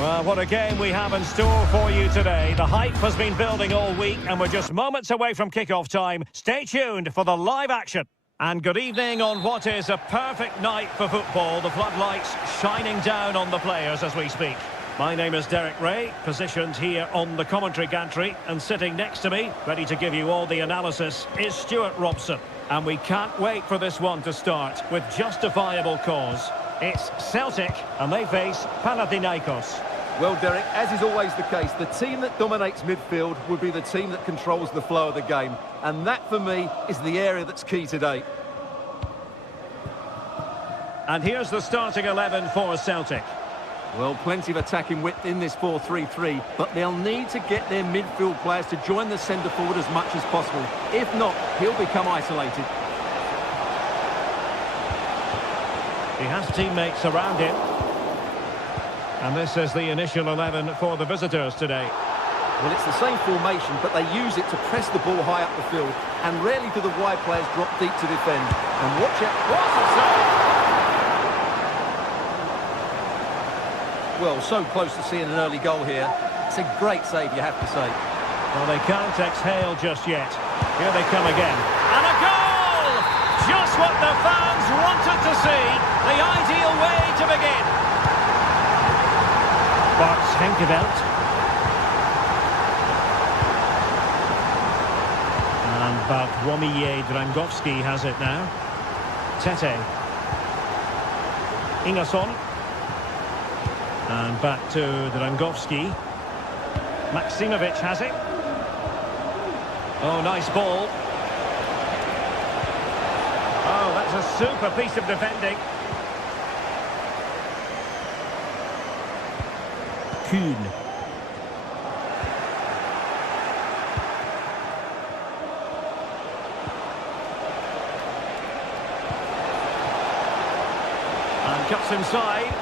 Well, what a game we have in store for you today. The hype has been building all week and we're just moments away from kickoff time. Stay tuned for the live action. And good evening on what is a perfect night for football. The floodlights shining down on the players as we speak. My name is Derek Ray, positioned here on the commentary gantry, and sitting next to me, ready to give you all the analysis, is Stuart Robson. And we can't wait for this one to start with justifiable cause. It's Celtic and they face Panathinaikos. Well, Derek, as is always the case, the team that dominates midfield would be the team that controls the flow of the game. And that, for me, is the area that's key today. And here's the starting 11 for Celtic. Well, plenty of attacking width in this 4-3-3, but they'll need to get their midfield players to join the centre forward as much as possible. If not, he'll become isolated. He has teammates around him. And this is the initial 11 for the visitors today. Well, it's the same formation, but they use it to press the ball high up the field, and rarely do the wide players drop deep to defend. And watch out. What's the save? Well, so close to seeing an early goal here. It's a great save, you have to say. Well, they can't exhale just yet. Here they come again. And a goal! Just what the fans wanted to see. The ideal way to begin. Bart Henkeveld. And Bartłomiej Drangowski has it now. Tete. Ingerson. And back to Drangowski. Maksimovic has it. Oh, nice ball. Oh, that's a super piece of defending. Kuhn. And cuts inside.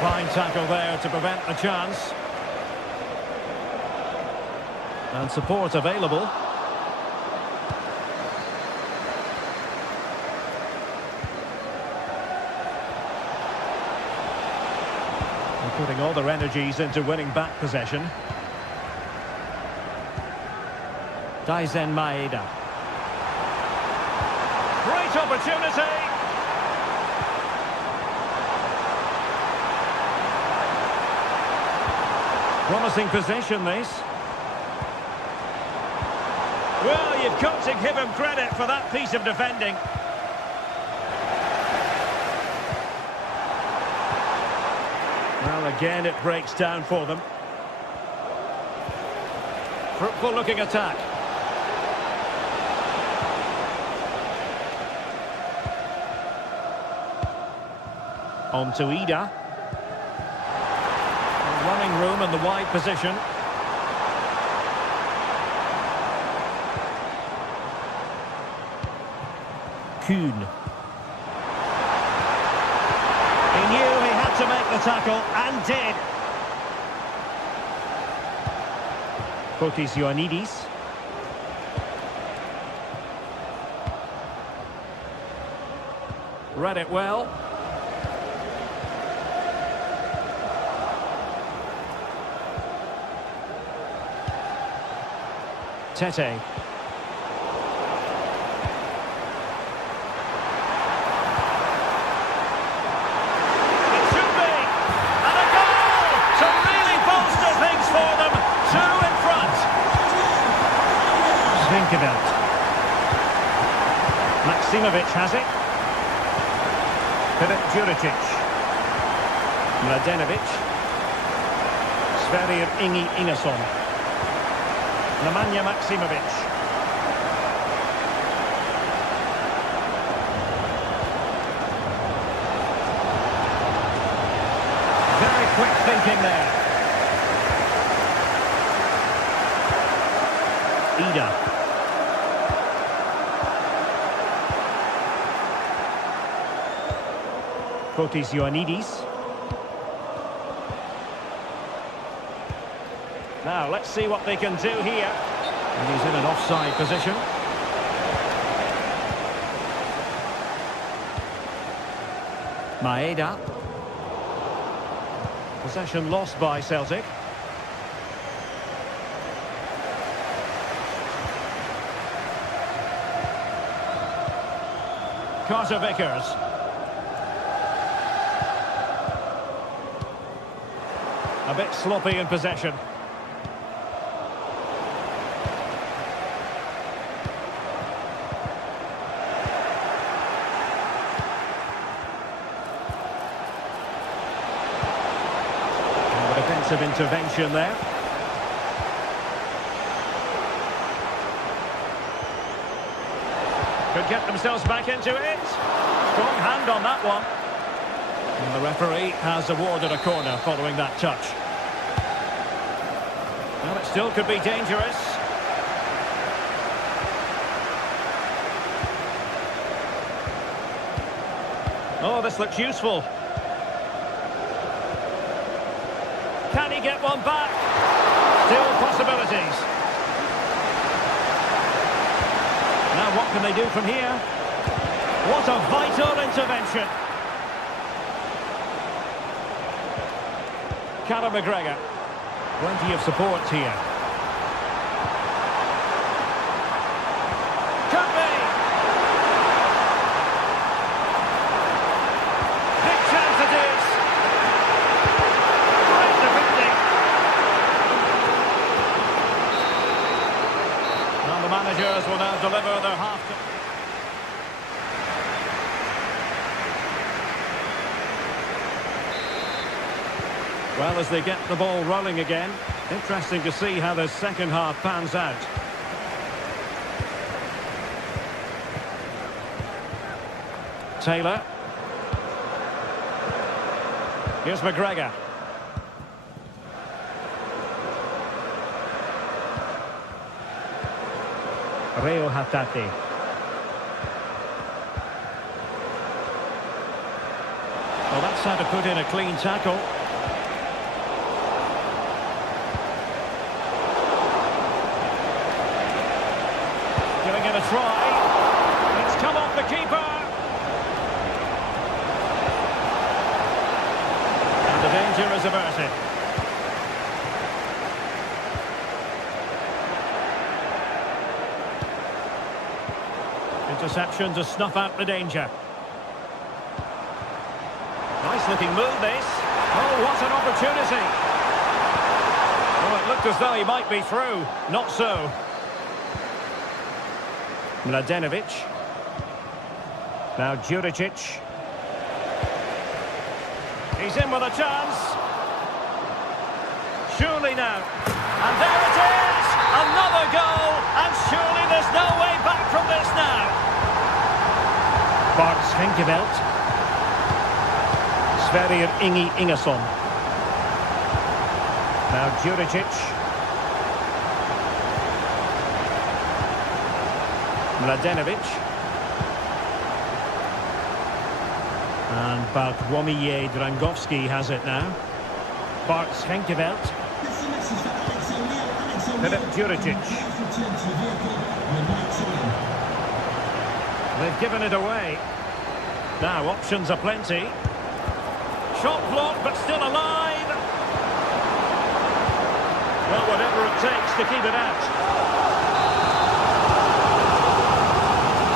Fine tackle there to prevent the chance. And support available. Putting all their energies into winning back possession. Daizen Maeda. Great opportunity. Promising possession, this. Well, you've got to give him credit for that piece of defending. Well, again, it breaks down for them. Fruitful looking attack. On to Ida. Running room in the wide position. Kuhn. He knew he had to make the tackle, and did. Fotis Ioannidis. Read it well. Tete. Maksimovic has it. Filip Juricic. Mladenovic. Sverrir Ingi Ingerson. Nemanja Maksimovic. Very quick thinking there. Ida. Fotis Ioannidis. Now, let's see what they can do here. And he's in an offside position. Maeda. Possession lost by Celtic. Carter Vickers. A bit sloppy in possession. And a defensive intervention there. Could get themselves back into it. Strong hand on that one. And the referee has awarded a corner following that touch. Well, it still could be dangerous. Oh, this looks useful. Can he get one back? Still possibilities. Now what can they do from here? What a vital intervention. Callum McGregor. Plenty of support here. Could be! Big chance it is! Great defending! And the managers will now deliver their half-time. Well, as they get the ball rolling again, interesting to see how the second half pans out. Taylor. Here's McGregor. Reo Hatate. Well, that's how to put in a clean tackle. Giving it a try. It's come off the keeper. And the danger is averted. Interception to snuff out the danger. Nice looking move this. Oh, what an opportunity. Oh, it looked as though he might be through. Not so. Mladenovic. Now Juricic. He's in with a chance. Surely now. And there it is! Another goal! And surely there's no way back from this now. Bart Schenkeveld. Sverrir Ingi Ingesson. Now Juricic. Mladenovic. And Bartłomiej Drangowski has it now. Bart Schenkeveld. Filip Juricic. They've given it away. Now options are plenty. Shot blocked but still alive. Well, whatever it takes to keep it out.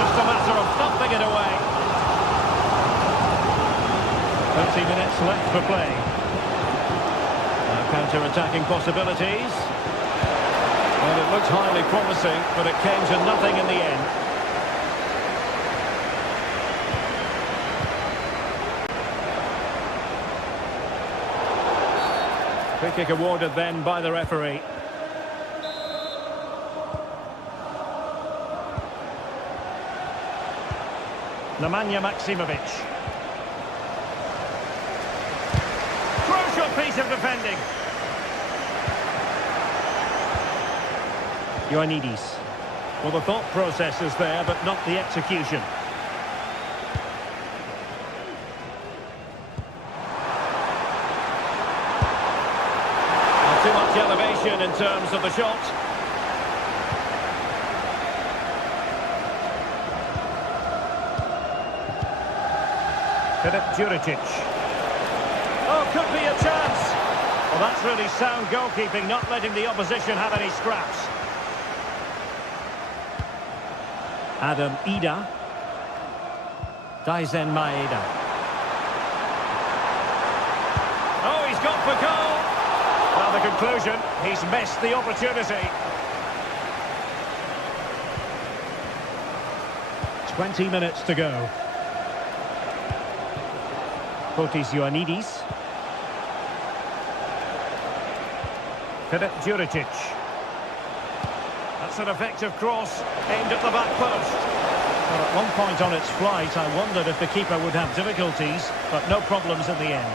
Just a matter of thumping it away. 30 minutes left for play. Now counter-attacking possibilities. Well, it looked highly promising, but it came to nothing in the end. Free kick awarded then by the referee. Nemanja Maksimovic. Crucial piece of defending. Ioannidis. Well, the thought process is there, but not the execution. Not too much elevation in terms of the shot. Filip Juricic. Oh, could be a chance. Well, that's really sound goalkeeping, not letting the opposition have any scraps. Adam Ida. Daizen Maeda. Oh, he's gone for goal. Well, the conclusion, he's missed the opportunity. 20 minutes to go. Fotis Ioannidis. Filip Juricic. That's an effective cross aimed at the back post. Well, at one point on its flight, I wondered if the keeper would have difficulties, but no problems in the end.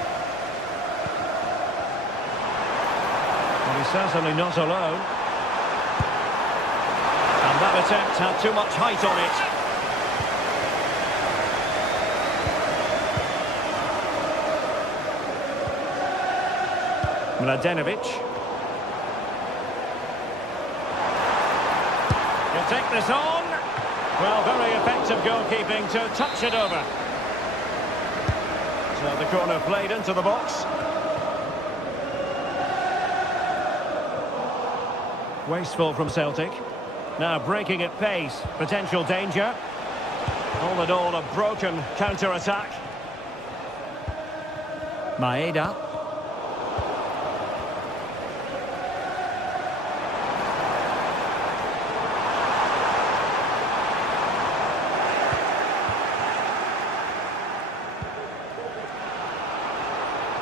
Well, he's certainly not alone. And that attempt had too much height on it. Mladenovic. He'll take this on. Well, very effective goalkeeping to touch it over. So the corner played into the box. Wasteful from Celtic. Now breaking at pace. Potential danger. All in all, a broken counter-attack. Maeda.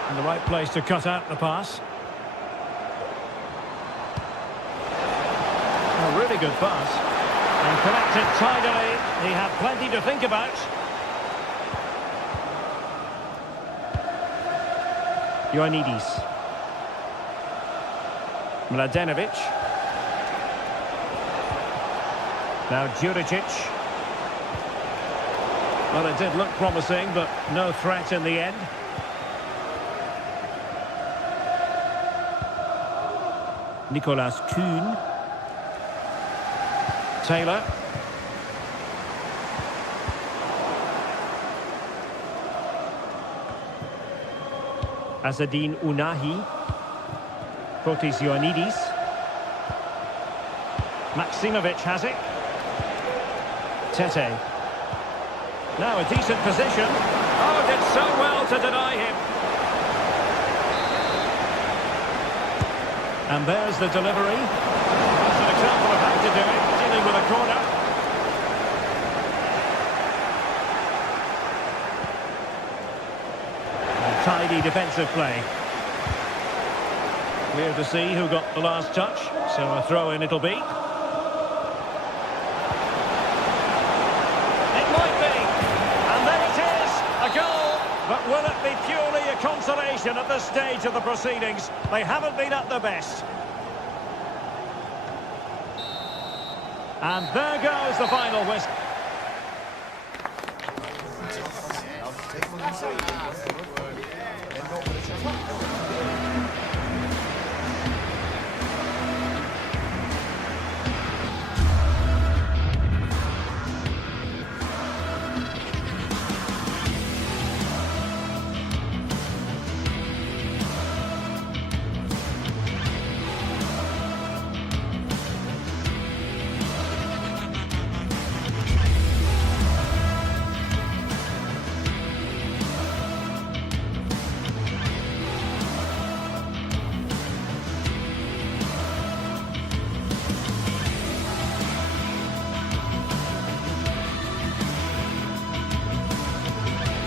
In the right place to cut out the pass. A really good pass. And connected tidily. He had plenty to think about. Ioannidis. Mladenovic. Now Juricic. Well, it did look promising, but no threat in the end. Nicolas Kuhn. Taylor. Azzedine Ounahi. Fotis Ioannidis. Maksimovic has it. Tete. Now a decent position. Oh, did so well to deny him. And there's the delivery. That's an example of how to do it, dealing with a corner. And tidy defensive play. Clear to see who got the last touch, so a throw-in it'll be. It might be, and there it is, a goal. But will it be purely a consolation at this stage of the proceedings? They haven't been at their best. And there goes the final whistle.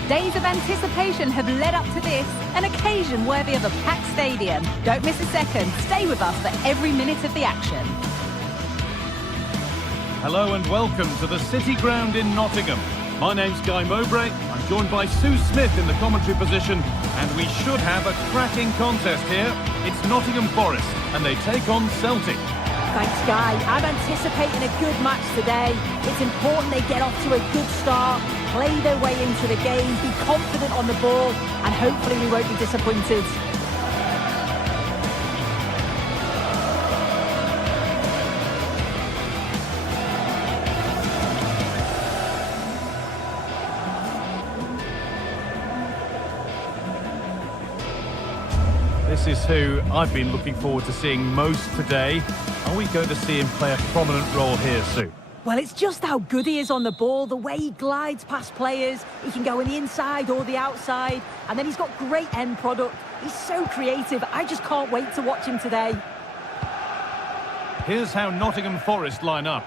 Days of anticipation have led up to this, an occasion worthy of a packed stadium. Don't miss a second. Stay with us for every minute of the action. Hello and welcome to the City Ground in Nottingham. My name's Guy Mowbray. I'm joined by Sue Smith in the commentary position, and we should have a cracking contest here. It's Nottingham Forest, and they take on Celtic. Thanks, Guy. I'm anticipating a good match today. It's important they get off to a good start, play their way into the game, be confident on the ball, and hopefully we won't be disappointed. This This is who I've been looking forward to seeing most today. Are we going to see him play a prominent role here, Sue? Well, it's just how good he is on the ball, the way he glides past players. He can go on the inside or the outside, and then he's got great end product. He's so creative. I just can't wait to watch him today. Here's how Nottingham Forest line up.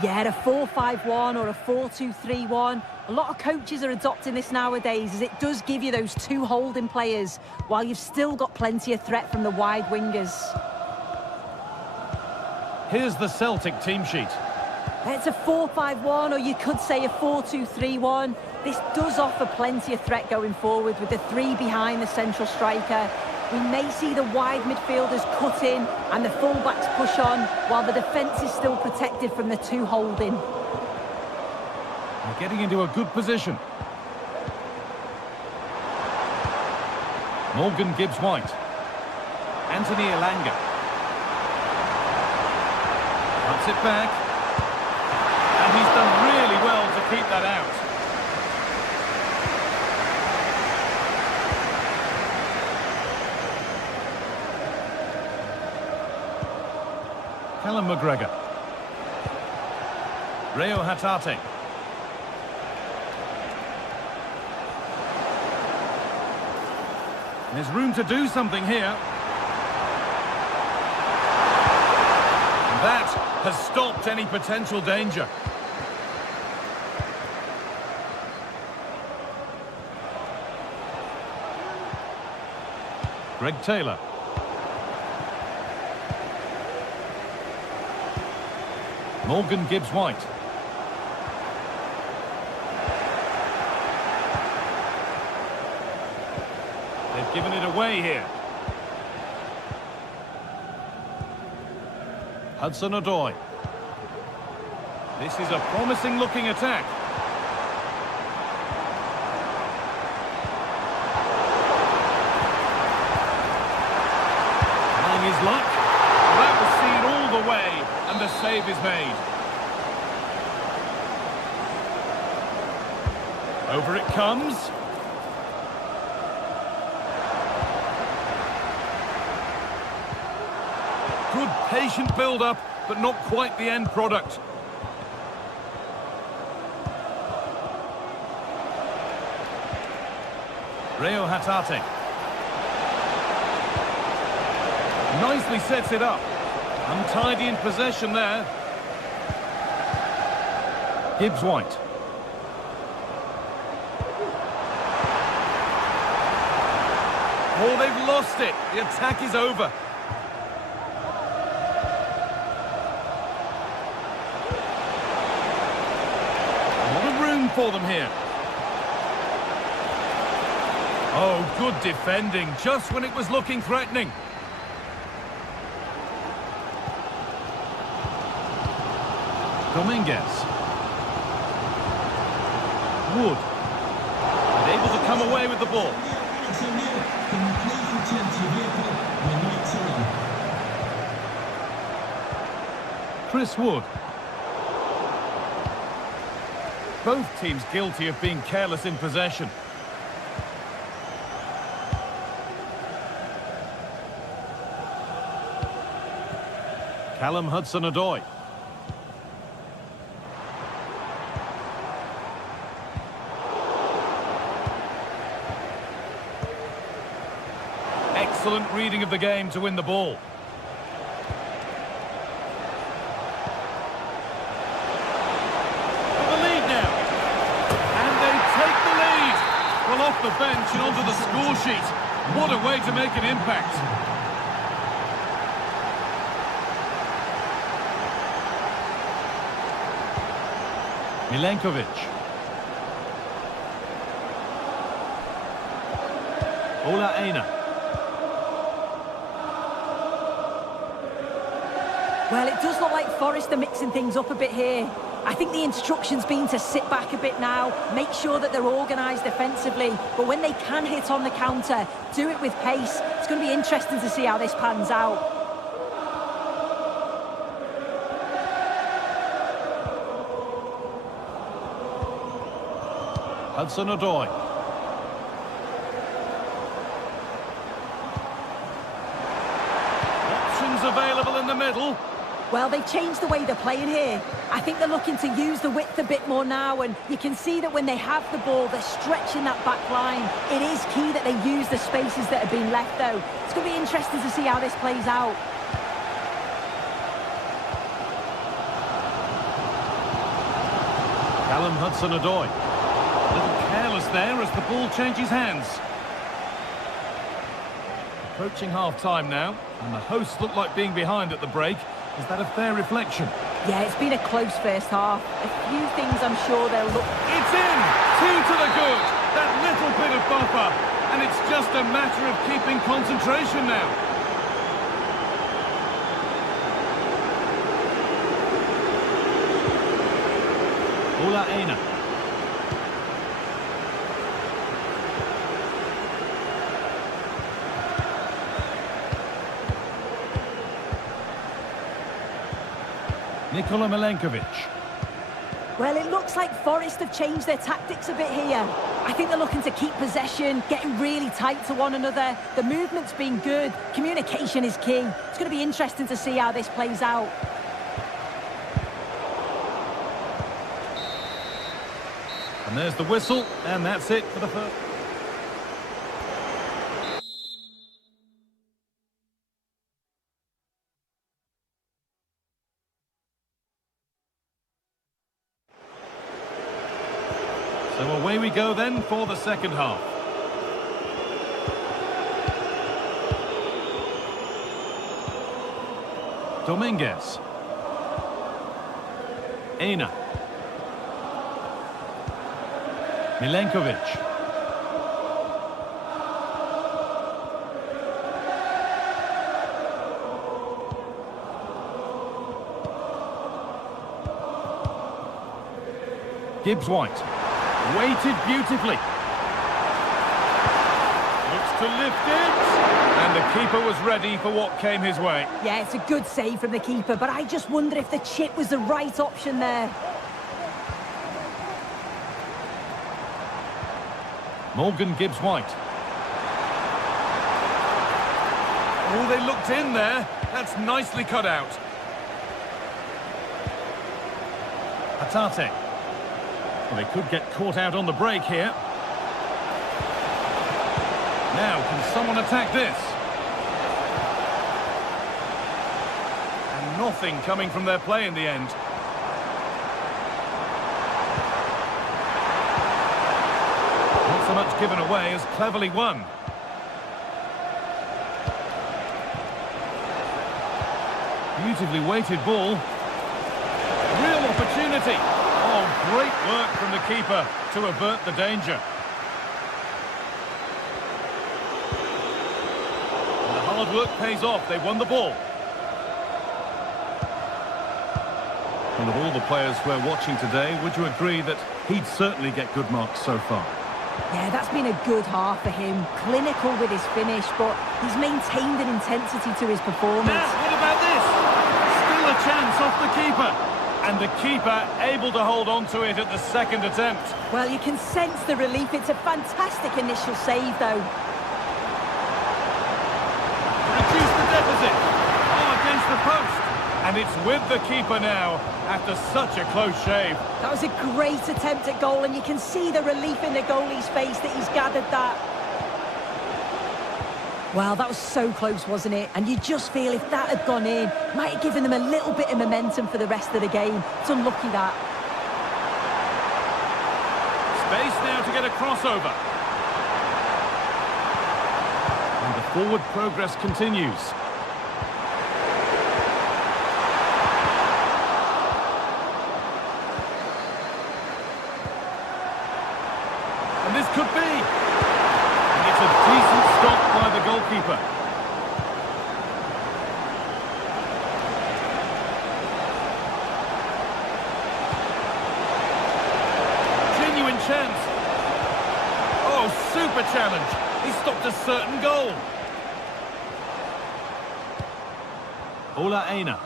Yeah, a 4-5-1 or a 4-2-3-1. A lot of coaches are adopting this nowadays, as it does give you those two holding players, while you've still got plenty of threat from the wide wingers. Here's the Celtic team sheet. It's a 4-5-1, or you could say a 4-2-3-1. This does offer plenty of threat going forward with the three behind the central striker. We may see the wide midfielders cut in and the fullbacks push on, while the defence is still protected from the two holding. They're getting into a good position. Morgan Gibbs-White. Anthony Elanga. Cuts it back. And he's done really well to keep that out. Callum McGregor. Reo Hatate. There's room to do something here. And that has stopped any potential danger. Greg Taylor. Morgan Gibbs-White. They've given it away here. Hudson-Odoi. This is a promising looking attack. Trying his luck. That was seen all the way, and the save is made. Over it comes. Good patient build-up, but not quite the end product. Reo Hatate. Nicely sets it up. Untidy in possession there. Gibbs-White. Oh, they've lost it. The attack is over. For them here. Oh, good defending, just when it was looking threatening. Dominguez. Wood. And able to come away with the ball. Chris Wood. Both teams guilty of being careless in possession. Callum Hudson-Odoi. Excellent reading of the game to win the ball. Off the bench and onto the score sheet. What a way to make an impact. Milenkovic. Ola Aina. Well, it does look like Forest are mixing things up a bit here. I think the instruction's been to sit back a bit now, make sure that they're organised defensively, but when they can hit on the counter, do it with pace. It's going to be interesting to see how this pans out. Hudson-Odoi. middle. Well, they've changed the way they're playing here. I think they're looking to use the width a bit more now, and you can see that when they have the ball, they're stretching that back line. It is key that they use the spaces that have been left, though. It's going to be interesting to see how this plays out. Callum Hudson-Odoi. A little careless there as the ball changes hands. Approaching half-time now, and the hosts look like being behind at the break. Is that a fair reflection? Yeah, it's been a close first half. A few things I'm sure they'll look... It's in! 2 to the good! That little bit of buffer. And it's just a matter of keeping concentration now. Ola Aina. Nikola Milenkovic. Well, it looks like Forest have changed their tactics a bit here. I think they're looking to keep possession, getting really tight to one another. The movement's been good. Communication is key. It's going to be interesting to see how this plays out. And there's the whistle, and that's it for the first. So away we go then for the second half. Dominguez. Aina. Milenkovic. Gibbs-White. Weighted beautifully. Looks to lift it. And the keeper was ready for what came his way. Yeah, it's a good save from the keeper, but I just wonder if the chip was the right option there. Morgan Gibbs-White. Oh, they looked in there. That's nicely cut out. Hatate. Well, they could get caught out on the break here. Now, can someone attack this? And nothing coming from their play in the end. Not so much given away as cleverly won. Beautifully weighted ball. Real opportunity. Oh, great work from the keeper to avert the danger. And the hard work pays off. They won the ball. And of all the players we're watching today, would you agree that he'd certainly get good marks so far? Yeah, that's been a good half for him. Clinical with his finish, but he's maintained an intensity to his performance. Now, what about this? Still a chance off the keeper. And the keeper able to hold on to it at the second attempt. Well, you can sense the relief. It's a fantastic initial save, though. Reduce the deficit. Oh, against the post. And it's with the keeper now after such a close shave. That was a great attempt at goal, and you can see the relief in the goalie's face that he's gathered that. Well, that was so close, wasn't it? And you just feel if that had gone in, might have given them a little bit of momentum for the rest of the game. It's unlucky that. Space now to get a crossover. And the forward progress continues. And this could be. And it's a decent stop by the goalkeeper. Genuine chance. Oh, super challenge. He stopped a certain goal. Ola Aina.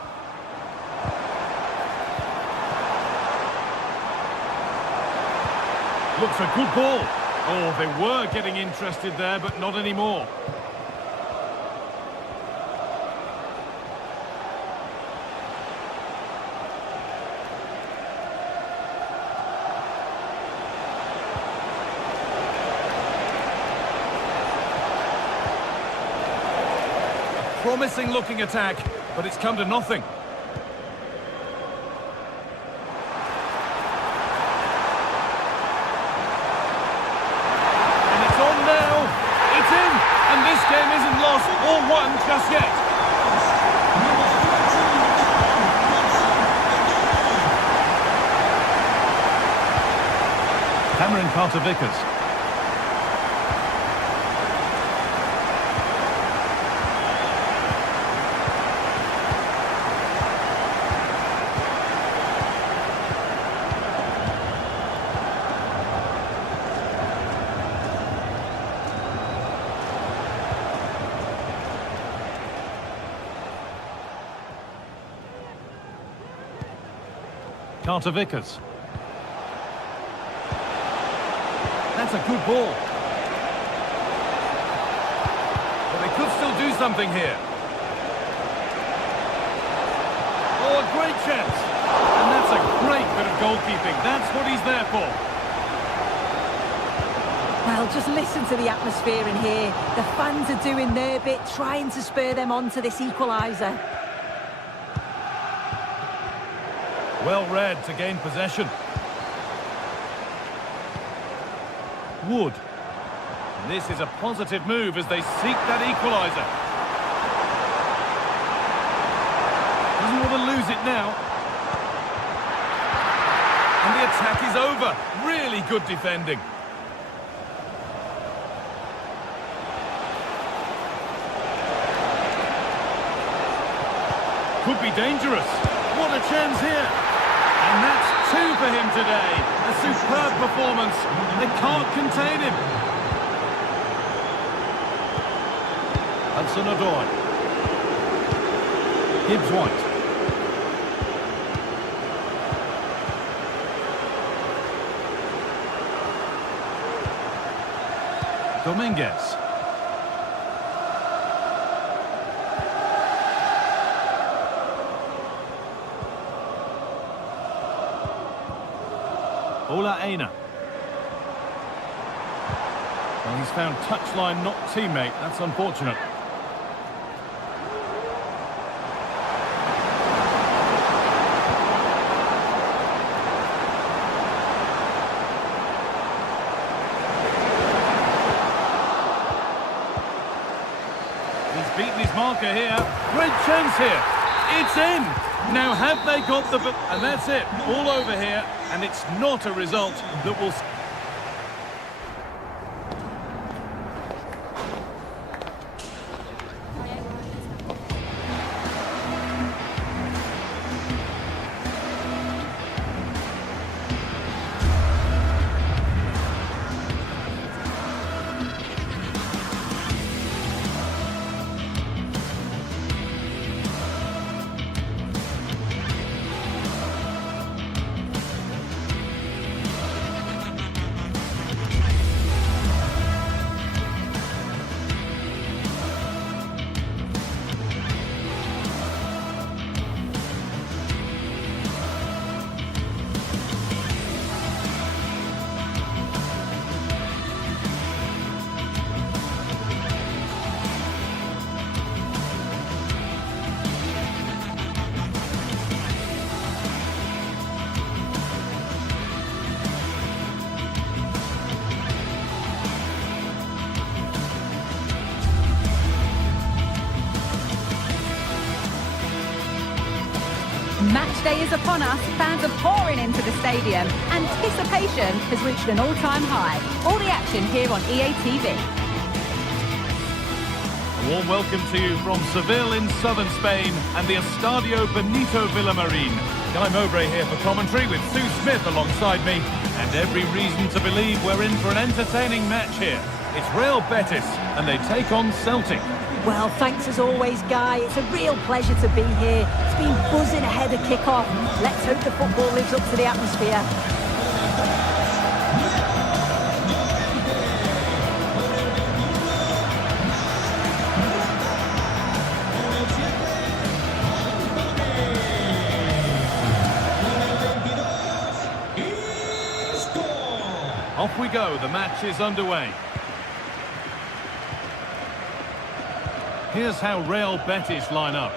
Looks a good ball. Oh, they were getting interested there, but not anymore. promising looking attack, but it's come to nothing. And it's on now. It's in, and this game isn't lost or won just yet. Cameron Carter-Vickers. Carter-Vickers. That's a good ball. But they could still do something here. Oh, a great chance. And that's a great bit of goalkeeping. That's what he's there for. Well, just listen to the atmosphere in here. The fans are doing their bit, trying to spur them on to this equaliser. Well read to gain possession. Wood. And this is a positive move as they seek that equaliser. Doesn't want to lose it now. And the attack is over. Really good defending. Could be dangerous. What a chance here. And that's 2 for him today. A superb performance. They can't contain him. Hudson-Odoi. Gibbs-White. Dominguez. Ola Aina. Well, he's found touchline, not teammate. That's unfortunate. He's beaten his marker here. Great chance here. It's in. Now have they got the... And that's it. All over here. And it's not a result that will... Match day is upon us, fans are pouring into the stadium. Anticipation has reached an all-time high. All the action here on EA TV. A warm welcome to you from Seville in southern Spain and the Estadio Benito Villamarin. Guy Mowbray here for commentary with Sue Smith alongside me, and every reason to believe we're in for an entertaining match here. It's Real Betis and they take on Celtic. Well, thanks as always, Guy. It's a real pleasure to be here. It's been buzzing ahead of kick-off. Let's hope the football lives up to the atmosphere. Off we go, the match is underway. Here's how Real Betis line up.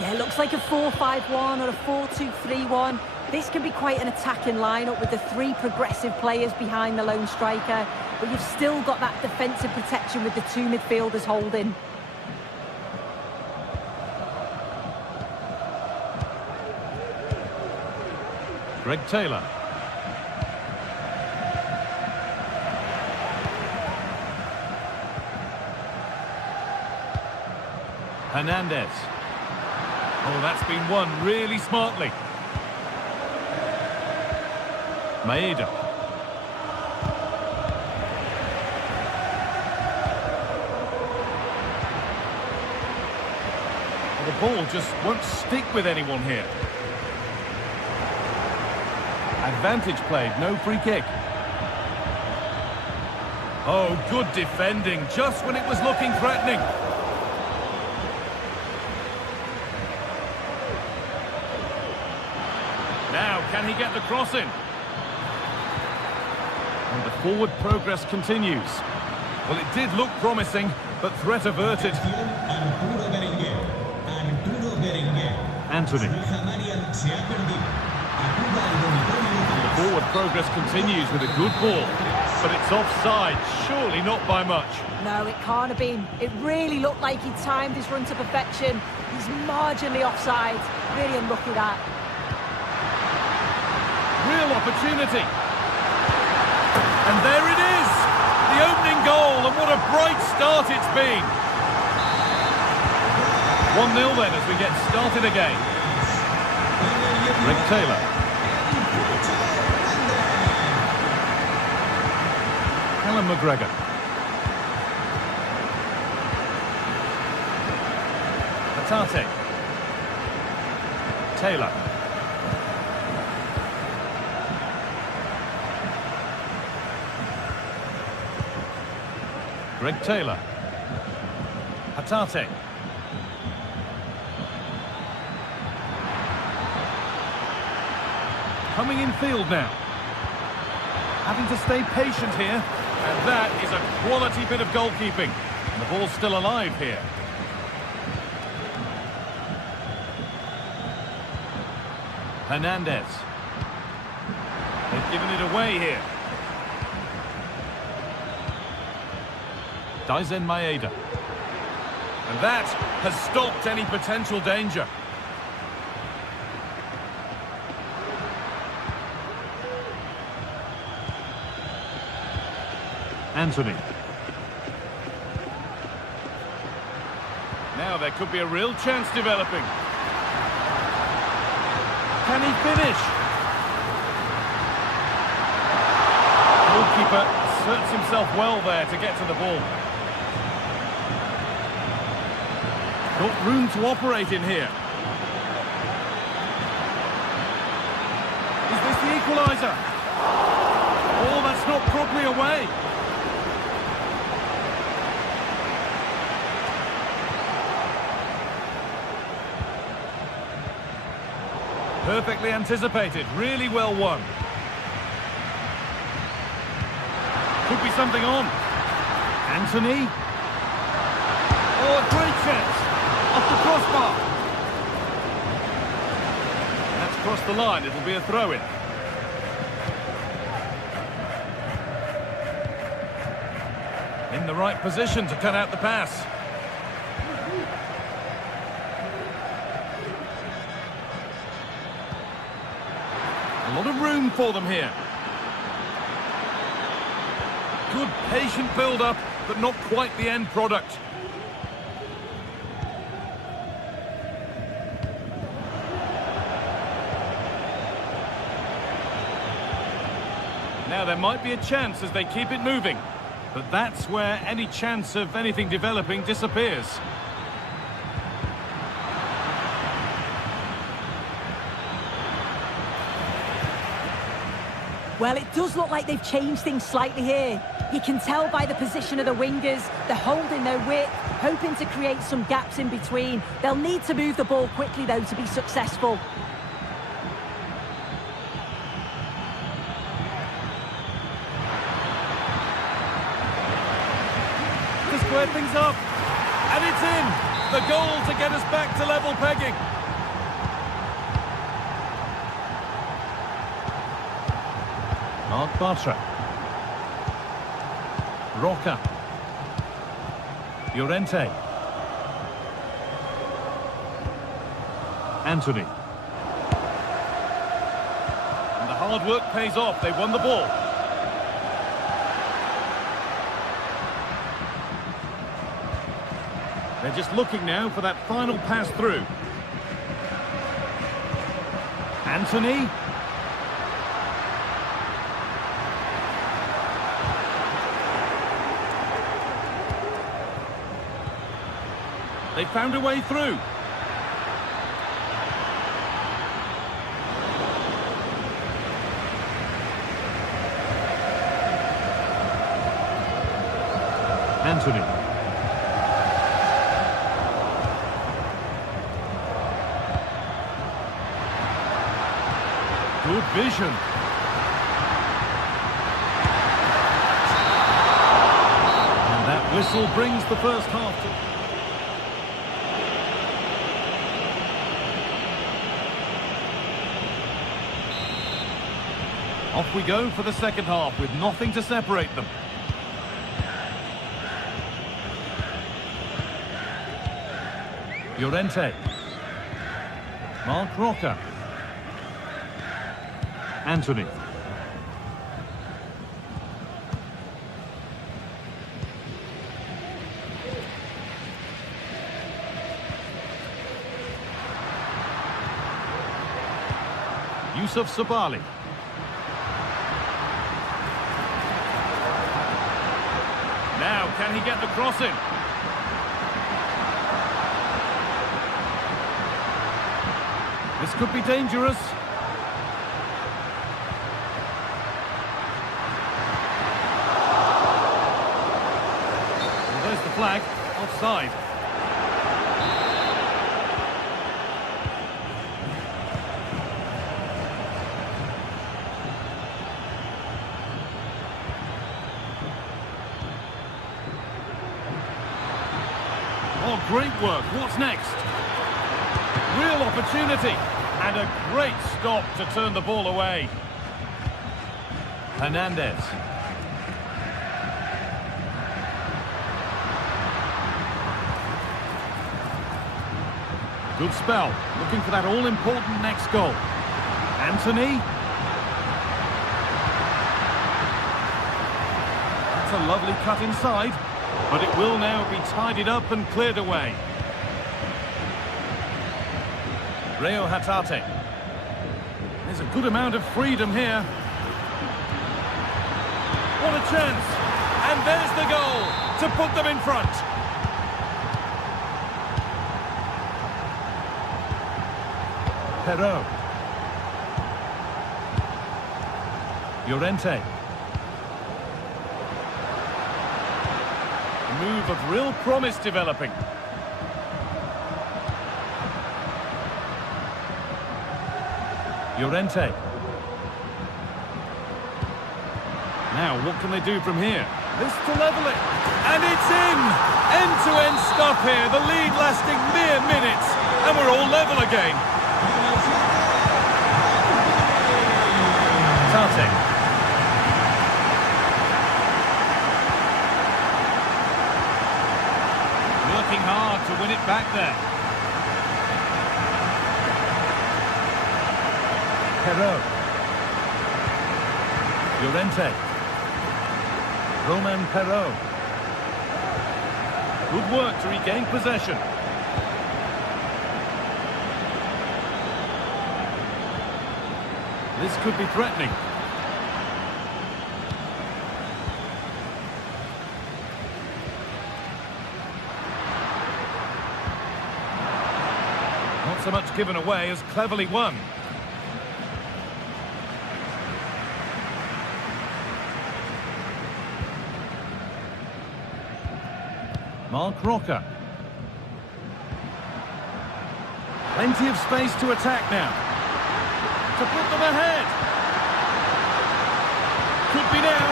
Yeah, it looks like a 4-5-1 or a 4-2-3-1. This can be quite an attacking lineup with the three progressive players behind the lone striker, but you've still got that defensive protection with the two midfielders holding. Greg Taylor. Hernandez. Oh, that's been won really smartly. Maeda. Well, the ball just won't stick with anyone here. Advantage played, no free kick. Oh, good defending, just when it was looking threatening. Now, can he get the cross in? And the forward progress continues. Well, it did look promising, but threat averted. Anthony. The forward progress continues with a good ball, but it's offside, surely not by much. No, it can't have been. It really looked like he timed his run to perfection. He's marginally offside. Really unlucky that. Real opportunity. And there it is! The opening goal, and what a bright start it's been. 1-0 then as we get started again. Greg Taylor. Callum McGregor. Atate. Taylor. Greg Taylor. Atate. Coming in field now. Having to stay patient here. And that is a quality bit of goalkeeping. And the ball's still alive here. Hernandez. They've given it away here. Daisen Maeda. And that has stopped any potential danger. Anthony. Now there could be a real chance developing. Can he finish? Goalkeeper asserts himself well there to get to the ball. Got room to operate in here. Is this the equaliser? Oh, that's not properly away. Perfectly anticipated, really well won. Could be something on. Anthony. Oh, a great chance. Off the crossbar. That's crossed the line, it'll be a throw-in. In the right position to cut out the pass. A lot of room for them here. Good patient build-up, but not quite the end product. Now there might be a chance as they keep it moving, but that's where any chance of anything developing disappears. Well, it does look like they've changed things slightly here. You can tell by the position of the wingers. They're holding their width, hoping to create some gaps in between. They'll need to move the ball quickly, though, to be successful. To square things up. And it's in! The goal to get us back to level pegging. Mark Bartra. Roca. Llorente. Anthony. And the hard work pays off. They've won the ball. They're just looking now for that final pass through. Anthony. They found a way through. Anthony. Good vision. And that whistle brings the first half to... Off we go for the second half with nothing to separate them. Llorente. Mark Roca. Anthony. Yusuf Sabali. Now, can he get the cross in? This could be dangerous. Well, there's the flag. Offside. Oh, great work. What's next? Real opportunity. And a great stop to turn the ball away. Hernandez. Good spell. Looking for that all-important next goal. Anthony. That's a lovely cut inside. But it will now be tidied up and cleared away. Reo Hatate. There's a good amount of freedom here. What a chance! And there's the goal to put them in front. Perot. Llorente. A move of real promise developing. Llorente. Now, what can they do from here? This to level it. And it's in! End-to-end stuff here. The lead lasting mere minutes. And we're all level again. Tarte. Working hard to win it back there. Perot. Llorente. Roman Perot. Good work to regain possession. This could be threatening. Not so much given away as cleverly won. Mark Roca. Plenty of space to attack now. To put them ahead. Could be now.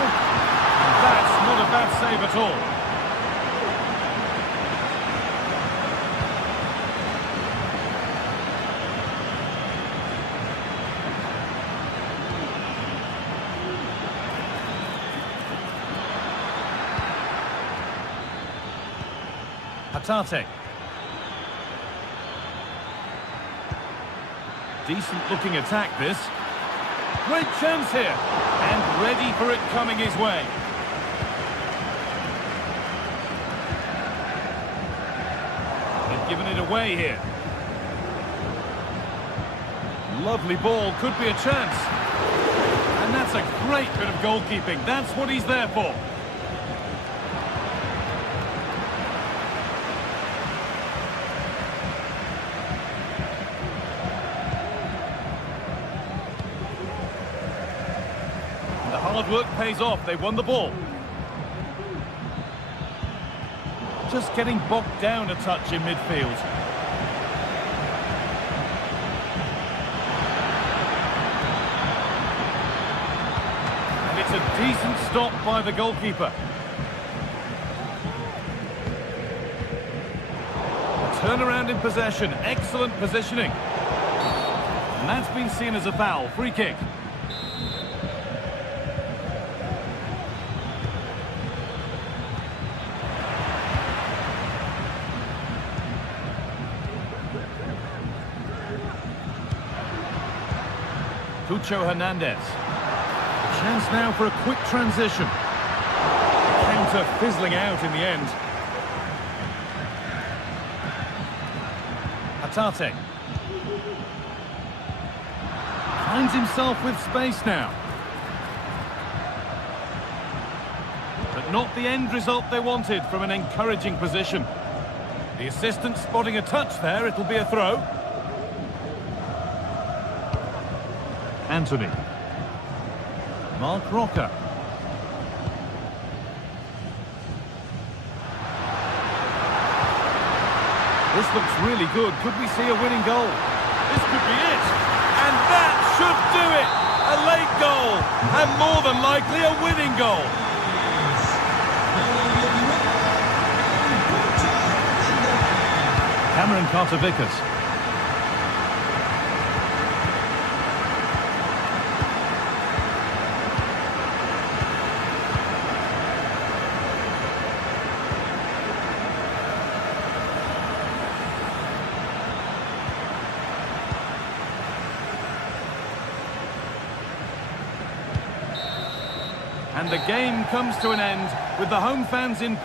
And that's not a bad save at all. Hatate. Decent looking attack this. Great chance here. And ready for it coming his way. They've given it away here. Lovely ball, could be a chance. And that's a great bit of goalkeeping. That's what he's there for. And the hard work pays off. They won the ball. Just getting bogged down a touch in midfield. It's a decent stop by the goalkeeper. A turnaround in possession, excellent positioning. And that's been seen as a foul, free kick. Cucho Hernandez. Chance now for a quick transition. Counter fizzling out in the end. Hatate. Finds himself with space now. But not the end result they wanted from an encouraging position. The assistant spotting a touch there, it'll be a throw. Anthony. Mark Rocker. This looks really good. Could we see a winning goal? This could be it. And that should do it. A late goal. And more than likely a winning goal. Cameron Carter-Vickers. And the game comes to an end with the home fans in...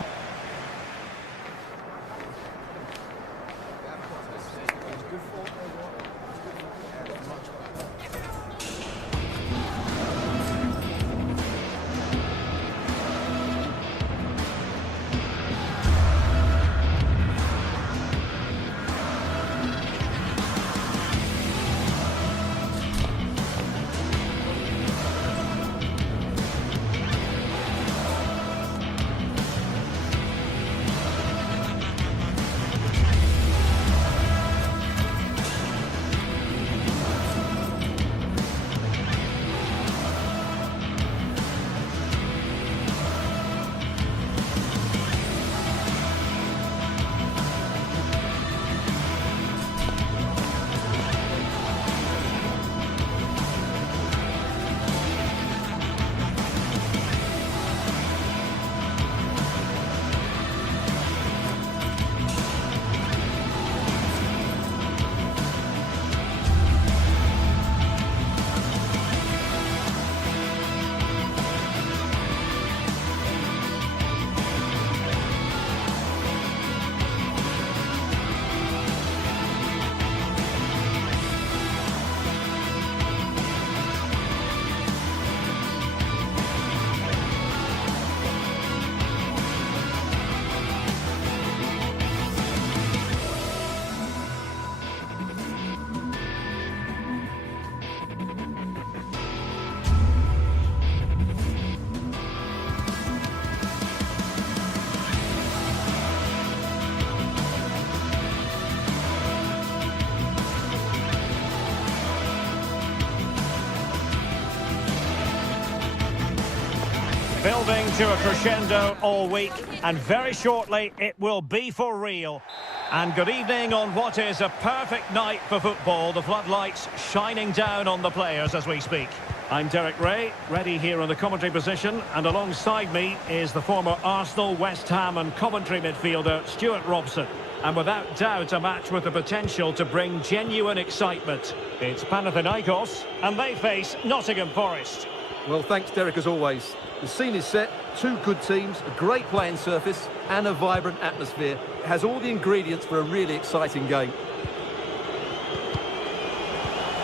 Building to a crescendo all week, and very shortly it will be for real. And good evening on what is a perfect night for football. The floodlights shining down on the players as we speak. I'm Derek Ray, ready here in the commentary position, and alongside me is the former Arsenal, West Ham and Coventry midfielder Stuart Robson. And without doubt a match with the potential to bring genuine excitement. It's Panathinaikos, and they face Nottingham Forest. Well, thanks, Derek, as always. The scene is set, two good teams, a great playing surface and a vibrant atmosphere. It has all the ingredients for a really exciting game.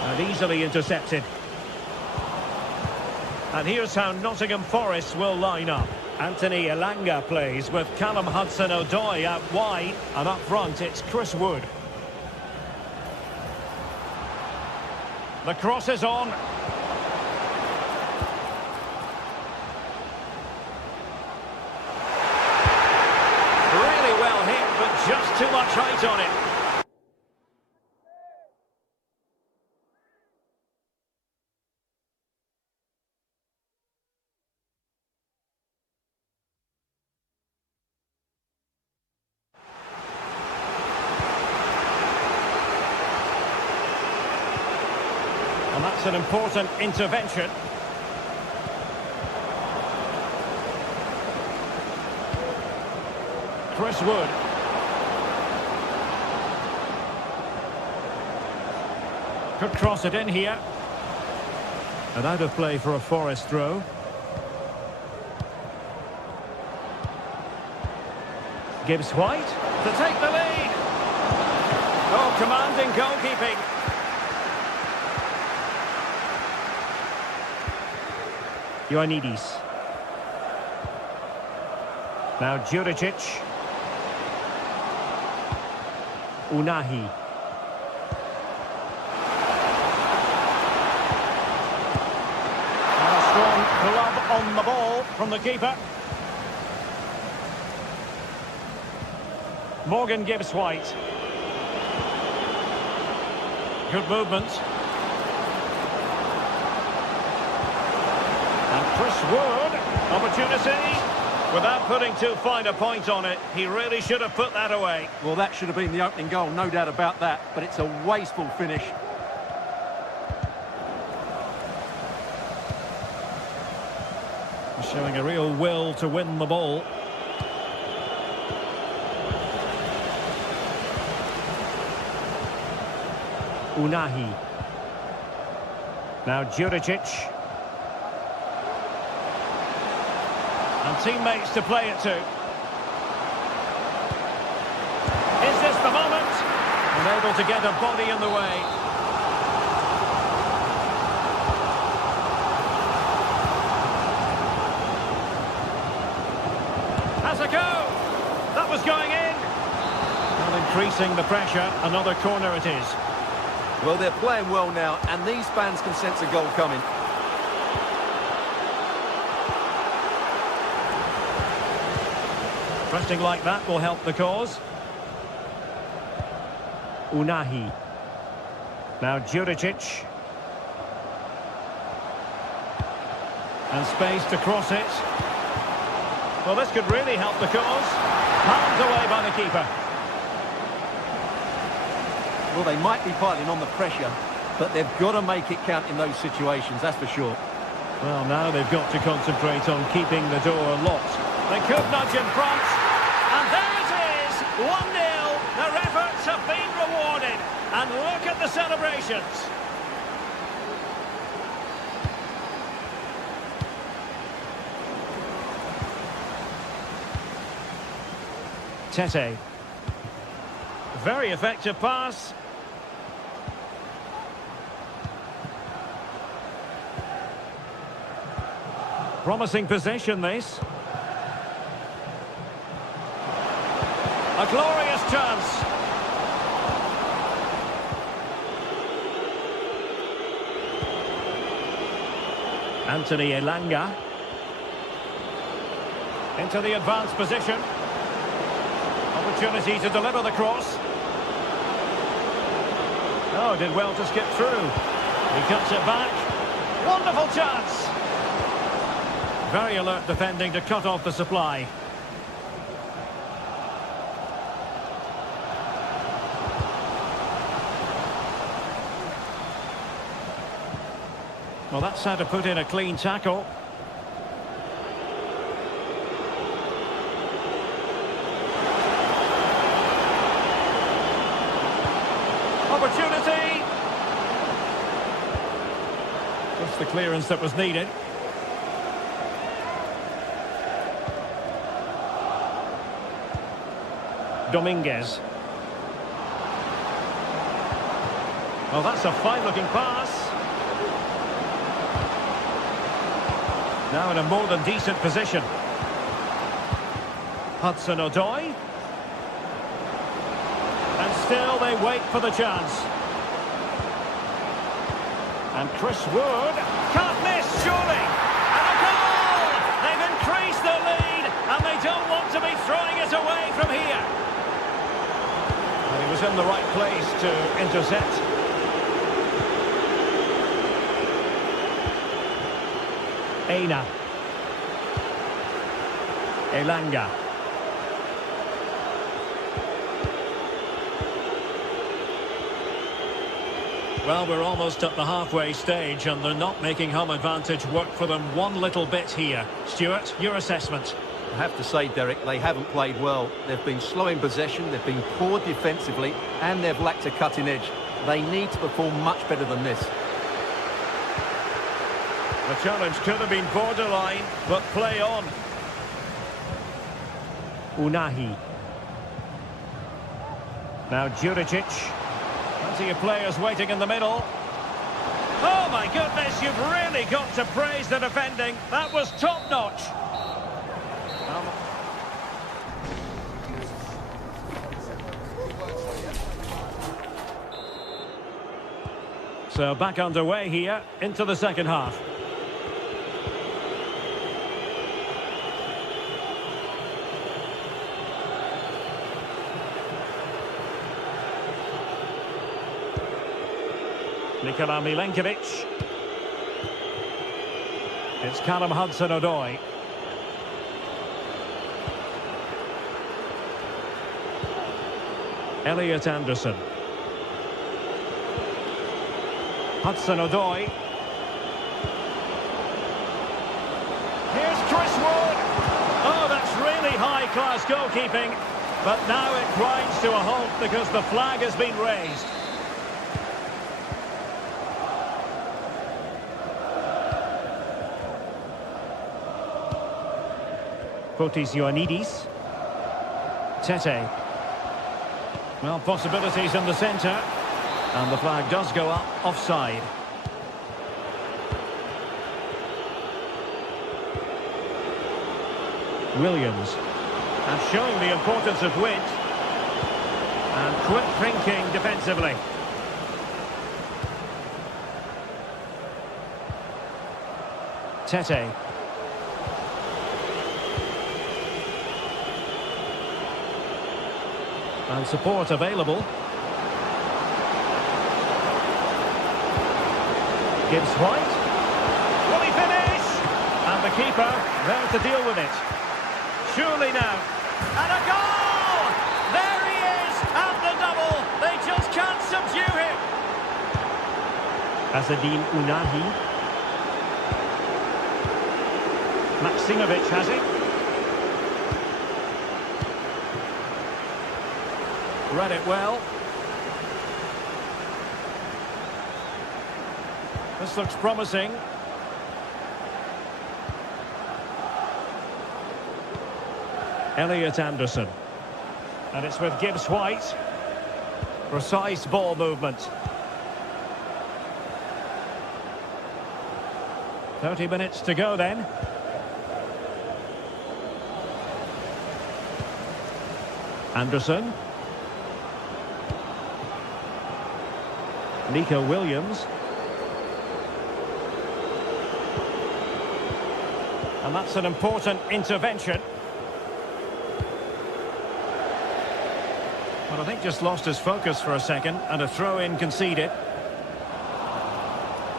And easily intercepted. And here's how Nottingham Forest will line up. Anthony Elanga plays with Callum Hudson-Odoi out wide, and up front it's Chris Wood. The cross is on. Really well hit, but just too much height on it. And that's an important intervention. Chris Wood. Could cross it in here. And out of play for a Forest throw. Gibbs White to take the lead. Oh, commanding goalkeeping. Ioannidis. Now Juricic. Unahi. And a strong glove on the ball from the keeper. Morgan Gibbs White. Good movement. And Chris Wood, opportunity. Without putting too fine a point on it, he really should have put that away. Well, that should have been the opening goal, no doubt about that, but it's a wasteful finish. Showing a real will to win the ball. Unahi. Now Juricic. And teammates to play it to. Is this the moment? Unable to get a body in the way. Has a go! That was going in! Well, increasing the pressure, another corner it is. Well, they're playing well now, and these fans can sense a goal coming. Pressing like that will help the cause. Unahi. Now Juricic. And space to cross it. Well, this could really help the cause. Palmed away by the keeper. Well, they might be piling on the pressure, but they've got to make it count in those situations, that's for sure. Well, now they've got to concentrate on keeping the door locked. They could nudge in front. And there it is, 1-0. Their efforts have been rewarded. And look at the celebrations. Tete. Very effective pass. Promising possession, this. A glorious chance. Anthony Elanga. Into the advanced position. Opportunity to deliver the cross. Oh, did well to skip through. He cuts it back. Wonderful chance. Very alert defending to cut off the supply. Well, that's how to put in a clean tackle. Opportunity! Just the clearance that was needed. Dominguez. Well, that's a fine-looking pass. Now in a more than decent position. Hudson-Odoi. And still they wait for the chance. And Chris Wood can't miss, surely. And a goal! They've increased their lead, and they don't want to be throwing it away from here. And he was in the right place to intercept. Eina. Elanga. Well, we're almost at the halfway stage and they're not making home advantage work for them one little bit here. Stuart, your assessment? I have to say, Derek, they haven't played well. They've been slow in possession, they've been poor defensively, and they've lacked a cutting edge. They need to perform much better than this. The challenge could have been borderline, but play on. Unahi. Now Juricic. Plenty of players waiting in the middle. Oh my goodness, you've really got to praise the defending. That was top-notch. So back underway here into the second half. Nikola Milenkovic. It's Callum Hudson-Odoi. Elliot Anderson. Hudson-Odoi. Here's Chris Wood. Oh, that's really high-class goalkeeping. But now it grinds to a halt because the flag has been raised. Fotis Ioannidis. Tete. Well, possibilities in the centre. And the flag does go up, offside. Williams. And showing the importance of width. And quick thinking defensively. Tete. And support available. Gibbs White. Will he finish? And the keeper there to deal with it. Surely now. And a goal! There he is at the double. They just can't subdue him. Azzedine Unahi. Maksimovic has it. Read it well. This looks promising. Elliot Anderson. And it's with Gibbs White. Precise ball movement. 30 minutes to go then. Anderson. Nico Williams. And that's an important intervention. But I think just lost his focus for a second and a throw-in conceded.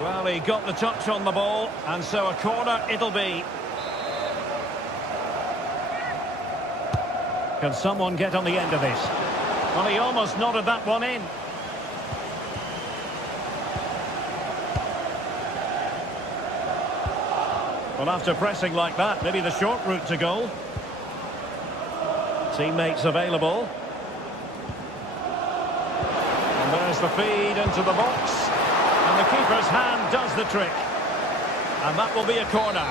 Well, he got the touch on the ball and so a corner it'll be. Can someone get on the end of this? Well, he almost nodded that one in. Well, after pressing like that, maybe the short route to goal. Teammates available. And there's the feed into the box. And the keeper's hand does the trick. And that will be a corner.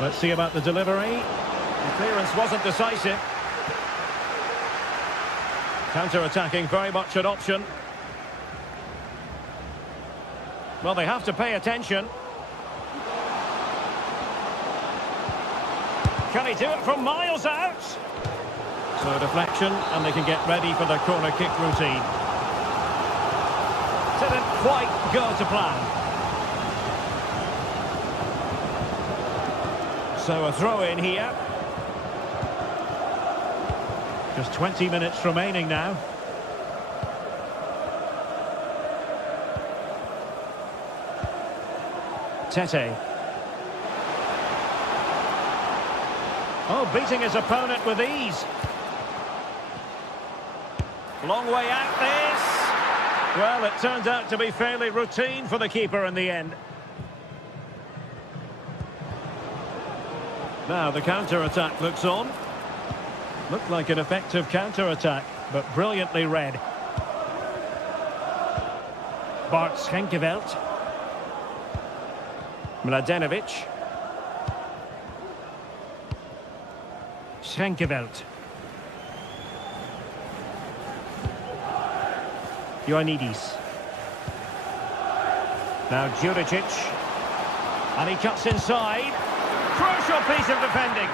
Let's see about the delivery. The clearance wasn't decisive. Counter-attacking, very much an option. Well, they have to pay attention. Can he do it from miles out? So deflection, and they can get ready for the corner kick routine. Didn't quite go to plan. So a throw in here. Just 20 minutes remaining now. Tete. Oh, beating his opponent with ease. Long way out this. Well, it turned out to be fairly routine for the keeper in the end. Now the counter-attack looks on. Looked like an effective counter-attack, but brilliantly read. Bart Schenkeveld. Mladenovic. Schenkeveld. Ioannidis. Now Juricic. And he cuts inside. Crucial piece of defending.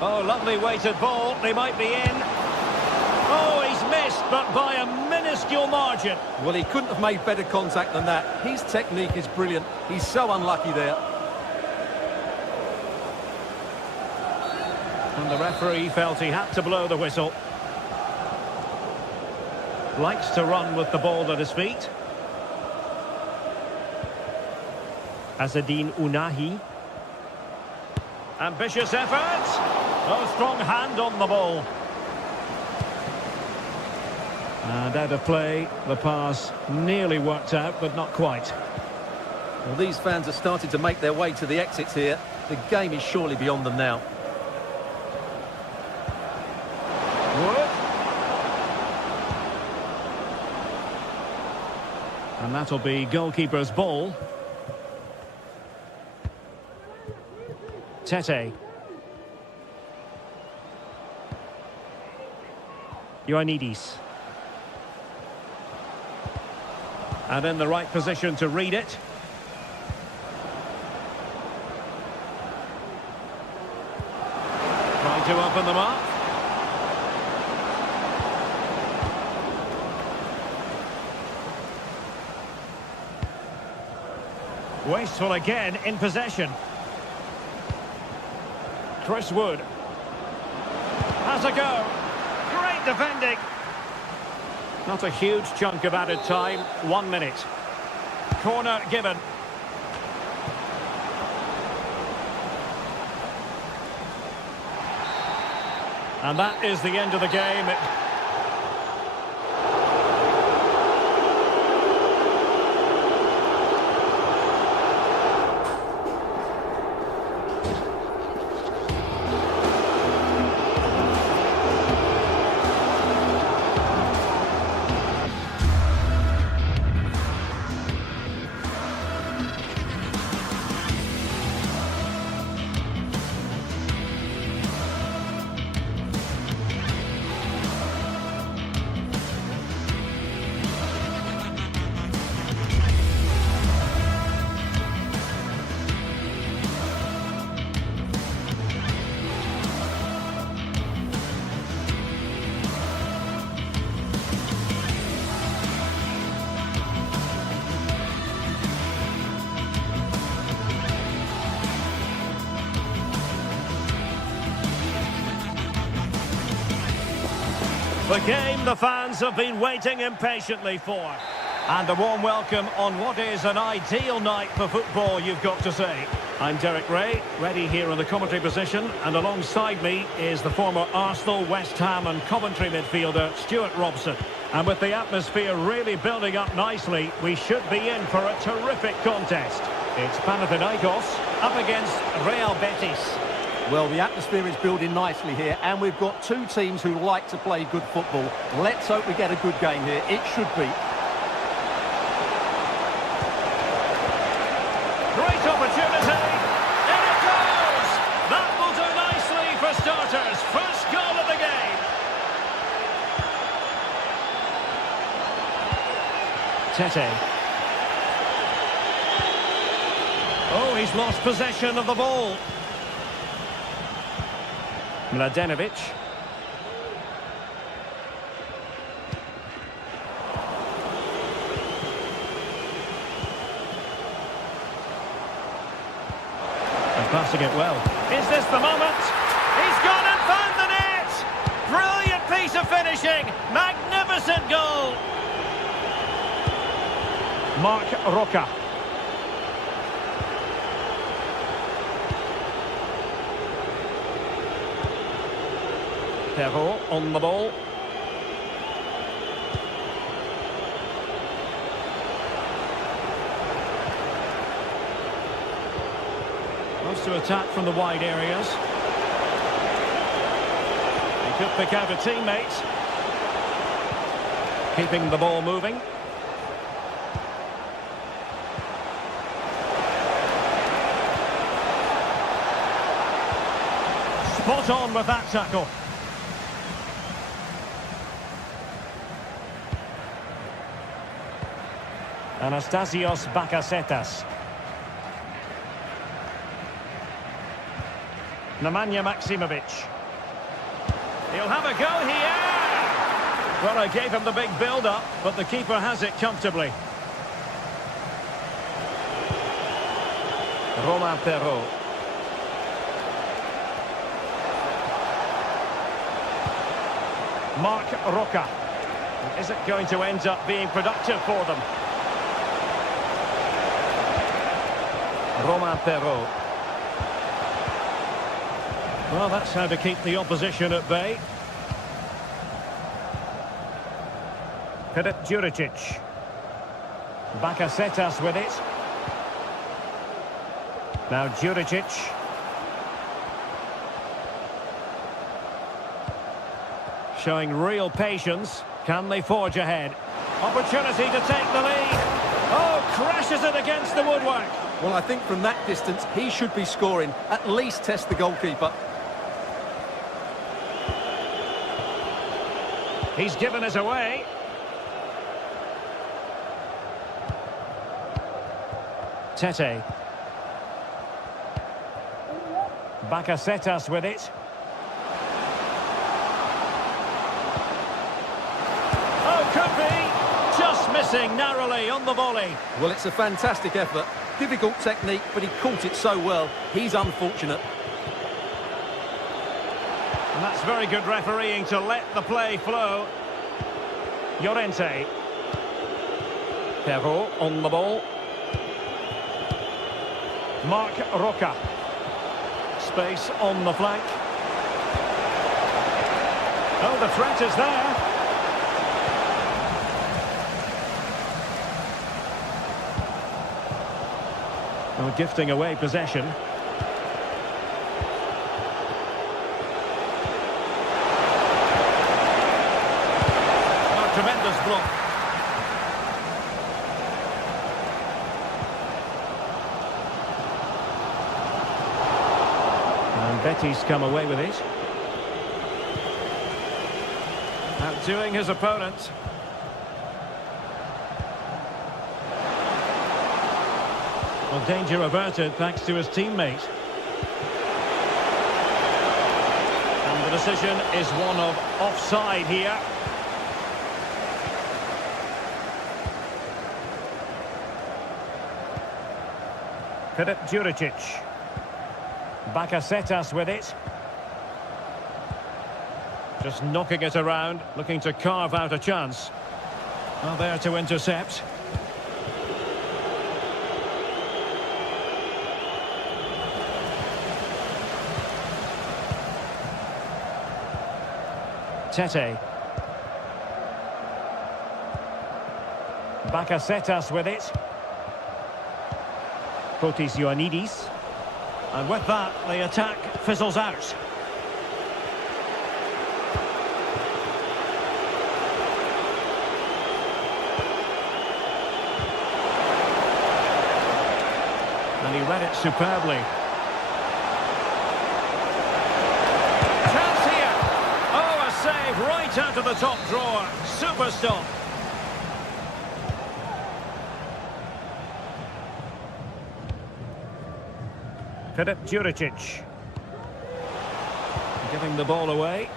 Oh, lovely weighted ball. They might be in. Oh, he's missed, but by a minuscule margin. Well, he couldn't have made better contact than that. His technique is brilliant. He's so unlucky there. And the referee felt he had to blow the whistle. Likes to run with the ball at his feet. Azzedine Ounahi. Ambitious effort. Oh, strong hand on the ball. And out of play, the pass nearly worked out, but not quite. Well, these fans are starting to make their way to the exits here. The game is surely beyond them now. Wood. And that'll be goalkeeper's ball. Tete. Ioannidis. And in the right position to read it. Trying to open them up. Wasteful again in possession. Chris Wood. Has a go. Great defending. Not a huge chunk of added time. 1 minute. Corner given. And that is the end of the game. The game the fans have been waiting impatiently for. And a warm welcome on what is an ideal night for football, you've got to say. I'm Derek Ray, ready here in the commentary position, and alongside me is the former Arsenal, West Ham and Coventry midfielder Stuart Robson. And with the atmosphere really building up nicely, we should be in for a terrific contest. It's Panathinaikos up against Real Betis. Well, the atmosphere is building nicely here, and we've got two teams who like to play good football. Let's hope we get a good game here. It should be. Great opportunity. In it goes. That will do nicely for starters. First goal of the game. Tete. Oh, he's lost possession of the ball. Mladenovic. And passing it well. Is this the moment? He's gone and found the net! Brilliant piece of finishing! Magnificent goal! Marc Roca. Perrault on the ball. Wants to attack from the wide areas. He could pick out a teammate. Keeping the ball moving. Spot on with that tackle. Anastasios Bakasetas. Nemanja Maksimovic. He'll have a go here! Well, I gave him the big build-up, but the keeper has it comfortably. Romain Perrault. Marc Roca. Is it going to end up being productive for them? Romain Perrault. Well, that's how to keep the opposition at bay. Filip Juricic. Bakasetas with it. Now Juricic. Showing real patience. Can they forge ahead? Opportunity to take the lead. Oh, crashes it against the woodwork. Well, I think from that distance, he should be scoring. At least test the goalkeeper. He's given it away. Tete. Bakasetas with it. Oh, could be. Just missing narrowly on the volley. Well, it's a fantastic effort. Difficult technique, but he caught it so well. He's unfortunate. And that's very good refereeing to let the play flow. Llorente. Perrault on the ball. Marc Roca. Space on the flank. Oh, the threat is there. Well, gifting away possession. Oh, tremendous block. And Betis come away with it. Outdoing his opponent. Well, danger averted thanks to his teammate. And the decision is one of offside here. Filip Juricic. Bakasetas with it. Just knocking it around, looking to carve out a chance. Well, there to intercept. Tete. Bakasetas with it. Fotis Ioannidis. And with that, the attack fizzles out. And he read it superbly. Chance here. Oh, a save right out of the top drawer. Super stop. Filip Juricic. Giving the ball away.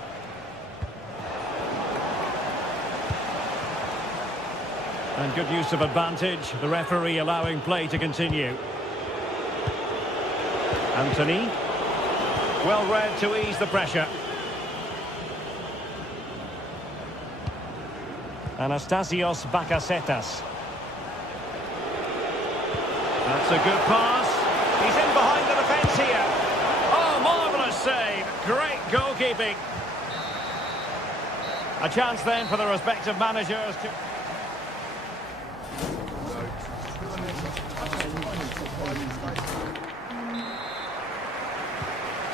And good use of advantage. The referee allowing play to continue. Anthony. Well read to ease the pressure. Anastasios Bakasetas. That's a good pass. He's in behind the defence here. Oh, marvellous save. Great goalkeeping. A chance then for the respective managers to...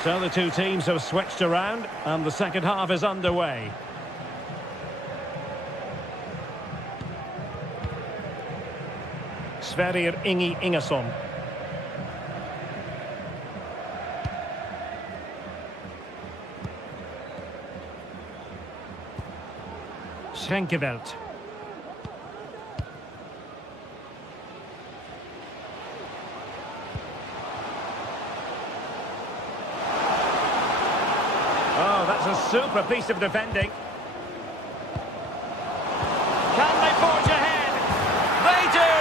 So the two teams have switched around and the second half is underway. Sverrir Ingi Ingesson. Schenkeveld. Oh, that's a super piece of defending. Can they forge ahead? They do!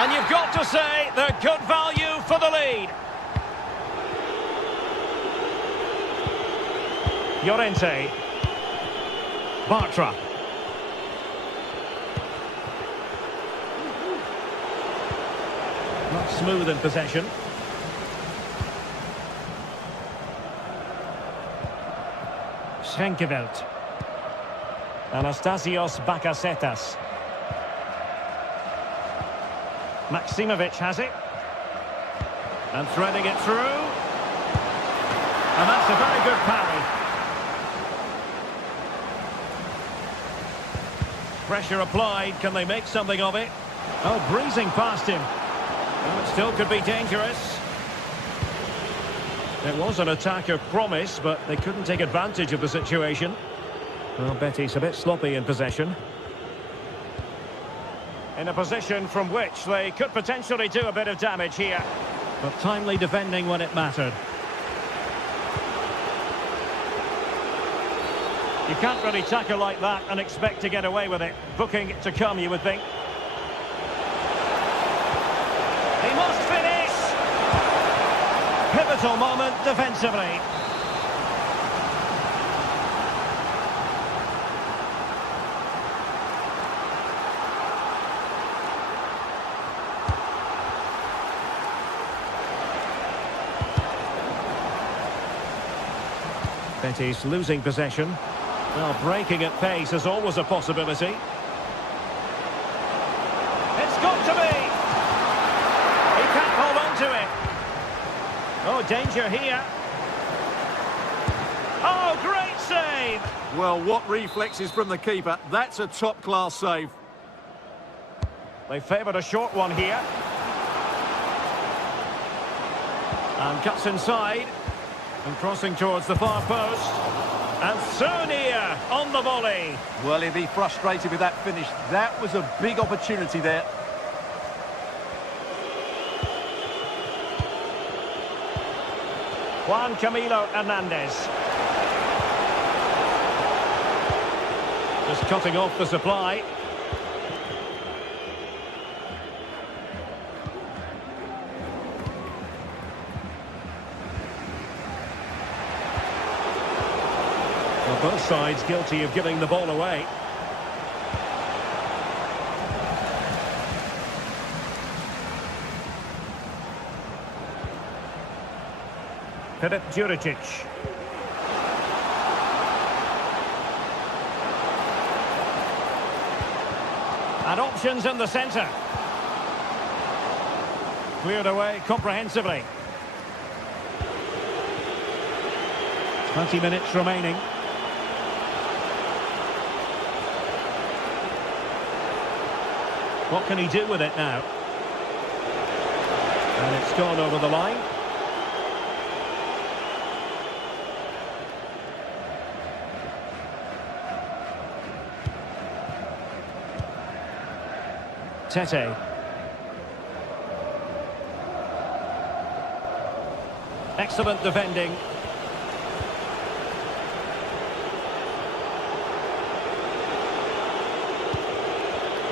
And you've got to say they're good value for the lead. Llorente. Bartra. Not smooth in possession. Schenkeveld. Anastasios Bakasetas. Maximovic has it. And threading it through. And that's a very good parry. Pressure applied. Can they make something of it? Oh, breezing past him. Well, it still could be dangerous. It was an attack of promise, but they couldn't take advantage of the situation. Well, Betis a bit sloppy in possession. In a position from which they could potentially do a bit of damage here. But timely defending when it mattered. You can't really tackle like that and expect to get away with it. Booking to come, you would think. He must finish! Pivotal moment defensively. Betis losing possession. Well, breaking at pace is always a possibility. It's got to be! He can't hold on to it. Oh, danger here. Oh, great save! Well, what reflexes from the keeper. That's a top-class save. They favoured a short one here. And cuts inside. And crossing towards the far post. And so near on the volley. Well, he'll be frustrated with that finish. That was a big opportunity there. Juan Camilo Hernandez. Just cutting off the supply. Well, both sides guilty of giving the ball away. Filip Juricic. And options in the centre. Cleared away comprehensively. 20 minutes remaining. What can he do with it now? And it's gone over the line. Tete. Excellent defending.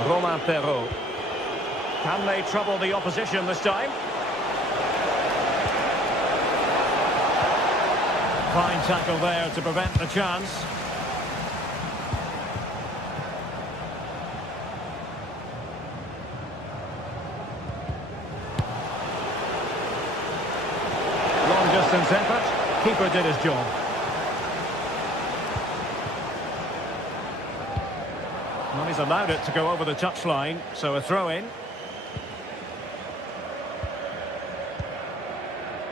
Romain Perrault. Can they trouble the opposition this time? Fine tackle there to prevent the chance. Long distance effort. Keeper did his job. Well, he's allowed it to go over the touchline, so a throw-in.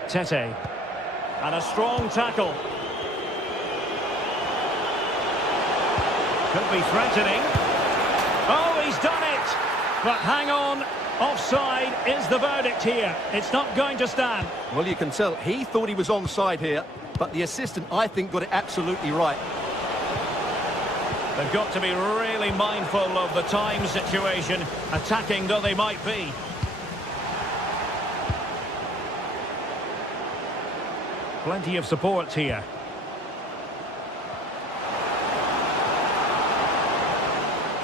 Tete. And a strong tackle. Could be threatening. Oh, he's done it! But hang on, offside is the verdict here. It's not going to stand. Well, you can tell he thought he was onside here, but the assistant, I think, got it absolutely right. They've got to be really mindful of the time situation, attacking though they might be. Plenty of support here.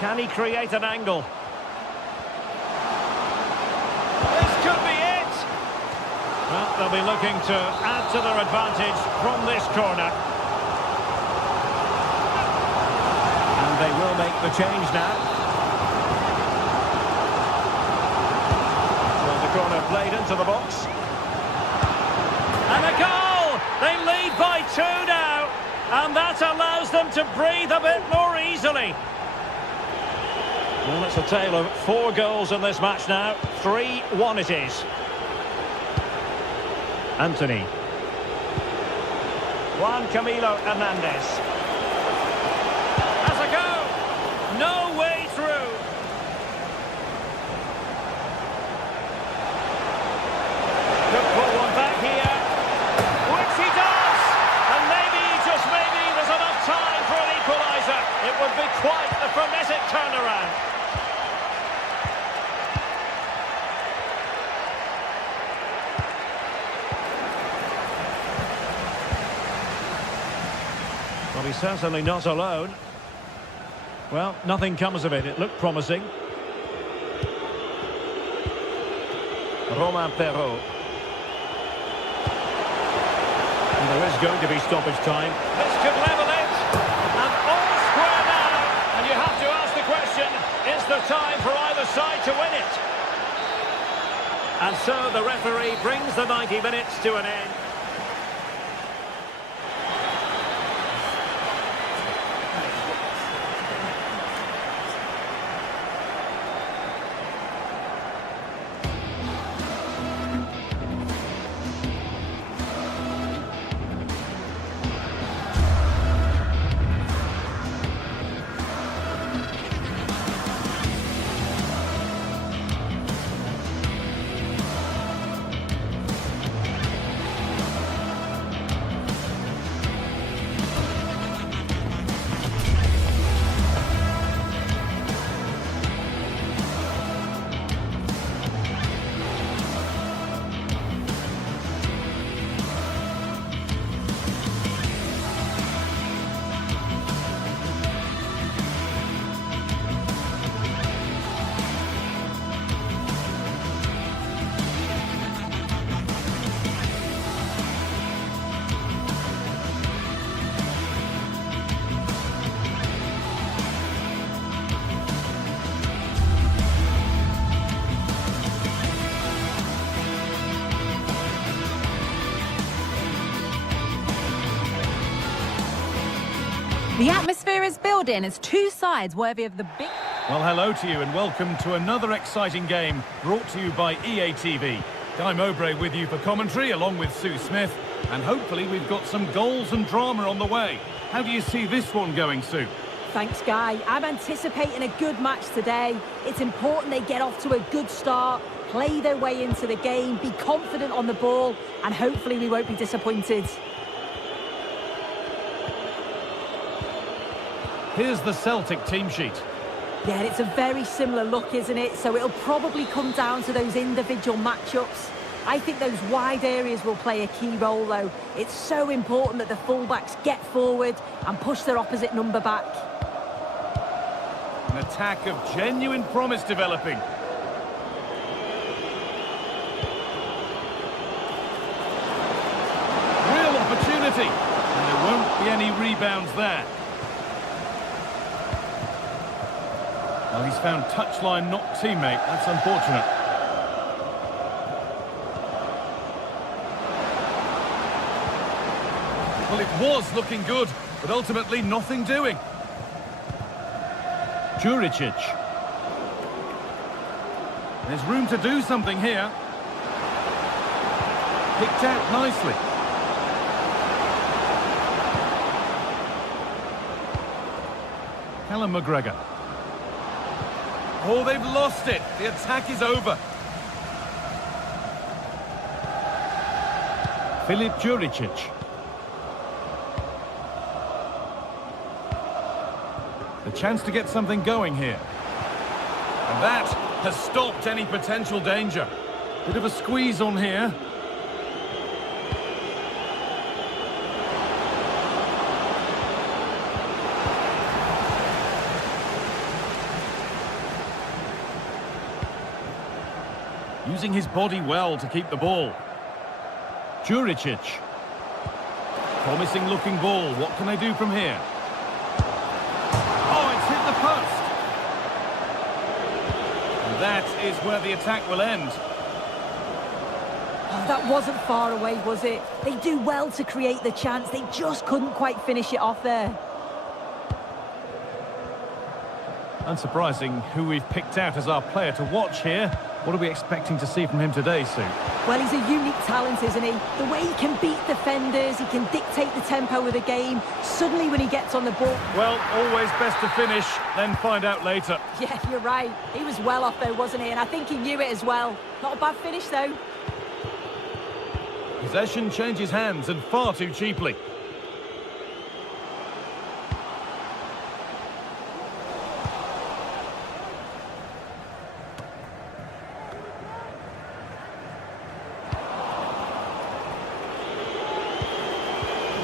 Can he create an angle? This could be it! Well, they'll be looking to add to their advantage from this corner. And they will make the change now. So the corner played into the box. And a goal! They lead by 2 now, and that allows them to breathe a bit more easily. Well, it's a tale of 4 goals in this match now. 3-1 it is. Anthony. Juan Camilo Hernandez. Has a go. No way through. Could pull one back here. Which he does. And maybe, just maybe, there's enough time for an equaliser. It would be quite a frenetic turnaround. Well, he's certainly not alone. Well, nothing comes of it. It looked promising. Romain Perrault. And there is going to be stoppage time. This could level it. And all square now. And you have to ask the question, is there time for either side to win it? And so the referee brings the 90 minutes to an end. The atmosphere is building as 2 sides worthy of the big... Well, hello to you and welcome to another exciting game brought to you by EA TV. Guy Mowbray with you for commentary along with Sue Smith, and hopefully we've got some goals and drama on the way. How do you see this one going, Sue? Thanks, Guy. I'm anticipating a good match today. It's important they get off to a good start, play their way into the game, be confident on the ball, and hopefully we won't be disappointed. Here's the Celtic team sheet. Yeah, it's a very similar look, isn't it? So it'll probably come down to those individual matchups. I think those wide areas will play a key role, though. It's so important that the fullbacks get forward and push their opposite number back. An attack of genuine promise developing. Real opportunity. And there won't be any rebounds there. Well, he's found touchline, not teammate. That's unfortunate. Well, it was looking good, but ultimately nothing doing. Juricic. There's room to do something here. Picked out nicely. Callum McGregor. Oh, they've lost it. The attack is over. Filip Juricic. The chance to get something going here. And that has stopped any potential danger. Bit of a squeeze on here. Using his body well to keep the ball. Juricic. Promising looking ball. What can they do from here? Oh, it's hit the post. And that is where the attack will end. Oh, that wasn't far away, was it? They do well to create the chance. They just couldn't quite finish it off there. Unsurprising who we've picked out as our player to watch here. What are we expecting to see from him today, Sue? Well, he's a unique talent, isn't he? The way he can beat defenders, he can dictate the tempo of the game. Suddenly when he gets on the ball... Well, always best to finish, then find out later. Yeah, you're right. He was well off though, wasn't he? And I think he knew it as well. Not a bad finish, though. Possession changes hands, and far too cheaply.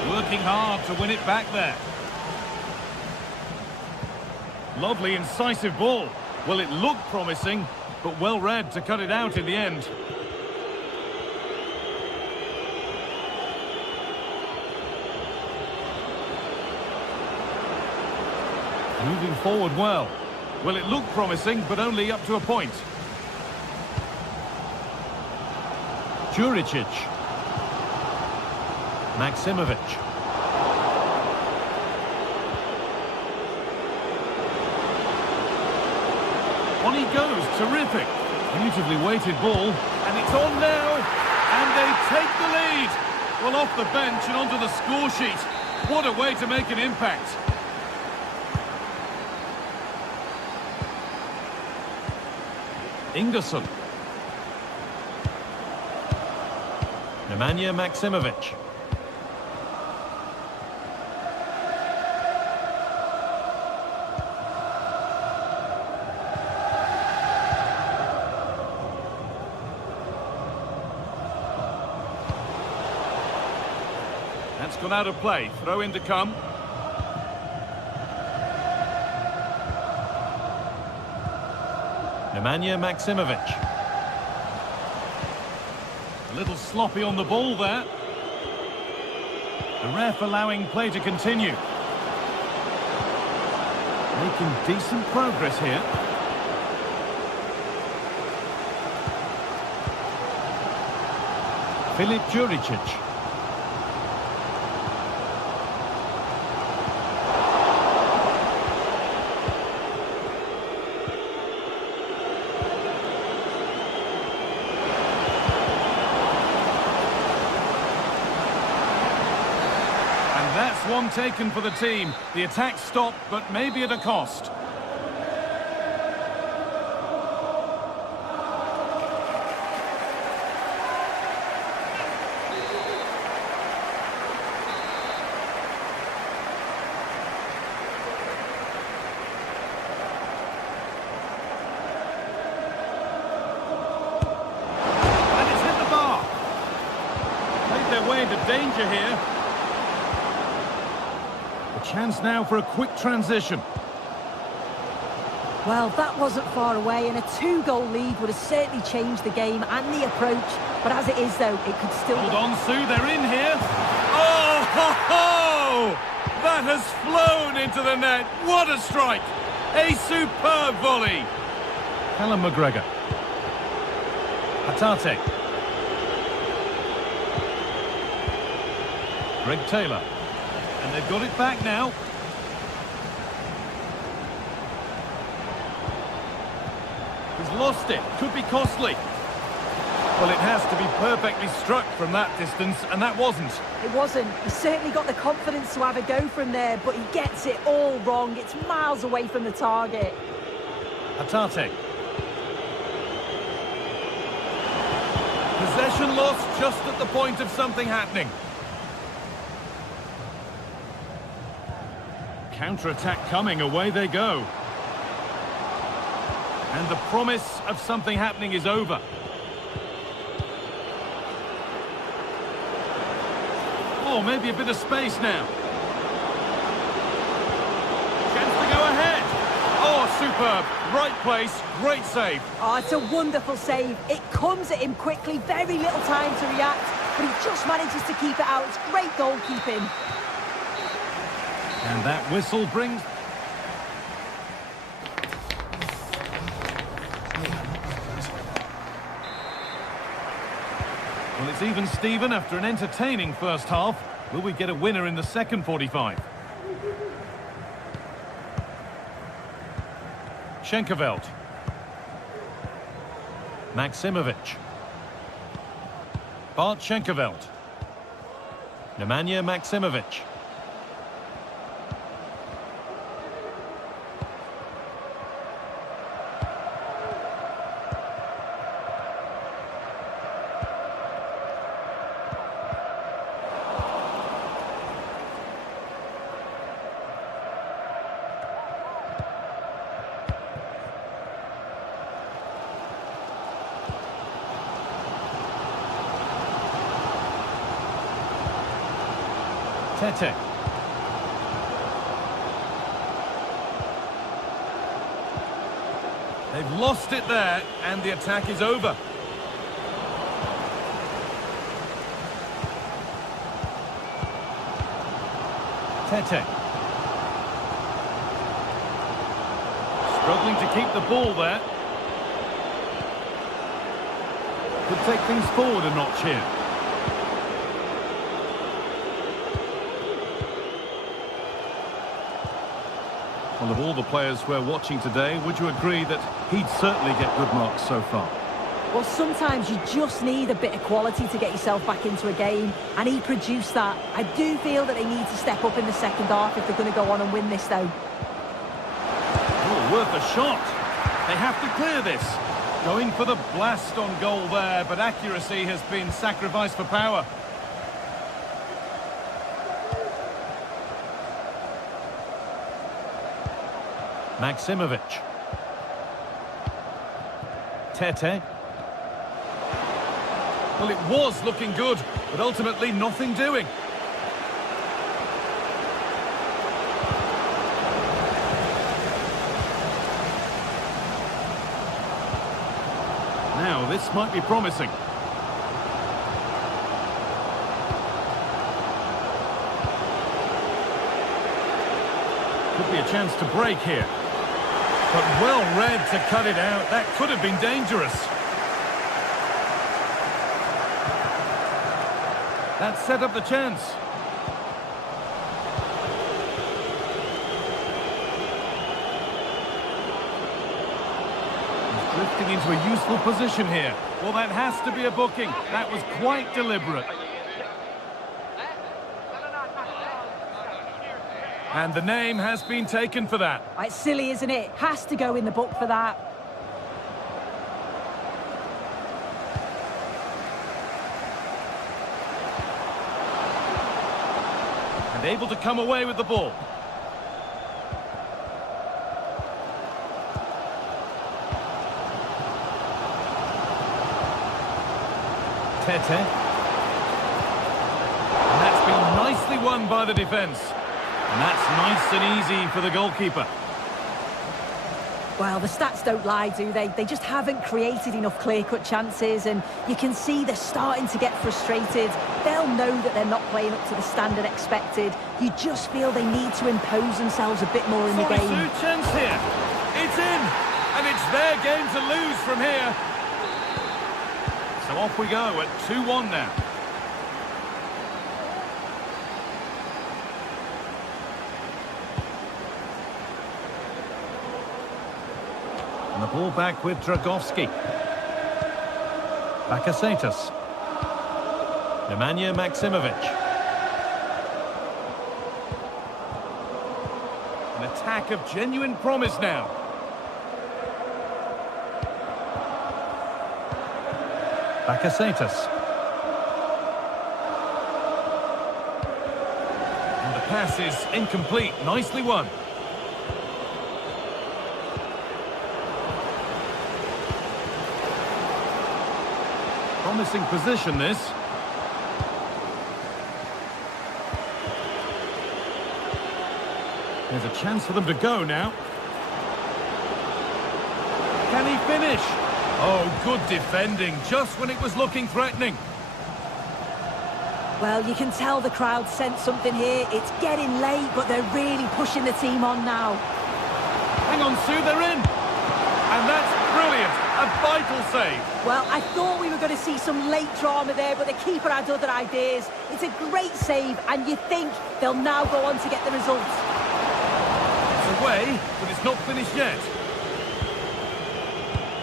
Working hard to win it back there. Lovely, incisive ball. Well, it looked promising, but well read to cut it out in the end. Moving forward well. Well, it looked promising, but only up to a point. Juricic. Maximovic. On he goes, terrific. Beautifully weighted ball, and it's on now, and they take the lead. Well, off the bench and onto the score sheet. What a way to make an impact. Ingerson. Nemanja Maximovic. That's gone out of play. Throw in to come. Nemanja Maximovic. A little sloppy on the ball there. The ref allowing play to continue. Making decent progress here. Filip Juricic. one taken for the team. The attack stopped, but maybe at a cost. Into danger here. A chance now for a quick transition. Well, that wasn't far away, and a 2-goal lead would have certainly changed the game and the approach. But as it is, though, it could still... Hold on, Sue, they're in here. Oh, ho, ho! That has flown into the net. What a strike! A superb volley. Callum McGregor. Hatate. Greg Taylor, and they've got it back now. He's lost it, could be costly. Well, it has to be perfectly struck from that distance, and that wasn't. It wasn't. He certainly got the confidence to have a go from there, but he gets it all wrong. It's miles away from the target. Hatate. Possession lost just at the point of something happening. Counter-attack coming, away they go. And the promise of something happening is over. Oh, maybe a bit of space now. Chance to go ahead. Oh, superb. Right place, great save. Oh, it's a wonderful save. It comes at him quickly, very little time to react, but he just manages to keep it out. It's great goalkeeping. And that whistle brings... Well, it's even Steven after an entertaining first half. Will we get a winner in the second 45? Schenkerveld. Maximovic. Bart Schenkerveld. Nemanja Maximovic. Tete. They've lost it there, and the attack is over. Tete. Struggling to keep the ball there. Could take things forward a notch here. Well, of all the players we're watching today, would you agree that he'd certainly get good marks so far? Well, sometimes you just need a bit of quality to get yourself back into a game, and he produced that. I do feel that they need to step up in the second half if they're going to go on and win this, though. Oh, worth a shot. They have to clear this. Going for the blast on goal there, but accuracy has been sacrificed for power. Maximovic. Tete. Well, it was looking good, but ultimately nothing doing. Now, this might be promising. Could be a chance to break here. But well read to cut it out. That could have been dangerous. That set up the chance. He's drifting into a useful position here. Well, that has to be a booking. That was quite deliberate. And the name has been taken for that. It's silly, isn't it? Has to go in the book for that. And able to come away with the ball. Tete. And that's been nicely won by the defence. And that's nice and easy for the goalkeeper. Well, the stats don't lie, do they? They just haven't created enough clear-cut chances, and you can see they're starting to get frustrated. They'll know that they're not playing up to the standard expected. You just feel they need to impose themselves a bit more in the game. Sue, chance here. It's in, and it's their game to lose from here. So off we go at 2-1 now. And the ball back with Dragovski. Bakasetas. Nemanja Maksimovic. An attack of genuine promise now. Bakasetas. And the pass is incomplete. Nicely won. Promising position, this. There's a chance for them to go now. Can he finish? Oh, good defending, just when it was looking threatening. Well, you can tell the crowd sensed something here. It's getting late, but they're really pushing the team on now. Hang on, Sue, they're in. And that's brilliant. A vital save. Well, I thought we were going to see some late drama there, but the keeper had other ideas. It's a great save, and you think they'll now go on to get the result. It's away, but it's not finished yet.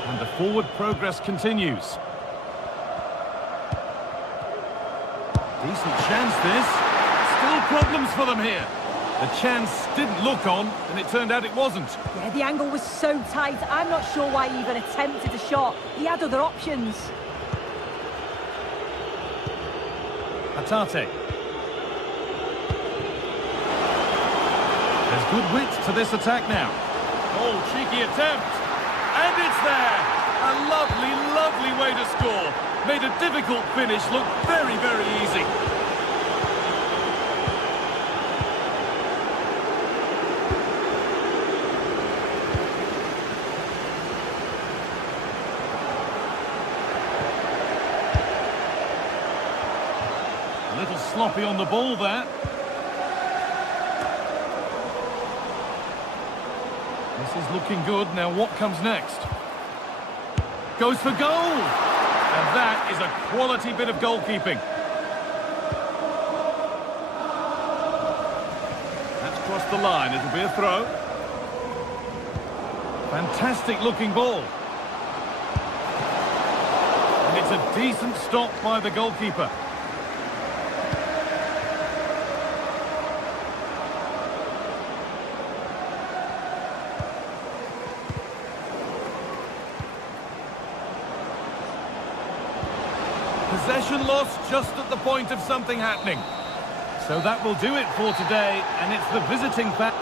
And the forward progress continues. Decent chance, this. Still problems for them here. The chance didn't look on, and it turned out it wasn't. Yeah, the angle was so tight. I'm not sure why he even attempted a shot. He had other options. Atate. There's good width to this attack now. Oh, cheeky attempt. And it's there. A lovely, lovely way to score. Made a difficult finish look very, very easy. A little sloppy on the ball there. This is looking good. Now what comes next? Goes for goal! And that is a quality bit of goalkeeping. That's crossed the line. It'll be a throw. Fantastic looking ball. And it's a decent stop by the goalkeeper. Possession lost just at the point of something happening. So that will do it for today, and it's the visiting back.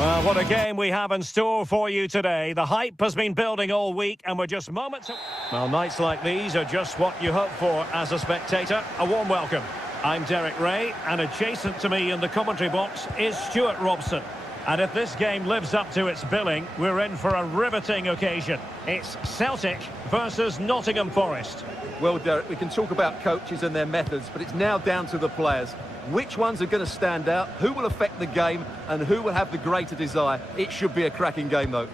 Well, what a game we have in store for you today. The hype has been building all week and we're just moments... Well, nights like these are just what you hope for as a spectator. A warm welcome. I'm Derek Ray, and adjacent to me in the commentary box is Stuart Robson. And if this game lives up to its billing, we're in for a riveting occasion. It's Celtic versus Nottingham Forest. Well, Derek, we can talk about coaches and their methods, but it's now down to the players. Which ones are going to stand out, who will affect the game, and who will have the greater desire? It should be a cracking game, though.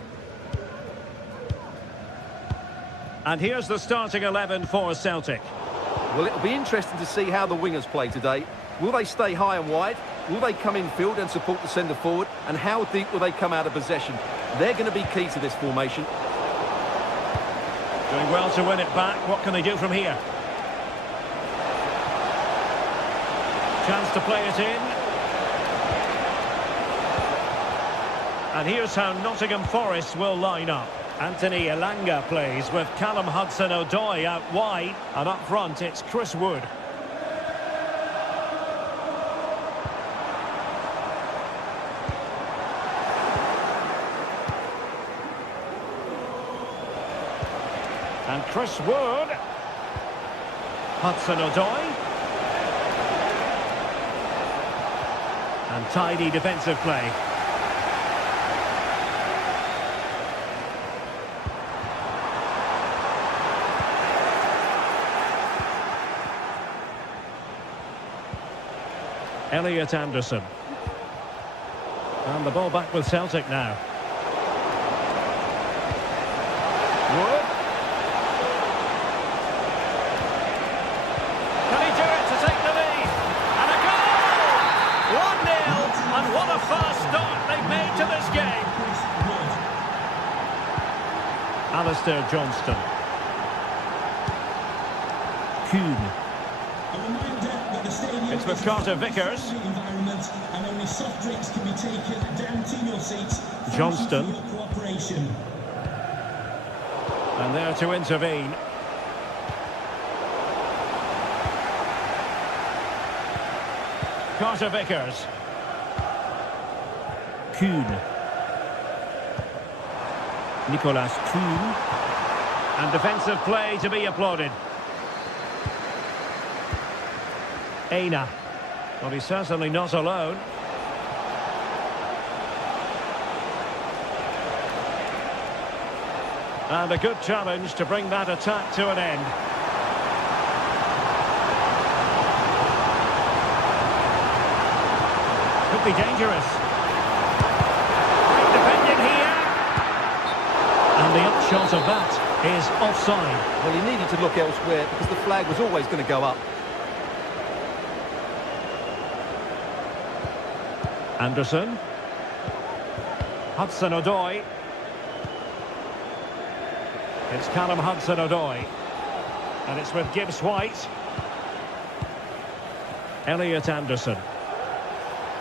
And here's the starting 11 for Celtic. Well, it'll be interesting to see how the wingers play today. Will they stay high and wide? Will they come in field and support the centre forward? And how deep will they come out of possession? They're going to be key to this formation. Doing well to win it back. What can they do from here? Chance to play it in. And here's how Nottingham Forest will line up. Anthony Elanga plays with Callum Hudson-Odoi out wide. And up front, it's Chris Wood. And Chris Wood. Hudson-Odoi. And tidy defensive play. Elliot Anderson. And the ball back with Celtic now. Wood. Can he do it to take the lead? And a goal! 1-0, and what a fast start they've made to this game. Alistair Johnston. Kuhn. It's with Carter Vickers. Johnston. And there to intervene. Carter Vickers. Kuhn. Nicolas Kuhn. And defensive play to be applauded. Aina. Well, he's certainly not alone. And a good challenge to bring that attack to an end. Could be dangerous. Great defending here. And the upshot of that is offside. Well, he needed to look elsewhere because the flag was always going to go up. Anderson. Hudson-Odoi. It's Callum Hudson-Odoi. And it's with Gibbs White. Elliot Anderson.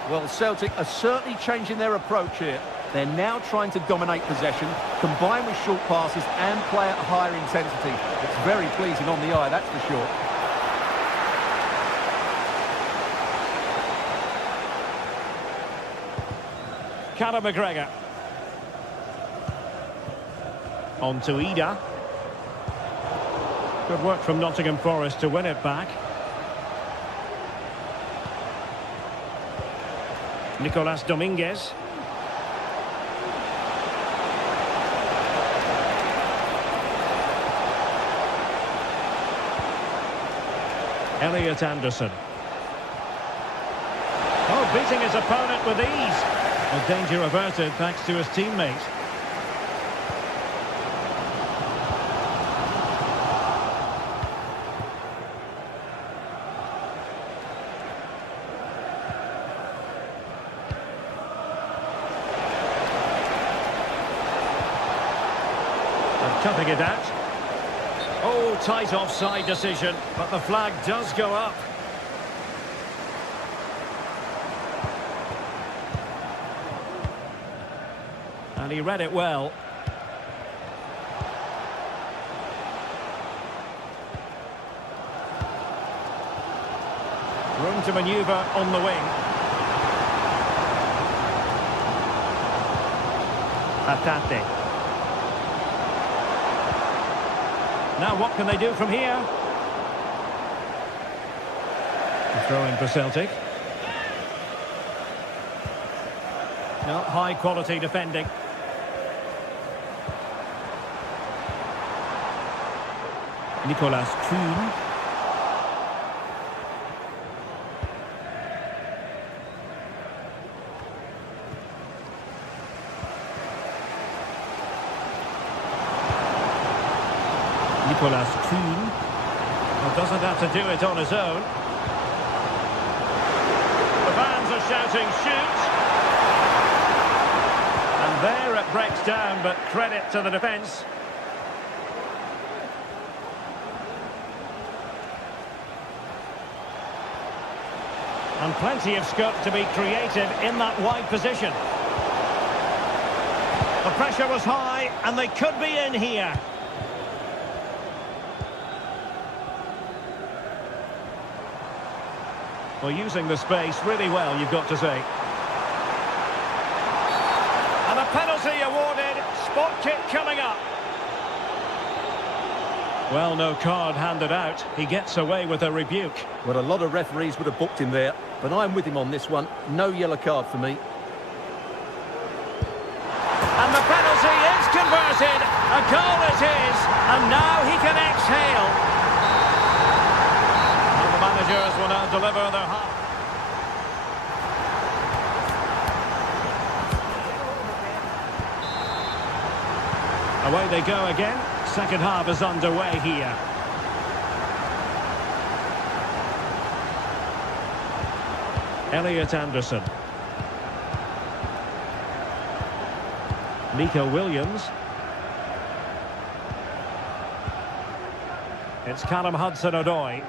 Well, Celtic are certainly changing their approach here. They're now trying to dominate possession, combine with short passes and play at a higher intensity. It's very pleasing on the eye, that's for sure. Callum McGregor. On to Ida. Good work from Nottingham Forest to win it back. Nicolas Dominguez. Elliot Anderson. Oh, beating his opponent with ease. A danger averted thanks to his teammate. And cutting it out. Oh, tight offside decision, but the flag does go up. And he read it well. Room to manoeuvre on the wing. Atate. Now what can they do from here? Throwing for Celtic. No, high quality defending. Nicolas Kuhn. Nicolas Kuhn. Well, doesn't have to do it on his own. The fans are shouting, shoot! And there it breaks down, but credit to the defence. And plenty of scope to be creative in that wide position. The pressure was high, and they could be in here. Well, using the space really well, you've got to say. And a penalty awarded. Spot kick coming up. Well, no card handed out. He gets away with a rebuke. Well, a lot of referees would have booked him there, but I'm with him on this one. No yellow card for me. And the penalty is converted. A goal it is. And now he can exhale. And the managers will now deliver their half. Away they go again. Second half is underway here. Elliot Anderson. Nico Williams. It's Callum Hudson-Odoi.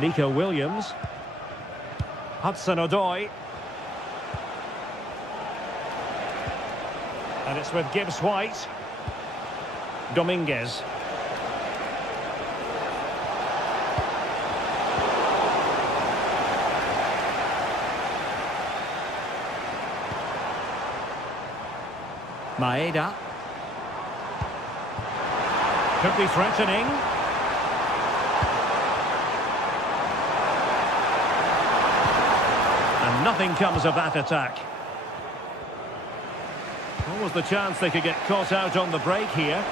Nico Williams. Hudson-Odoi. And it's with Gibbs-White. Dominguez. Maeda. Could be threatening. And nothing comes of that attack. What was the chance they could get caught out on the break here?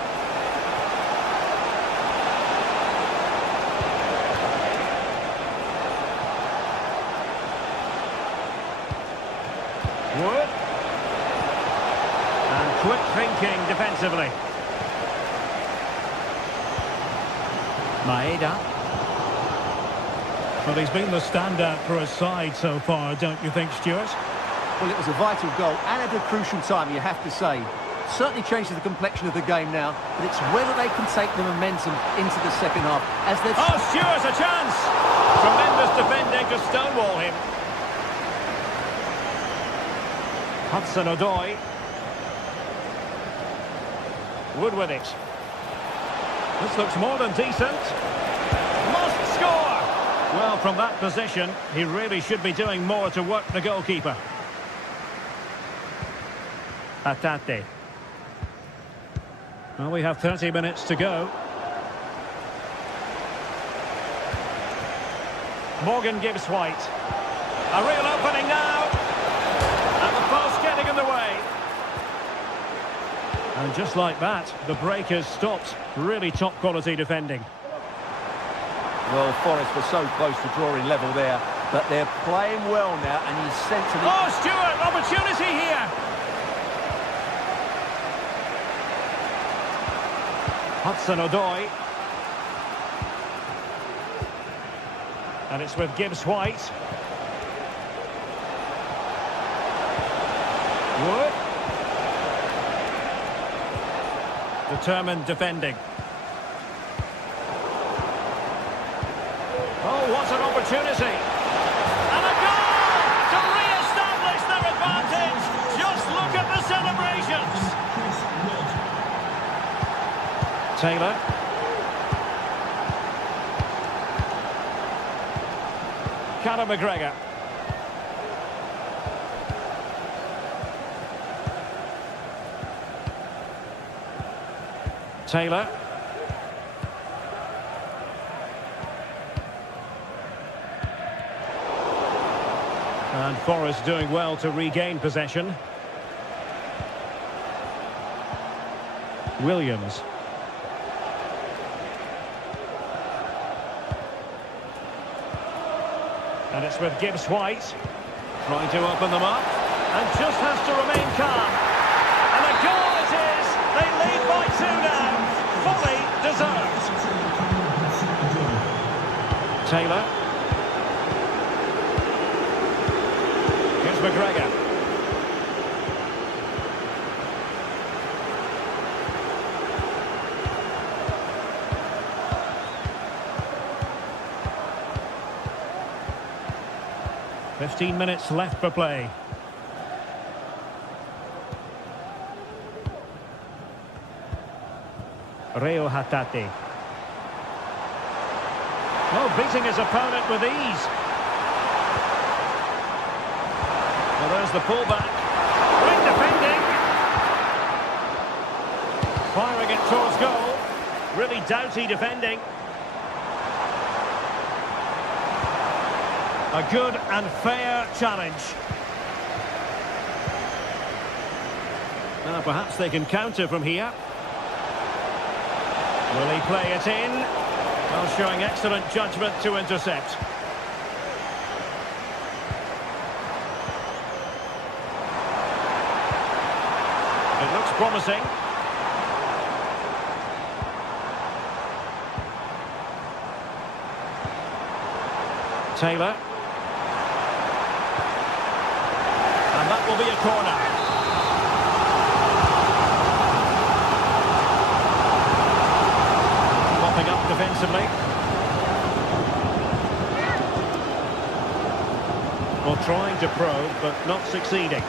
Wood. And quick thinking defensively. Maeda. Well, he's been the standout for his side so far, don't you think, Stuart? Well, it was a vital goal and at a crucial time, you have to say. Certainly changes the complexion of the game now, but it's whether they can take the momentum into the second half. As they've... Oh, Stuart, a chance! Tremendous defending to stonewall him. Hudson-Odoi. Wood with it. This looks more than decent. Must score! Well, from that position, he really should be doing more to work the goalkeeper. Atate. Well, we have 30 minutes to go. Morgan Gibbs-White. A real opening now. And the post getting in the way. And just like that, the break has stopped. Really top quality defending. Well, Forest were so close to drawing level there, but they're playing well now, and you sense it. Oh, Stuart, opportunity here. Hudson-Odoi. And it's with Gibbs-White. Wood. Determined defending. Oh, what an opportunity. And a goal to re-establish their advantage. Just look at the celebrations. Taylor. Callum McGregor. Taylor. And Forest doing well to regain possession. Williams. And it's with Gibbs-White. Trying to open them up. And just has to remain calm. And a goal it is! They lead by 2 now. Fully deserved. Taylor. Here's McGregor. "15 minutes left for play. Reo Hatate. Oh, beating his opponent with ease. Well, there's the pullback. Great defending. Firing it towards goal. Really doughty defending. A good and fair challenge. Now perhaps they can counter from here. Will he play it in? Well, showing excellent judgment to intercept. It looks promising. Taylor. And that will be a corner. Mopping up defensively. Well, trying to probe, but not succeeding.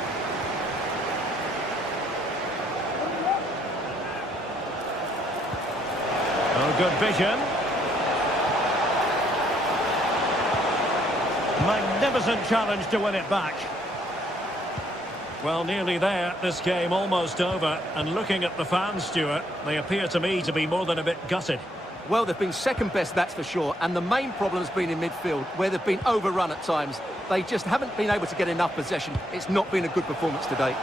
Oh, good vision. Magnificent challenge to win it back. Well, nearly there. This game almost over. And looking at the fans, Stuart, they appear to me to be more than a bit gutted. Well, they've been second best, that's for sure. And the main problem has been in midfield, where they've been overrun at times. They just haven't been able to get enough possession. It's not been a good performance today.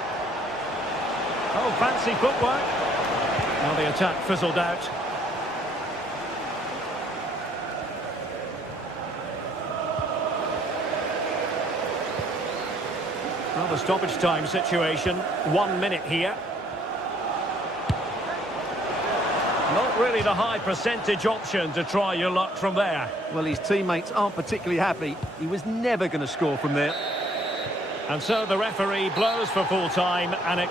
Oh, fancy footwork. Well, the attack fizzled out. Well, the stoppage time situation, 1 minute here. Not really the high percentage option to try your luck from there. Well, his teammates aren't particularly happy. He was never going to score from there. And so the referee blows for full time, and it...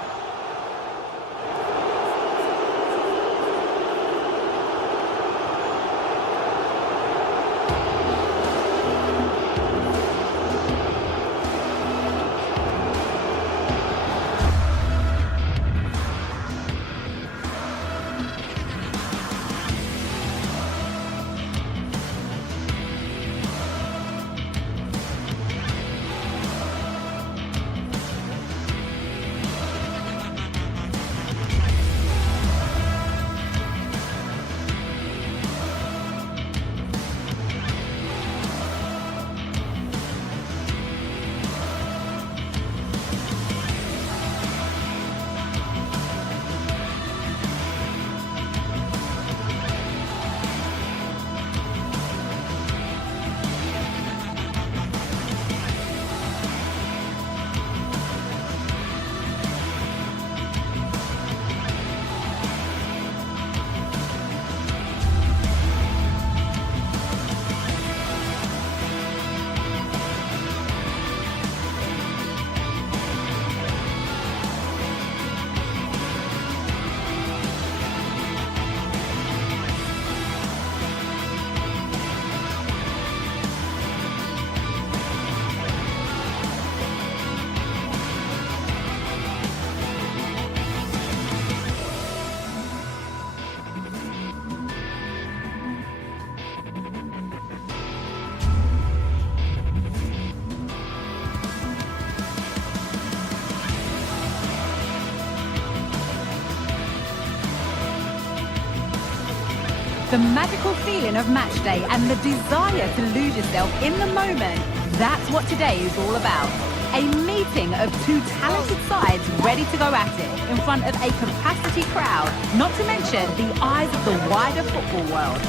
The magical feeling of match day and the desire to lose yourself in the moment, that's what today is all about. A meeting of two talented sides ready to go at it in front of a capacity crowd, not to mention the eyes of the wider football world.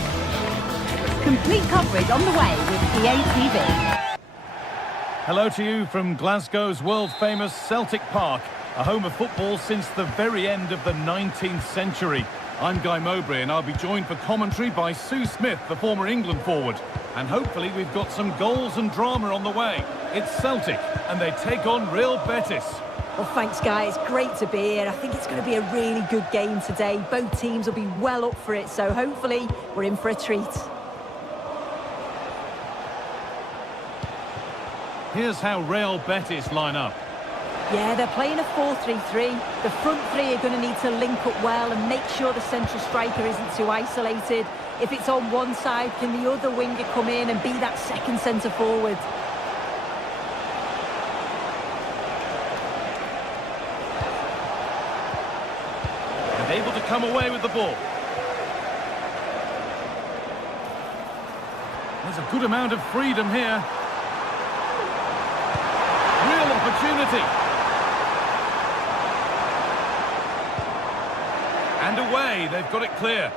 Complete coverage on the way with EA TV. Hello to you from Glasgow's world-famous Celtic Park, a home of football since the very end of the 19th century. I'm Guy Mowbray and I'll be joined for commentary by Sue Smith, the former England forward. And hopefully we've got some goals and drama on the way. It's Celtic and they take on Real Betis. Well, thanks, Guy. It's great to be here. I think it's going to be a really good game today. Both teams will be well up for it, so hopefully we're in for a treat. Here's how Real Betis line up. Yeah, they're playing a 4-3-3. The front three are going to need to link up well and make sure the central striker isn't too isolated. If it's on one side, can the other winger come in and be that second centre forward? And able to come away with the ball. There's a good amount of freedom here. Real opportunity. And away, they've got it clear.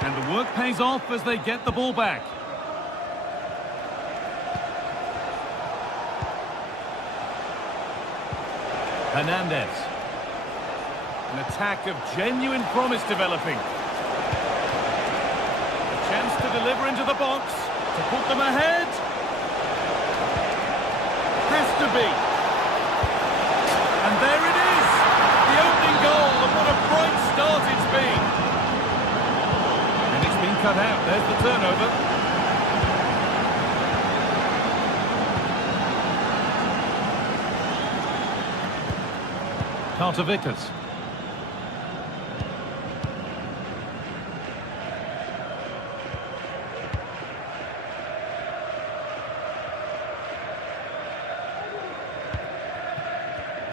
And the work pays off as they get the ball back. Hernandez. An attack of genuine promise developing. A chance to deliver into the box, to put them ahead. Has to be. And there it is! The opening goal, and what a bright start it's been. And it's been cut out. There's the turnover. Carter Vickers.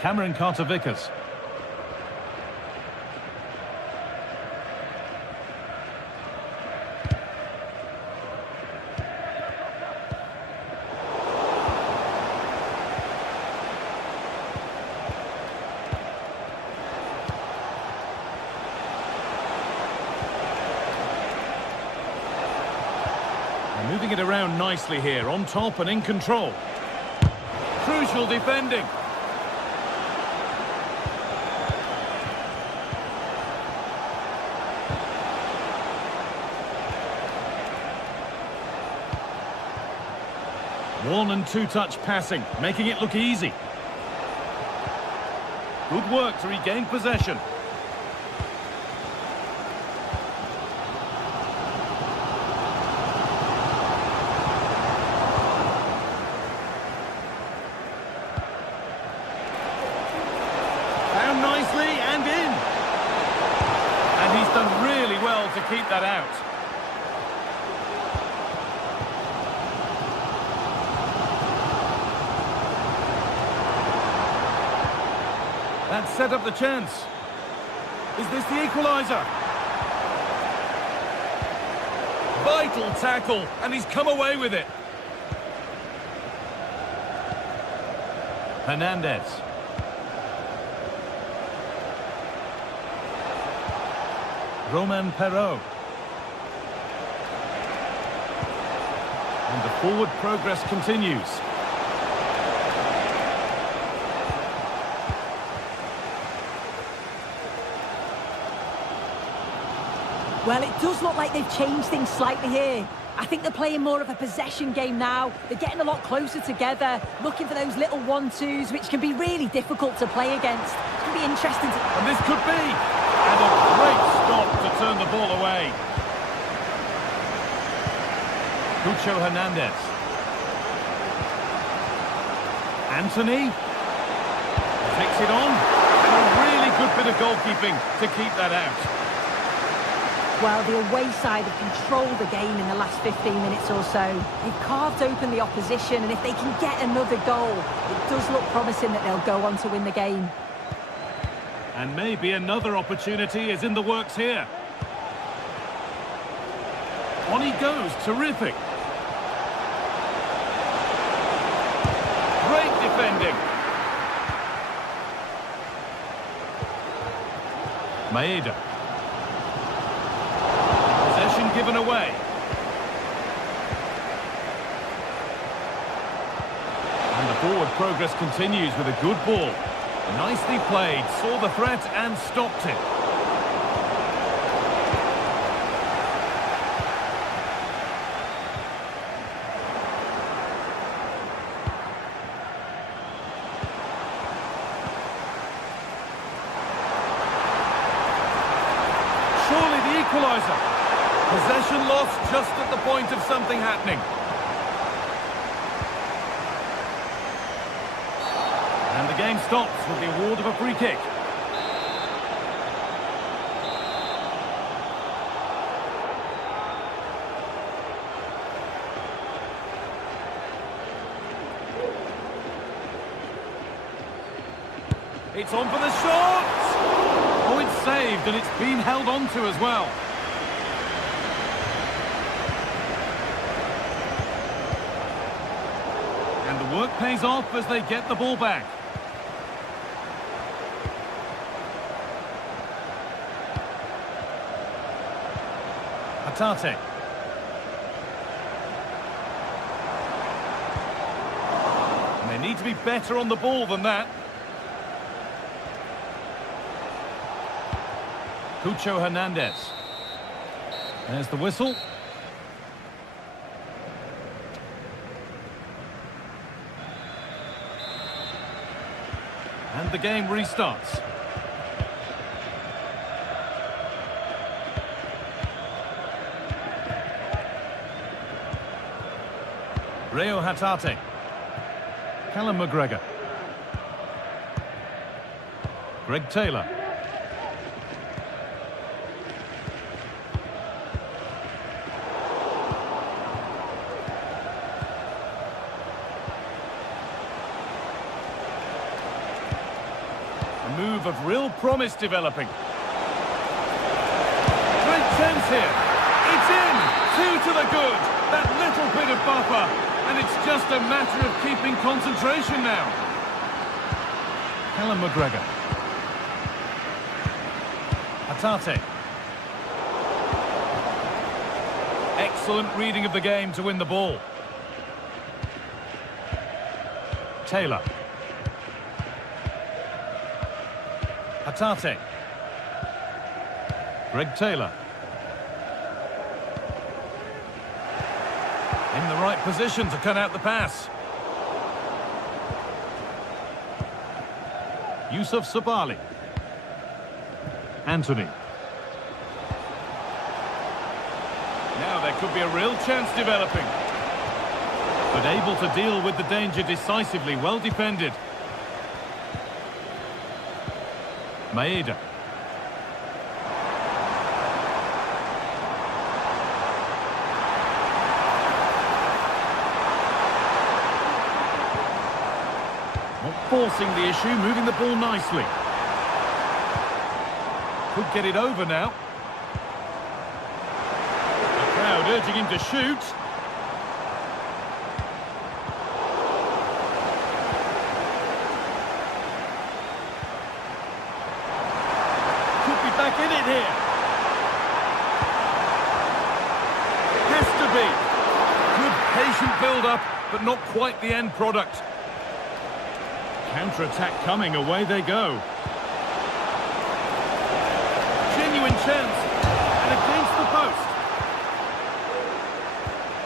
Cameron Carter-Vickers. They're moving it around nicely here, on top and in control. Crucial defending. One and two-touch passing, making it look easy. Good work to regain possession. Found nicely and in. And he's done really well to keep that out. That set up the chance. Is this the equaliser? Vital tackle, and he's come away with it. Hernandez. Roman Perrault. And the forward progress continues. Well, it does look like they've changed things slightly here. I think they're playing more of a possession game now. They're getting a lot closer together, looking for those little 1-2s, which can be really difficult to play against. It's going to be interesting to... And this could be. And a great stop to turn the ball away. Cucho Hernandez. Anthony. Takes it on. And a really good bit of goalkeeping to keep that out. Well, the away side have controlled the game in the last 15 minutes or so. They've carved open the opposition, and if they can get another goal, it does look promising that they'll go on to win the game. And maybe another opportunity is in the works here. On he goes, terrific. Great defending. Maeda. Possession given away. And the forward progress continues with a good ball. Nicely played, saw the threat and stopped it. Surely the equaliser. Possession lost just at the point of something happening. And the game stops with the award of a free kick. It's on for the shot! Oh, it's saved and it's been held on to as well. And the work pays off as they get the ball back. Hatate. And they need to be better on the ball than that. Cucho Hernandez. There's the whistle. And the game restarts. Reo Hatate. Callum McGregor. Greg Taylor. A move of real promise developing. Great chance here. It's in. 2 to the good. That little bit of buffer. And it's just a matter of keeping concentration now. Callum McGregor. Hatate. Excellent reading of the game to win the ball. Taylor. Hatate. Greg Taylor. In the right position to cut out the pass. Yusuf Sabali. Anthony. Now there could be a real chance developing. But able to deal with the danger decisively, well defended. Maeda. Not forcing the issue, moving the ball nicely. Could get it over now. The crowd urging him to shoot. Could be back in it here. Has to be. Good patient build-up, but not quite the end product. Counter-attack coming, away they go. Genuine chance, and against the post.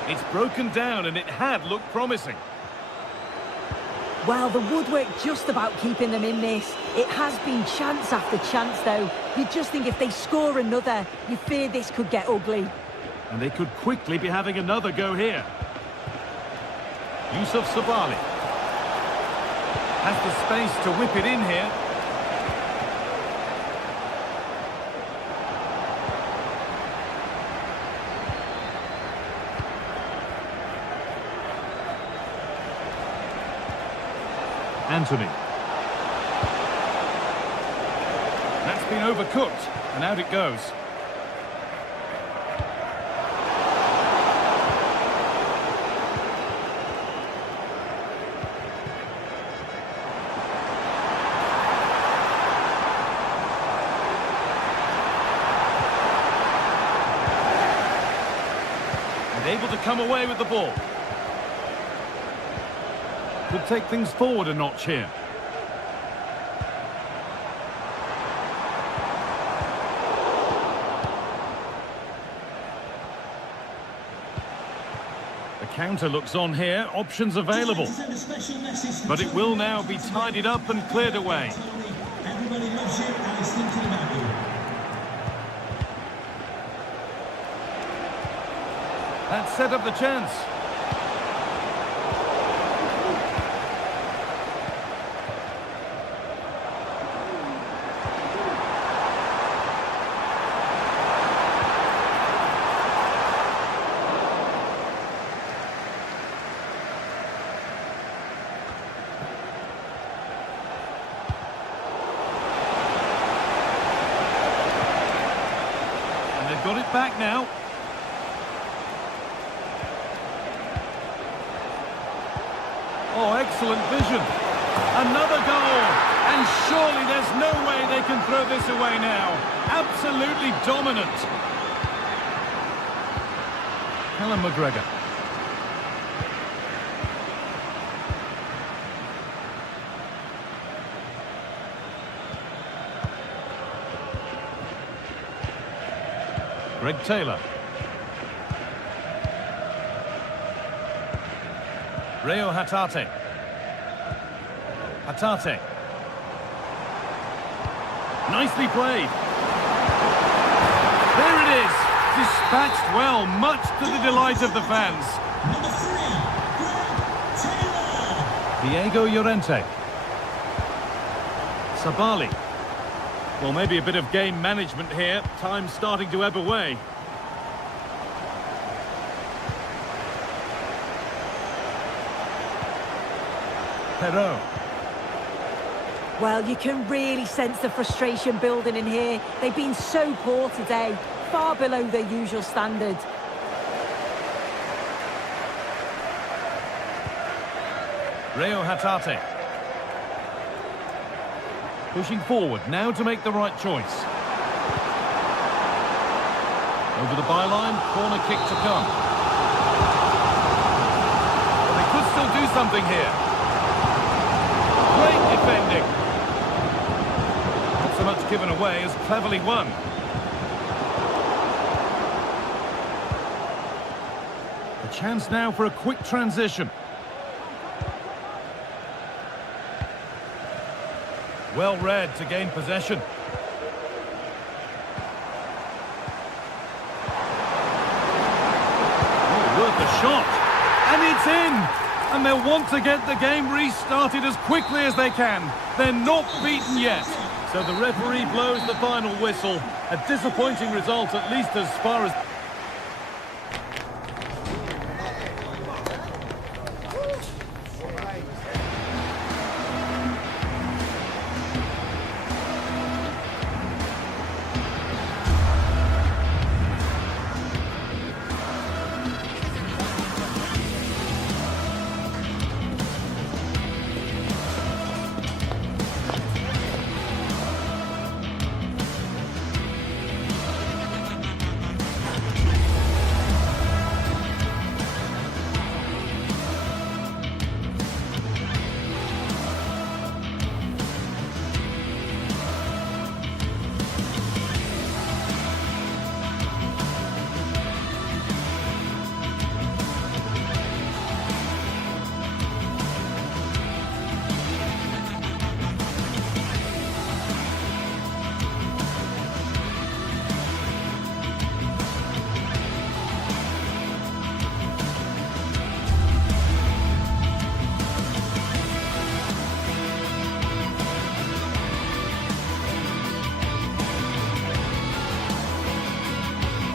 It's broken down, and it had looked promising. Well, the woodwork just about keeping them in this. It has been chance after chance, though. You just think if they score another, you fear this could get ugly. And they could quickly be having another go here. Yusuf Sabali. Has the space to whip it in here. Anthony. That's been overcooked, and out it goes. Able to come away with the ball. Could take things forward a notch here. The counter looks on here, options available. But it will now be tidied up and cleared away. Everybody loves you and is thinking about you. That set up the chance. And they've got it back now. Oh, excellent vision. Another goal. And surely there's no way they can throw this away now. Absolutely dominant. Callum McGregor. Greg Taylor. Reo Hatate. Hatate. Nicely played. There it is. Dispatched well, much to the delight of the fans. Number 3, Greg Taylor. Diego Llorente. Sabali. Well, maybe a bit of game management here. Time starting to ebb away. Perot. Well, you can really sense the frustration building in here. They've been so poor today, far below their usual standard. Reo Hatate. Pushing forward, now to make the right choice. Over the byline, corner kick to come. Well, they could still do something here. Great defending. Not so much given away as cleverly won. A chance now for a quick transition. Well read to gain possession. Oh, worth a shot. And it's in! And they'll want to get the game restarted as quickly as they can. They're not beaten yet. So the referee blows the final whistle. A disappointing result, at least as far as...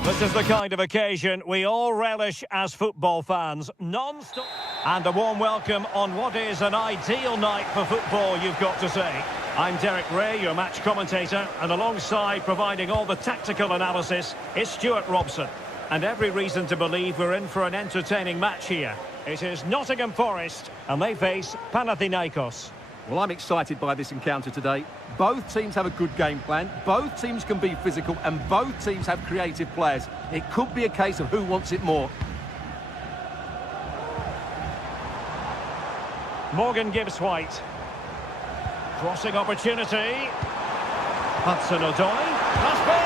This is the kind of occasion we all relish as football fans. Non-stop... And a warm welcome on what is an ideal night for football, you've got to say. I'm Derek Ray, your match commentator, and alongside providing all the tactical analysis is Stuart Robson. And every reason to believe we're in for an entertaining match here. It is Nottingham Forest, and they face Panathinaikos. Well, I'm excited by this encounter today. Both teams have a good game plan, both teams can be physical, and both teams have creative players. It could be a case of who wants it more. Morgan Gibbs-White. Crossing opportunity. Hudson-Odoi. Must be!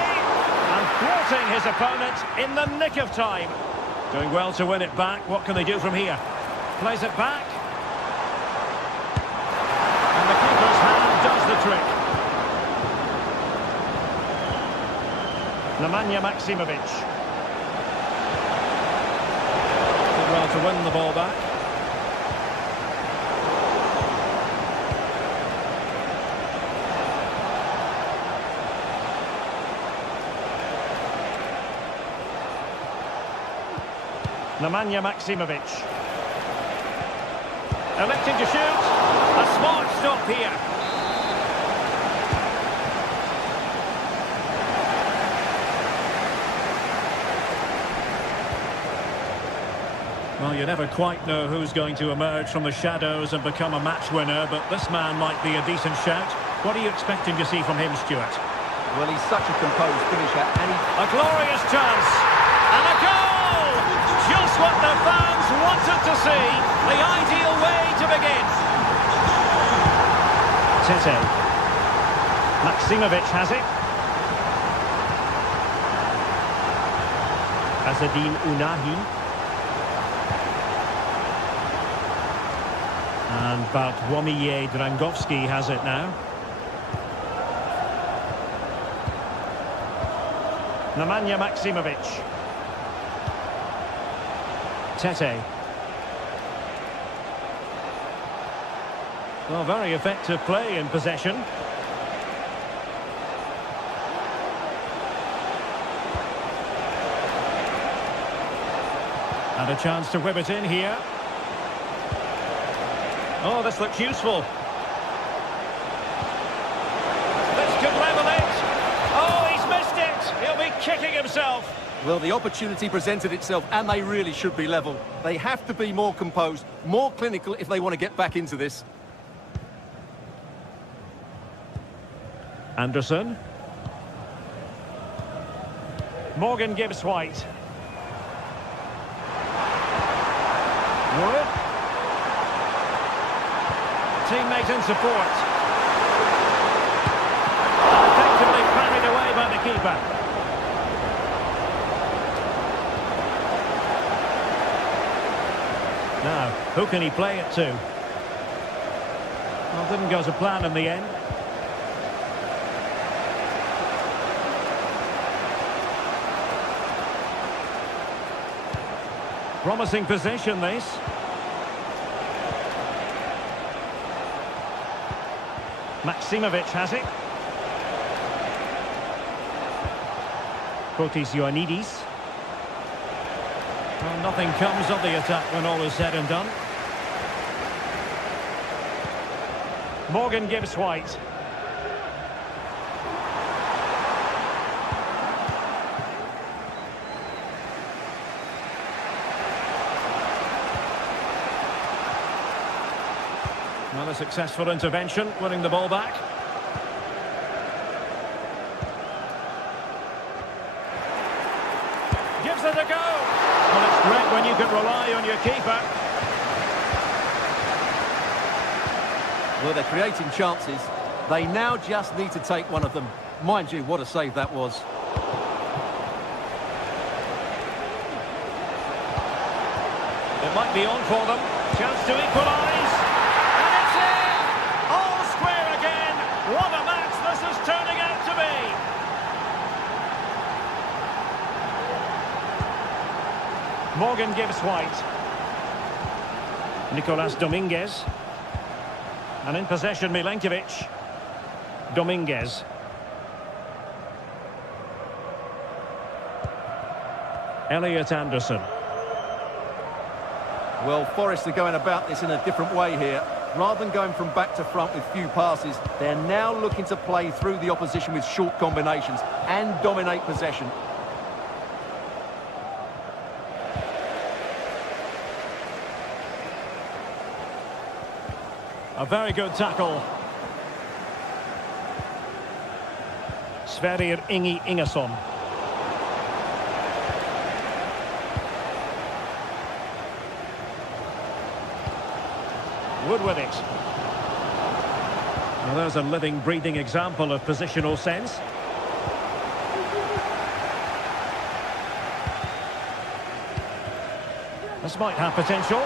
And thwarting his opponent in the nick of time. Doing well to win it back. What can they do from here? Plays it back. And the keeper's hand does the trick. Nemanja Maksimovic. Did well to win the ball back. Nemanja Maksimovic. Electing to shoot. A smart stop here. Well, you never quite know who's going to emerge from the shadows and become a match winner, but this man might be a decent shout. What are you expecting to see from him, Stuart? Well, he's such a composed finisher, and A glorious chance. And a goal! Just what the fans wanted to see. The ideal way to begin. Tete. Maksimovic has it. Azzedine Ounahi. And Bartłomiej Drangowski has it now. Nemanja Maksimovic. Tete. Well, very effective play in possession. And a chance to whip it in here. Oh, this looks useful. This could level it. Oh, he's missed it. He'll be kicking himself. well, the opportunity presented itself, and they really should be level. They have to be more composed, more clinical if they want to get back into this. Anderson. Morgan Gibbs-White. Wood. Teammate in support. Effectively parried away by the keeper. Now, who can he play it to? Well, didn't go to plan in the end. Promising position, this. Maksimovic has it. Kotis Ioannidis. Well, nothing comes of the attack when all is said and done. Morgan Gibbs-White. Well, a successful intervention, winning the ball back. Gives it a go. Well, it's great when you can rely on your keeper. Well, they're creating chances. They now just need to take one of them. Mind you, what a save that was. It might be on for them. Chance to equalise. And it's in! All square again. What a match this is turning out to be. Morgan Gibbs-White. Nicolas Dominguez. And in possession, Milenkovic. Dominguez. Elliot Anderson. Well, Forest are going about this in a different way here. Rather than going from back to front with few passes, they're now looking to play through the opposition with short combinations and dominate possession. A very good tackle. Sverrir Ingi Ingesson. Wood with it. Well, there's a living, breathing example of positional sense. This might have potential.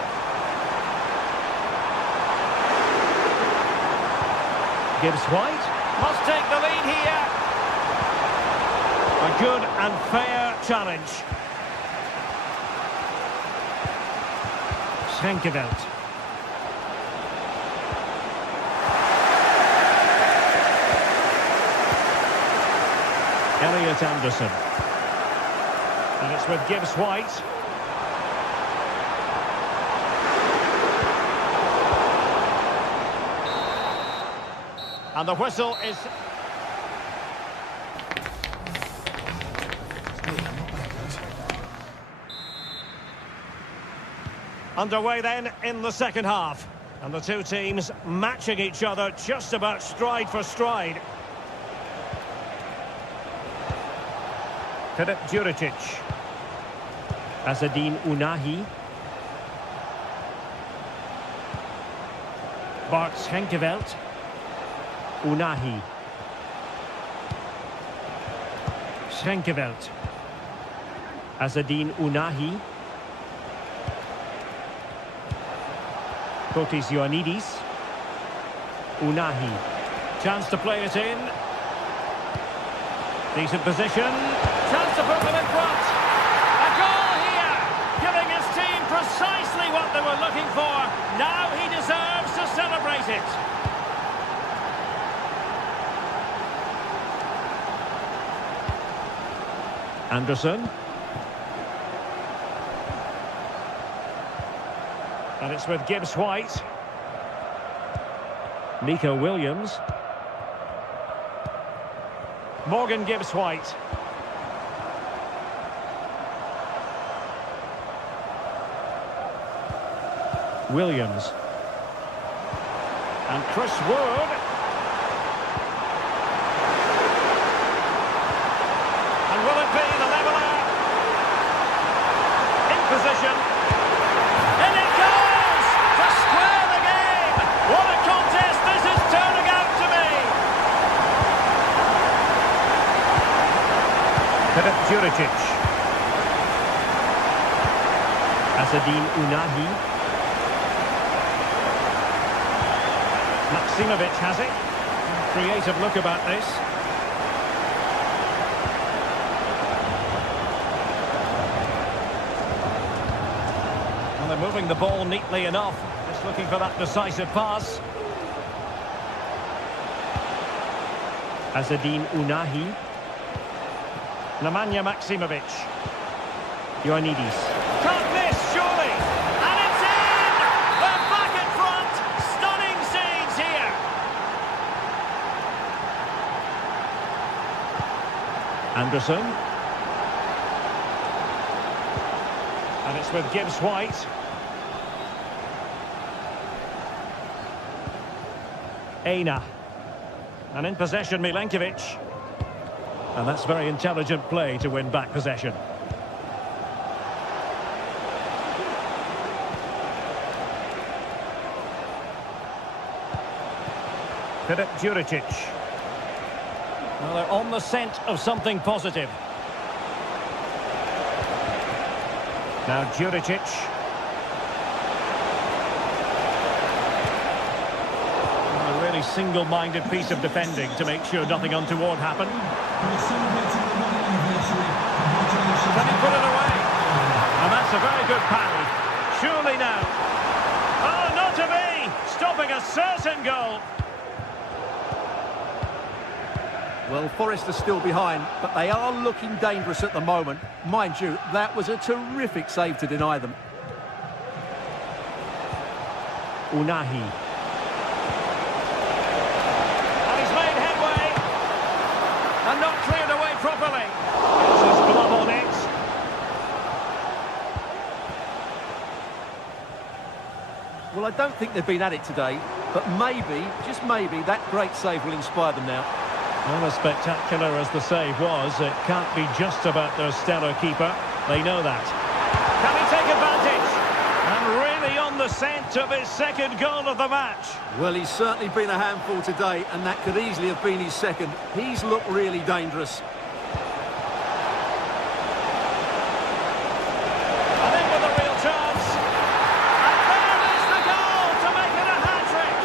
Gibbs White must take the lead here. A good and fair challenge. Schenkeveld. Elliot Anderson. And it's with Gibbs White. And the whistle is... underway then in the second half. And the two teams matching each other just about stride for stride. Filip Djuricic. Azzedine Ounahi. Bart Schenkeveld. Ounahi. Schenkeveld. Azzedine Ounahi. Kotis Ioannidis. Ounahi. Chance to play it in. Decent position. Chance to put them in front. A goal here, giving his team precisely what they were looking for. Now he deserves to celebrate it. Anderson. And it's with Gibbs White. Nico Williams. Morgan Gibbs White. Williams. And Chris Wood. And will it be the leveller? In position. And it goes! To square the game! What a contest this is turning out to be! Filip Djuricic. Azzedine Ounahi. Maksimovic has it. Creative look about this. Well, they're moving the ball neatly enough. Just looking for that decisive pass. Azzedine Ounahi. Nemanja Maksimovic. Ioannidis. Can't miss, surely! And it's in! They're back in front! Stunning scenes here! Anderson. And it's with Gibbs White. Aina. And in possession, Milenkovic. And that's very intelligent play to win back possession. Filip Djuricic. Well, they're on the scent of something positive. Now Djuricic. A really single-minded piece of defending to make sure nothing untoward happened. Can he put it away? And that's a very good parry. Surely now. Oh, not to be! Stopping a certain goal. Well, Forest are still behind, but they are looking dangerous at the moment. Mind you, that was a terrific save to deny them. Unahi. And he's made headway. And not cleared away properly. Gets his glove on it. Well, I don't think they've been at it today, but maybe, just maybe, that great save will inspire them now. Well, as spectacular as the save was, it can't be just about their stellar keeper. They know that. Can he take advantage? And really on the scent of his second goal of the match. Well, he's certainly been a handful today, and that could easily have been his second. He's looked really dangerous. And in with a real chance. And there is the goal to make it a hat-trick.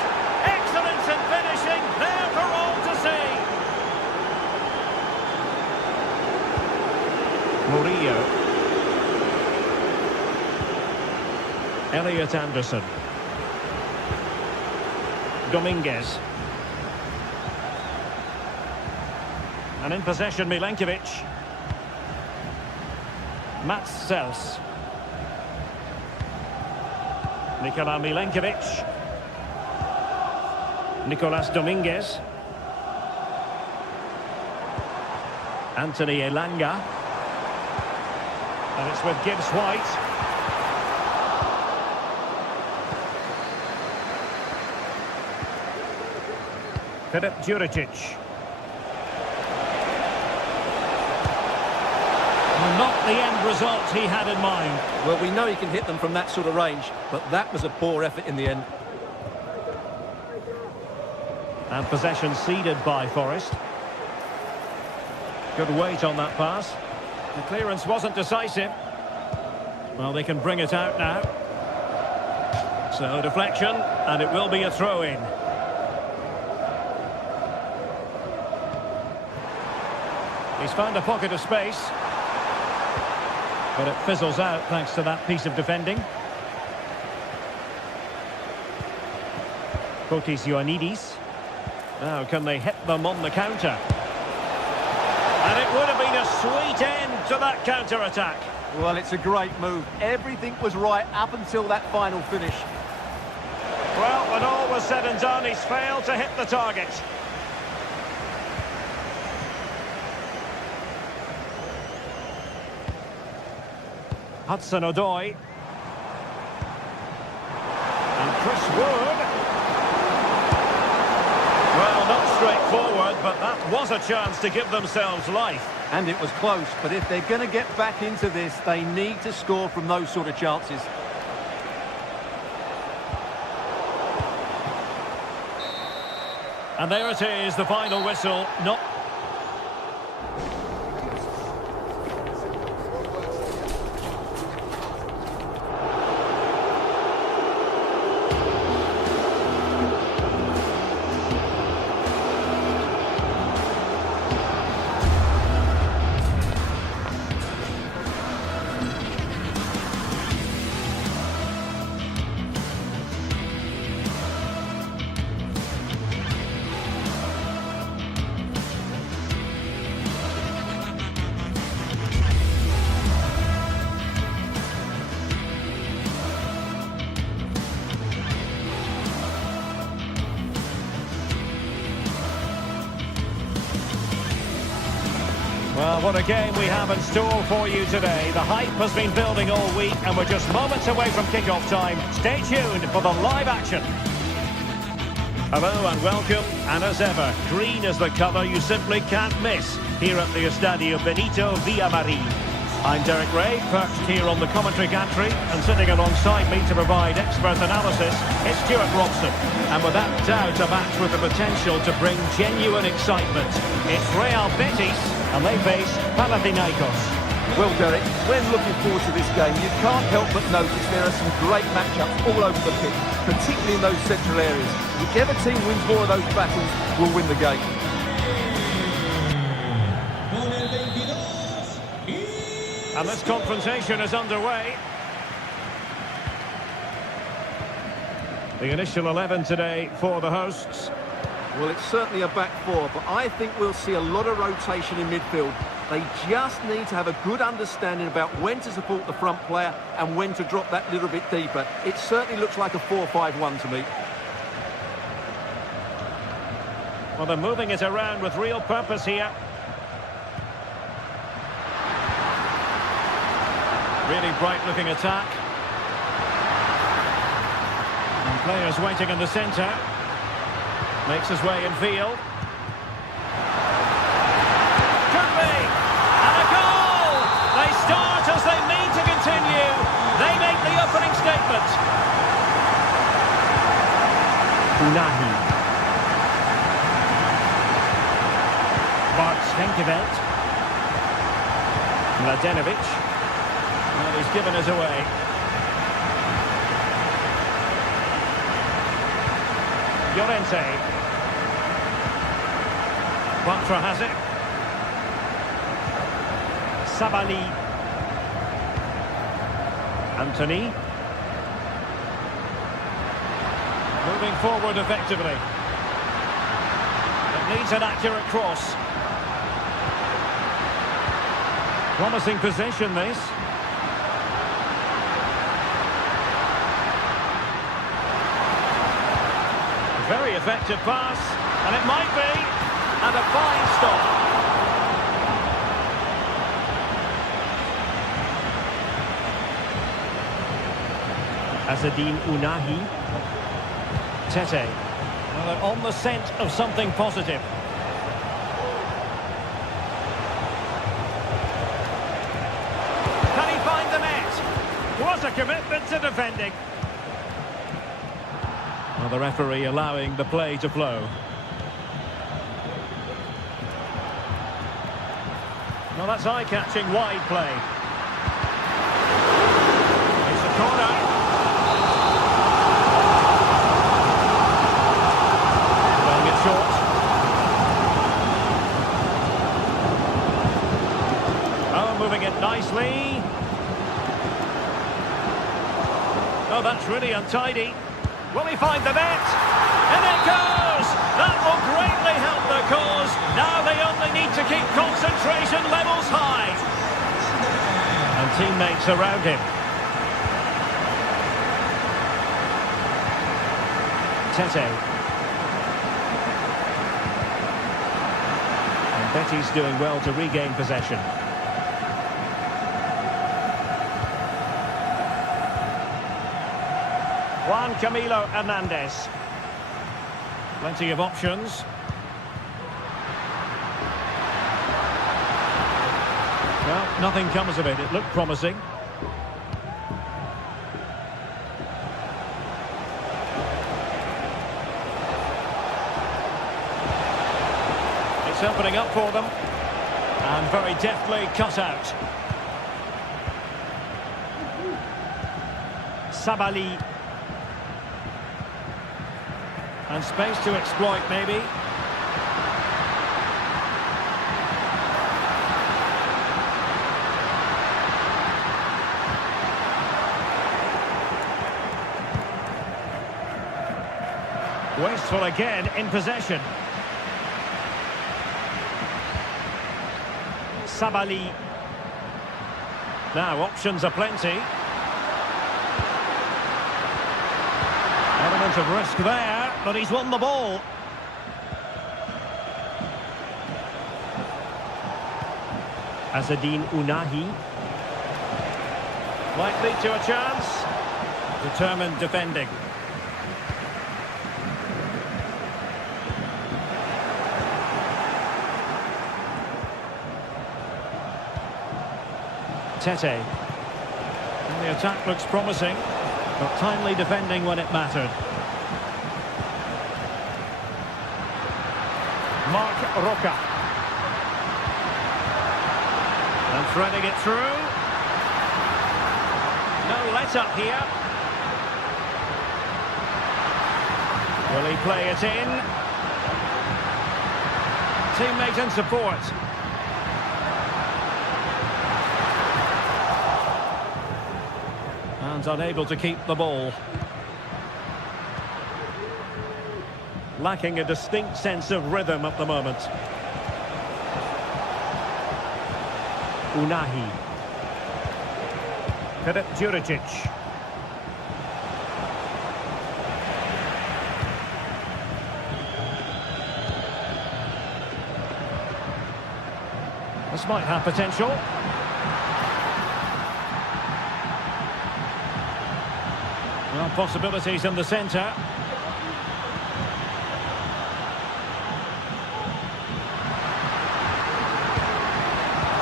Excellence in finishing, there for all to see. Murillo. Elliot Anderson. Dominguez. And in possession, Milenkovic. Mats Sels. Nikola Milenkovic. Nicolas Dominguez. Anthony Elanga. And it's with Gibbs White. Filip Juricic. Not the end result he had in mind. Well, we know he can hit them from that sort of range, but that was a poor effort in the end. And possession ceded by Forest. Good weight on that pass. The clearance wasn't decisive. Well, they can bring it out now. So deflection, and it will be a throw-in. He's found a pocket of space. But it fizzles out thanks to that piece of defending. Fotis Ioannidis. Now can they hit them on the counter? And it would have been a sweet end to that counter-attack. Well, it's a great move. Everything was right up until that final finish. Well, when all was said and done, he's failed to hit the target. Hudson-Odoi. And Chris Wood. Well, not straightforward, but that was a chance to give themselves life. And it was close, but if they're going to get back into this, they need to score from those sort of chances. And there it is, the final whistle. Not Well, what a game we have in store for you today. The hype has been building all week and we're just moments away from kick-off time. Stay tuned for the live action. Hello and welcome, and as ever, green is the colour you simply can't miss here at the Estadio Benito Villamarín. I'm Derek Ray, perched here on the commentary gantry, and sitting alongside me to provide expert analysis is Stuart Robson. And without doubt, a match with the potential to bring genuine excitement. It's Real Betis, and they face Panathinaikos. Well, Derek, when looking forward to this game, you can't help but notice there are some great matchups all over the pitch, particularly in those central areas. Whichever team wins more of those battles will win the game. And this confrontation is underway. The initial 11 today for the hosts. Well, it's certainly a back four, but I think we'll see a lot of rotation in midfield. They just need to have a good understanding about when to support the front player and when to drop that little bit deeper. It certainly looks like a 4-5-1 to me. Well, they're moving it around with real purpose here. Really bright-looking attack. And players waiting in the centre. Makes his way in field. Could be! And a goal! They start as they mean to continue. They make the opening statement. Unahi. Bart Schenkeveld. Mladenovic. Well, he's given us away. Llorente. Bartra has it. Sabali. Anthony. Moving forward effectively. It needs an accurate cross. Promising possession, this. Very effective pass, and it might be, and a fine stop. Azzedine Ounahi. Tete. Well, they're on the scent of something positive. Can he find the net? What a commitment to defending. Well, the referee allowing the play to flow. Well, that's eye-catching wide play. It's a corner. Playing it short. Oh, moving it nicely. Oh, that's really untidy. Will he find the net? And it goes! That will greatly help their cause. Now they only need to keep concentration levels high. And teammates around him. Tete. And Betty's doing well to regain possession. Juan Camilo Hernandez. Plenty of options. Well, nothing comes of it. It looked promising. It's opening up for them. And very deftly cut out. Sabali. And space to exploit, maybe. Wasteful again in possession. Sabali. Now, options are plenty. Element of risk there, but he's won the ball. Azzedine Ounahi. Might lead to a chance. Determined defending. Tete. And the attack looks promising, but timely defending when it mattered. Marc Roca. And threading it through. No let-up here. Will he play it in? Teammate and support. And unable to keep the ball. Lacking a distinct sense of rhythm at the moment. Unahi. Filip Juricic. This might have potential. Well, possibilities in the centre.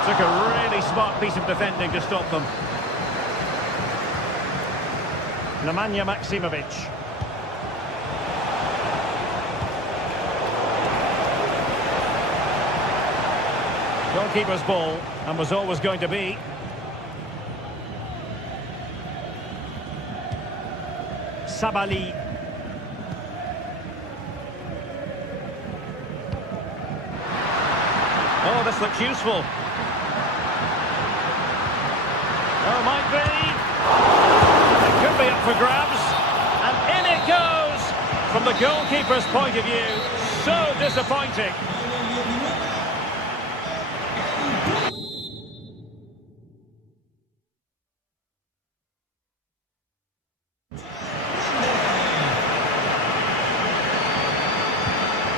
Took a really smart piece of defending to stop them. Nemanja Maksimovic. Goalkeeper's ball, and was always going to be. Sabali. Oh, this looks useful. Oh, might be. It could be up for grabs. And in it goes! From the goalkeeper's point of view, so disappointing.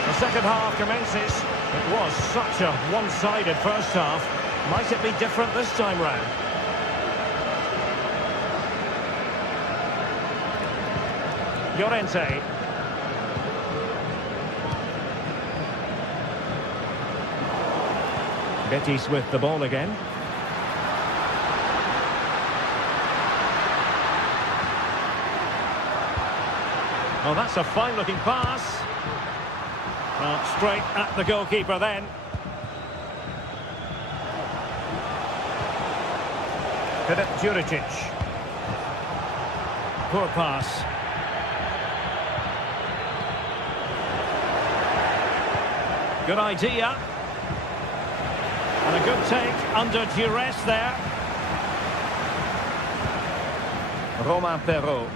The second half commences. It was such a one-sided first half. Might it be different this time round? Llorente. Betis with the ball again. Oh, that's a fine-looking pass. Well, straight at the goalkeeper then. Filip Juricic. Poor pass. Good idea. And a good take under duress there. Romain Perrault.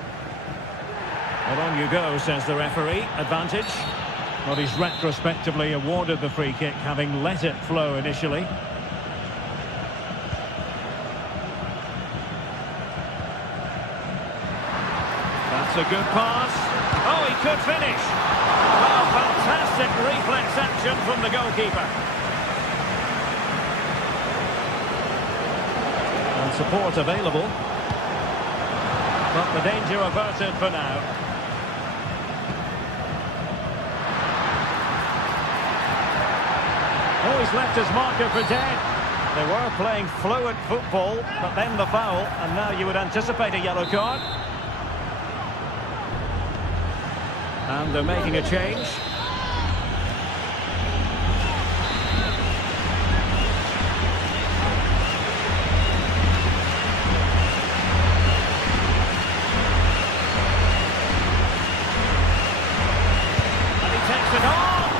Well, on you go, says the referee. Advantage. Well, he's retrospectively awarded the free kick, having let it flow initially. That's a good pass. Oh, he could finish. Oh, fantastic reflex action from the goalkeeper. And support available. But the danger averted for now. Oh, he's left his marker for dead. They were playing fluent football, but then the foul, and now you would anticipate a yellow card. And they're making a change. And he takes it on.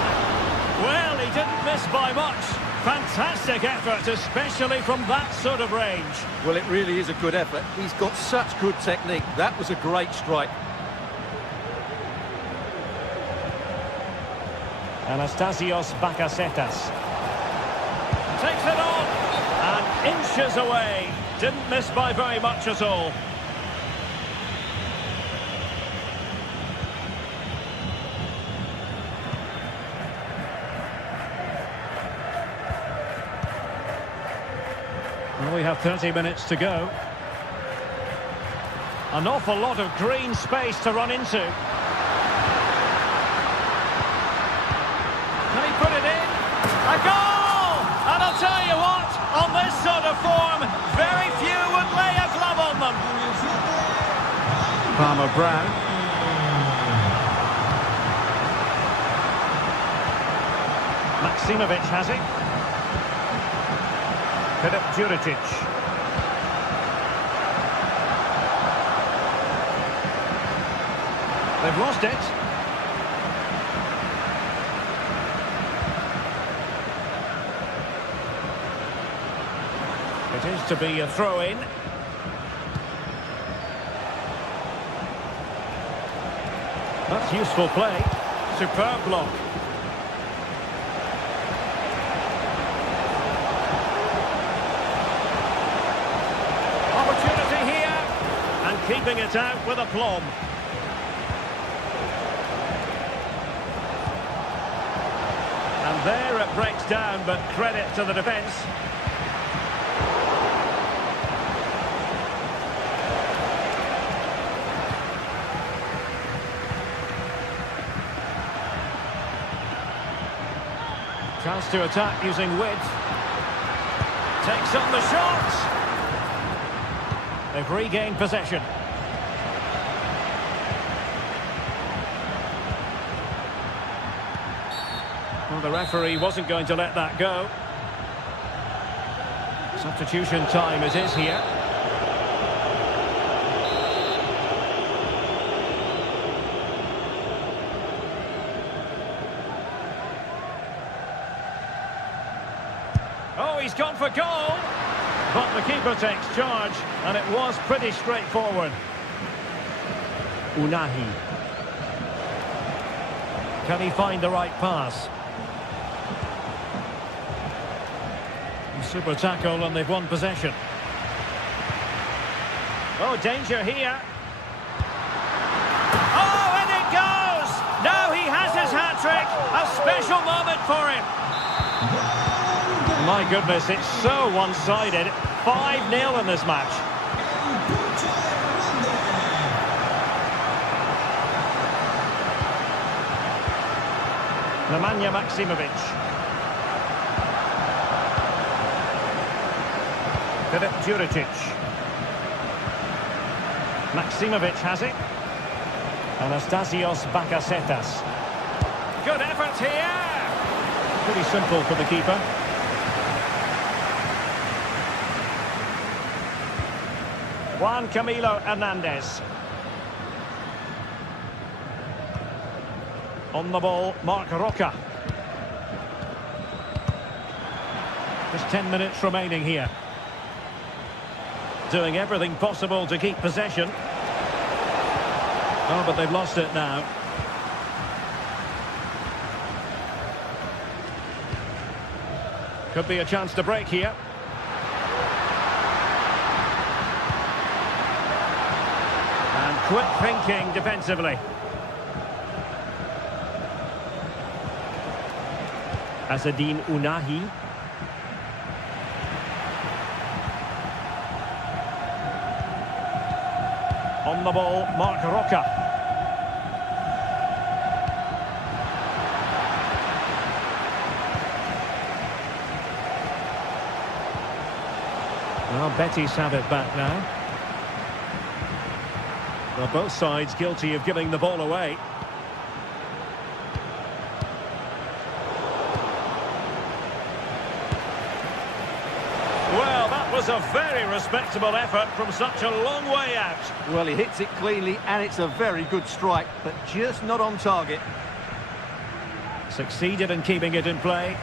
Well, he didn't miss by much. Fantastic effort, especially from that sort of range. Well, it really is a good effort. He's got such good technique. That was a great strike. Anastasios Bakasetas takes it on and inches away. Didn't miss by very much at all. Well, we have 30 minutes to go. An awful lot of green space to run into. Can he put it in? A goal! And I'll tell you what, on this sort of form, very few would lay a glove on them. Palmer Brown. Maksimovic has it. Filip Juricic. They've lost it. It is to be a throw-in. That's useful play. Superb block. keeping it out with aplomb. And there it breaks down, but credit to the defence. Chance to attack using width. Takes on the shot. They've regained possession. Well, the referee wasn't going to let that go. Substitution time it is here. Oh, he's gone for goal. But the keeper takes charge, and it was pretty straightforward. Unahi. Can he find the right pass? Super tackle, and they've won possession. Oh, danger here. Oh, and it goes! Now he has his hat-trick. A special moment for him. My goodness, it's so one-sided. 5-0 in this match. Nemanja Maksimovic. Filip Juricic. Maksimovic has it. Anastasios Bakasetas. Good effort here. Pretty simple for the keeper. Juan Camilo Hernandez. On the ball, Marc Roca. Just 10 minutes remaining here. Doing everything possible to keep possession. Oh, but they've lost it now. Could be a chance to break here. And quick thinking defensively. Azzedine Unahi. On the ball, Marc Roca. Well, Betis have it back now. Well, both sides guilty of giving the ball away. Well, that was a very respectable effort from such a long way out. Well, he hits it cleanly, and it's a very good strike, but just not on target. Succeeded in keeping it in play.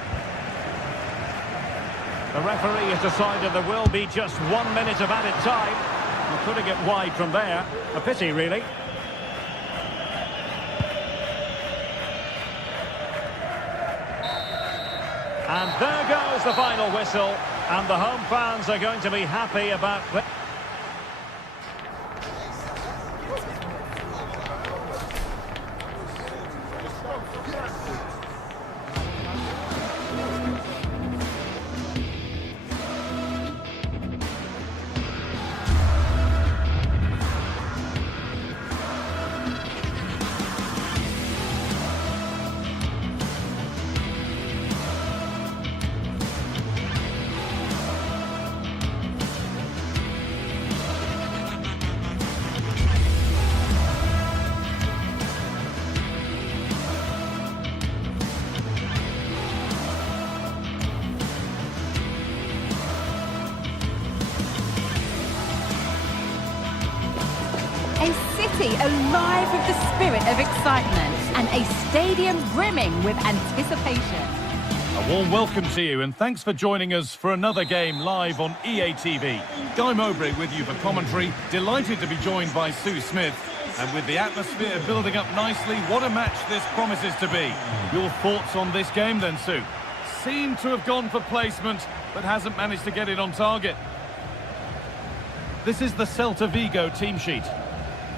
The referee has decided there will be just 1 minute of added time. We're putting it wide from there. A pity, really. And there goes the final whistle. And the home fans are going to be happy about that. A city alive with the spirit of excitement and a stadium brimming with anticipation. A warm welcome to you, and thanks for joining us for another game live on EA TV. Guy Mowbray with you for commentary. Delighted to be joined by Sue Smith. And with the atmosphere building up nicely, what a match this promises to be. Your thoughts on this game then, Sue? Seemed to have gone for placement, but hasn't managed to get it on target. This is the Celta Vigo team sheet.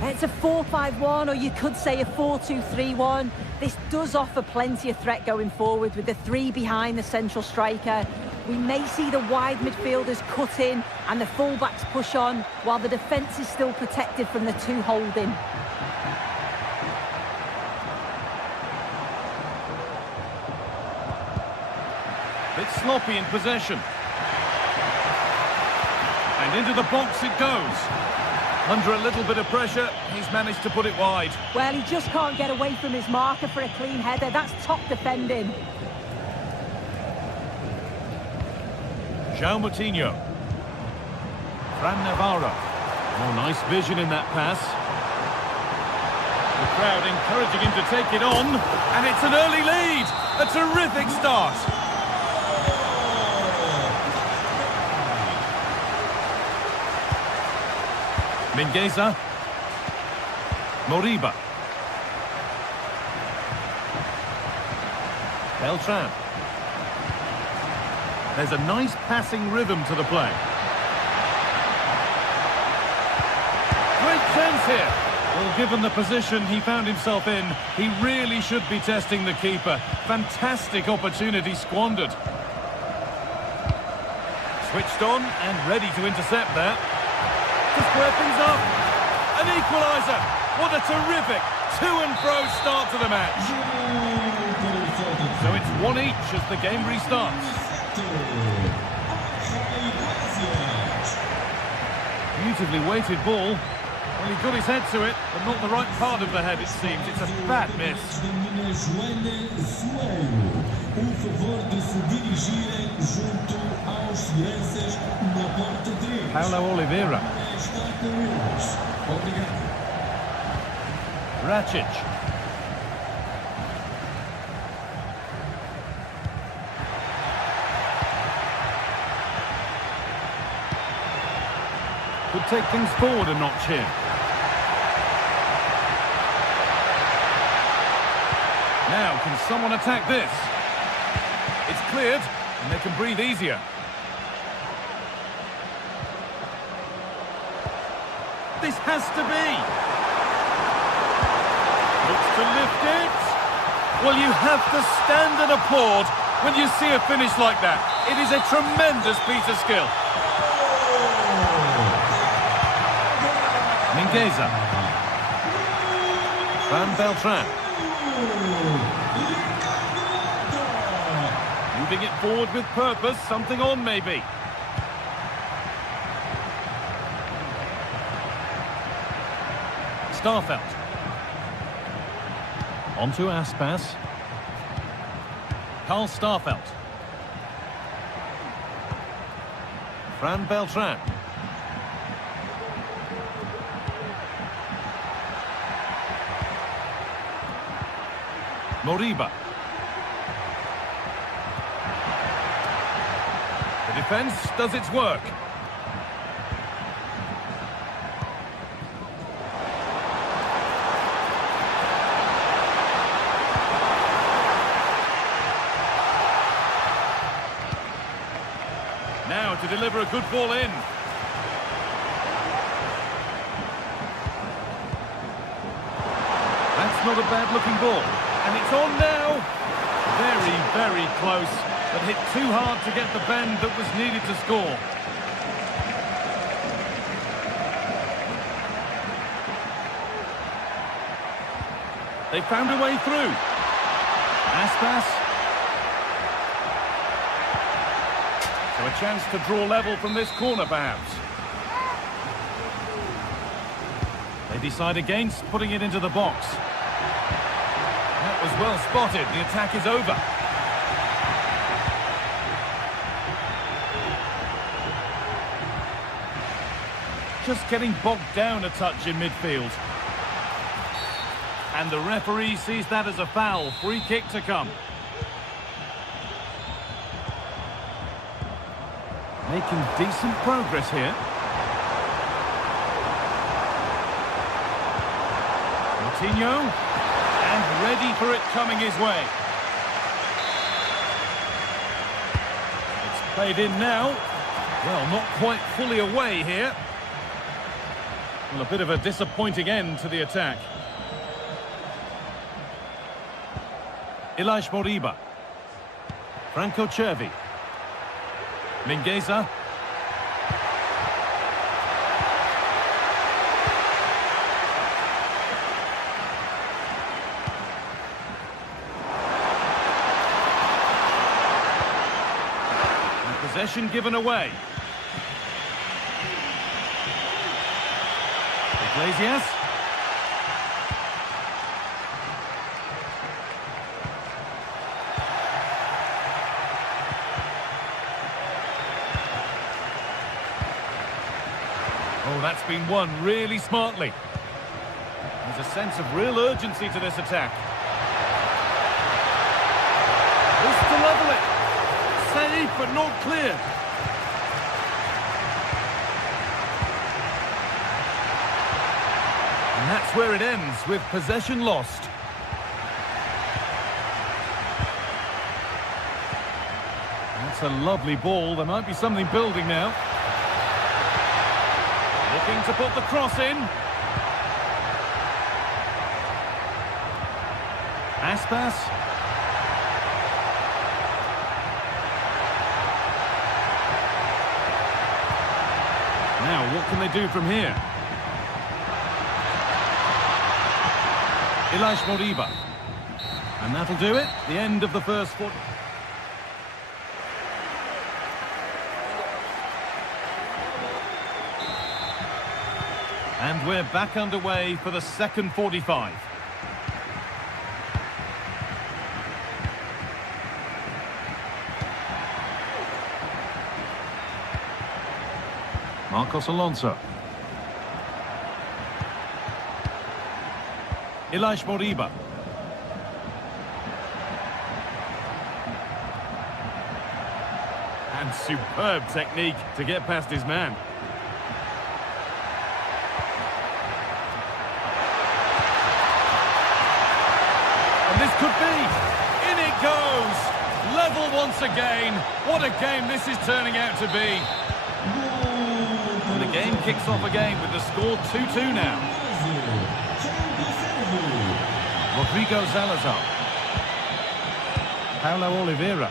It's a 4-5-1, or you could say a 4-2-3-1. This does offer plenty of threat going forward with the three behind the central striker. We may see the wide midfielders cut in and the fullbacks push on, while the defence is still protected from the two holding. Bit sloppy in possession. And into the box it goes. Under a little bit of pressure, he's managed to put it wide. Well, he just can't get away from his marker for a clean header. That's top defending. João Moutinho. Fran Navarro. Oh, nice vision in that pass. The crowd encouraging him to take it on. And it's an early lead. A terrific start. Mingueza. Moriba. Beltran. There's a nice passing rhythm to the play. Great chance here. Well, given the position he found himself in, he really should be testing the keeper. Fantastic opportunity squandered. Switched on and ready to intercept there. To square things up. An equaliser. What a terrific to-and-fro start to the match. So it's 1 each as the game restarts. Beautifully weighted ball. Well, he got his head to it, but not the right part of the head, it seems. It's a bad miss. Paulo Oliveira. Racic. Could take things forward a notch here. Now, can someone attack this? It's cleared, and they can breathe easier. This has to be. Looks to lift it. Well, you have to stand and applaud when you see a finish like that. It is a tremendous piece of skill. Mingueza. Van Beltran. Moving it forward with purpose, something on maybe. Starfelt. On to Aspas. Carl Starfelt. Fran Beltran. Moriba. The defence does its work. Now to deliver a good ball in. That's not a bad looking ball. And it's on now. Very, very close, but hit too hard to get the bend that was needed to score. They found a way through. Aspas. So a chance to draw level from this corner, perhaps. They decide against putting it into the box. That was well spotted. The attack is over. Just getting bogged down a touch in midfield. And the referee sees that as a foul. Free kick to come. Making decent progress here. Moutinho. And ready for it coming his way. It's played in now. Well, not quite fully away here. Well, a bit of a disappointing end to the attack. Ilaix Moriba. Franco Cervi. Mingueza. And possession given away. Iglesias. Oh, that's been won really smartly. There's a sense of real urgency to this attack. This to level it. Save, but not clear. And that's where it ends, with possession lost. That's a lovely ball. There might be something building now. Looking to put the cross in. Aspas. Now, what can they do from here? Ilaix Moriba. And that'll do it. The end of the first 40. And we're back underway for the second 45. Marcos Alonso. Ilaix Moriba. And superb technique to get past his man. And this could be. In it goes. Level once again. What a game this is turning out to be. And the game kicks off again with the score 2-2 now. Rodrigo Salazar. Paulo Oliveira.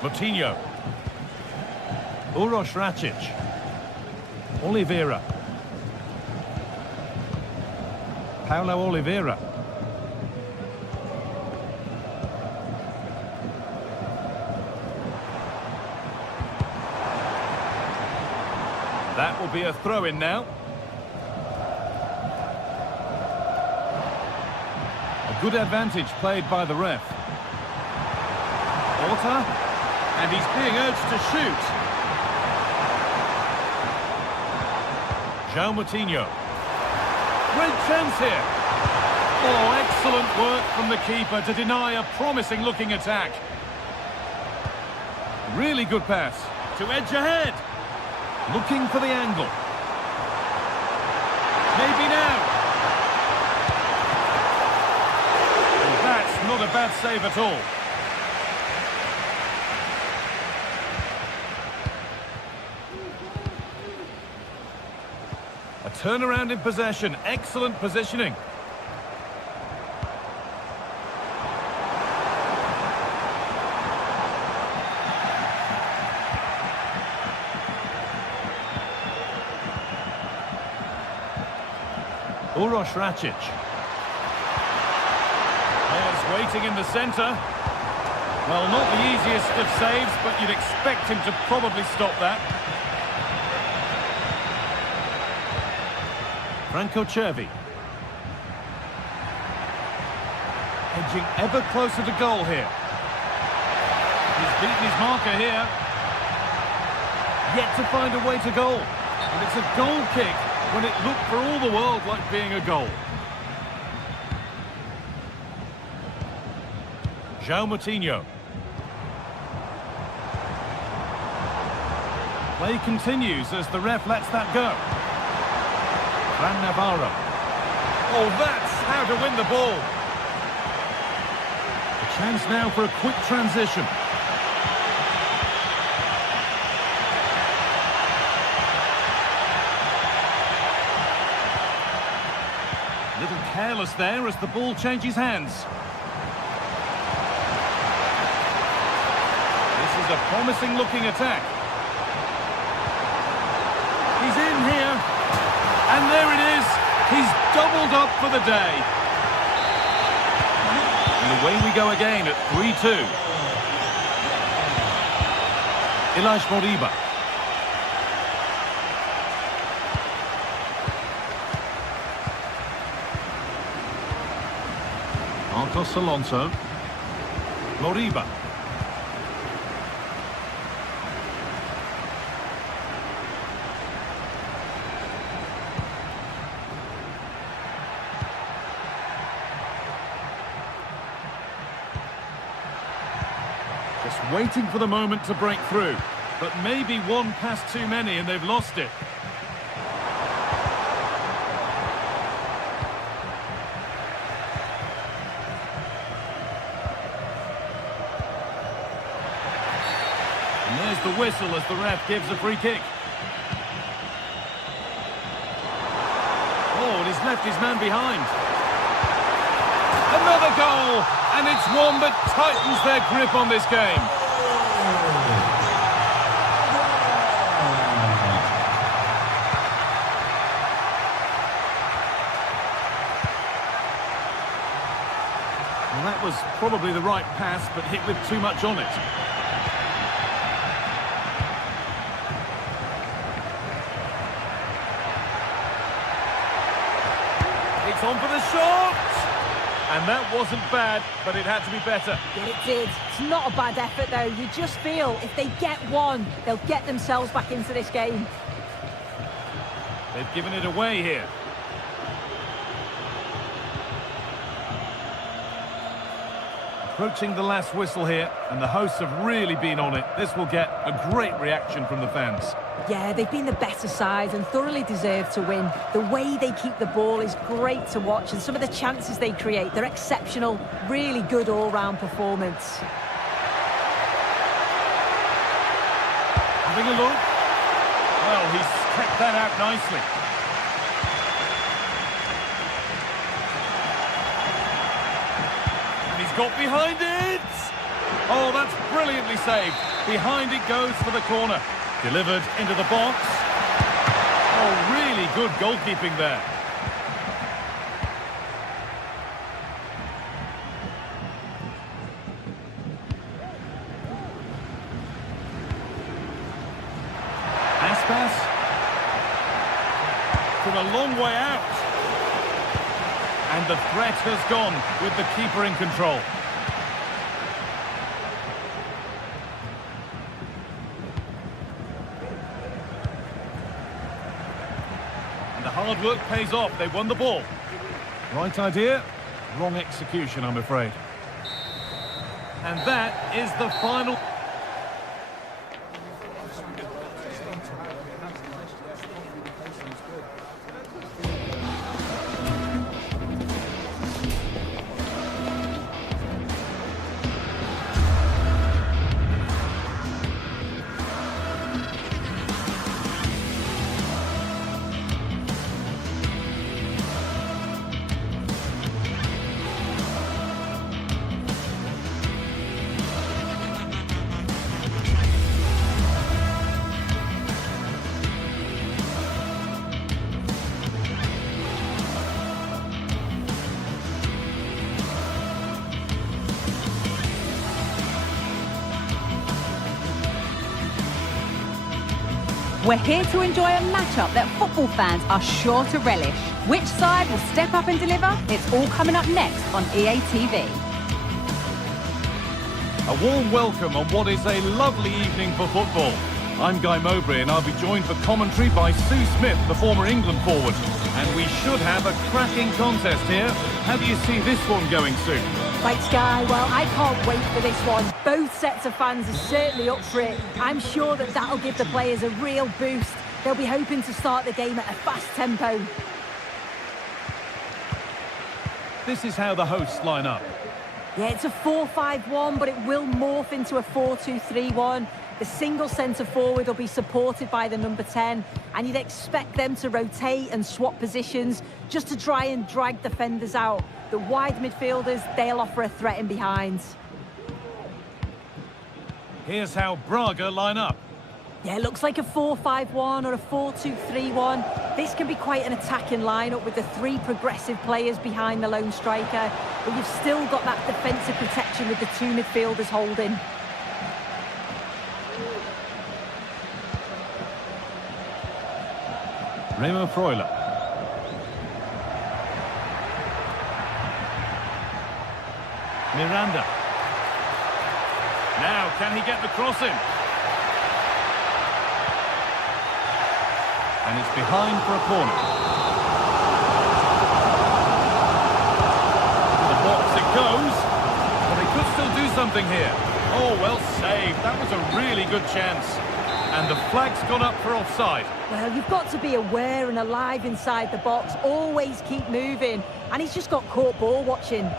Moutinho. Uroš Račić. Oliveira. Paulo Oliveira. That will be a throw-in now. A good advantage played by the ref. Orta, and he's being urged to shoot. João Moutinho. Great chance here. Oh, excellent work from the keeper to deny a promising-looking attack. Really good pass to edge ahead. Looking for the angle. Maybe now. And that's not a bad save at all. A turnaround in possession. Excellent positioning. Uroš Račić. Players waiting in the centre. Well, not the easiest of saves, but you'd expect him to probably stop that. Franco Cervi. Edging ever closer to goal here. He's beaten his marker here. Yet to find a way to goal. And it's a goal kick when it looked for all the world like being a goal. João Moutinho. Play continues as the ref lets that go. Fran Navarro. Oh, that's how to win the ball. A chance now for a quick transition. careless there as the ball changes hands. This is a promising looking attack. He's in here. And there it is. He's doubled up for the day. And away we go again at 3-2. Moriba. Marcos Alonso. Moriba. Just waiting for the moment to break through. But maybe one pass too many and they've lost it. And there's the whistle as the ref gives a free kick. Oh, and he's left his man behind. Another goal! And it's one that tightens their grip on this game. Well, that was probably the right pass, but hit with too much on it. It's on for the shot! And that wasn't bad, but it had to be better. Yeah, it did. It's not a bad effort, though. You just feel if they get one, they'll get themselves back into this game. They've given it away here. Approaching the last whistle here, and the hosts have really been on it. This will get a great reaction from the fans. Yeah, they've been the better side and thoroughly deserve to win. The way they keep the ball is great to watch, and some of the chances they create, they're exceptional. Really good all-round performance. Having a look. Well, he's kept that out nicely. Got behind it! Oh, that's brilliantly saved. Behind it goes for the corner. Delivered into the box. Oh, really good goalkeeping there. Aspas. From a long way out. And the threat has gone with the keeper in control. And the hard work pays off. They won the ball. Right idea, wrong execution, I'm afraid. And that is the final... We're here to enjoy a matchup that football fans are sure to relish. Which side will step up and deliver? It's all coming up next on EA TV. A warm welcome on what is a lovely evening for football. I'm Guy Mowbray and I'll be joined for commentary by Sue Smith, the former England forward. And we should have a cracking contest here. How do you see this one going, Sue? Thanks, Guy. Well, I can't wait for this one. Both sets of fans are certainly up for it. I'm sure that that'll give the players a real boost. They'll be hoping to start the game at a fast tempo. This is how the hosts line up. Yeah, it's a 4-5-1, but it will morph into a 4-2-3-1. The single centre-forward will be supported by the number 10, and you'd expect them to rotate and swap positions just to try and drag defenders out. The wide midfielders, they'll offer a threat in behind. Here's how Braga line up. Yeah, it looks like a 4-5-1 or a 4-2-3-1. This can be quite an attacking lineup with the 3 progressive players behind the lone striker, but you've still got that defensive protection with the 2 midfielders holding. Remo Freuler. Miranda. Now, can he get the cross in? And it's behind for a corner. To the box it goes. But they could still do something here. Oh, well saved. That was a really good chance. And the flag's gone up for offside. Well, you've got to be aware and alive inside the box. Always keep moving. And he's just got caught ball watching.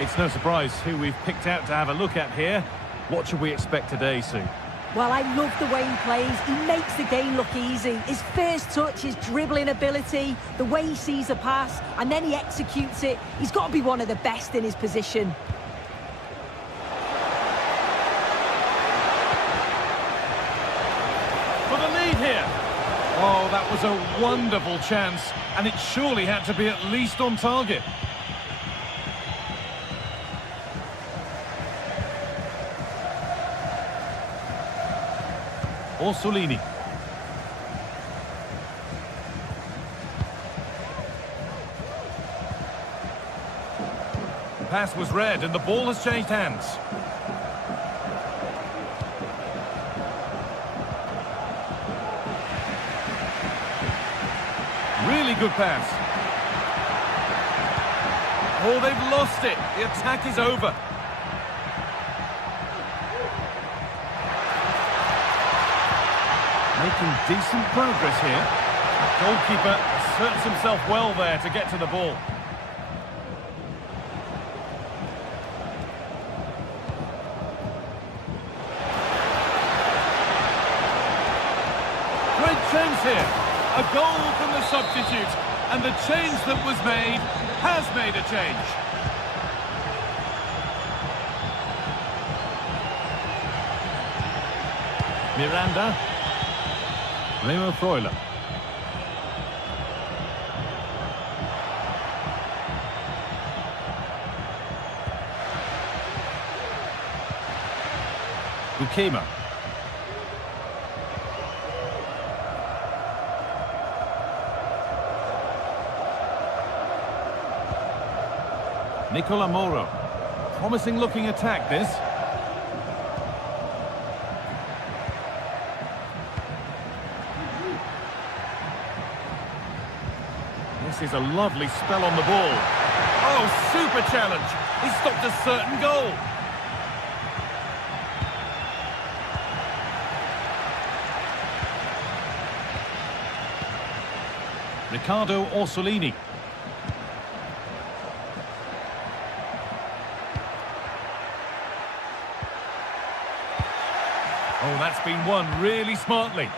It's no surprise who we've picked out to have a look at here. What should we expect today, Sue? Well, I love the way he plays. He makes the game look easy. His first touch, his dribbling ability, the way he sees a pass, and then he executes it. He's got to be one of the best in his position. For the lead here. Oh, that was a wonderful chance, and it surely had to be at least on target. Orsolini. The pass was read and the ball has changed hands. Really good pass. Oh, they've lost it. The attack is over. Making decent progress here. Goalkeeper asserts himself well there to get to the ball. Great chance here. A goal from the substitute. And the change that was made has made a change. Miranda. Remo Freuler. Bukema. Nicola Moro. Promising looking attack this. This is a lovely spell on the ball. Oh, super challenge. He stopped a certain goal. Riccardo Orsolini. Oh, that's been won really smartly.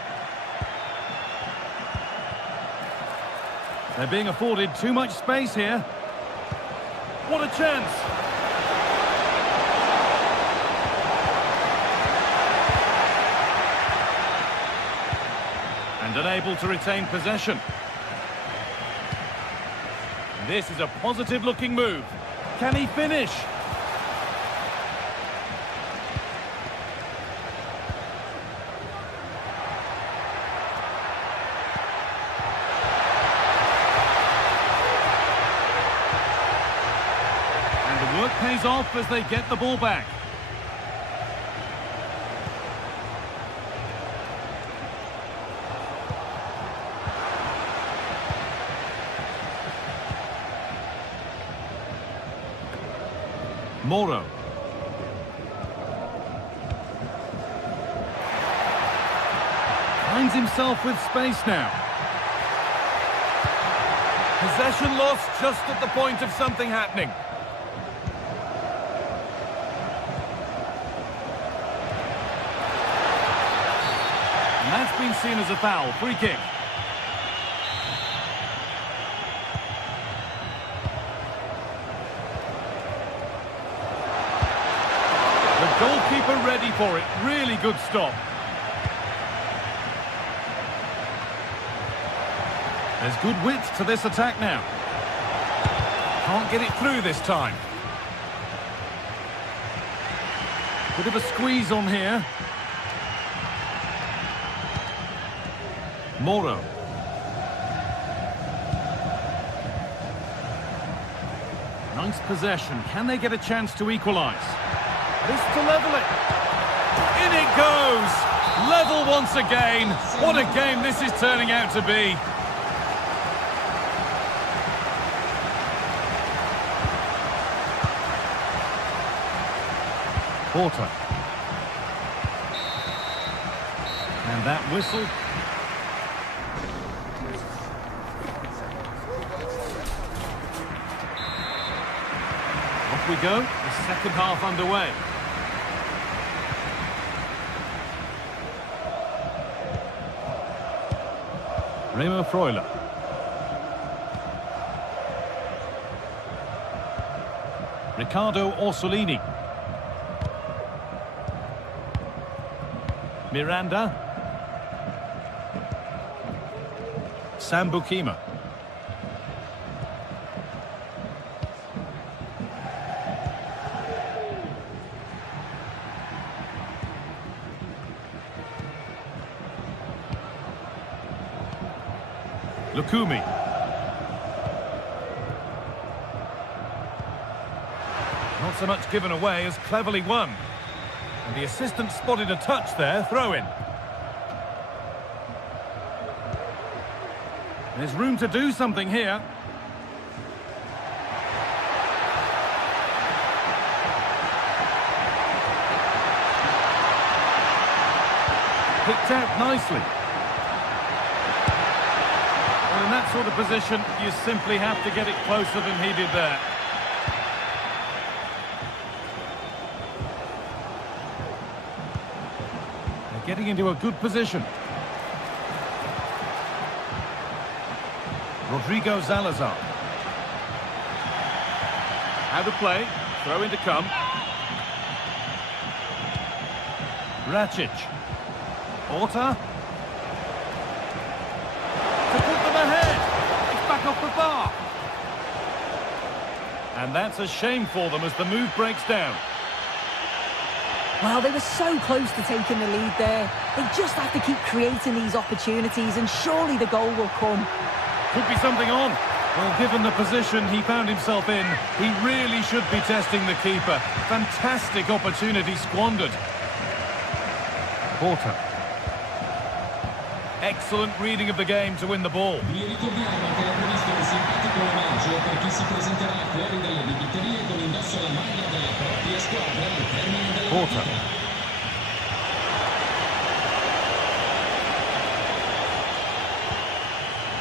They're being afforded too much space here. What a chance! And unable to retain possession. This is a positive-looking move. Can he finish? Work pays off as they get the ball back. Moro. Finds himself with space now. Possession lost just at the point of something happening. That's been seen as a foul. Free kick. The goalkeeper ready for it. Really good stop. There's good width to this attack now. Can't get it through this time. Bit of a squeeze on here. Moro. Nice possession. Can they get a chance to equalise? This to level it. In it goes! Level once again. What a game this is turning out to be. Porter. And that whistle. Off we go. The second half underway. Remo Freuler. Riccardo Orsolini. Miranda. Sambukima. Lukumi. Not so much given away as cleverly won. And the assistant spotted a touch there, throw in. There's room to do something here. Picked out nicely. Well, in that sort of position, you simply have to get it closer than he did there. Getting into a good position. Rodrigo Salazar. Out of play. Throw in to come. Racic. Porter. To put them ahead. It's back off the bar. And that's a shame for them as the move breaks down. Well, they were so close to taking the lead there. They just have to keep creating these opportunities and surely the goal will come. Could be something on. Well, given the position he found himself in, he really should be testing the keeper. Fantastic opportunity squandered. Porter. Excellent reading of the game to win the ball. Vi ricordiamo che è previsto un simpatico omaggio per chi si presenterà fuori dalle biglietterie con indosso la maglia della propria squadra al termine della Porter.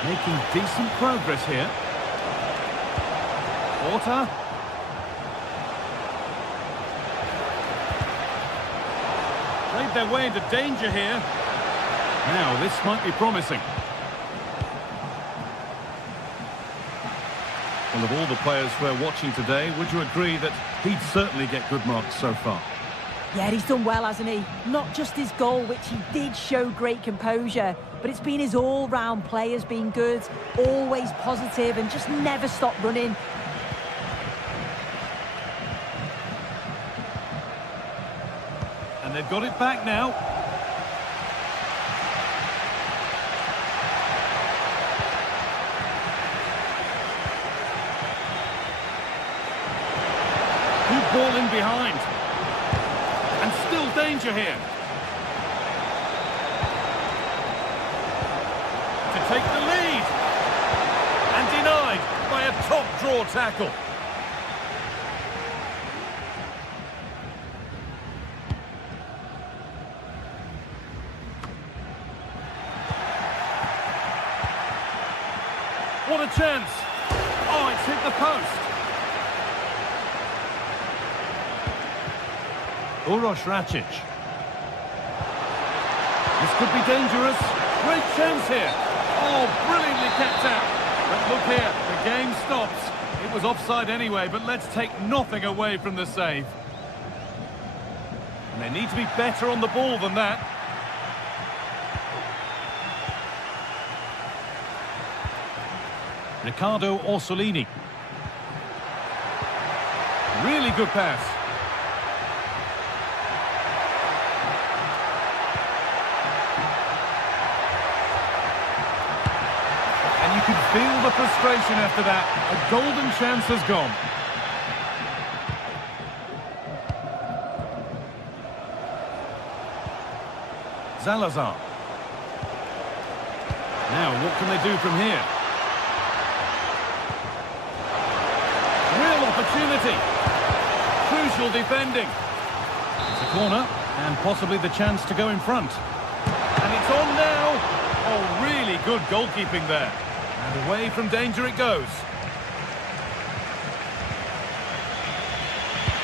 Making decent progress here. Porter. Played their way into danger here. Now, this might be promising. Well, of all the players we're watching today, would you agree that he'd certainly get good marks so far? Yeah, he's done well, hasn't he? Not just his goal, which he did show great composure, but it's been his all-round play has been good, always positive and just never stopped running. And they've got it back now. Good ball in behind. And still danger here. To take the lead. And denied by a top draw tackle. What a chance. Oh, it's hit the post. Uroš Racic. This could be dangerous. Great chance here. Oh, brilliantly kept out. But look here, the game stops. It was offside anyway, but let's take nothing away from the save. And they need to be better on the ball than that. Riccardo Orsolini. Really good pass. And you can feel the frustration after that. A golden chance has gone. Salazar. Now, what can they do from here? Real opportunity. Crucial defending. It's a corner, and possibly the chance to go in front. And it's on now. Oh, really good goalkeeping there. And away from danger it goes.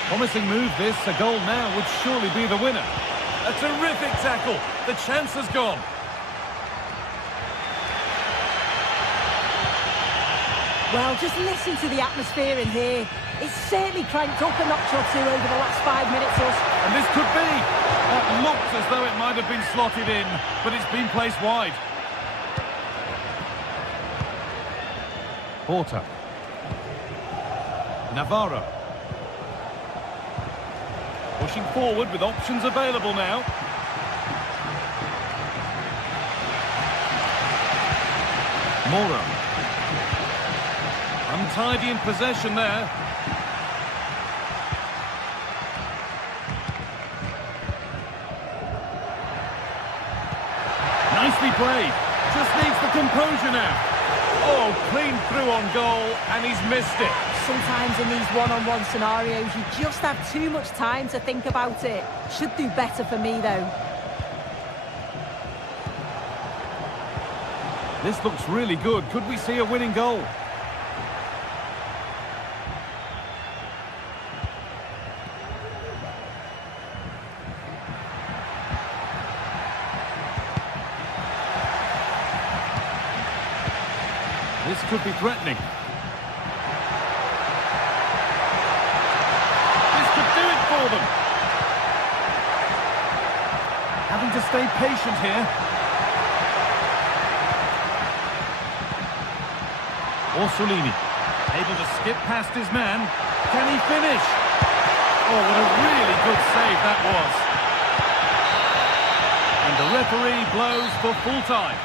Promising move this. A goal now would surely be the winner. A terrific tackle. The chance has gone. Well, just listen to the atmosphere in here. It's certainly cranked up a notch or two over the last 5 minutes or so. And this could be. That looked as though it might have been slotted in, but it's been placed wide. Porter. Navarro. Pushing forward with options available now. Mora. Untidy in possession there. Nicely played. Just needs the composure now. Oh, clean through on goal, and he's missed it. Sometimes in these one-on-one scenarios, you just have too much time to think about it. Should do better for me, though. This looks really good. Could we see a winning goal? This could be threatening. This could do it for them. Having to stay patient here. Orsolini, able to skip past his man. Can he finish? Oh, what a really good save that was. And the referee blows for full time.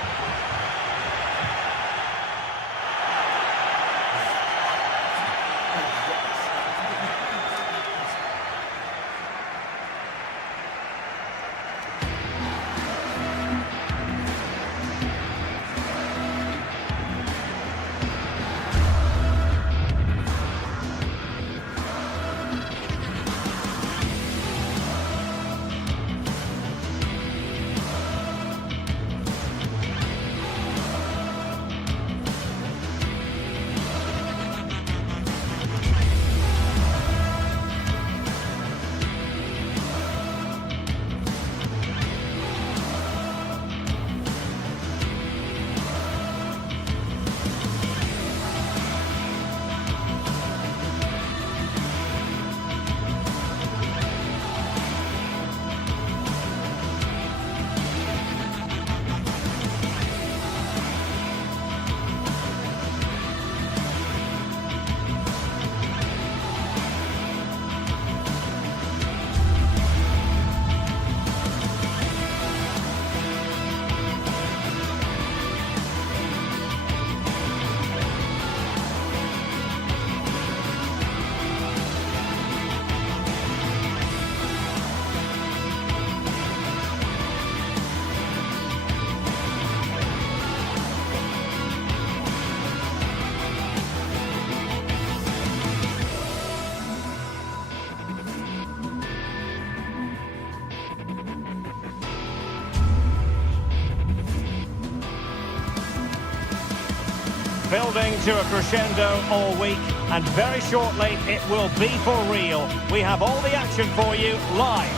Building to a crescendo all week, and very shortly it will be for real. We have all the action for you live.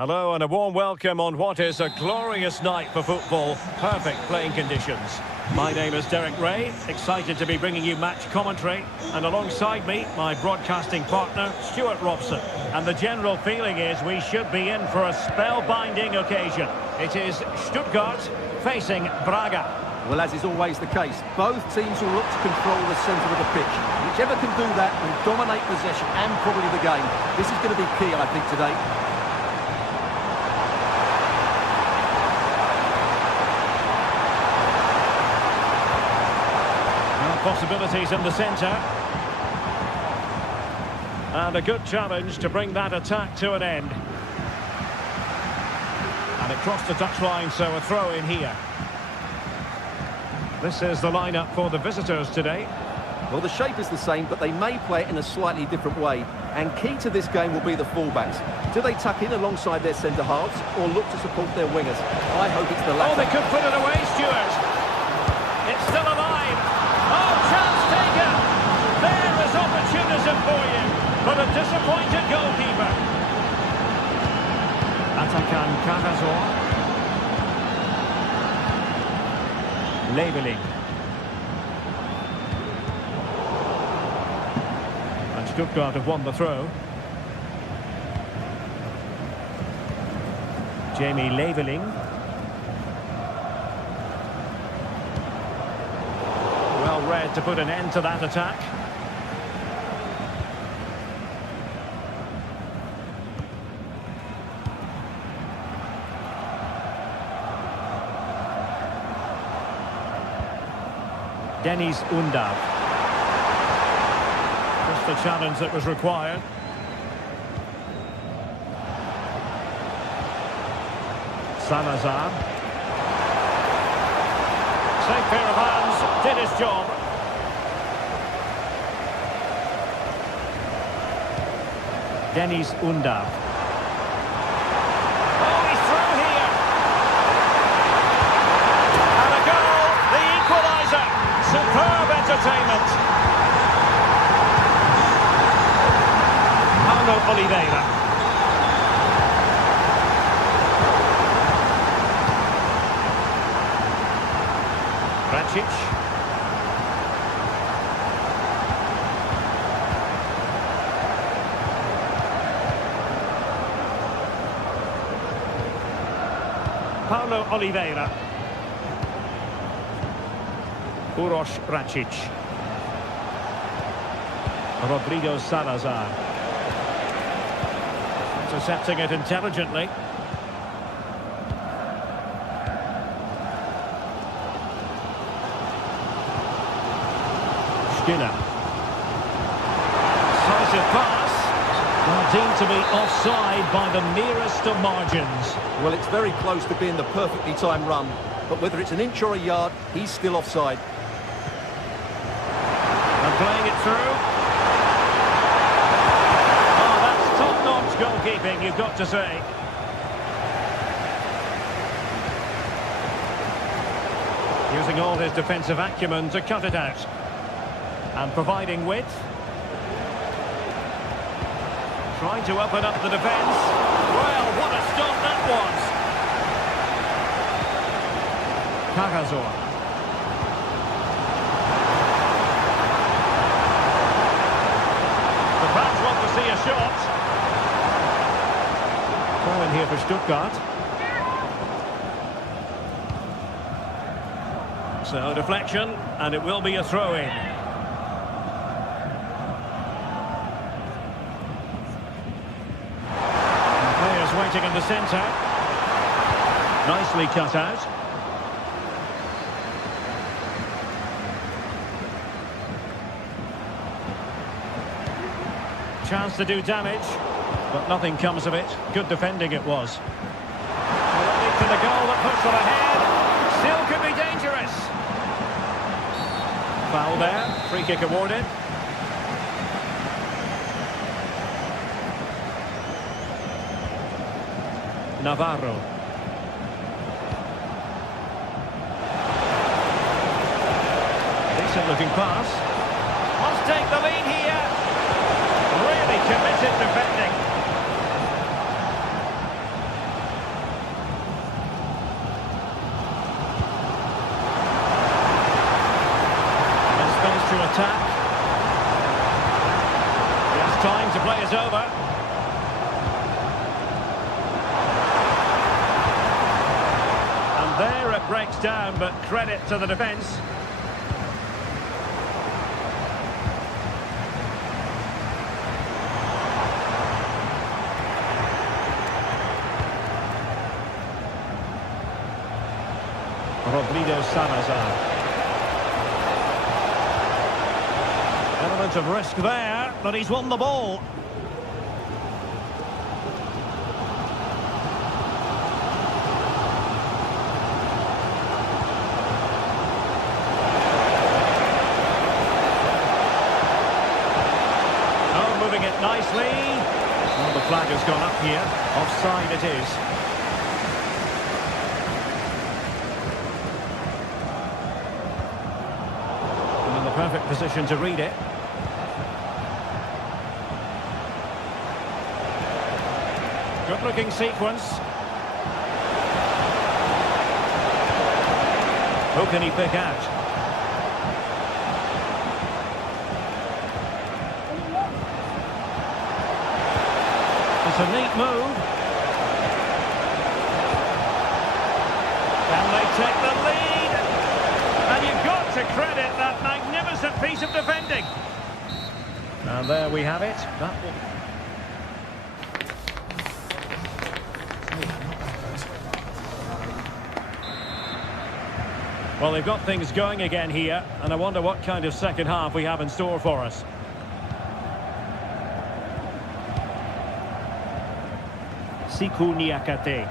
Hello and a warm welcome on what is a glorious night for football. Perfect playing conditions. My name is Derek Ray, excited to be bringing you match commentary. And alongside me, my broadcasting partner, Stuart Robson. And the general feeling is we should be in for a spellbinding occasion. It is Stuttgart facing Braga. Well, as is always the case, both teams will look to control the centre of the pitch. Whichever can do that will dominate possession and probably the game. This is going to be key, I think, today. Possibilities in the centre. And a good challenge to bring that attack to an end. And it crossed the touchline, so a throw in here. This is the lineup for the visitors today. Well, the shape is the same, but they may play it in a slightly different way. And key to this game will be the fullbacks. Do they tuck in alongside their centre-halves or look to support their wingers? I hope it's the latter. Oh, they could put it away, Stuart. It's still alive. Oh, chance taken. There is opportunism for you, but a disappointed goalkeeper. Atakan Kahazor. Leveling. And Stuttgart have won the throw. Jamie Leveling. Well read to put an end to that attack. Dennis Undav. Just the challenge that was required. Salazar. Safe pair of hands, did his job. Dennis Undav. Oh, he's through here. And a goal, the equaliser. Superb entertainment. Paulo Oliveira. Racic. Paulo Oliveira. Uroš Racic. Rodrigo Salazar. Intercepting it intelligently. Skinner. Decisive pass. Well, deemed to be offside by the merest of margins. Well, it's very close to being the perfectly timed run, but whether it's an inch or a yard, he's still offside. And playing it through. Oh, that's top-notch goalkeeping, you've got to say. Using all his defensive acumen to cut it out. And providing width. Trying to open up the defence. Well, what a stop that was. Kahazor. The fans want to see a shot. Throw in here for Stuttgart. So, deflection, and it will be a throw-in. Waiting in the centre. Nicely cut out. Chance to do damage, but nothing comes of it. Good defending it was. Leading to the goal that puts them ahead. Still could be dangerous. Foul there. Free kick awarded. Navarro. Decent looking pass. Must take the lead here. Really committed defending. attack. He has time to play it over. And there it breaks down, but credit to the defence. Rodrigo Salazar. Element of risk there, but he's won the ball. Oh, moving it nicely. Well, the flag has gone up here. Offside it is. Perfect position to read it. Good looking sequence. Who can he pick out? It's a neat move. Can they take the lead? And you've got to credit that magnificent piece of defending. And there we have it. That will... Well, they've got things going again here, and I wonder what kind of second half we have in store for us. Siku Niakate.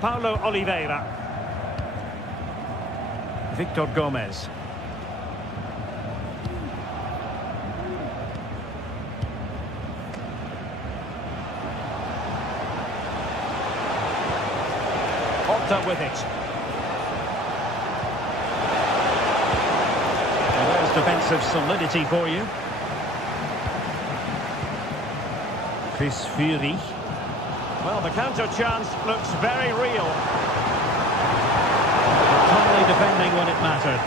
Paulo Oliveira. Victor Gomez. Horta with it. Well, there's defensive solidity for you. Chris Fury. Well, the counter chance looks very real. Totally defending when it mattered.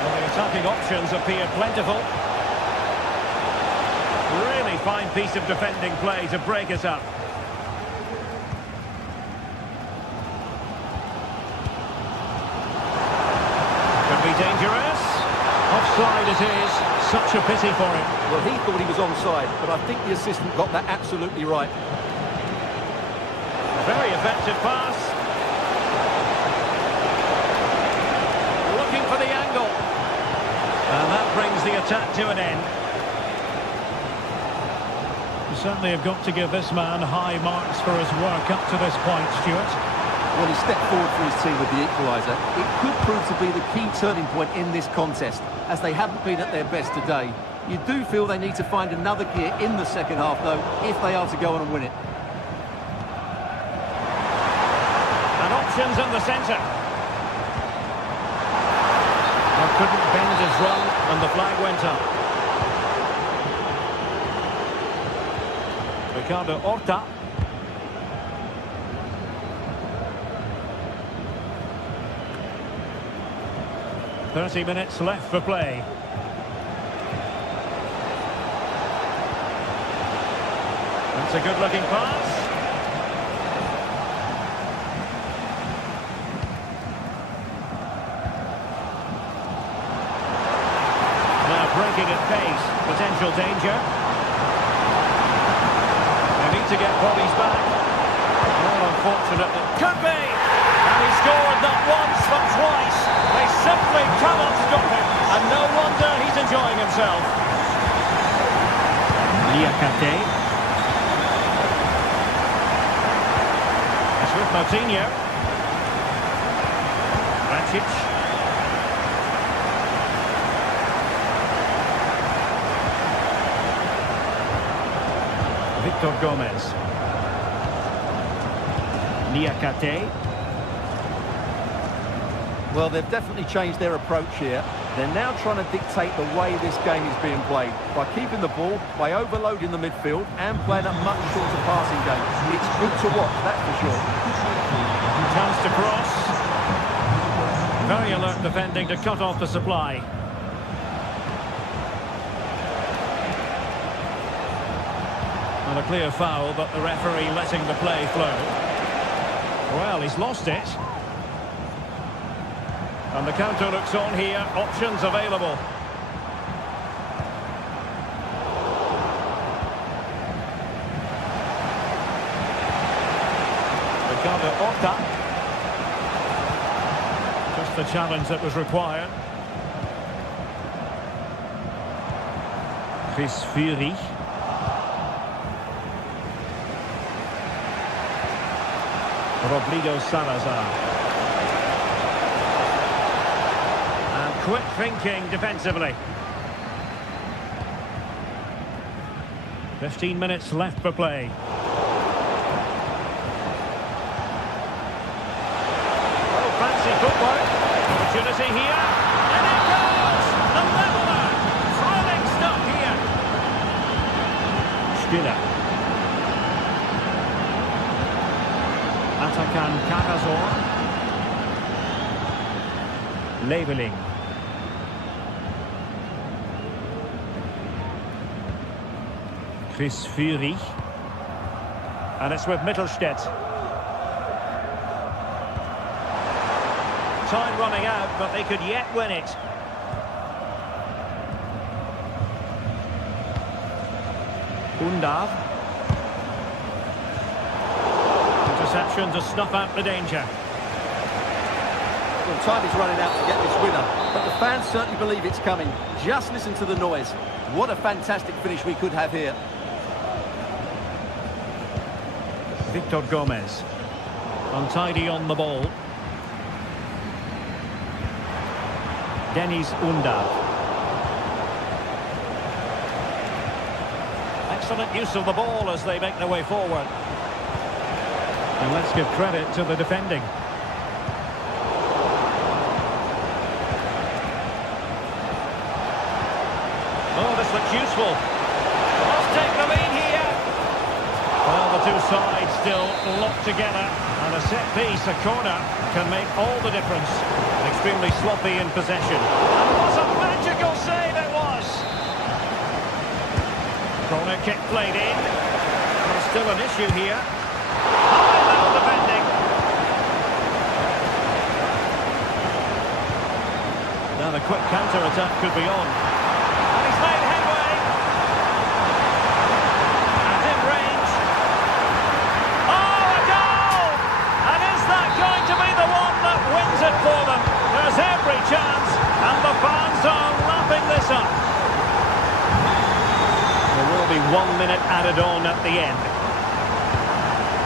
Well, the attacking options appear plentiful. Really fine piece of defending play to break it up. Could be dangerous. Offside it is. Such a pity for him. Well, he thought he was onside, but I think the assistant got that absolutely right. Very effective pass. Looking for the angle. And that brings the attack to an end. You certainly have got to give this man high marks for his work up to this point, Stuart. Well, he stepped forward for his team with the equaliser. It could prove to be the key turning point in this contest, as they haven't been at their best today. You do feel they need to find another gear in the second half, though, if they are to go on and win it. And options in the centre. Well, couldn't bend his run, and the flag went up. Ricardo Horta. .30 minutes left for play. That's a good-looking pass. Now breaking at pace. Potential danger. They need to get bodies back. Well, unfortunate. Could be! And he scored not once, but twice. They simply cannot stop him. And no wonder he's enjoying himself. Niakate. It's with Moutinho. Rakic. Victor Gomez. Niakate. Well, they've definitely changed their approach here. They're now trying to dictate the way this game is being played by keeping the ball, by overloading the midfield and playing a much shorter passing game. It's good to watch, that's for sure. Chance to cross. Very alert defending to cut off the supply. And a clear foul, but the referee letting the play flow. Well, he's lost it. And the counter looks on here. Options available. Ricardo Horta. Just the challenge that was required. Chris Fury. Rodrigo Salazar. And quick thinking defensively. 15 minutes left for play. Oh, fancy footwork. Opportunity here. And it goes! The leveller! Thrilling stuff here. Stiller. Atakan Karazor. Leveling. Chris Fury. And it's with Mittelstädt. Time running out, but they could yet win it. Undav. Interception to snuff out the danger. Well, time is running out to get this winner, but the fans certainly believe it's coming. Just listen to the noise. What a fantastic finish we could have here. Victor Gomez. Untidy on the ball. Denis Undav. Excellent use of the ball as they make their way forward. And let's give credit to the defending. Oh, this looks useful. Let's take the lead here. Well, the two sides still locked together. And a set piece, a corner, can make all the difference. Extremely sloppy in possession. And what a magical save it was! Corner kick played in. There's still an issue here. High level defending. Now the quick counter-attack could be on. And he's made headway. And in range. Oh, a goal! And is that going to be the one that wins it for them? There's every chance, and the fans are lapping this up. There will be 1 minute added on at the end.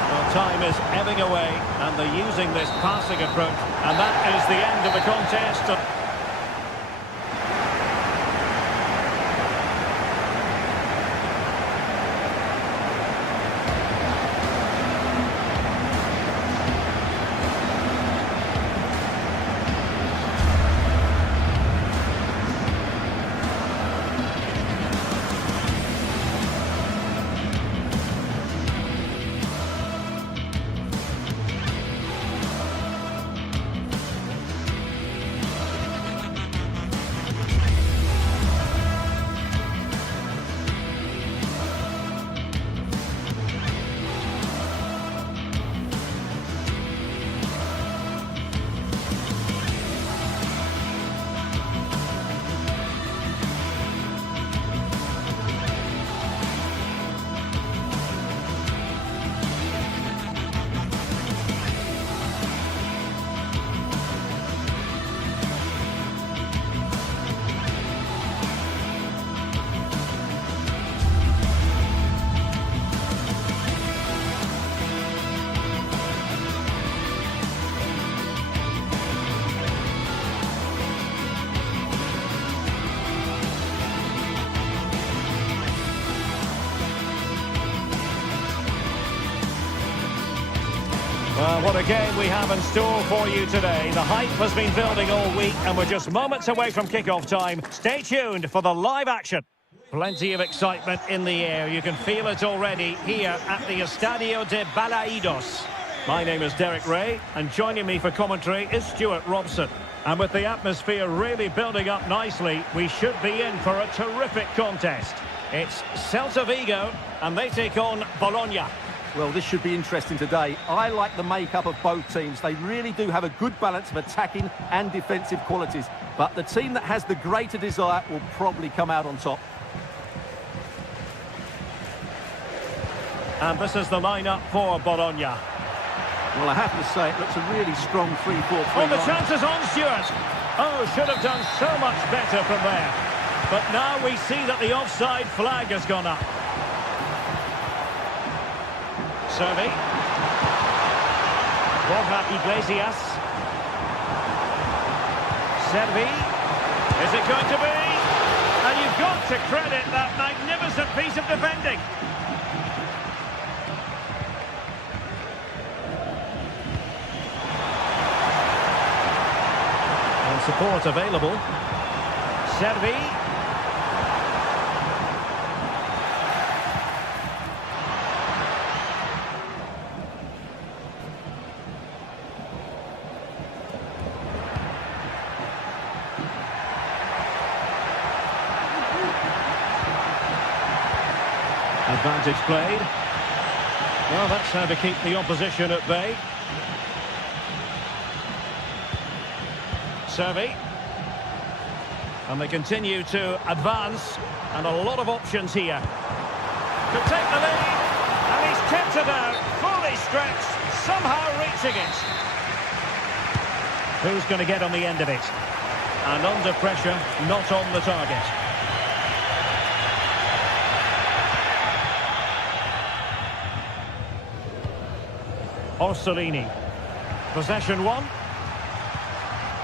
Well, time is ebbing away, and they're using this passing approach, and that is the end of the contest. Well, what a game we have in store for you today. The hype has been building all week and we're just moments away from kick-off time. Stay tuned for the live action. Plenty of excitement in the air. You can feel it already here at the Estadio de Balaidos. My name is Derek Ray and joining me for commentary is Stuart Robson. And with the atmosphere really building up nicely, we should be in for a terrific contest. It's Celta Vigo and they take on Bologna. Well, this should be interesting today. I like the makeup of both teams. They really do have a good balance of attacking and defensive qualities. But the team that has the greater desire will probably come out on top. And this is the lineup for Bologna. Well, I have to say, it looks a really strong 3-4-3. Oh, the chance is on, Stuart. Oh, should have done so much better from there. But now we see that the offside flag has gone up. Servi. Borja Iglesias. Servi. Is it going to be? And you've got to credit that magnificent piece of defending. And support available. Servi. Advantage played. Well, that's how to keep the opposition at bay. Servi. And they continue to advance. And a lot of options here. To take the lead. And he's kept it out. Fully stretched. Somehow reaching it. Who's going to get on the end of it? And under pressure, not on the target. Orsolini. Possession one.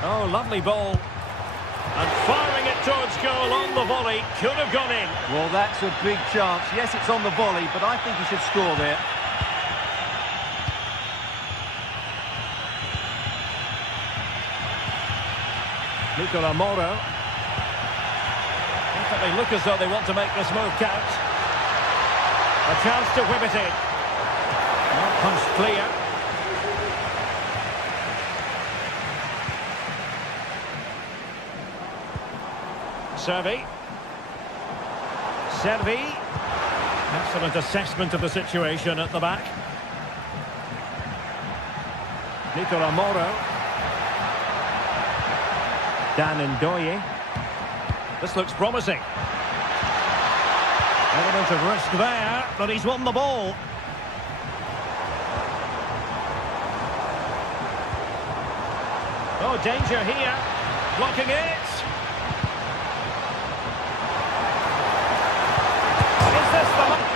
Oh, lovely ball. And firing it towards goal on the volley. Could have gone in. Well, that's a big chance. Yes, it's on the volley, but I think he should score there. Nicola Moro. They look as though they want to make this move count. A chance to whip it in. Punch clear. Servi. Excellent assessment of the situation at the back. Nicola Moro. Dan Ndoye. This looks promising. Element of risk there, but he's won the ball. Oh, danger here. Blocking it.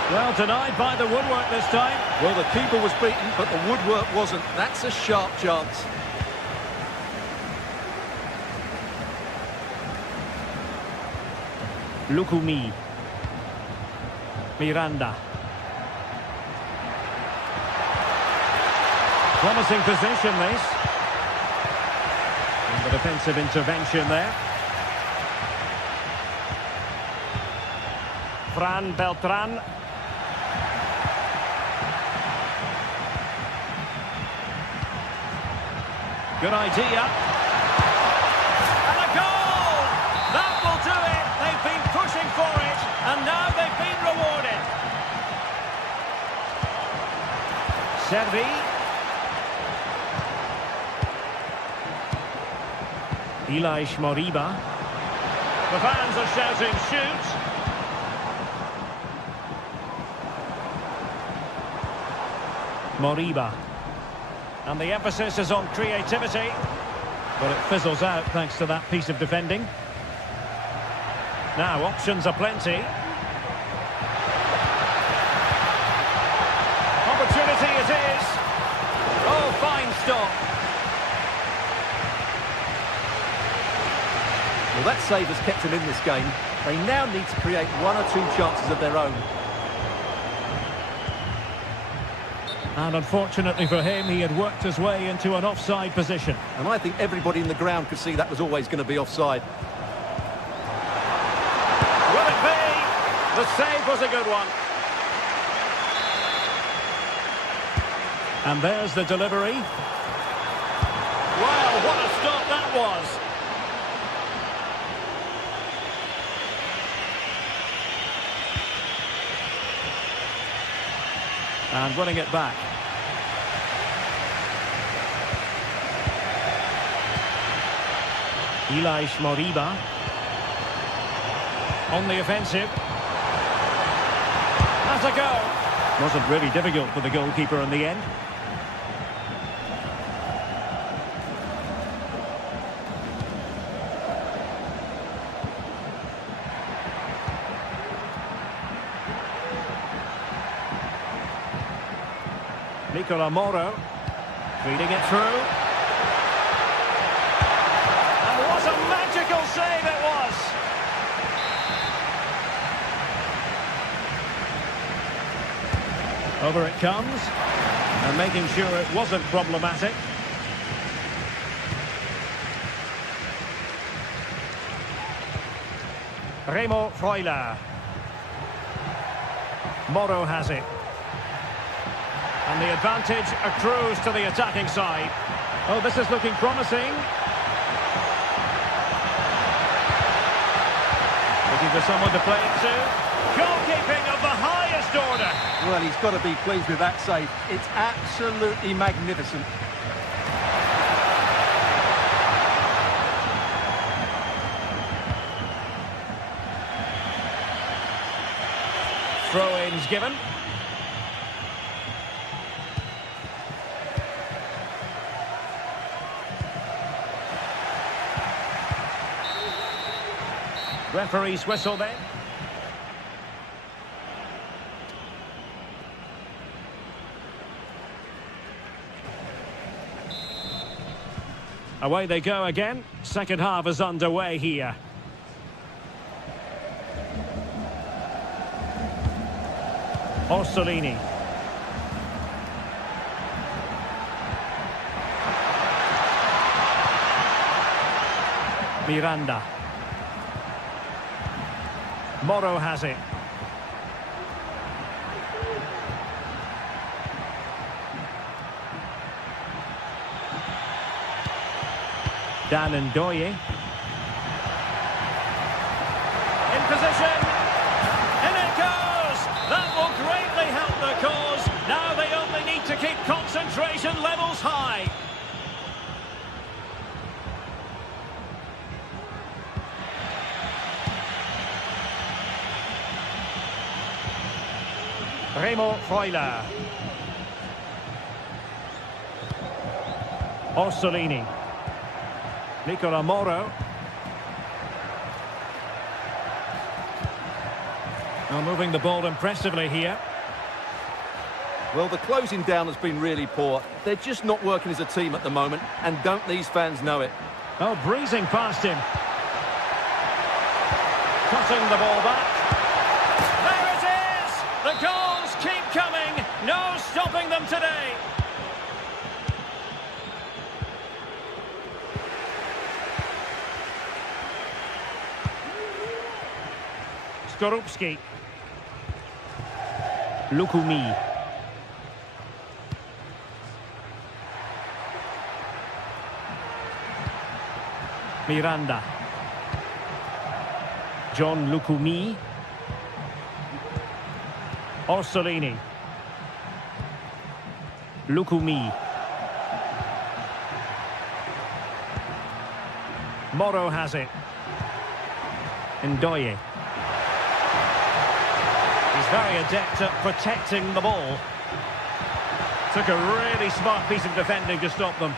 Well, denied by the woodwork this time. Well, the keeper was beaten, but the woodwork wasn't. That's a sharp chance. Lukumi. Miranda. Promising position, this. And the defensive intervention there. Fran Beltran. Good idea. And a goal! That will do it. They've been pushing for it, and now they've been rewarded. Servi. Ilaix Moriba. The fans are shouting, shoot! Moriba. And the emphasis is on creativity. But it fizzles out thanks to that piece of defending. Now, options are plenty. Opportunity it is. Oh, fine stop. Well, that save has kept them in this game. They now need to create one or two chances of their own. And unfortunately for him, he had worked his way into an offside position. And I think everybody in the ground could see that was always going to be offside. Will it be? The save was a good one. And there's the delivery. Wow, what a stop that was. And winning it back. Elias Moriba. On the offensive. Has a go. Wasn't really difficult for the goalkeeper in the end. Nicola Moro feeding it through. And what a magical save it was! Over it comes, and making sure it wasn't problematic. Remo Freuler. Moro has it. And the advantage accrues to the attacking side. Oh, this is looking promising. Looking for someone to play it to. Goalkeeping of the highest order. Well, he's got to be pleased with that save. It's absolutely magnificent. Throw-ins given. Referee's whistle then. Away they go again. Second half is underway here. Orsolini. Miranda. Moro has it. Dan Ndoye. In position. In it goes. That will greatly help the cause. Now they only need to keep concentration levels high. Remo Freuler. Orsolini. Nicola Moro. Now moving the ball impressively here. Well, the closing down has been really poor. They're just not working as a team at the moment, and don't these fans know it? Oh, breezing past him. Cutting the ball back. There it is! The goals keep coming. No stopping them today. Skorupski. Lukumi. Miranda. John Lukumi. Orsolini. Lukumi. Moro has it. Ndoye. He's very adept at protecting the ball. Took a really smart piece of defending to stop them.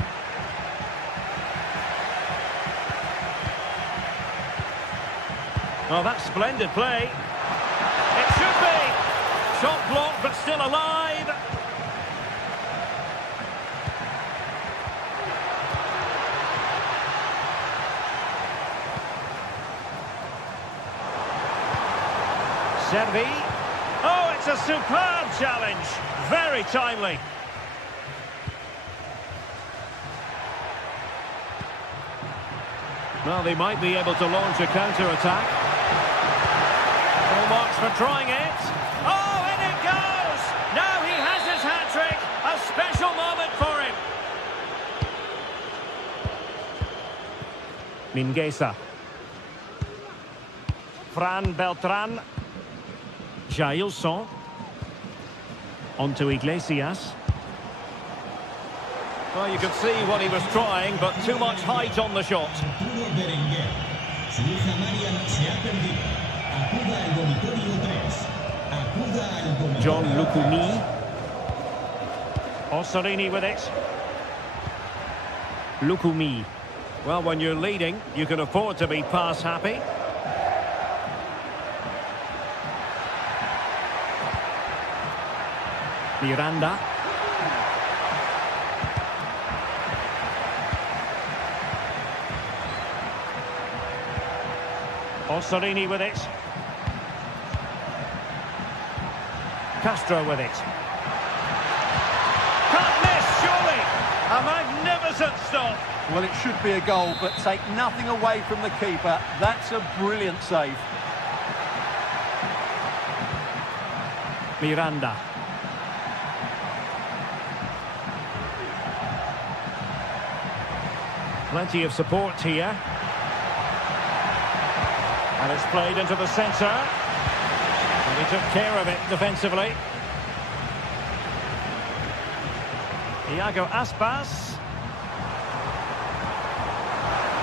Oh, that's splendid play. It should be. Shot blocked, but still alive. Servi. Oh, it's a superb challenge. Very timely. Well, they might be able to launch a counter-attack. Full marks for trying it. Oh, in it goes! Now he has his hat-trick. A special moment for him. Mingueza. Fran Beltran. Jailson. On to Iglesias. Well, you could see what he was trying, but too much height on the shot. John Lukumi. Orsolini with it. Lukumi. Well, when you're leading, you can afford to be pass happy. Miranda. Orsolini with it. Castro with it. Can't miss, surely! A magnificent stop! Well, it should be a goal, but take nothing away from the keeper. That's a brilliant save. Miranda. Plenty of support here. And it's played into the centre. And he took care of it defensively. Iago Aspas.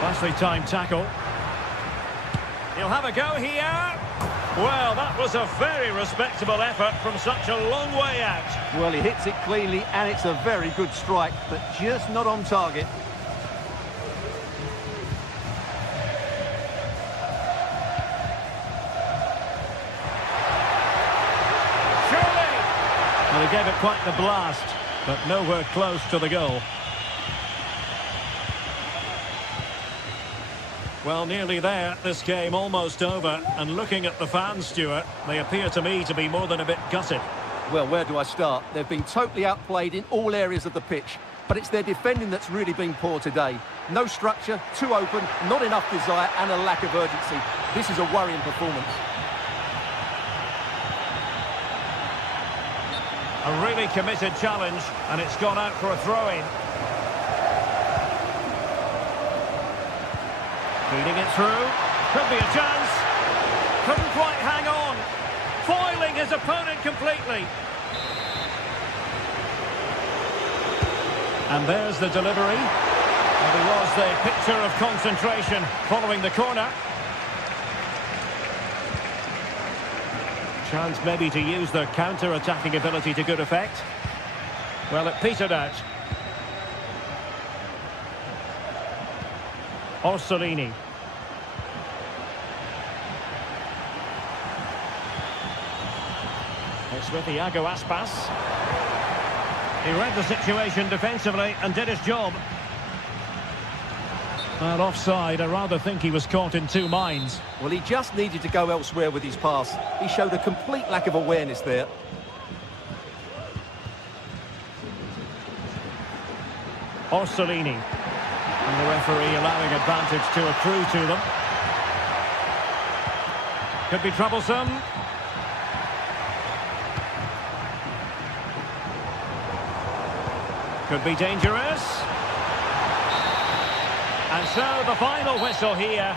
Nicely timed tackle. He'll have a go here. Well, that was a very respectable effort from such a long way out. Well, he hits it cleanly, and it's a very good strike, but just not on target. Well, he gave it quite the blast, but nowhere close to the goal. Well, nearly there, this game almost over. And looking at the fans, Stuart, they appear to me to be more than a bit gutted. Well, where do I start? They've been totally outplayed in all areas of the pitch, but it's their defending that's really been poor today. No structure, too open, not enough desire, and a lack of urgency. This is a worrying performance. A really committed challenge, and it's gone out for a throw-in. Feeding it through. Could be a chance. Couldn't quite hang on. Foiling his opponent completely. And there's the delivery. And there was the picture of concentration following the corner. Chance maybe to use their counter-attacking ability to good effect. Well, it petered out. Orsolini. It's with Iago Aspas. He read the situation defensively and did his job. Well, offside, I rather think he was caught in two minds. Well, he just needed to go elsewhere with his pass. He showed a complete lack of awareness there. Orsolini. And the referee allowing advantage to accrue to them. Could be troublesome. Could be dangerous. And so the final whistle here.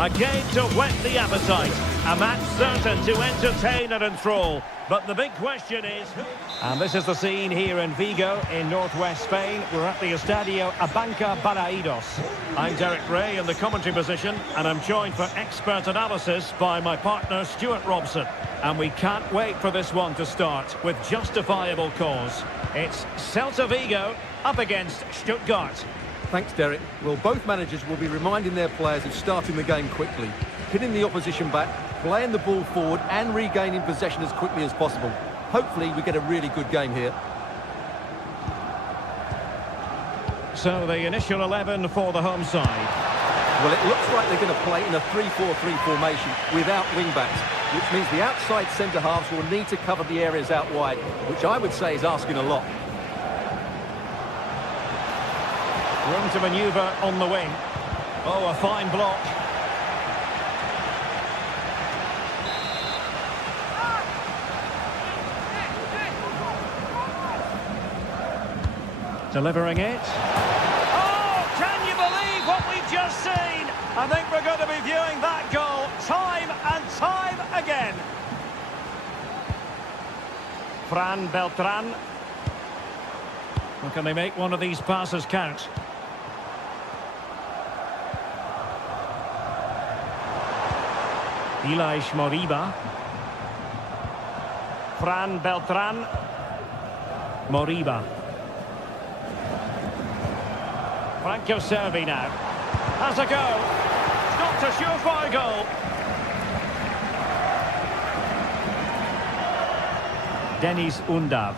A game to whet the appetite. A match certain to entertain and enthrall. But the big question is... And this is the scene here in Vigo in northwest Spain. We're at the Estadio Abanca Balaidos. I'm Derek Ray in the commentary position, and I'm joined for expert analysis by my partner Stuart Robson. And we can't wait for this one to start with justifiable cause. It's Celta Vigo up against Stuttgart. Thanks, Derek. Well, both managers will be reminding their players of starting the game quickly, pinning the opposition back, playing the ball forward and regaining possession as quickly as possible. Hopefully we get a really good game here. So the initial 11 for the home side. Well, it looks like they're going to play in a 3-4-3 formation without wing-backs, which means the outside centre-halves will need to cover the areas out wide, which I would say is asking a lot. Room to manoeuvre on the wing. Oh, a fine block. Delivering it. Oh, can you believe what we've just seen? I think we're going to be viewing that goal time and time again. Fran Beltran. Well, can they make one of these passes count? Ilaix Moriba. Fran Beltran. Moriba. Franco Servi now. Has a go. It's not a surefire goal. Denis Undav.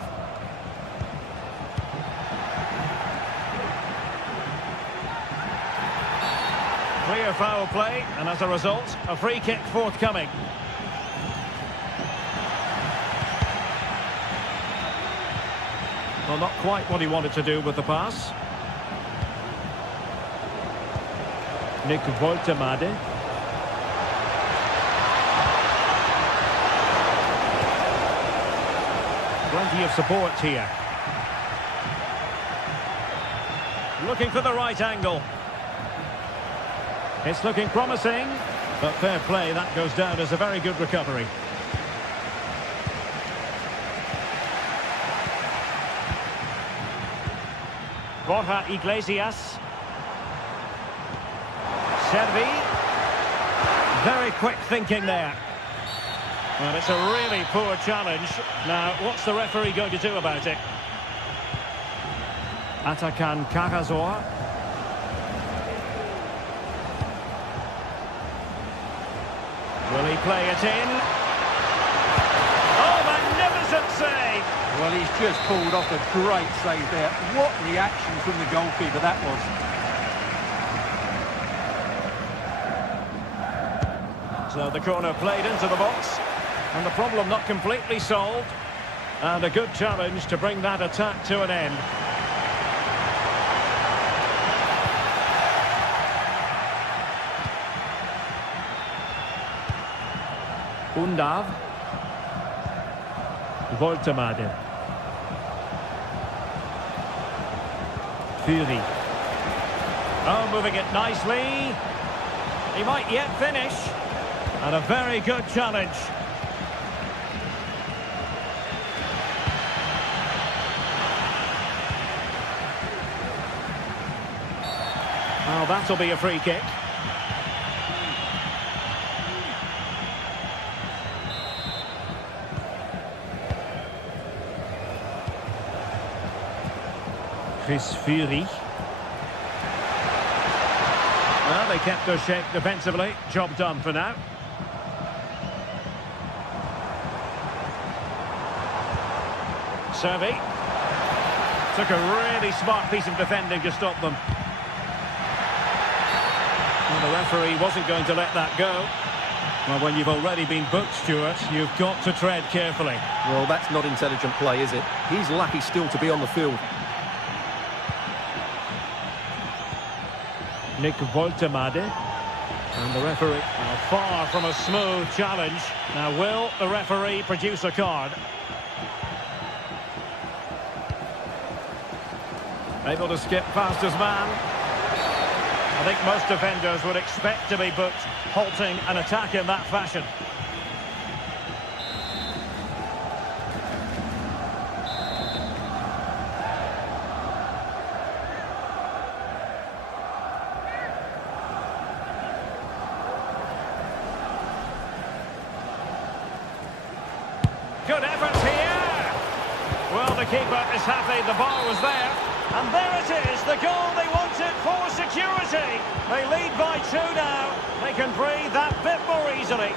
Clear foul play, and as a result, a free kick forthcoming. Well, not quite what he wanted to do with the pass. Nick Woltemade. Plenty of support here. Looking for the right angle. It's looking promising, but fair play, that goes down as a very good recovery. Borja Iglesias. Servi. Very quick thinking there. Well, it's a really poor challenge. Now, what's the referee going to do about it? Atakan Cajazor. Will he play it in? Oh, magnificent save! Well, he's just pulled off a great save there. What reaction from the goalkeeper that was. So the corner played into the box, and the problem not completely solved, and a good challenge to bring that attack to an end. Undav. Woltemade. Fury. Oh, moving it nicely. He might yet finish. And a very good challenge. Well, that'll be a free kick. Chris Fury. Well, they kept their shape defensively. Job done for now. Servi. Took a really smart piece of defending to stop them. And the referee wasn't going to let that go. Well, when you've already been booked, Stuart, you've got to tread carefully. Well, that's not intelligent play, is it? He's lucky still to be on the field. Nick Woltemade. And the referee, far from a smooth challenge. Now, will the referee produce a card? Able to skip past his man. I think most defenders would expect to be booked, halting an attack in that fashion. Well, the keeper is happy the ball was there. And there it is, the goal they wanted for security. They lead by 2 now. They can breathe that bit more easily.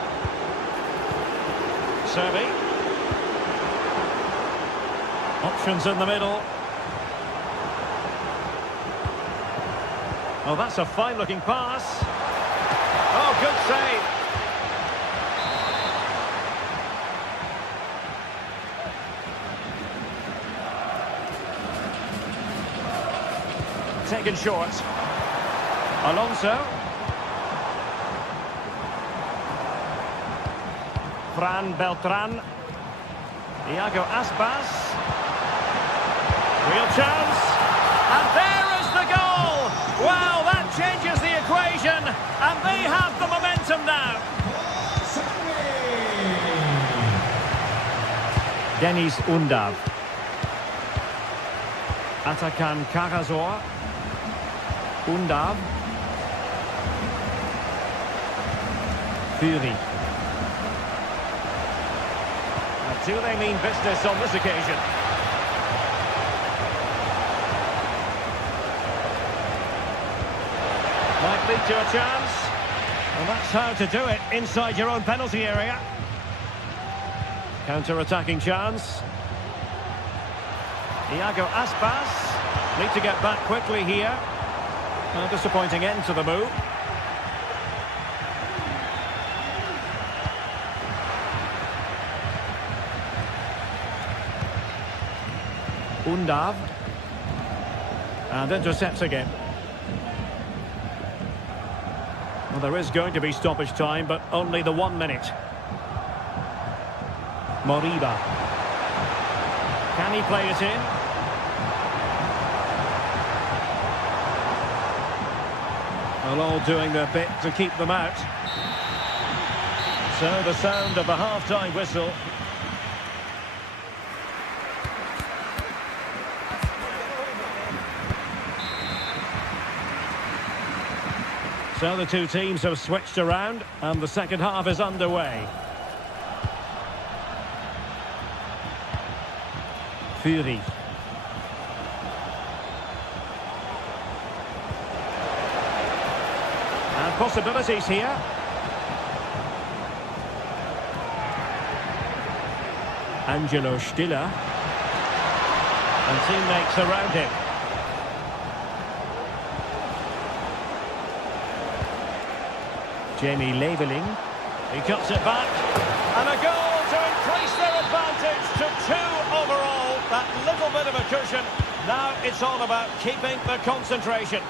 Servi. Options in the middle. Oh, that's a fine-looking pass. Oh, good save. Taken short. Alonso. Fran Beltran. Iago Aspas. Real chance. And there is the goal. Wow, that changes the equation. And they have the momentum now. Deniz Undav. Atakan Karazor. Undav. Fury. Do they mean business on this occasion? Might lead to a chance. And that's how to do it inside your own penalty area. Counter-attacking chance. Iago Aspas. Need to get back quickly here. A disappointing end to the move. Undav. And intercepts again. Well, there is going to be stoppage time, but only the 1 minute. Moriba. Can he play it in? Well, all doing their bit to keep them out. So the sound of the half-time whistle. So the two teams have switched around and the second half is underway. Fury. And possibilities here. Angelo Stiller. And teammates around him. Jamie Leveling. He cuts it back. And a goal to increase their advantage to 2 overall. That little bit of a cushion. Now it's all about keeping the concentration.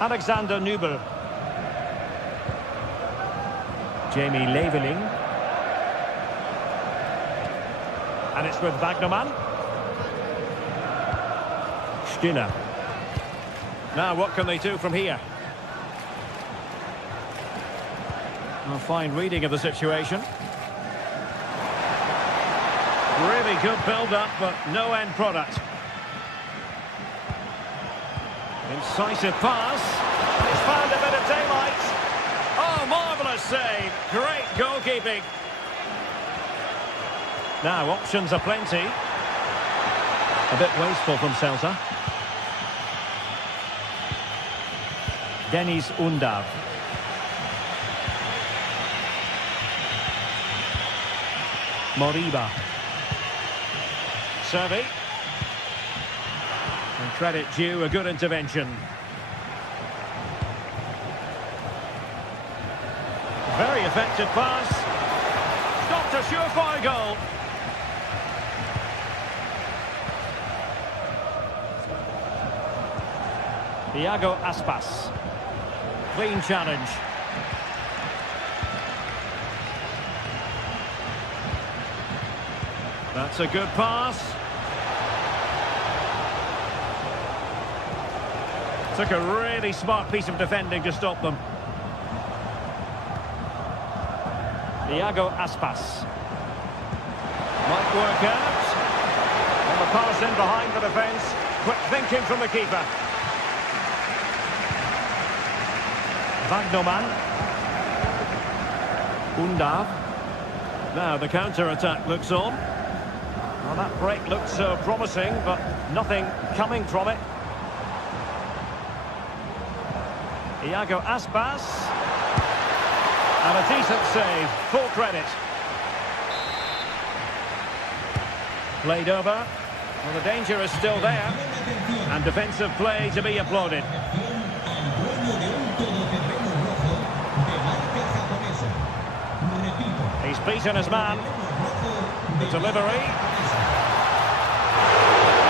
Alexander Nübel. Jamie Leveling. And it's with Wagnerman. Stiller. Now what can they do from here? A fine reading of the situation. Really good build-up, but no end product. Incisive pass. He's found a bit of daylight. Oh, marvellous save. Great goalkeeping. Now options are plenty. A bit wasteful from Celta. Deniz Undav. Moriba. Servi. And credit due, a good intervention. Very effective pass. Stopped a surefire goal. Iago Aspas. Clean challenge. That's a good pass. Took a really smart piece of defending to stop them. Iago Aspas. Might work out. And the pass in behind the defence. Quick thinking from the keeper. Wagnerman. Undav. Now the counter-attack looks on. Well, that break looked so promising, but nothing coming from it. Iago Aspas. And a decent save, full credit. Played over. Well, the danger is still there. And defensive play to be applauded. He's beaten his man. The delivery.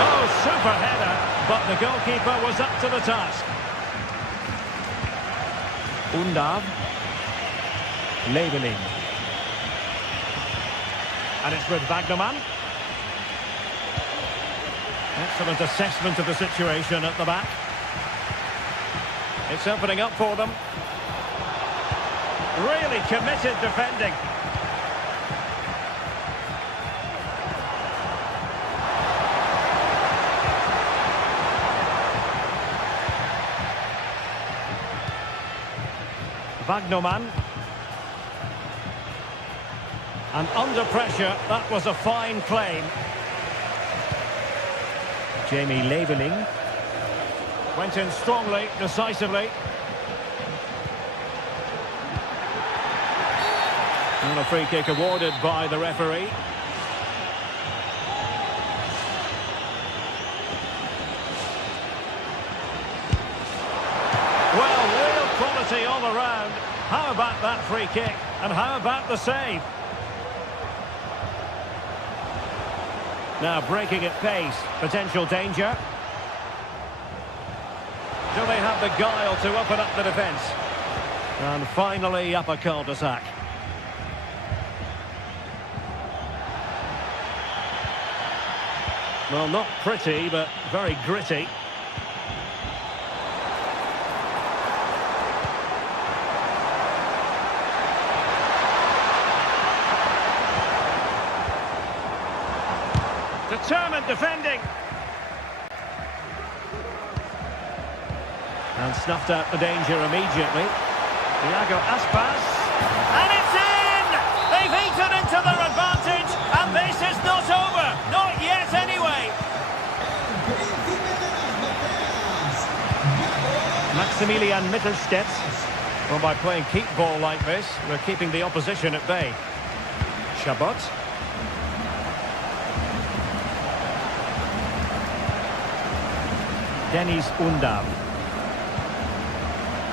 Oh, super header. But the goalkeeper was up to the task. Undav. Leveling. And it's with Wagnerman. Excellent assessment of the situation at the back. It's opening up for them. Really committed defending. Wagnerman. And under pressure, that was a fine claim. Jamie Leveling. Went in strongly, decisively. And a free kick awarded by the referee. Well, real quality all around. How about that free kick? And how about the save? Now breaking at pace, potential danger. Do they have the guile to open up the defence? And finally up a cul-de-sac. Well, not pretty, but very gritty. Determined defending. And snuffed out the danger immediately. Iago Aspas. And it's in! They've eaten into their advantage, and this is not over. Not yet, anyway. Maximilian Mittelstädt. Well, by playing keep ball like this, we're keeping the opposition at bay. Chabot. Dennis Undav.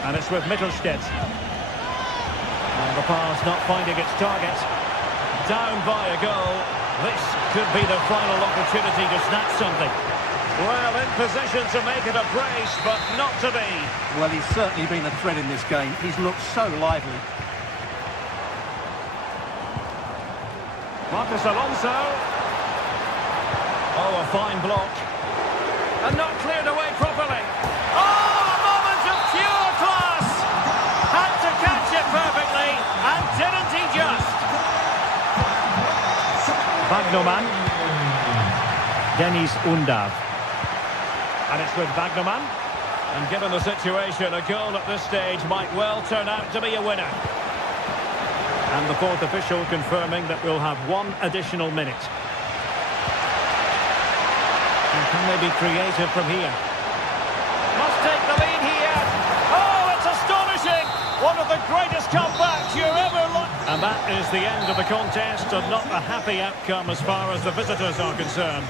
And it's with Mittelstädt. And the pass not finding its target. Down by a goal. This could be the final opportunity to snatch something. Well, in position to make it a brace, but not to be. Well, he's certainly been a threat in this game. He's looked so lively. Marcos Alonso. Oh, a fine block. And not cleared away properly. Oh, a moment of pure class! Had to catch it perfectly, and didn't he just? Wagnerman. Dennis Undav. And it's with Wagnerman. And given the situation, a goal at this stage might well turn out to be a winner. And the fourth official confirming that we'll have one additional minute. And can they be creative from here? Must take the lead here. Oh, it's astonishing! One of the greatest comebacks you're ever And that is the end of the contest, and not a happy outcome as far as the visitors are concerned.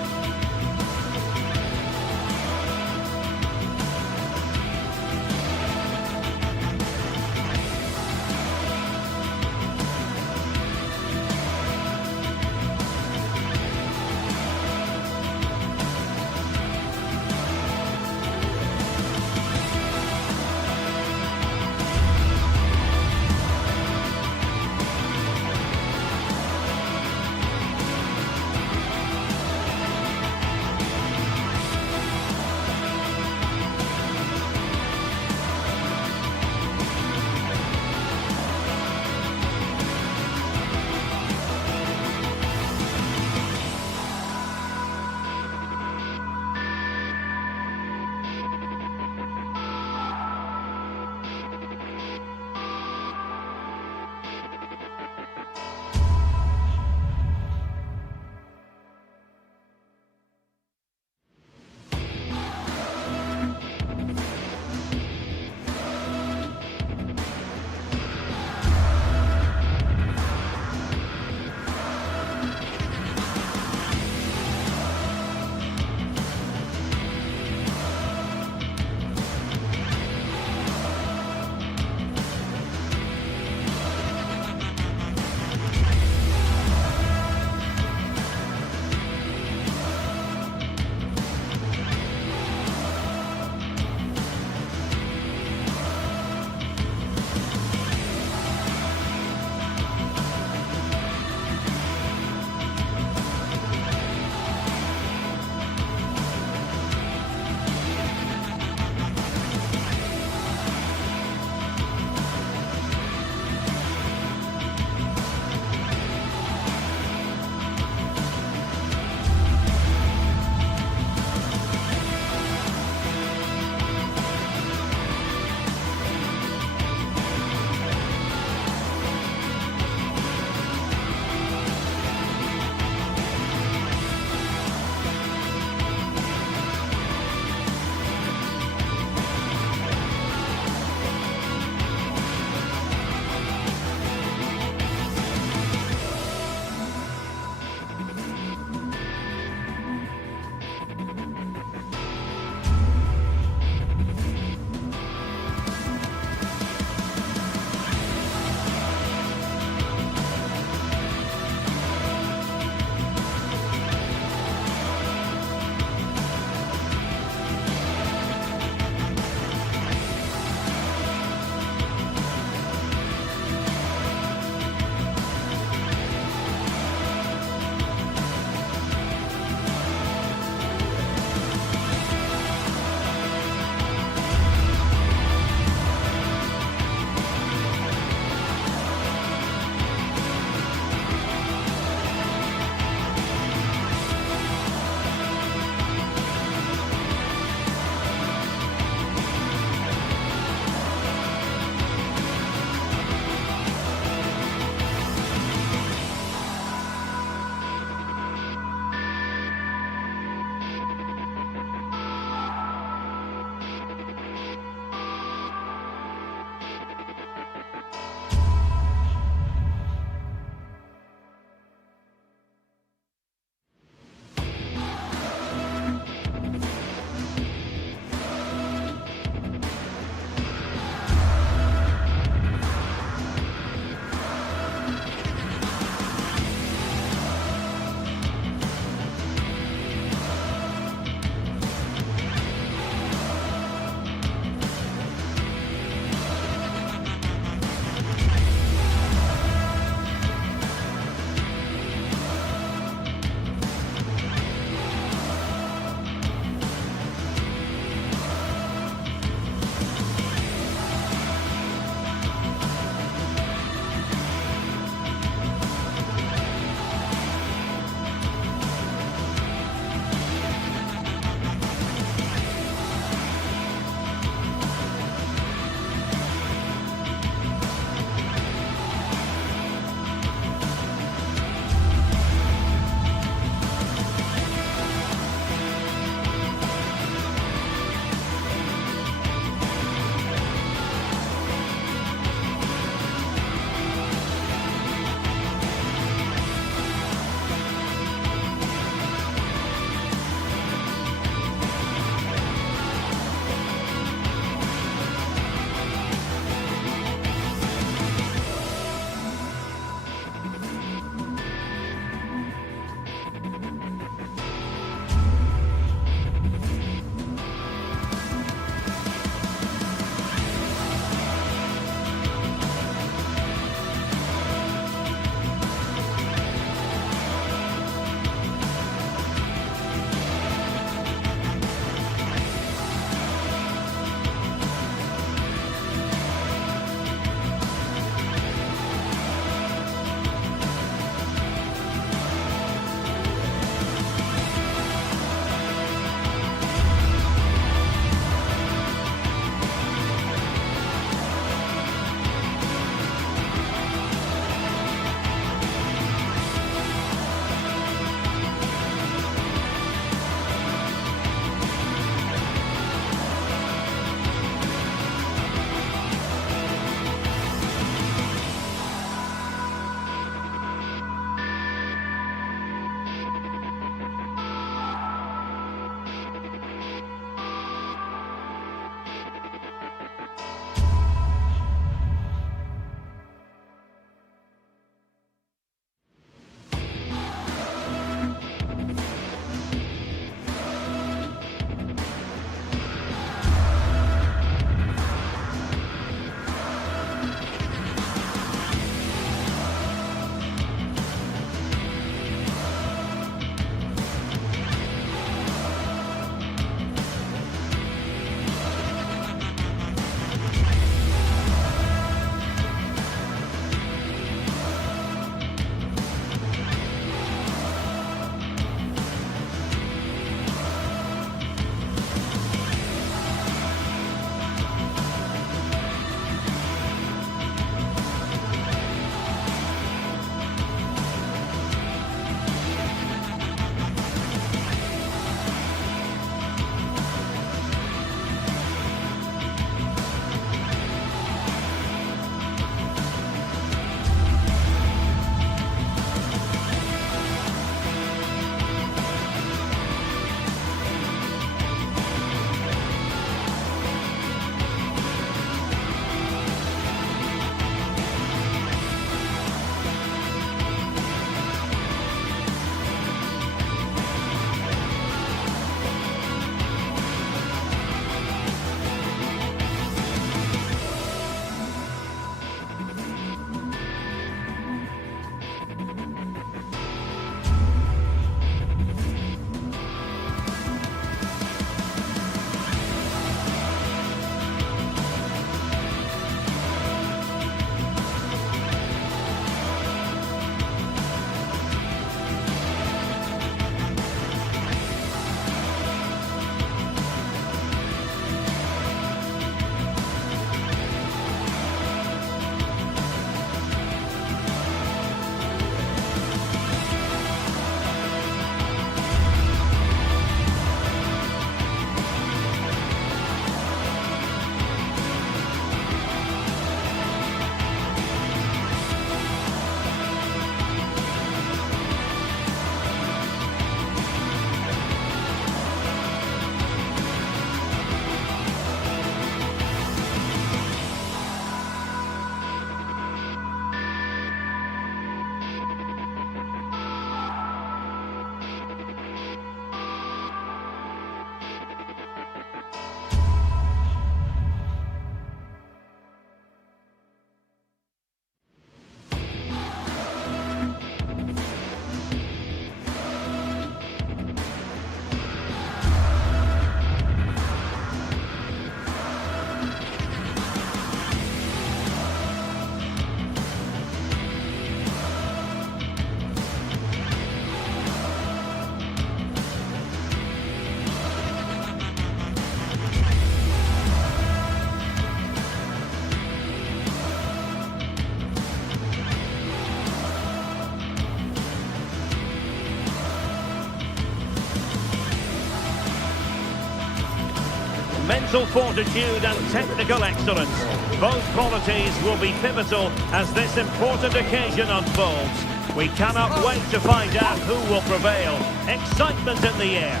mental fortitude and technical excellence. Both qualities will be pivotal as this important occasion unfolds. We cannot wait to find out who will prevail. Excitement in the air.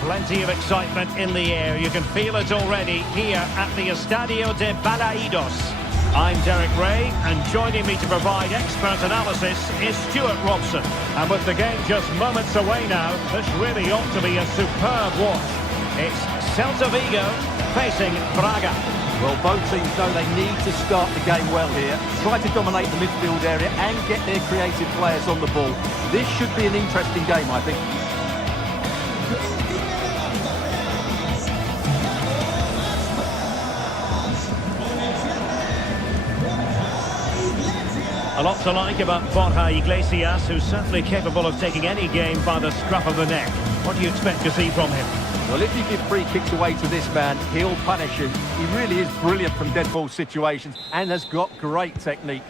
Plenty of excitement in the air. You can feel it already here at the Estadio de Balaidos. I'm Derek Ray, and joining me to provide expert analysis is Stuart Robson. And with the game just moments away now, this really ought to be a superb watch. It's Celta Vigo facing Braga. Well, both teams know they need to start the game well here. Try to dominate the midfield area and get their creative players on the ball. This should be an interesting game, I think. A lot to like about Borja Iglesias, who's certainly capable of taking any game by the scruff of the neck. What do you expect to see from him? Well, if you give free kicks away to this man, he'll punish you. He really is brilliant from dead ball situations and has got great technique.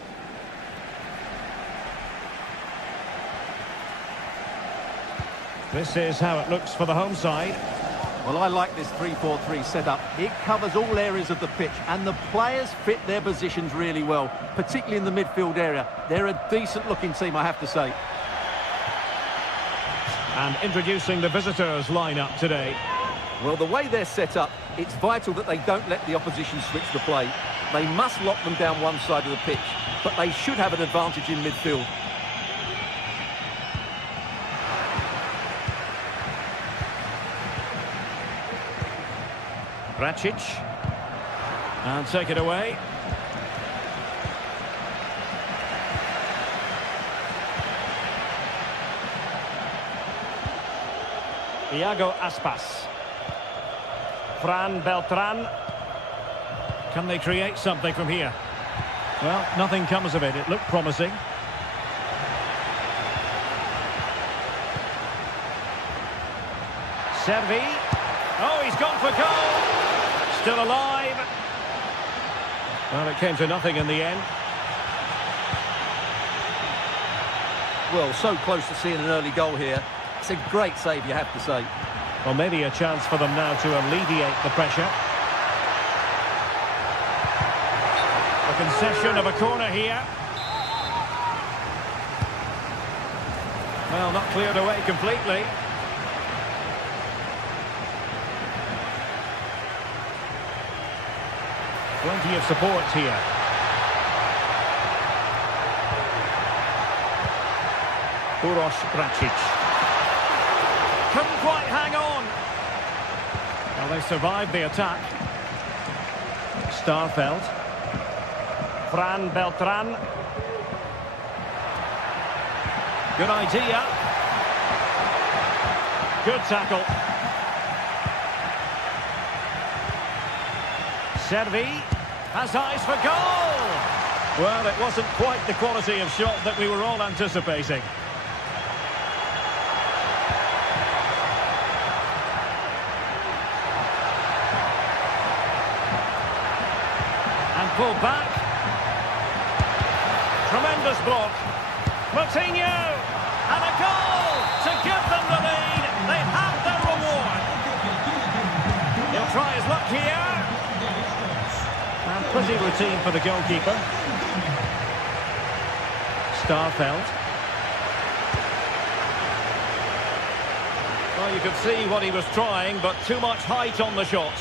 This is how it looks for the home side. Well, I like this 3-4-3 setup. It covers all areas of the pitch and the players fit their positions really well, particularly in the midfield area. They're a decent-looking team, I have to say. And introducing the visitors lineup today. Well, the way they're set up, it's vital that they don't let the opposition switch the play. They must lock them down one side of the pitch, but they should have an advantage in midfield. Racic. And take it away. Iago Aspas. Fran Beltran. Can they create something from here? Well, nothing comes of it. It looked promising. Servi. Oh, he's gone for goal. Still alive. Well, it came to nothing in the end. Well, so close to seeing an early goal here. It's a great save, you have to say. Well, maybe a chance for them now to alleviate the pressure. A concession of a corner here. Well, not cleared away completely. Plenty of support here. Uros Racic. Couldn't quite hang on. Well, they survived the attack. Starfelt. Fran Beltran. Good idea. Good tackle. Servi has eyes for goal. Well, it wasn't quite the quality of shot that we were all anticipating. And pulled back. Tremendous block. Moutinho. And a goal to give them the lead. They have their reward. He'll try his luck here. And pretty routine for the goalkeeper. Starfelt. Well, you could see what he was trying, but too much height on the shot.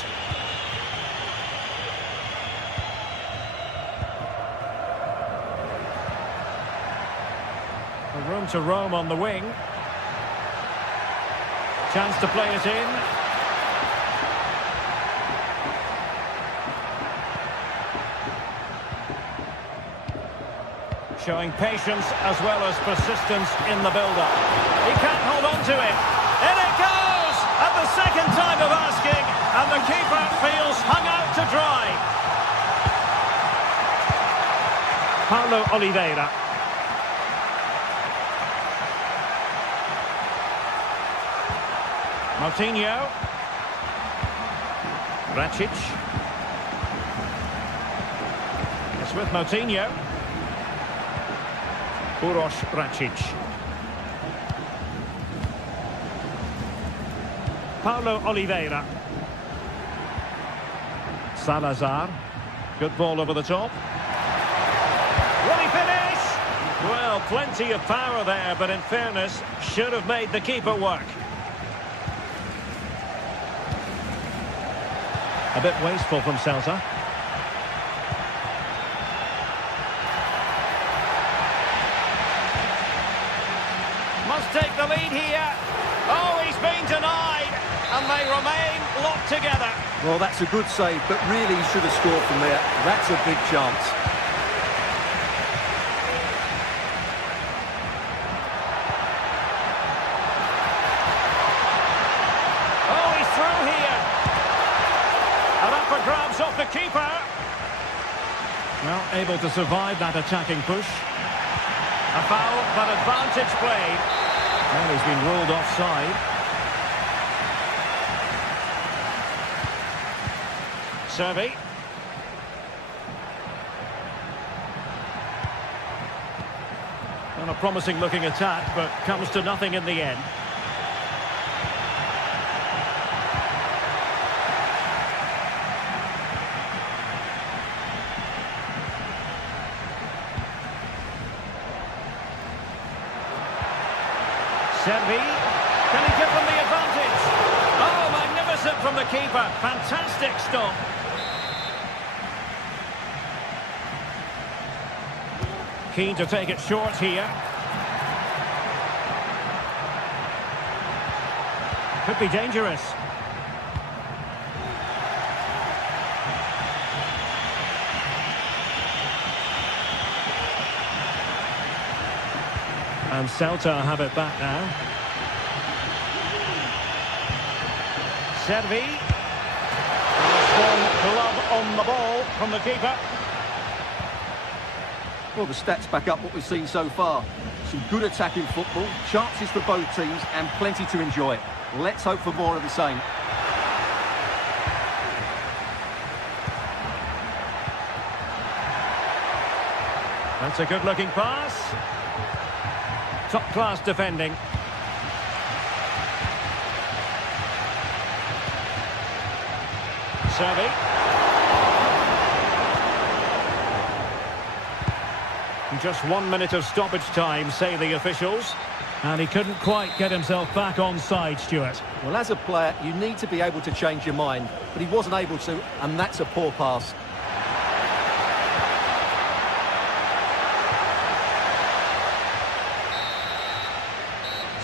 A room to roam on the wing. Chance to play it in. Showing patience as well as persistence in the build-up. He can't hold on to it. In it goes! At the second time of asking, and the keeper feels hung out to dry. Paulo Oliveira. Moutinho. Racic. It's with Moutinho. Uros Racic. Paulo Oliveira. Salazar. Good ball over the top. Will he finish? Well, plenty of power there, but in fairness, should have made the keeper work. A bit wasteful from Celta. Must take the lead here. Oh, he's been denied, and they remain locked together. Well, that's a good save, but really he should have scored from there. That's a big chance. Oh, he's through here. And up for grabs off the keeper. Well, able to survive that attacking push. A foul, but advantage played. Well, he's been ruled offside. Servi. Well, a promising looking attack, but comes to nothing in the end. Servi, can he give them the advantage? Oh, magnificent from the keeper. Fantastic stop. Keen to take it short here. Could be dangerous. And Celta have it back now. Servi. Strong glove on the ball from the keeper. Well, the stats back up what we've seen so far. Some good attacking football, chances for both teams, and plenty to enjoy. Let's hope for more of the same. That's a good-looking pass. Top-class defending. Servi. Just 1 minute of stoppage time, say the officials. And he couldn't quite get himself back on side, Stuart. Well, as a player, you need to be able to change your mind, but he wasn't able to, and that's a poor pass.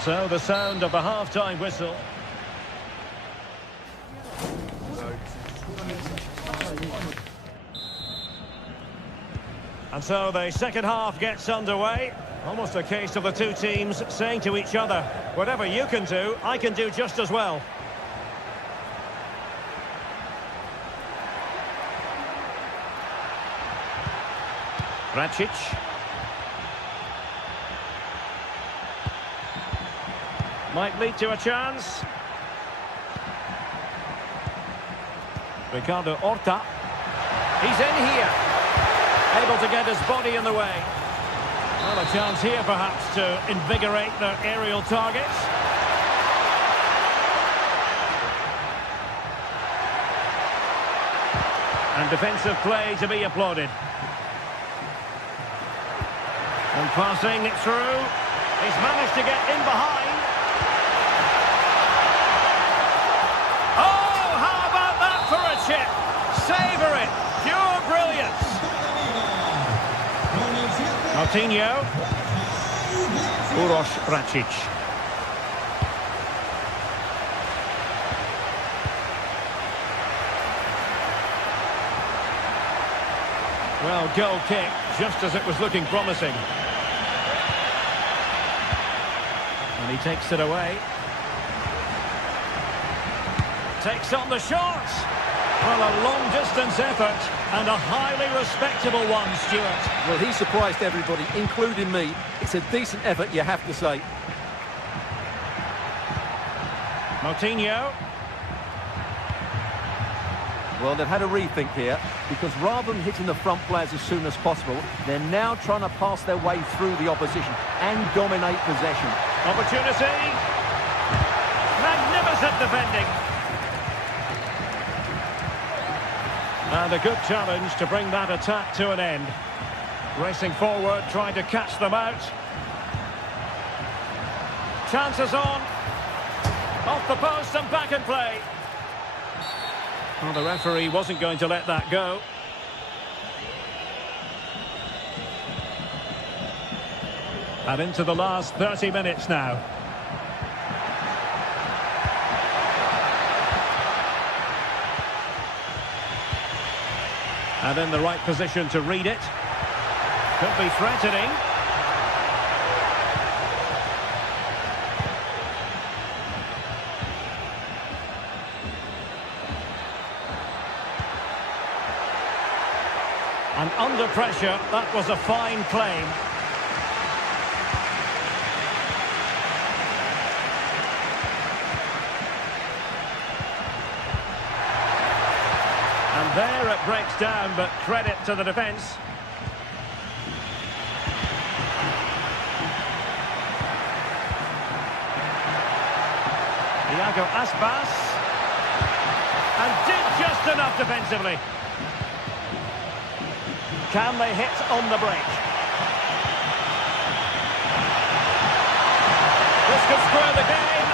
So the sound of the half-time whistle. And so the second half gets underway. Almost a case of the two teams saying to each other, whatever you can do, I can do just as well. Racic. Might lead to a chance. Ricardo Horta. He's in here. Able to get his body in the way. Well, a chance here perhaps to invigorate their aerial targets. And defensive play to be applauded. And passing it through. He's managed to get in behind. Oh, how about that for a chip? Savour it. Pure brilliance. Martinho. Uroš Racic. Well, goal kick, just as it was looking promising. And he takes it away. Takes on the shot. Well, a long-distance effort and a highly respectable one, Stuart. Well, he surprised everybody, including me. It's a decent effort, you have to say. Martinho. Well, they've had a rethink here, because rather than hitting the front players as soon as possible, they're now trying to pass their way through the opposition and dominate possession. Opportunity. Magnificent defending. And a good challenge to bring that attack to an end. Racing forward, trying to catch them out. Chances on. Off the post and back in play. Well, the referee wasn't going to let that go. And into the last 30 minutes now. And in the right position to read it. Could be threatening. And under pressure, that was a fine claim. And there it breaks down, but credit to the defence. Iago Aspas. And did just enough defensively. Can they hit on the break? This could square the game,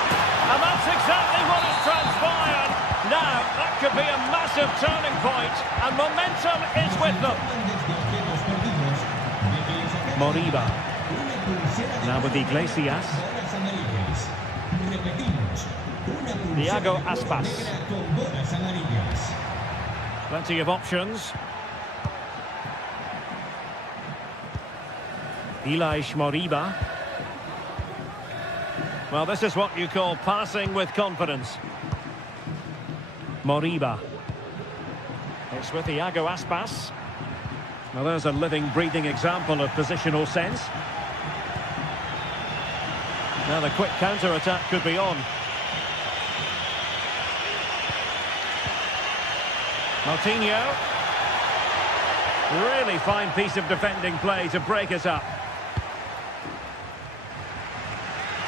and that's exactly what has transpired. Now, that could be a massive turning point, and momentum is with them. Moriba. Now with Iglesias. Iago Aspas. Plenty of options. Moriba. Well, this is what you call passing with confidence. Moriba. It's with Iago Aspas. Well, there's a living, breathing example of positional sense. Now the quick counter-attack could be on. Moutinho. Really fine piece of defending play to break it up.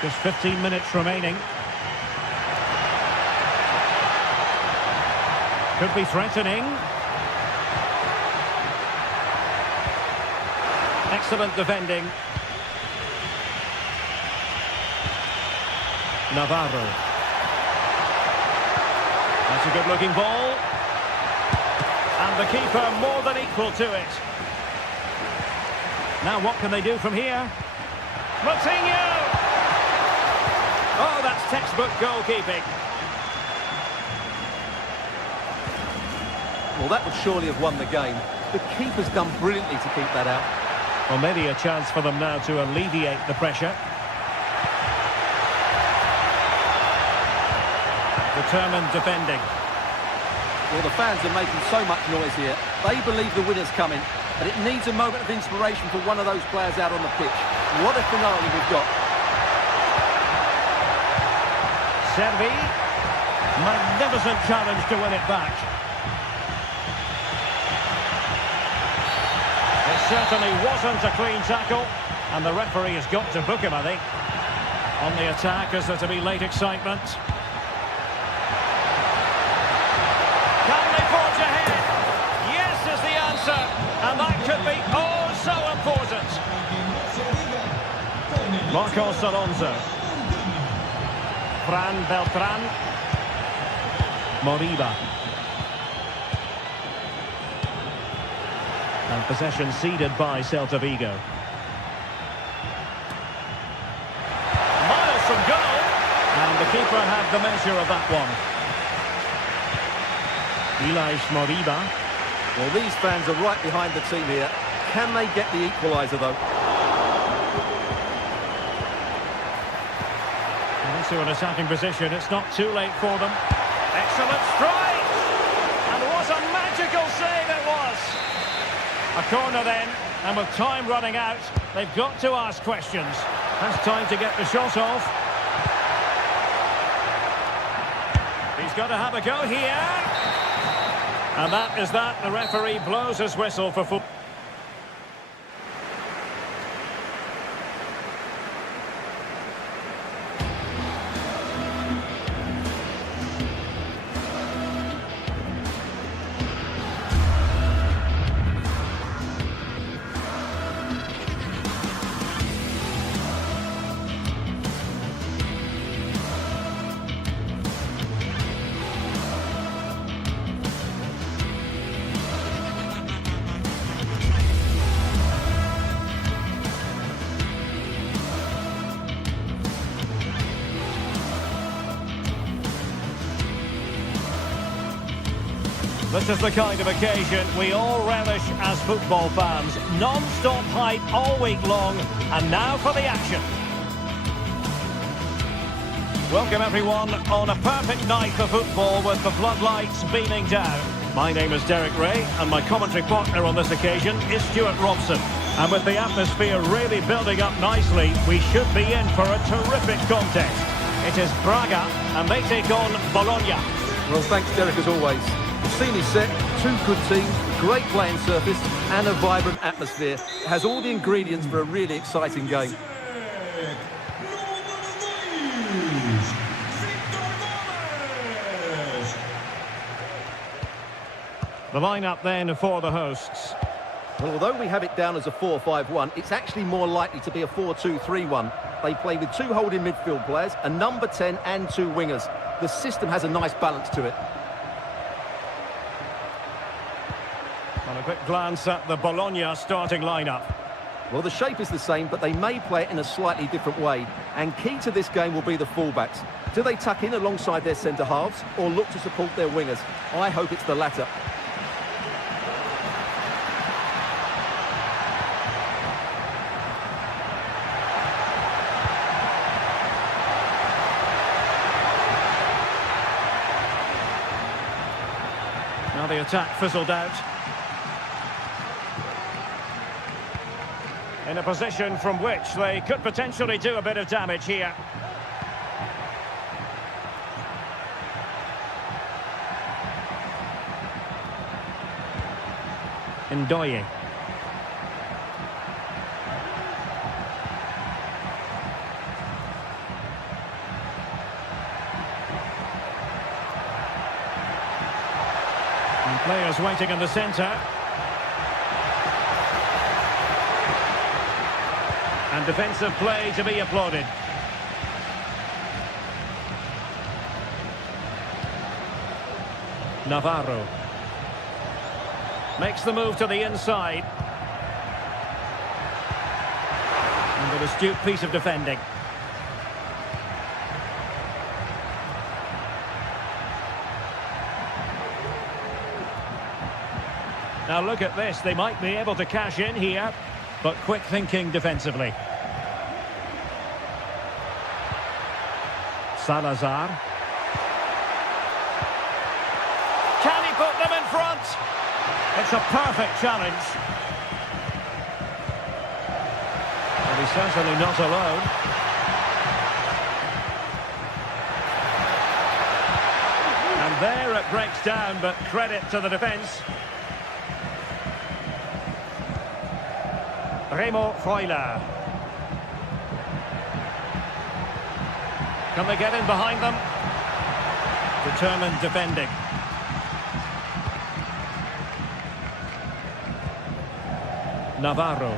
Just 15 minutes remaining. Could be threatening. Excellent defending. Navarro. That's a good-looking ball. And the keeper more than equal to it. Now what can they do from here? Moutinho! Oh, that's textbook goalkeeping. Well, that would surely have won the game. The keeper's done brilliantly to keep that out. Well, maybe a chance for them now to alleviate the pressure. Determined defending. Well, the fans are making so much noise here. They believe the winner's coming, and it needs a moment of inspiration for one of those players out on the pitch. What a finale we've got. Servi. Magnificent challenge to win it back. It certainly wasn't a clean tackle, and the referee has got to book him, I think. On the attack, is there to be late excitement? Can they forge ahead? Yes is the answer, and that could be oh so important. Marcos Alonso. Fran Beltran. Moriba. And possession ceded by Celta Vigo. Miles from goal. And the keeper had the measure of that one. Moriba. Well, these fans are right behind the team here. Can they get the equaliser, though? Into an attacking position, it's not too late for them. Excellent strike! And what a magical save it was! A corner then, and with time running out, they've got to ask questions. Has time to get the shot off. He's got to have a go here. And that is that. The referee blows his whistle for football. This is the kind of occasion we all relish as football fans. Non-stop hype all week long, and now for the action. Welcome everyone on a perfect night for football with the floodlights beaming down. My name is Derek Ray, and my commentary partner on this occasion is Stuart Robson. And with the atmosphere really building up nicely, we should be in for a terrific contest. It is Braga, and they take on Bologna. Well, thanks, Derek, as always. The scene is set, two good teams, great playing surface and a vibrant atmosphere. It has all the ingredients for a really exciting game. The lineup then for the hosts. Well, although we have it down as a 4-5-1, it's actually more likely to be a 4-2-3-1. They play with two holding midfield players, a number 10 and two wingers. The system has a nice balance to it. On a quick glance at the Bologna starting lineup. Well, the shape is the same, but they may play it in a slightly different way. And key to this game will be the fullbacks. Do they tuck in alongside their centre-halves or look to support their wingers? I hope it's the latter. Now the attack fizzled out. In a position from which they could potentially do a bit of damage here. Ndoye. And players waiting in the centre. And defensive play to be applauded. Navarro makes the move to the inside. And an astute piece of defending. Now look at this, they might be able to cash in here, but quick thinking defensively. Salazar. Can he put them in front? It's a perfect challenge. And he's certainly not alone. And there it breaks down, but credit to the defence. Remo Freuler. Can they get in behind them? Determined defending. Navarro.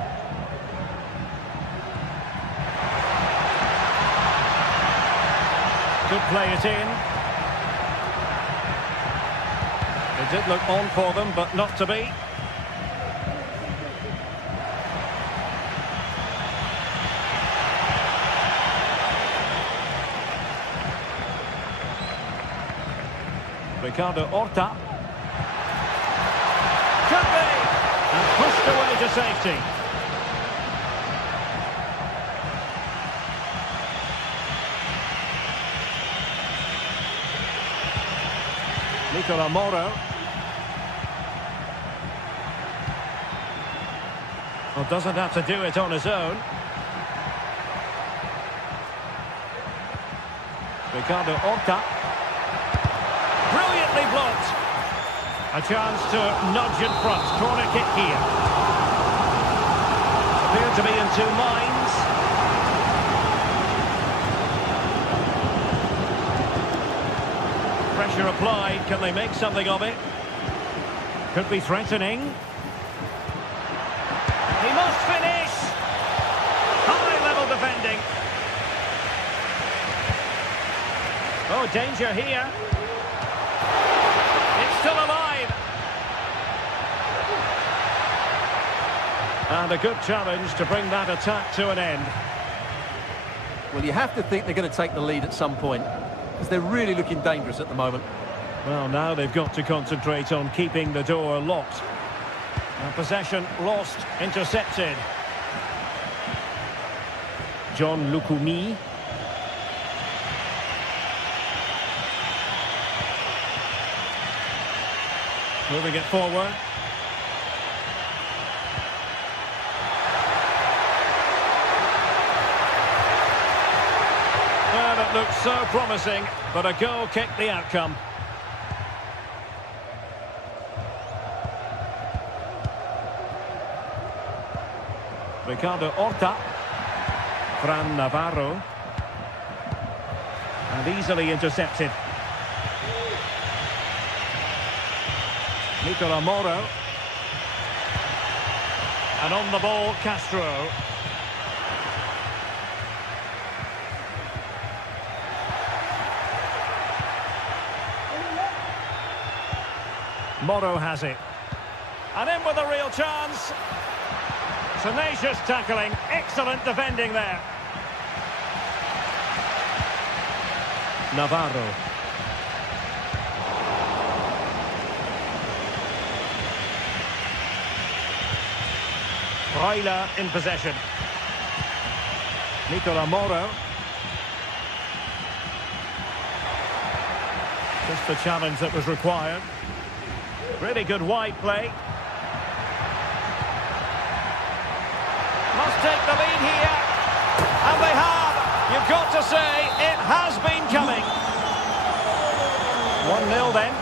Could play it in. It did look on for them, but not to be. Ricardo Horta. Could be! And pushed away to safety. Nicola Moro. Well, doesn't have to do it on his own. Ricardo Horta. Brilliantly blocked. A chance to nudge in front. Corner kick here. Appeared to be in two minds. Pressure applied. Can they make something of it? Could be threatening. He must finish. High-level defending. Oh, danger here. It's still alive. And a good challenge to bring that attack to an end. Well, you have to think they're going to take the lead at some point, because they're really looking dangerous at the moment. Well, now they've got to concentrate on keeping the door locked. Possession lost, intercepted. John Lukumi. Moving it forward. Well, it looked so promising, but a goal kicked the outcome. Ricardo Horta. Fran Navarro. And easily intercepted. Nicola Moro. And on the ball, Castro. Moro has it. And in with a real chance. Tenacious tackling, excellent defending there. Navarro. Freuler in possession. Nicola Moro. Just the challenge that was required. Really good wide play. Must take the lead here. And they have. You've got to say, it has been coming. 1-0 then.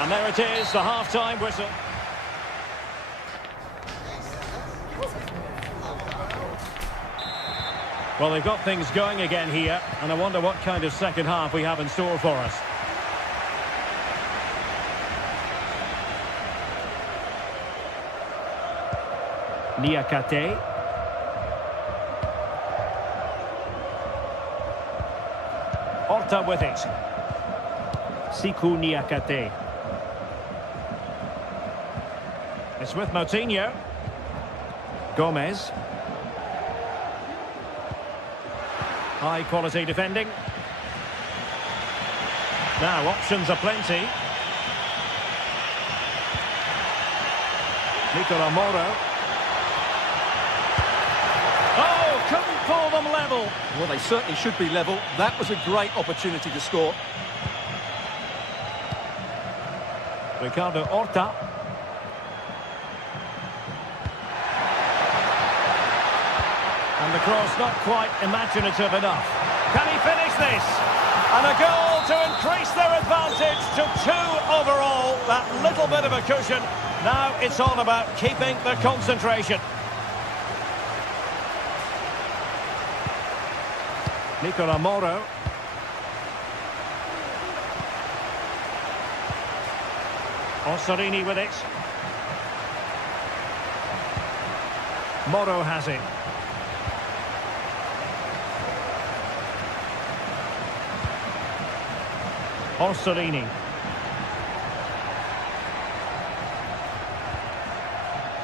And there it is, the half-time whistle. Well, they've got things going again here, and I wonder what kind of second half we have in store for us. Niakate. Horta with it. Siku Niakate. It's with Moutinho. Gomez. High quality defending. Now options are plenty. Nicola Moro. Oh, couldn't pull them level. Well, they certainly should be level. That was a great opportunity to score. Ricardo Horta. And the cross not quite imaginative enough. Can he finish this? And a goal to increase their advantage to 2 overall. That little bit of a cushion. Now it's all about keeping the concentration. Nicola Moro. Ossorini with it. Moro has it. Ossorini.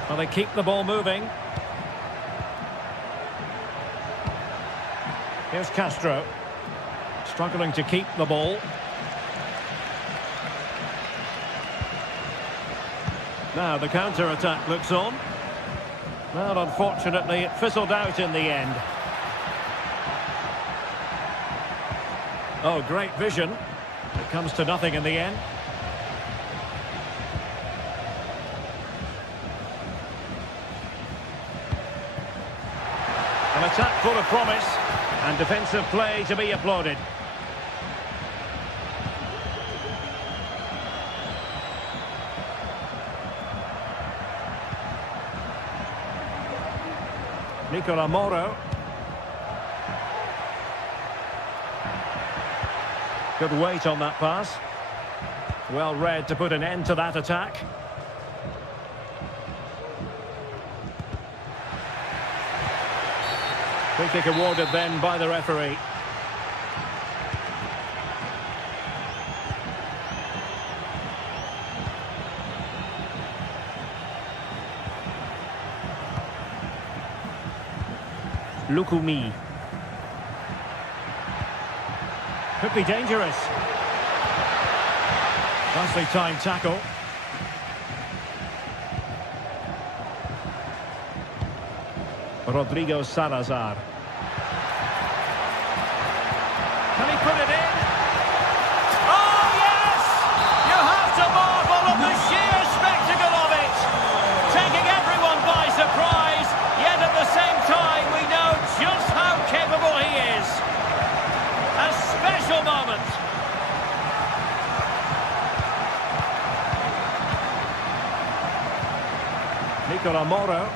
Well, they keep the ball moving. Here's Castro. Struggling to keep the ball. Now the counter-attack looks on. Well, unfortunately, it fizzled out in the end. Oh, great vision. It comes to nothing in the end. An attack full of promise and defensive play to be applauded. Nicola Moro. Good weight on that pass. Well read to put an end to that attack. Free kick awarded then by the referee. Lukumi. Could be dangerous. Nicely timed tackle. Rodrigo Salazar. Can he put it in? Oh, yes! You have to marvel at the sheer spectacle of it! Taking everyone by surprise, yet at the same time we know just how capable he is. A special moment. Nicola Moro.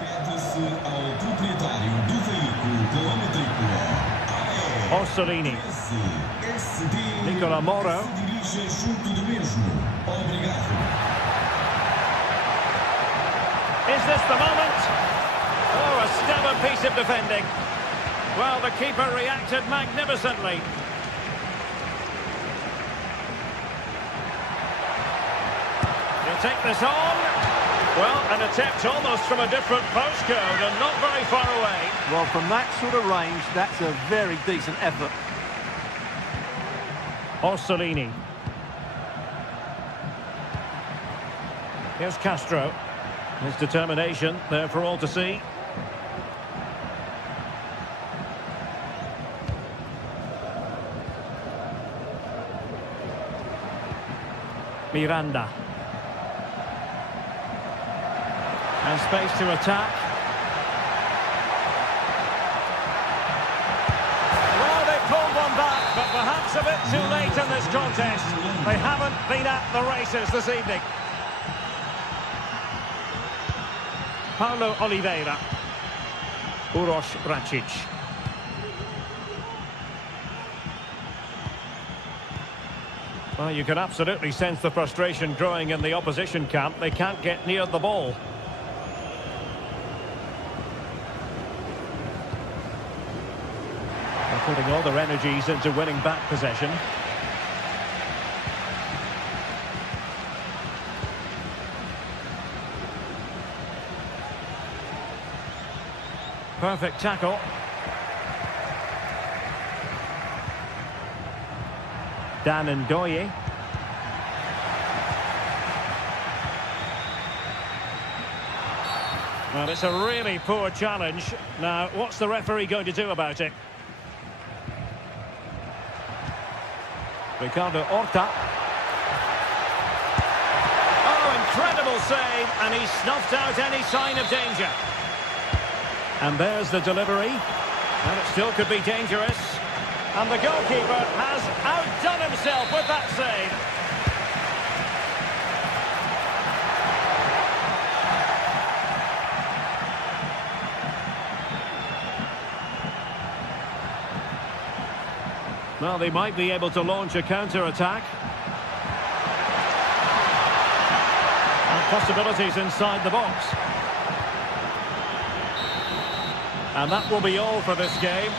Pede-se ao proprietário do veículo com a matrícula Orsolini. SD Nicola Moro. se dirige junto do mesmo. Obrigado. Is this the moment? Oh, a stellar piece of defending. Well, the keeper reacted magnificently. He'll take this on. Well, an attempt almost from a different postcode and not very far away. Well, from that sort of range, that's a very decent effort. Orsolini. Here's Castro. His determination there for all to see. Miranda. And space to attack. Well, they pulled one back, but perhaps a bit too late in this contest. They haven't been at the races this evening. Paulo Oliveira. Uroš Račić. Well, you can absolutely sense the frustration growing in the opposition camp. They can't get near the ball. They're putting all their energies into winning back possession. Perfect tackle. Dan Ndoye. Well, it's a really poor challenge. Now, what's the referee going to do about it? Ricardo Horta. Oh, incredible save, and he snuffed out any sign of danger. And there's the delivery, and it still could be dangerous. And the goalkeeper has outdone himself with that save. Well, they might be able to launch a counter-attack. And possibilities inside the box. And that will be all for this game.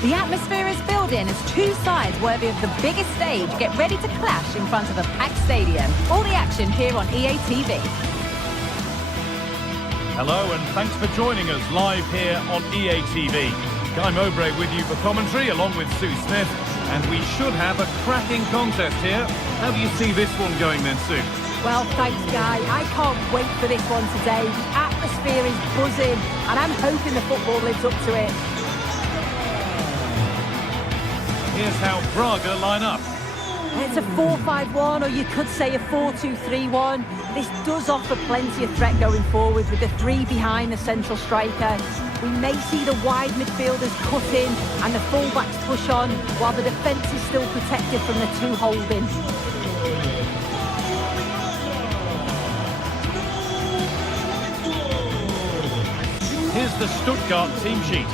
The atmosphere is building as two sides worthy of the biggest stage get ready to clash in front of a packed stadium. All the action here on EA TV. Hello and thanks for joining us live here on EA TV. Guy Mowbray with you for commentary along with Sue Smith, and we should have a cracking contest here. How do you see this one going then, Sue? Well, thanks, Guy. I can't wait for this one today. The atmosphere is buzzing, and I'm hoping the football lives up to it. Here's how Braga line up. It's a 4-5-1, or you could say a 4-2-3-1. This does offer plenty of threat going forward with the three behind the central striker. We may see the wide midfielders cut in and the fullbacks push on, while the defence is still protected from the two holding. Here's the Stuttgart team sheet.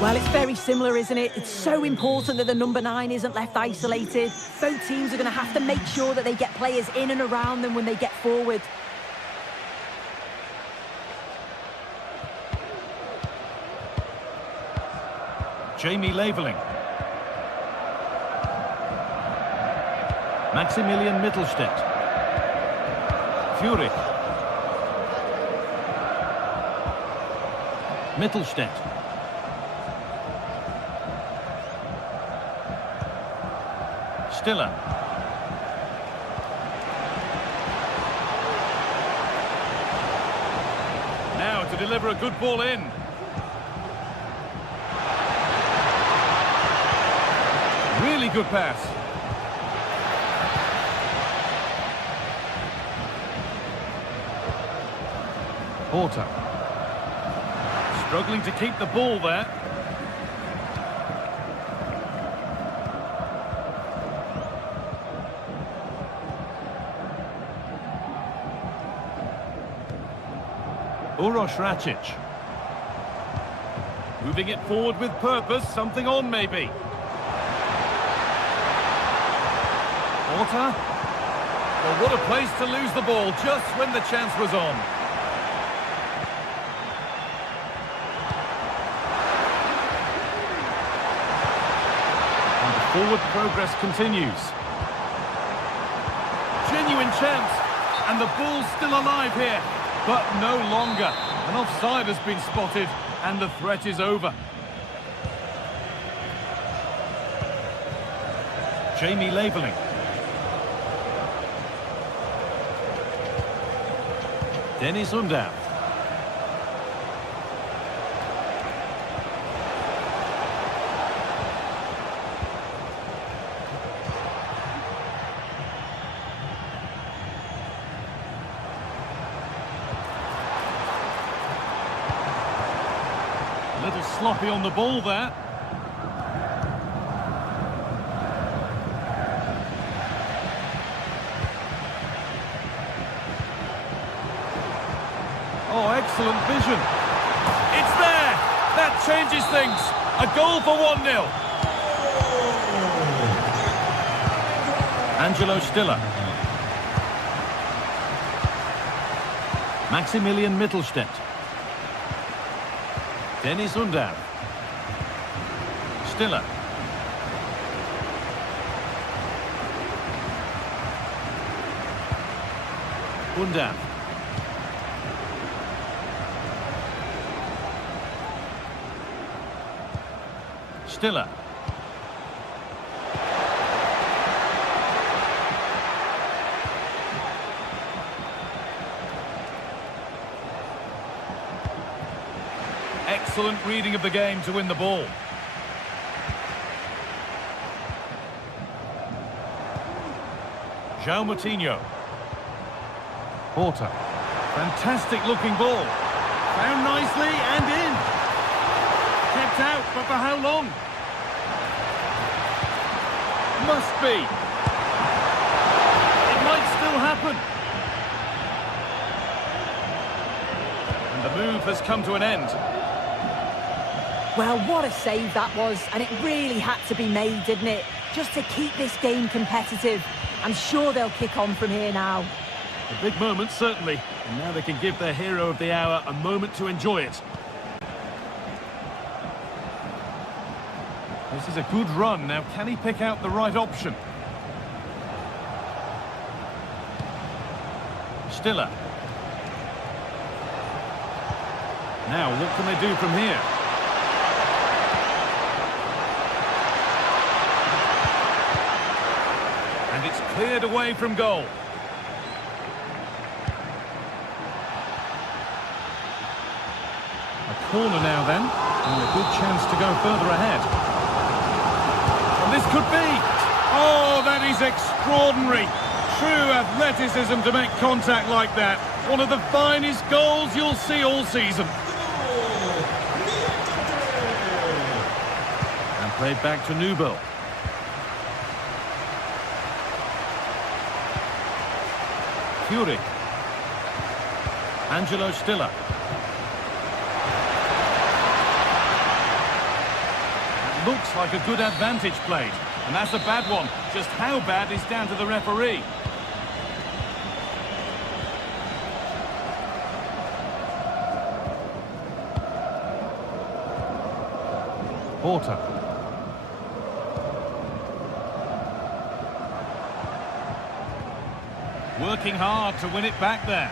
Well, it's very similar, isn't it? It's so important that the number 9 isn't left isolated. Both teams are going to have to make sure that they get players in and around them when they get forward. Jamie Leveling. Maximilian Mittelstädt. Fury. Mittelstädt. Stiller. Now to deliver a good ball in. Really good pass. Porter. Struggling to keep the ball there. Uroš Račić. Moving it forward with purpose, something on maybe. Porter. Well, what a place to lose the ball just when the chance was on. And the forward progress continues. Genuine chance. And the ball's still alive here. But no longer. An offside has been spotted and the threat is over. Jamie Leveling. Dennis Undav. A little sloppy on the ball there. Oh, excellent vision. It's there! That changes things. A goal for 1-0. Angelo Stiller. Maximilian Mittelstädt. Dennis Undav. Stiller. Undav. Stiller. Excellent reading of the game to win the ball. João Moutinho. Porter. Fantastic looking ball. Found nicely and in. Kept out, but for how long? Must be. It might still happen. And the move has come to an end. Well, what a save that was, and it really had to be made, didn't it? Just to keep this game competitive. I'm sure they'll kick on from here now. A big moment, certainly. And now they can give their hero of the hour a moment to enjoy it. This is a good run. Now, can he pick out the right option? Stiller. Now, what can they do from here? And it's cleared away from goal. corner now then. And a good chance to go further ahead. And this could be... Oh, that is extraordinary. True athleticism to make contact like that. One of the finest goals you'll see all season. And played back to Nubel. Furyk. Angelo Stiller. That looks like a good advantage played. And that's a bad one. Just how bad is down to the referee. Porter. Working hard to win it back there.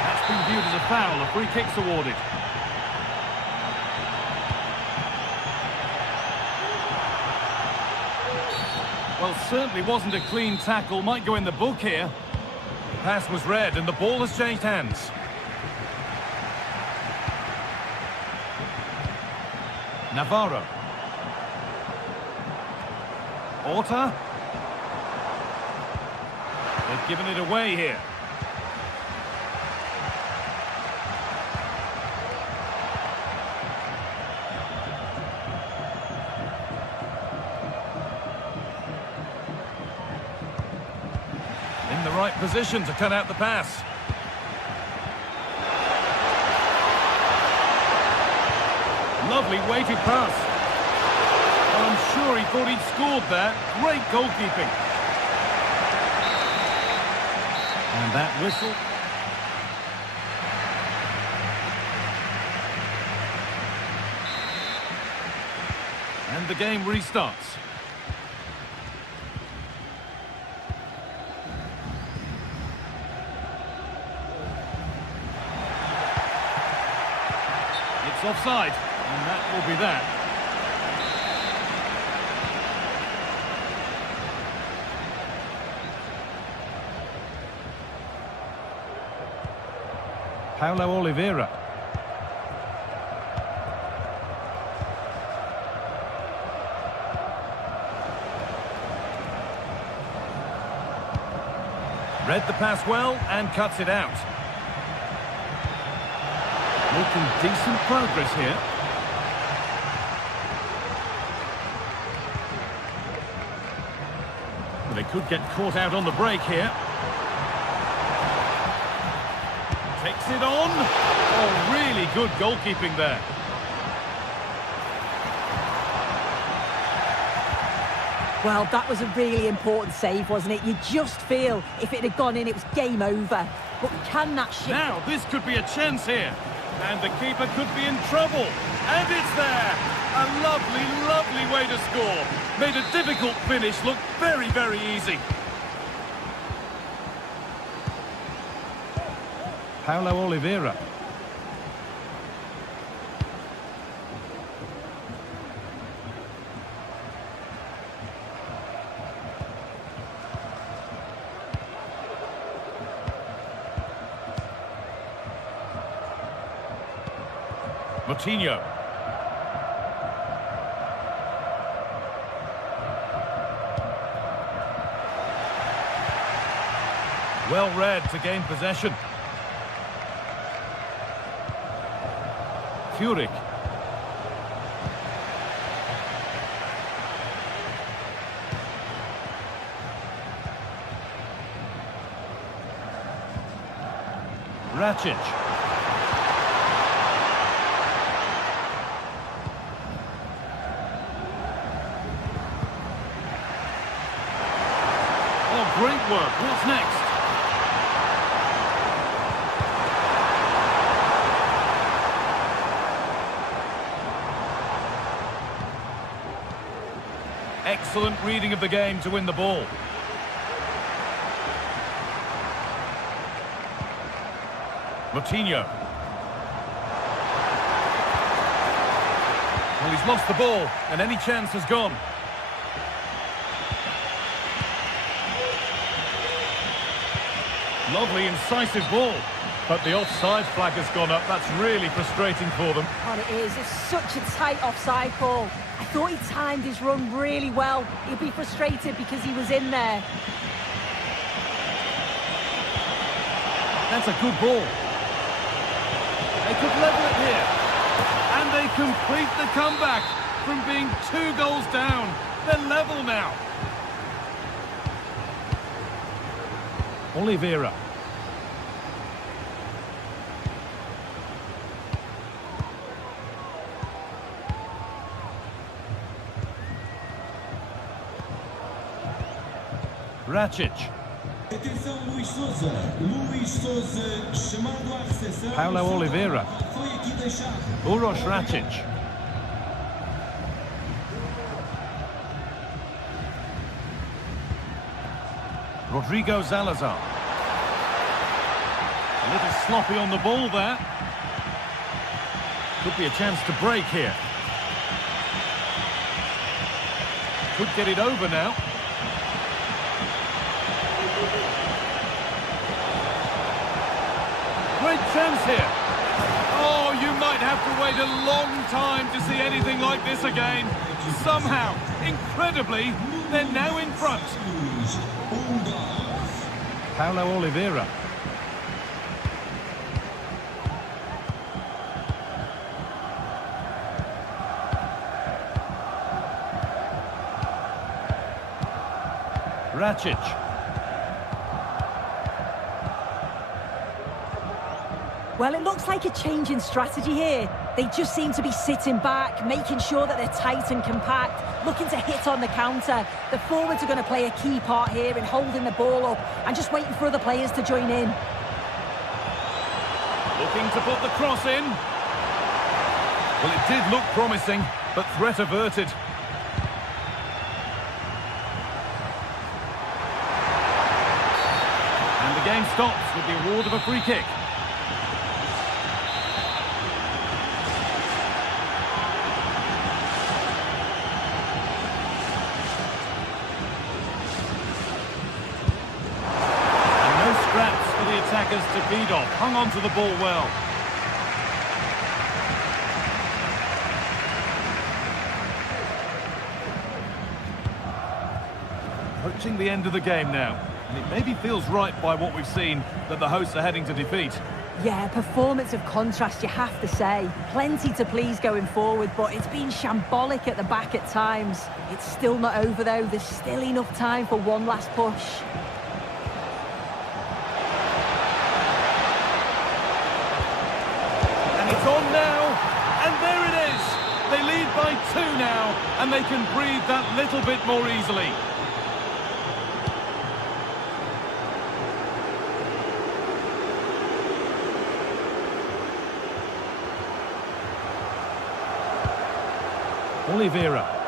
That's been viewed as a foul. A free kick's awarded. Well, certainly wasn't a clean tackle. Might go in the book here. The pass was read and the ball has changed hands. Navarro. Orta. They've given it away here. In the right position to cut out the pass. Lovely weighted pass. Well, I'm sure he thought he'd scored there. Great goalkeeping. And that whistle. And the game restarts. It's offside, and that will be that. Paulo Oliveira. Read the pass well and cuts it out. Making decent progress here. Well, they could get caught out on the break here. Takes it on. Oh, really good goalkeeping there. Well, that was a really important save, wasn't it? You just feel if it had gone in, it was game over. But can that shift? Now, this could be a chance here. And the keeper could be in trouble. And it's there. A lovely, lovely way to score. Made a difficult finish look very, very easy. Paulo Oliveira. Moutinho. Well read to gain possession. Furyk. Racic. Oh, great work. What's next? Excellent reading of the game to win the ball. Moutinho. Well, he's lost the ball, and any chance has gone. Lovely, incisive ball. But the offside flag has gone up. That's really frustrating for them. Well, it is. It's such a tight offside call. I thought he timed his run really well. He'll be frustrated because he was in there. That's a good ball. They could level it here. And they complete the comeback from being 2 goals down. They're level now. Oliveira. Racic. Atenção, Luís Sousa. Luís Sousa chamado à recepção. Paulo Oliveira. Foi aqui deixado. Uroš Racic. Rodrigo Salazar. A little sloppy on the ball there. Could be a chance to break here. Could get it over now. Great chance here. Oh, you might have to wait a long time to see anything like this again. Somehow, incredibly, they're now in front. Paulo Oliveira. Racic. Well, it looks like a change in strategy here. They just seem to be sitting back, making sure that they're tight and compact, looking to hit on the counter. The forwards are going to play a key part here in holding the ball up and just waiting for other players to join in. Looking to put the cross in. Well, it did look promising, but threat averted. And the game stops with the award of a free kick. Attackers to feed off, hung on to the ball well. Approaching the end of the game now, and it maybe feels right by what we've seen that the hosts are heading to defeat. Yeah, performance of contrast, you have to say. Plenty to please going forward, but it's been shambolic at the back at times. It's still not over though, there's still enough time for one last push. It's on now, and there it is. They lead by 2 now, and they can breathe that little bit more easily. Oliveira.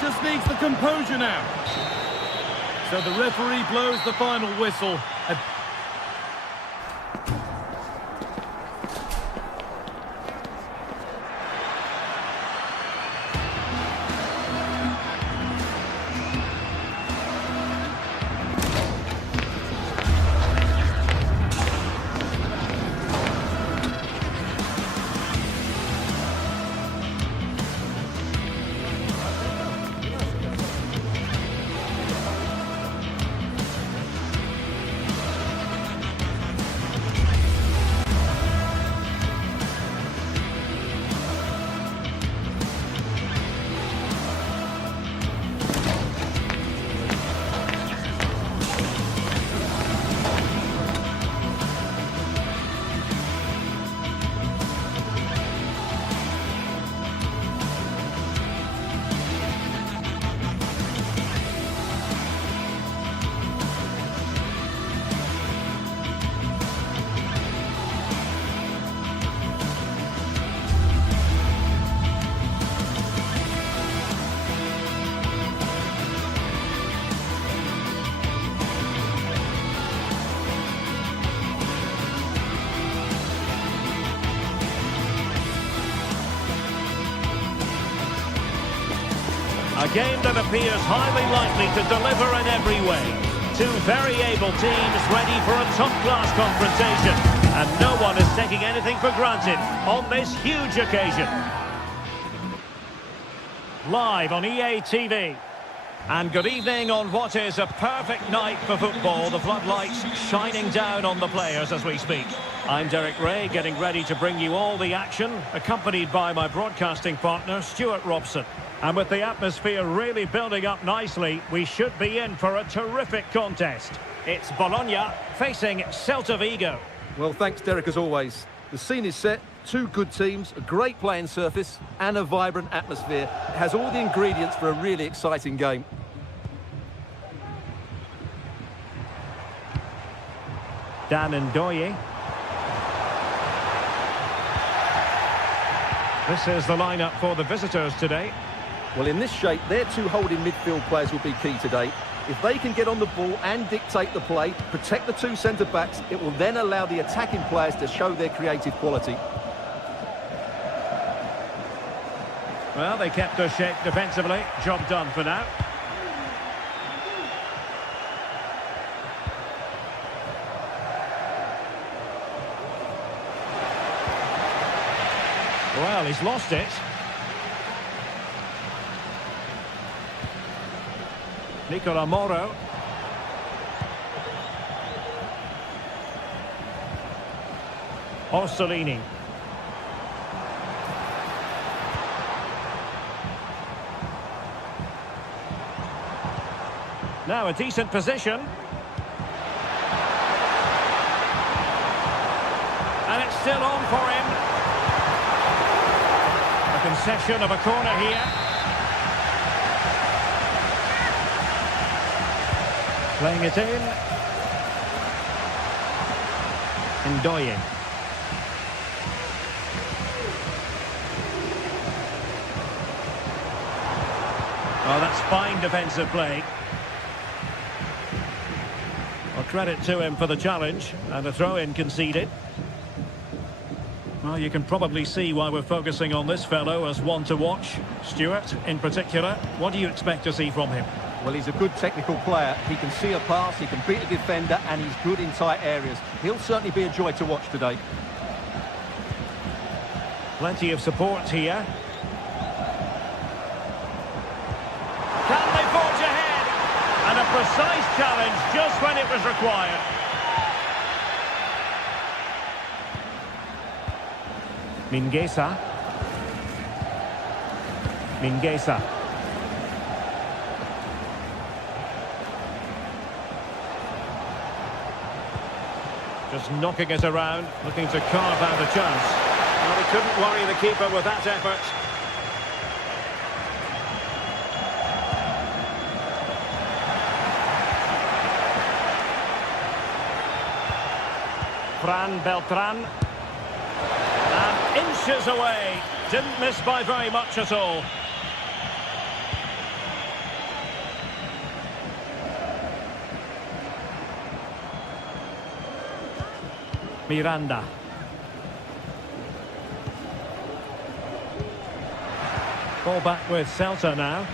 Just needs the composure now. So the referee blows the final whistle. game that appears highly likely to deliver in every way. Two very able teams ready for a top-class confrontation. And no one is taking anything for granted on this huge occasion. Live on EA TV. And good evening on what is a perfect night for football. The floodlights shining down on the players as we speak. I'm Derek Ray, getting ready to bring you all the action, accompanied by my broadcasting partner, Stuart Robson. And with the atmosphere really building up nicely, we should be in for a terrific contest. It's Bologna facing Celta Vigo. Well, thanks, Derek, as always. The scene is set. Two good teams, a great playing surface, and a vibrant atmosphere. It has all the ingredients for a really exciting game. Dan Ndoye. This is the lineup for the visitors today. Well, in this shape, their two holding midfield players will be key today. If they can get on the ball and dictate the play, protect the two centre-backs, it will then allow the attacking players to show their creative quality. Well, they kept their shape defensively. Job done for now. Well, he's lost it. Nicola Moro. Orsolini. Now a decent position. And it's still on for him. A concession of a corner here. Playing it in. Ndoye. Oh, that's fine defensive play. Well, credit to him for the challenge, and a throw-in conceded. Well, you can probably see why we're focusing on this fellow as one to watch. Stuart, in particular, what do you expect to see from him? Well, he's a good technical player. He can see a pass, he can beat a defender, and he's good in tight areas. He'll certainly be a joy to watch today. Plenty of support here. Can they forge ahead? And a precise challenge just when it was required. Mingueza. Just knocking it around, looking to carve out a chance. Well, he couldn't worry the keeper with that effort. Fran Beltran. And inches away. Didn't miss by very much at all. Miranda. Ball back with Celta now.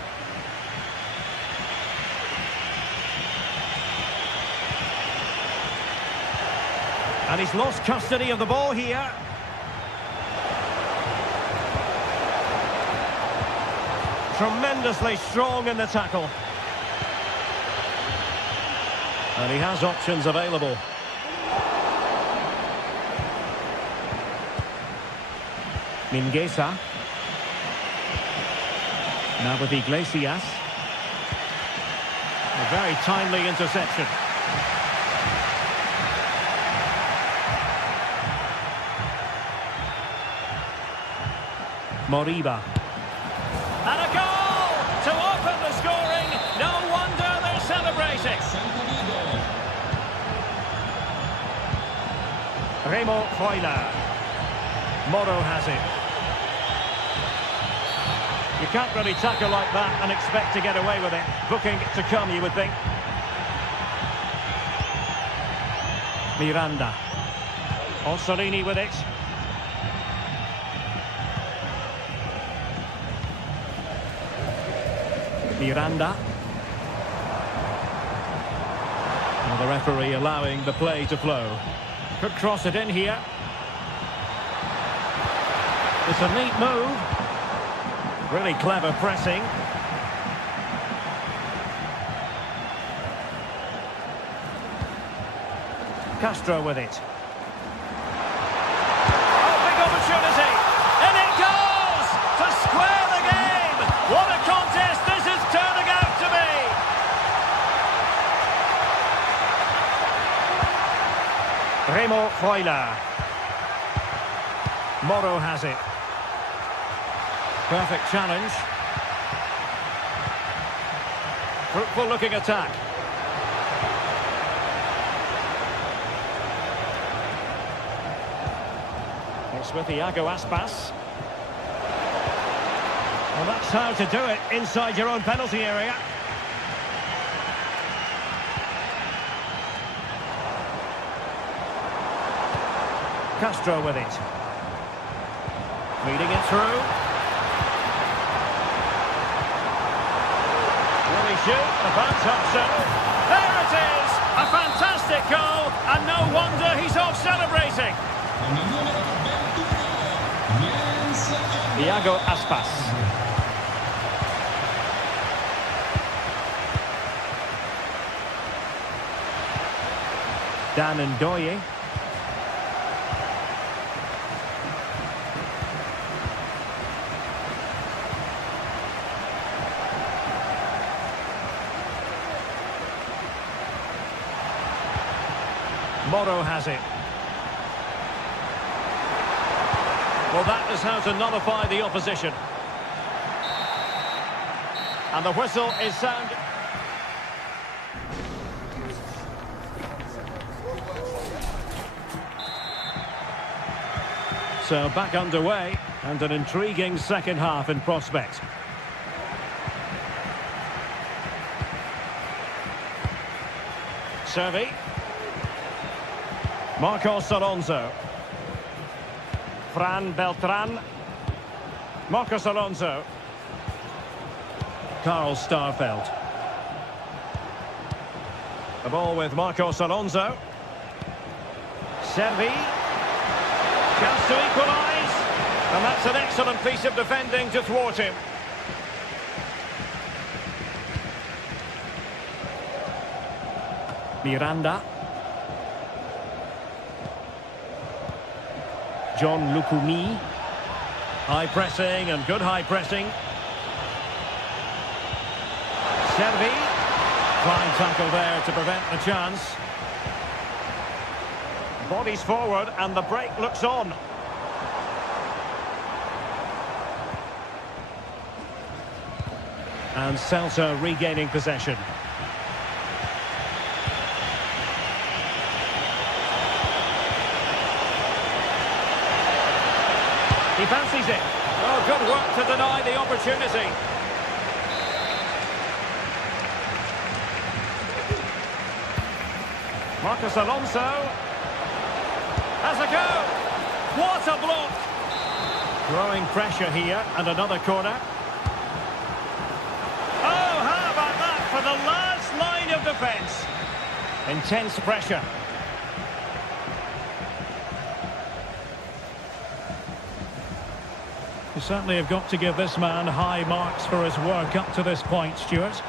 And he's lost custody of the ball here. Tremendously strong in the tackle. And he has options available. Mingueza. Now with Iglesias. A very timely interception. Moriba. And a goal to open the scoring. No wonder they're celebrating. Remo Freuler. Moro has it. You can't really tackle like that and expect to get away with it. Booking to come, you would think. Miranda. Orsolini with it. Miranda. Well, the referee allowing the play to flow. Could cross it in here. It's a neat move. Really clever pressing. Castro with it. Oh, big opportunity! And it goes! To square the game! What a contest this is turning out to be! Remo Freuler. Moro has it. Perfect challenge. Fruitful looking attack. It's with Iago Aspas. Well, that's how to do it inside your own penalty area. Castro with it. Feeding it through. Will he shoot? The bounce option. There it is! A fantastic goal, and no wonder he's off celebrating. Iago Aspas. Dan Ndoye. Moro has it. Well, that is how to nullify the opposition. And the whistle is sounded. So back underway, and an intriguing second half in prospect. Servi. Marcos Alonso. Fran Beltran. Marcos Alonso. Carl Starfelt. The ball with Marcos Alonso. Servi. Chance to equalise. And that's an excellent piece of defending to thwart him. Miranda. John Lukumi. High pressing and good high pressing. Servi. Fine tackle there to prevent the chance. Bodies forward and the break looks on. And Celta regaining possession. He fancies it. Oh, good work to deny the opportunity. Marcos Alonso has a go. What a block. Growing pressure here and another corner. Oh, how about that for the last line of defence. Intense pressure. You certainly have got to give this man high marks for his work up to this point, Stuart.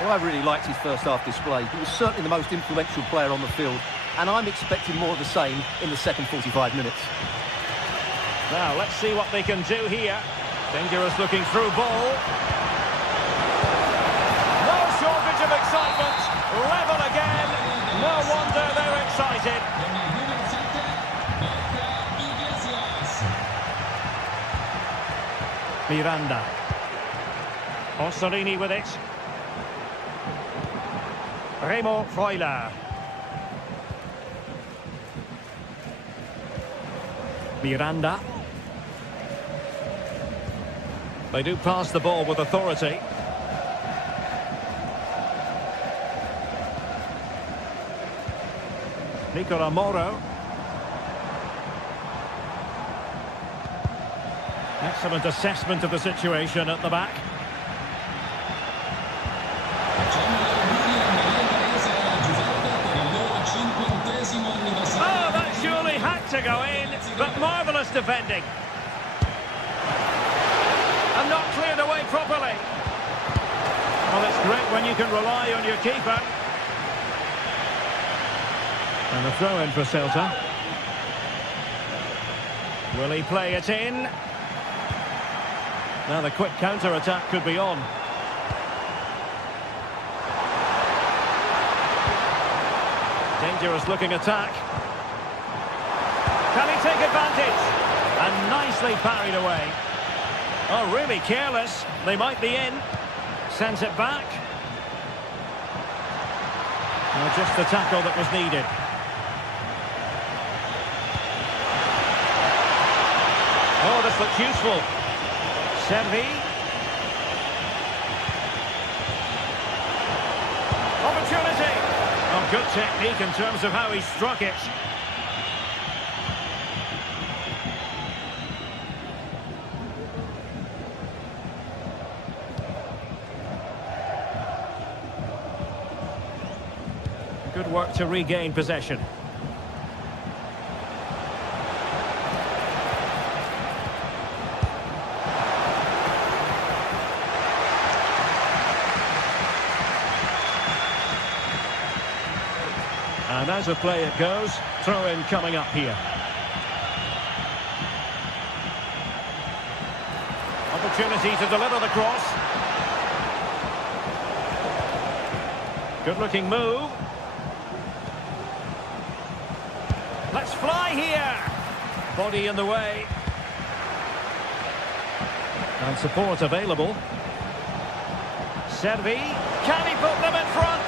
Well, I really liked his first half display. He was certainly the most influential player on the field, and I'm expecting more of the same in the second 45 minutes. Now, let's see what they can do here. Dangerous looking through ball. No shortage of excitement. Level again. No wonder they're excited. Miranda. Orsolini with it. Remo Freuler. Miranda. They do pass the ball with authority. Nicola Moro. Excellent assessment of the situation at the back. to go in, but marvellous defending. And not cleared away properly. Well, it's great when you can rely on your keeper. And a throw in for Celta. Will he play it in? Now the quick counter-attack could be on. Dangerous looking attack. Can he take advantage? And nicely parried away. Oh, really careless. They might be in. Sends it back. Well, just the tackle that was needed. Oh, this looks useful. Servi. Opportunity. Oh, good technique in terms of how he struck it. Good work to regain possession. And as a play it goes, throw-in coming up here. Opportunity to deliver the cross. Good-looking move. Let's fly here. Body in the way. And support available. Servi. Can he put them in front?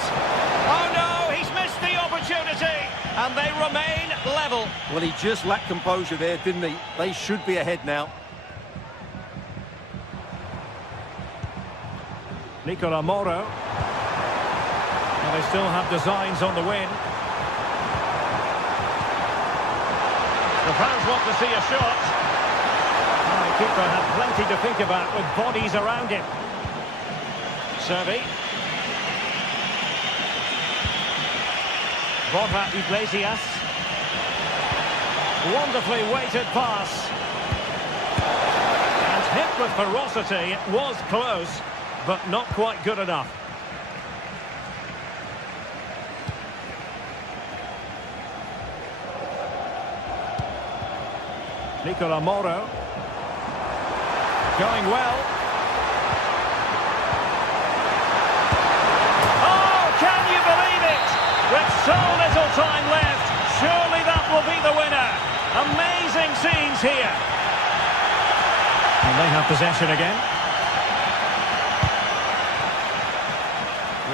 Oh no, he's missed the opportunity. And they remain level. Well, he just lacked composure there, didn't he? They should be ahead now. Nicola Moro. And they still have designs on the win. The fans want to see a shot. And the keeper had plenty to think about with bodies around him. Servi. Borja Iglesias. Wonderfully weighted pass. And hit with ferocity. It was close, but not quite good enough. Nicola Moro. Going well. Oh, can you believe it? With so little time left, surely that will be the winner. Amazing scenes here. And they have possession again.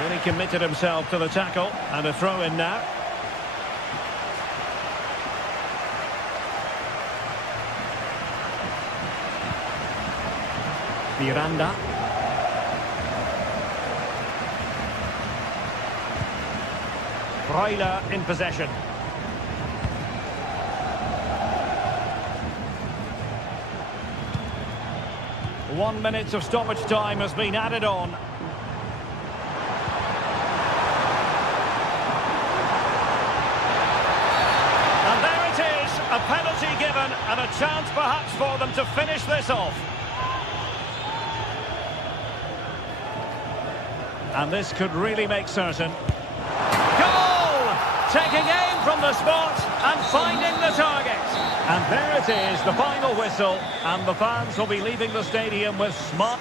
Really committed himself to the tackle, and a throw-in now. Miranda. Freuler in possession. One minute of stoppage time has been added on. And there it is, a penalty given and a chance perhaps for them to finish this off. And this could really make certain. Goal! Taking aim from the spot and finding the target. And there it is, the final whistle. And the fans will be leaving the stadium with smart...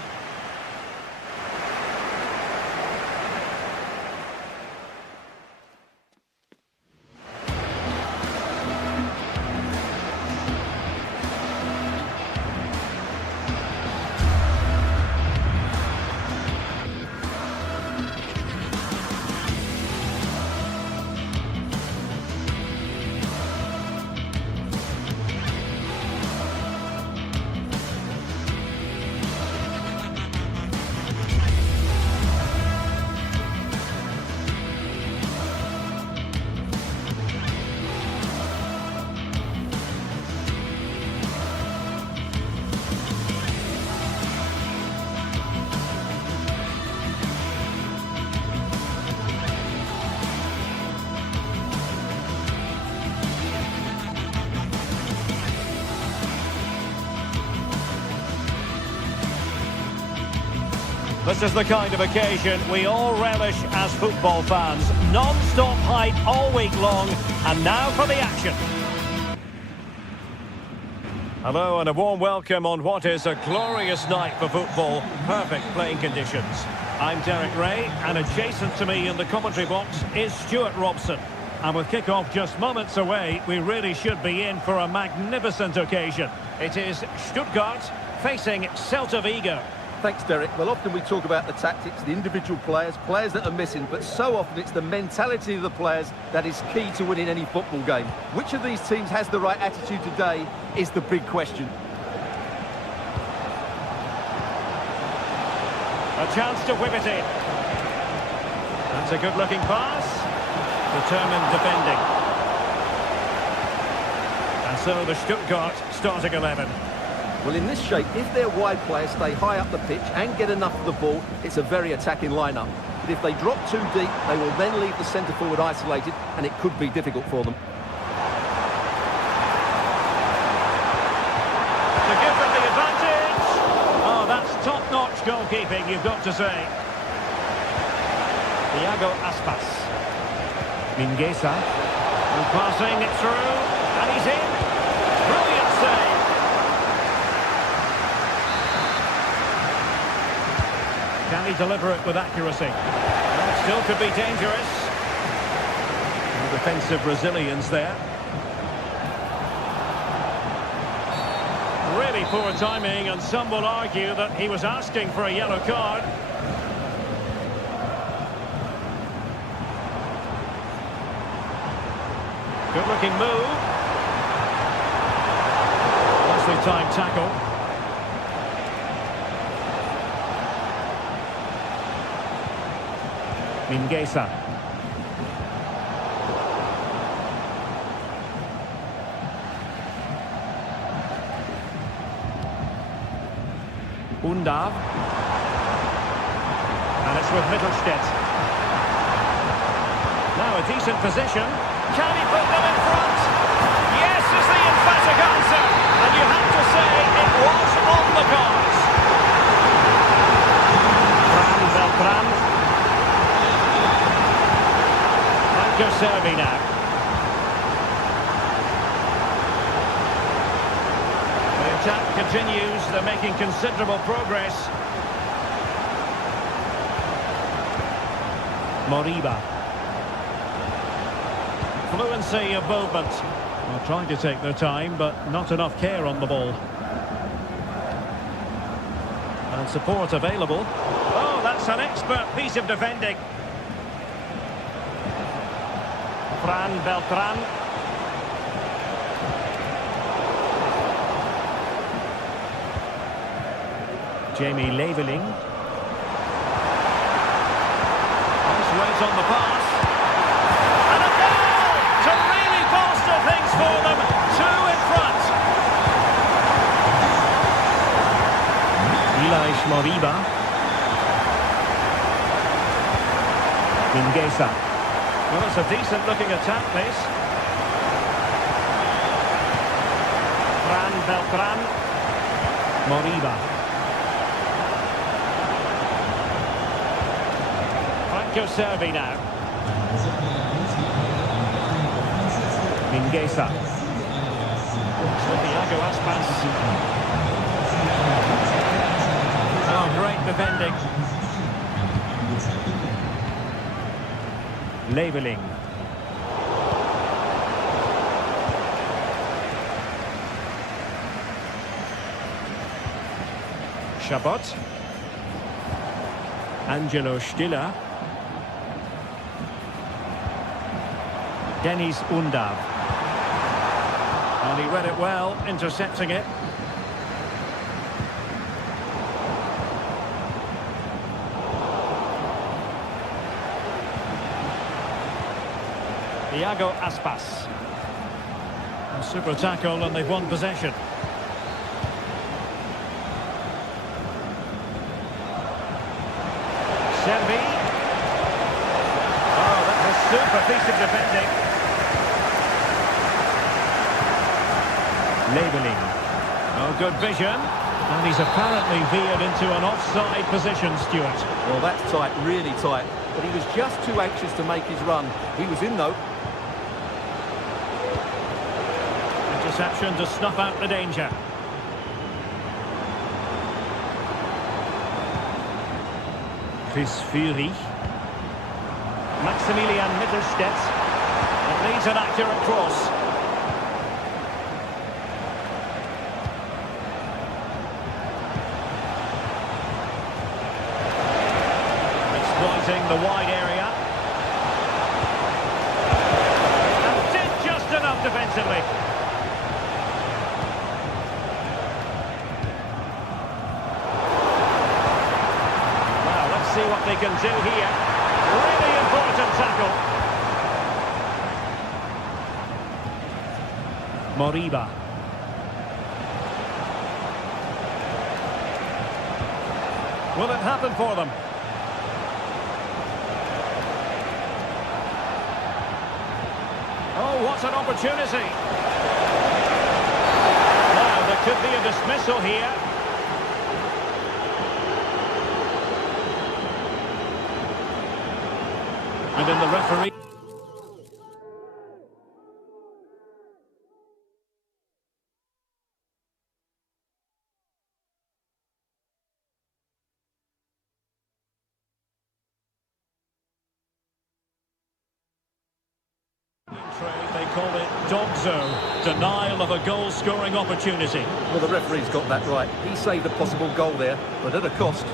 This is the kind of occasion we all relish as football fans. Non-stop hype all week long, and now for the action. Hello and a warm welcome on what is a glorious night for football. Perfect playing conditions. I'm Derek Ray, and adjacent to me in the commentary box is Stuart Robson. And with kick-off just moments away, we really should be in for a magnificent occasion. It is Stuttgart facing Celta Vigo. Thanks, Derek. Well, often we talk about the tactics, the individual players that are missing, but so often it's the mentality of the players that is key to winning any football game. Which of these teams has the right attitude today is the big question. A chance to whip it in. That's a good-looking pass. Determined defending. And so the Stuttgart starting 11. Well, in this shape, if their wide players stay high up the pitch and get enough of the ball, it's a very attacking lineup. But if they drop too deep, they will then leave the centre-forward isolated, and it could be difficult for them. To give them the advantage. Oh, that's top-notch goalkeeping, you've got to say. Iago Aspas. Mingueza. And passing it through. And he's in. Brilliant save. Can he deliver it with accuracy? Well, still could be dangerous. And defensive resilience there. Really poor timing, and some will argue that he was asking for a yellow card. Good-looking move. Nicely timed tackle. Mingueza. Undav. And it's with Mittelstädt. Now a decent position. Can he put them in front? Yes is the emphatic answer. And you have to say it was on the cards. Fran Beltran. Servi now. The attack continues. They're making considerable progress. Moriba. Fluency of movement. Well, trying to take their time, but not enough care on the ball. And support available. Oh, that's an expert piece of defending. Fran Beltran. Jamie Leveling. Nice weight on the pass. And a goal to really bolster things for them. Two in front. Elias Moriba. Mingueza. Well, it's a decent-looking attack, this. Fran Beltran. Moriba. Franco Servi now. Mingueza. Iago Aspas. Oh, great defending. Leveling. Chabot. Angelo Stiller. Dennis Undav. And he read it well, intercepting it. Iago Aspas. A super tackle, and they've won possession. Servi. Oh, that's a super piece of defending. Leveling. Oh, good vision. And he's apparently veered into an offside position, Stuart. Well, that's tight, really tight. But he was just too anxious to make his run. He was in, though. Interception to snuff out the danger. Chris Fury. Maximilian Mittelstädt. It needs an accurate cross. Exploiting the wide area. And did just enough defensively. Well, let's see what they can do here. Really important tackle. Moriba. Will it happen for them? Oh, what an opportunity. Now, there could be a dismissal here. And then the referee... They call it dog zone, denial of a goal-scoring opportunity. Well, the referee's got that right. He saved a possible goal there, but at a cost.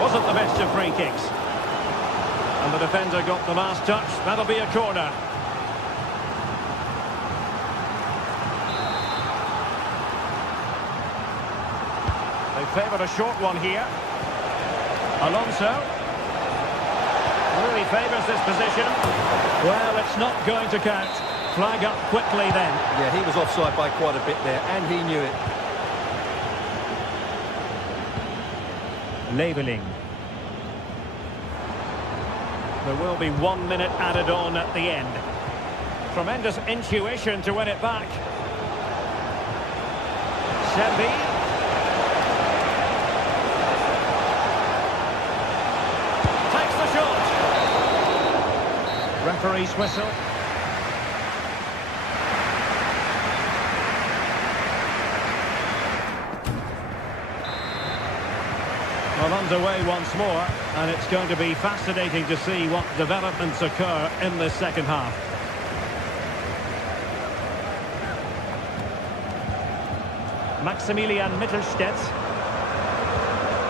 Wasn't the best of free kicks. And the defender got the last touch. That'll be a corner. They favoured a short one here. Alonso. Really favours this position. Well, it's not going to count. Flag up quickly then. Yeah, he was offside by quite a bit there, and he knew it. Labelling. There will be 1 minute added on at the end. Tremendous intuition to win it back. Sembi. Referee's whistle. Well, underway once more, and it's going to be fascinating to see what developments occur in this second half. Maximilian Mittelstädt.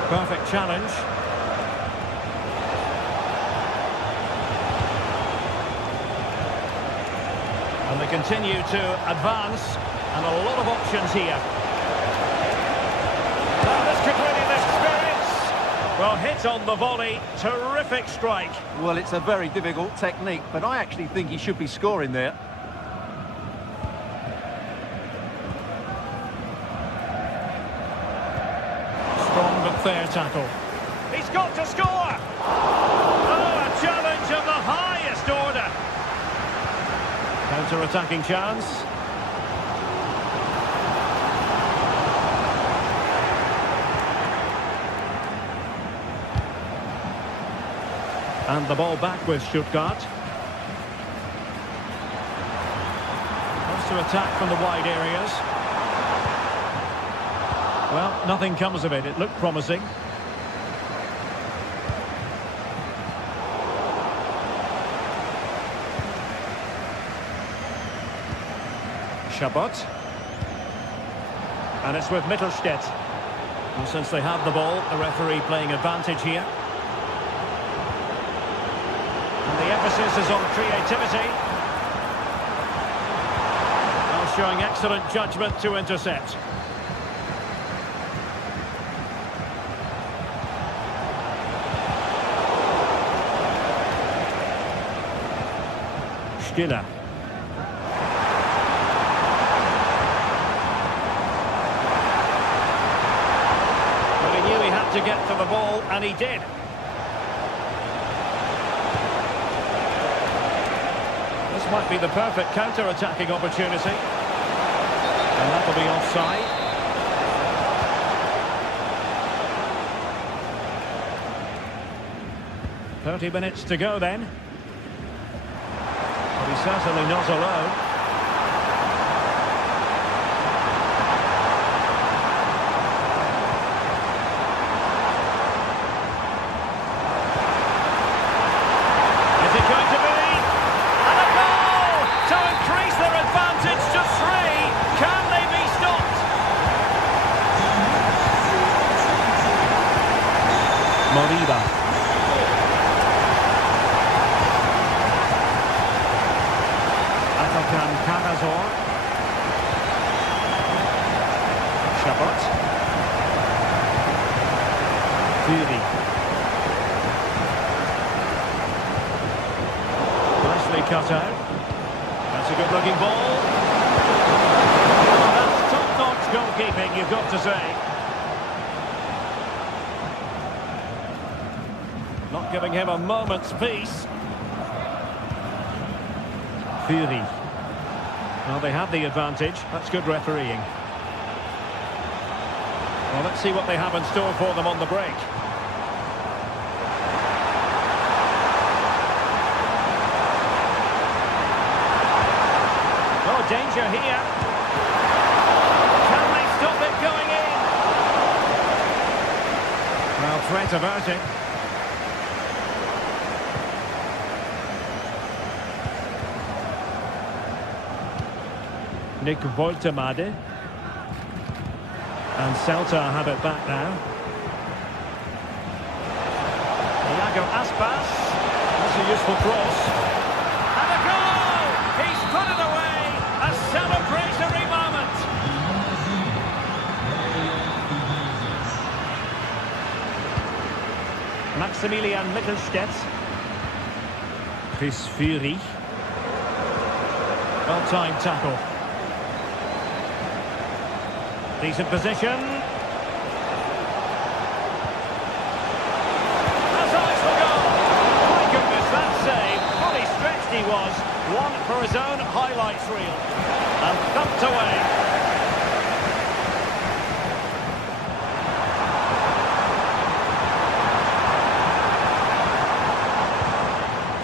Perfect challenge. And they continue to advance, and a lot of options here. Now this could really lift spirits. Well, hit on the volley, terrific strike. Well, it's a very difficult technique, but I actually think he should be scoring there. Strong but fair tackle. He's got to score! Oh, a challenge of the highest order. Counter-attacking chance. And the ball back with Stuttgart. Wants to attack from the wide areas. Well, nothing comes of it. It looked promising. Chabot. And it's with Mittelstädt. And since they have the ball, the referee playing advantage here. And the emphasis is on creativity. Well, showing excellent judgment to intercept. Stiller. To get to the ball, and he did. This might be the perfect counter-attacking opportunity. That'll be offside. "30 minutes to go then. But he's certainly not alone. Is it going to be? And a goal to increase their advantage to 3. Can they be stopped? Moriba. Atakan Karazor. Chabot. Fury. Nicely cut out. That's a good-looking ball. Oh, that's top-notch goalkeeping, you've got to say. Not giving him a moment's peace. Fury. Well, they have the advantage. That's good refereeing. Well, let's see what they have in store for them on the break. Oh, danger here. Can they stop it going in? Well, threat averting. Nick Woltemade. And Celta have it back now. Iago Aspas. That's a useful cross. And a goal! He's put it away! A celebratory moment! Maximilian Mittelstädt. Chris Fury. Well-timed tackle. Decent position. Has eyes for goal. My goodness, that save. Fully stretched he was. One for his own highlights reel. And thumped away.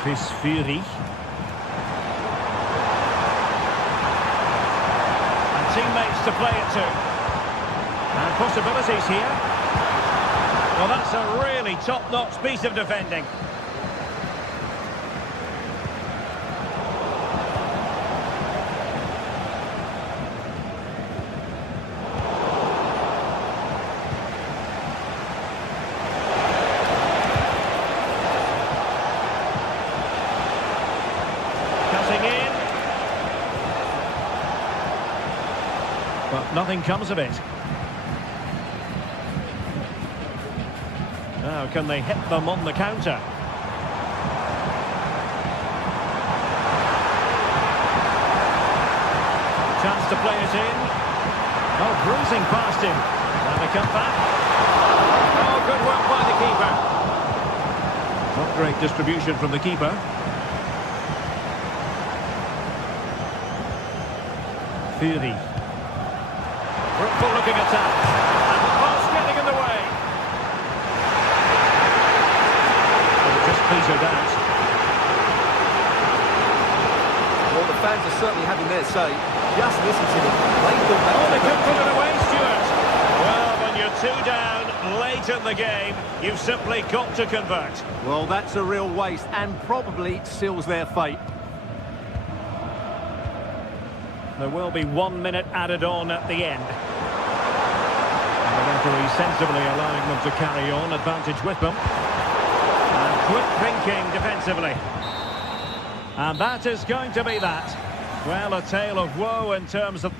Chris Fury. And teammates to play it to. And possibilities here. Well, that's a really top-notch piece of defending. Cutting in. But nothing comes of it. Now, can they hit them on the counter? Chance to play it in. Oh, bruising past him. And they come back. Oh, good work by the keeper. Not great distribution from the keeper. Fury. Fruitful looking attack. And the pass getting in the way. Just petered out. Well, the fans are certainly having their say. Just listen to them. They could put it away, Stuart. Well, when you're 2 down late in the game, you've simply got to convert. Well, that's a real waste and probably seals their fate. There will be 1 minute added on at the end. And the referee sensibly allowing them to carry on, advantage with them. And quick thinking defensively. And that is going to be that. Well, a tale of woe in terms of...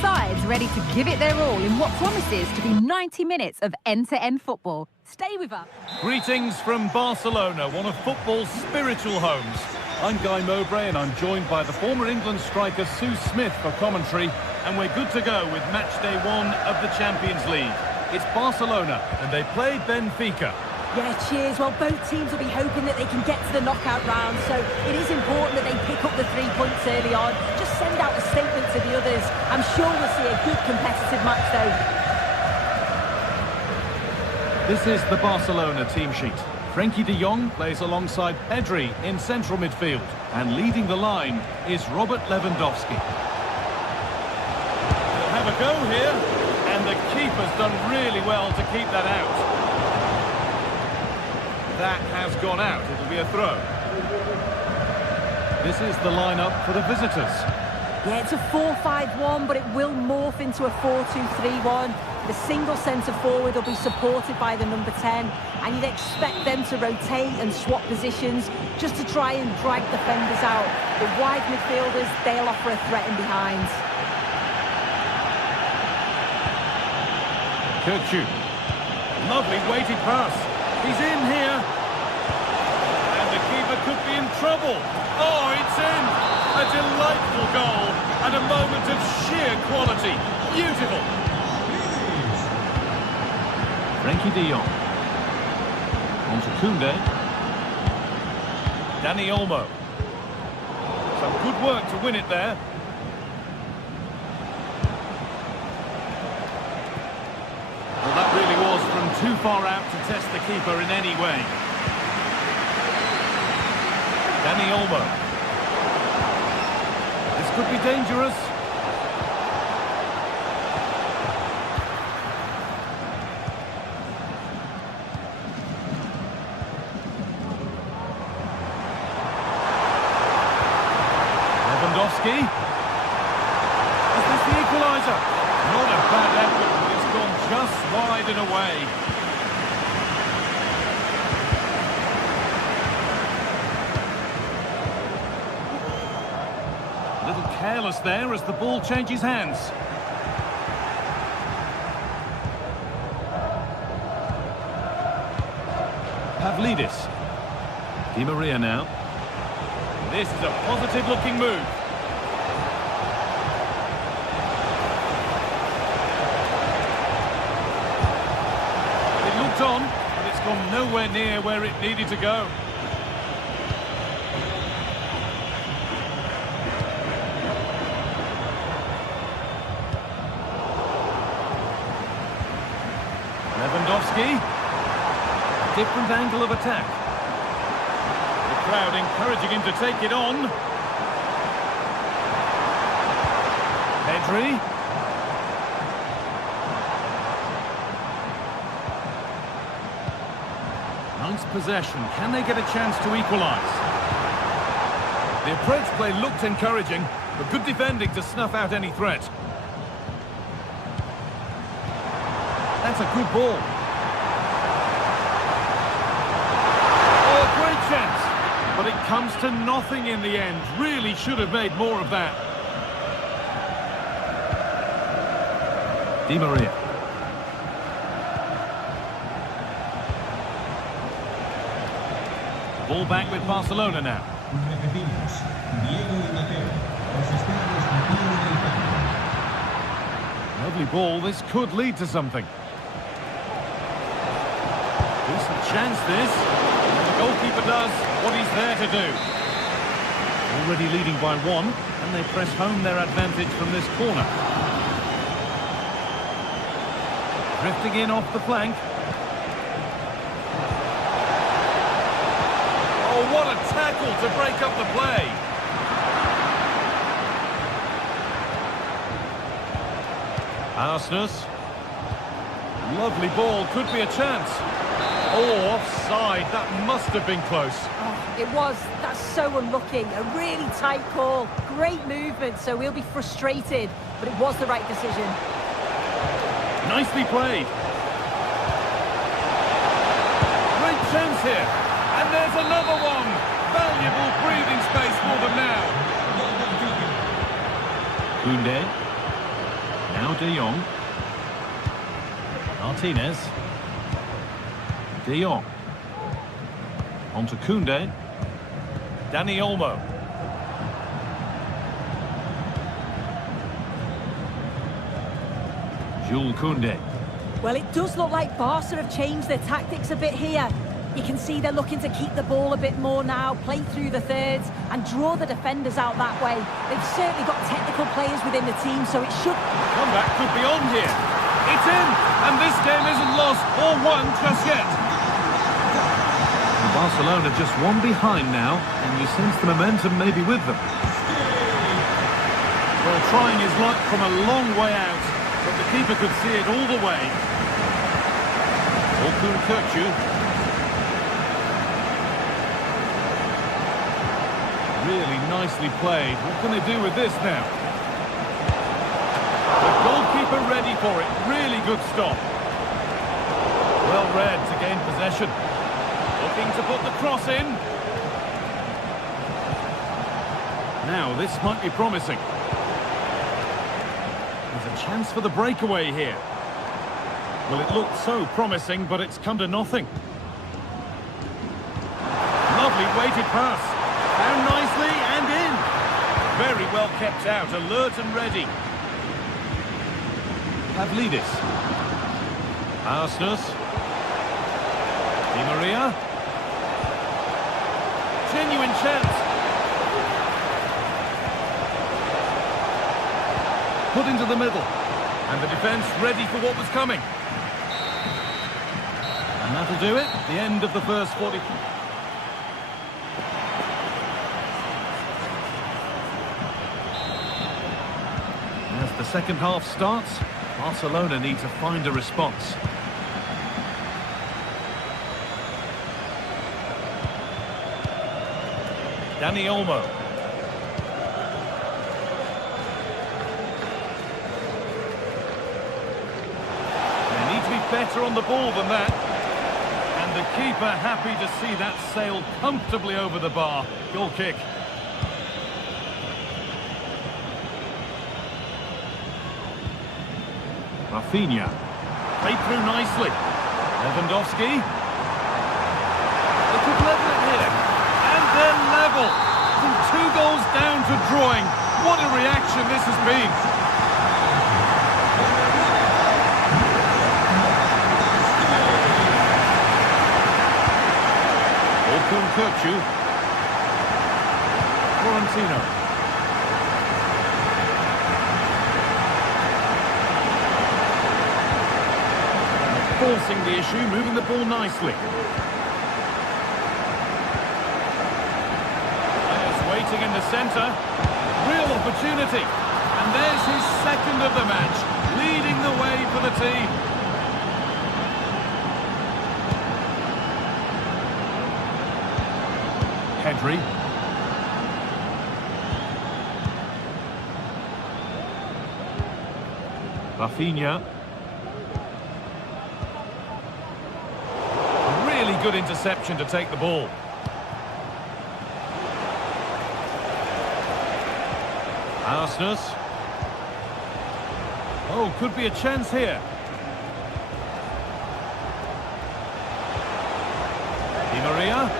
sides ready to give it their all in what promises to be 90 minutes of end-to-end football. Stay with us. Greetings from Barcelona, one of football's spiritual homes. I'm Guy Mowbray and I'm joined by the former England striker Sue Smith for commentary, and we're good to go with match day 1 of the Champions League. It's Barcelona and they play Benfica. Yeah, cheers. Well, both teams will be hoping that they can get to the knockout round, so it is important that they pick up the 3 points early on. Just send out a statement to the others. I'm sure we'll see a good competitive match, though. This is the Barcelona team sheet. Frenkie de Jong plays alongside Pedri in central midfield, and leading the line is Robert Lewandowski. They'll have a go here, and the keeper's done really well to keep that out. That has gone out. It'll be a throw. This is the lineup for the visitors. Yeah, it's a 4-5-1, but it will morph into a 4-2-3-1. The single centre-forward will be supported by the number 10, and you'd expect them to rotate and swap positions just to try and drag defenders out. The wide midfielders, they'll offer a threat in behind. Kirkju. Lovely weighted pass. He's in here. And the keeper could be in trouble. Oh, it's in. A delightful goal and a moment of sheer quality. Beautiful. Frenkie de Jong. On to Koundé. Dani Olmo. Some good work to win it there. Well, that really was from too far out to test the keeper in any way. Dani Olmo. This could be dangerous. Lewandowski. Is this the equaliser? Not a bad effort. It's gone just wide and away. A little careless there as the ball changes hands. Pavlidis. Di Maria now. This is a positive-looking move. On, but it's gone nowhere near where it needed to go. Lewandowski. Different angle of attack. The crowd encouraging him to take it on. Pedri. Nice possession. Can they get a chance to equalise? The approach play looked encouraging, but good defending to snuff out any threat. That's a good ball. Oh, a great chance. But it comes to nothing in the end. Really should have made more of that. Di Maria. Ball back with Barcelona now. Lovely ball. This could lead to something. Decent chance this. And the goalkeeper does what he's there to do. Already leading by 1, and they press home their advantage from this corner. Drifting in off the flank. Oh, what a tackle to break up the play. Arsenal. Lovely ball, could be a chance. Oh, offside, that must have been close. Oh, it was. That's so unlucky. A really tight call. Great movement, so we'll be frustrated, but it was the right decision. Nicely played. Great chance here. And there's another one. Valuable breathing space for them now. Koundé. Now De Jong. Martinez. De Jong. On to Koundé. Dani Olmo. Jules Koundé. Well, it does look like Barca have changed their tactics a bit here. You can see they're looking to keep the ball a bit more now, play through the thirds and draw the defenders out that way. They've certainly got technical players within the team, so it should... Comeback could be on here. It's in, and this game isn't lost or won just yet. And Barcelona just one behind now, and you sense the momentum may be with them. Well, trying his luck from a long way out, but the keeper could see it all the way. Orkun Kökçü. Really nicely played. What can they do with this now? The goalkeeper ready for it. Really good stop. Well read to gain possession. Looking to put the cross in. Now, this might be promising. There's a chance for the breakaway here. Well, it looked so promising, but it's come to nothing. Lovely weighted pass. Down nicely and in. Very well kept out, alert and ready. Pavlidis. Arsenal. Di Maria. Genuine chance. Put into the middle. And the defence ready for what was coming. And that'll do it. The end of the first 40. As the second half starts, Barcelona need to find a response. Dani Olmo. They need to be better on the ball than that. And the keeper happy to see that sail comfortably over the bar. Goal kick. Rafinha. Played through nicely. Lewandowski. They could level it here. And they're level. From 2 goals down to drawing. What a reaction this has been. Orkun Kökçü. Florentino. Forcing the issue, moving the ball nicely. Players waiting in the centre. Real opportunity. And there's his second of the match, leading the way for the team. Pedri. Rafinha. Good interception to take the ball. Arsenal. Oh, could be a chance here. Di Maria.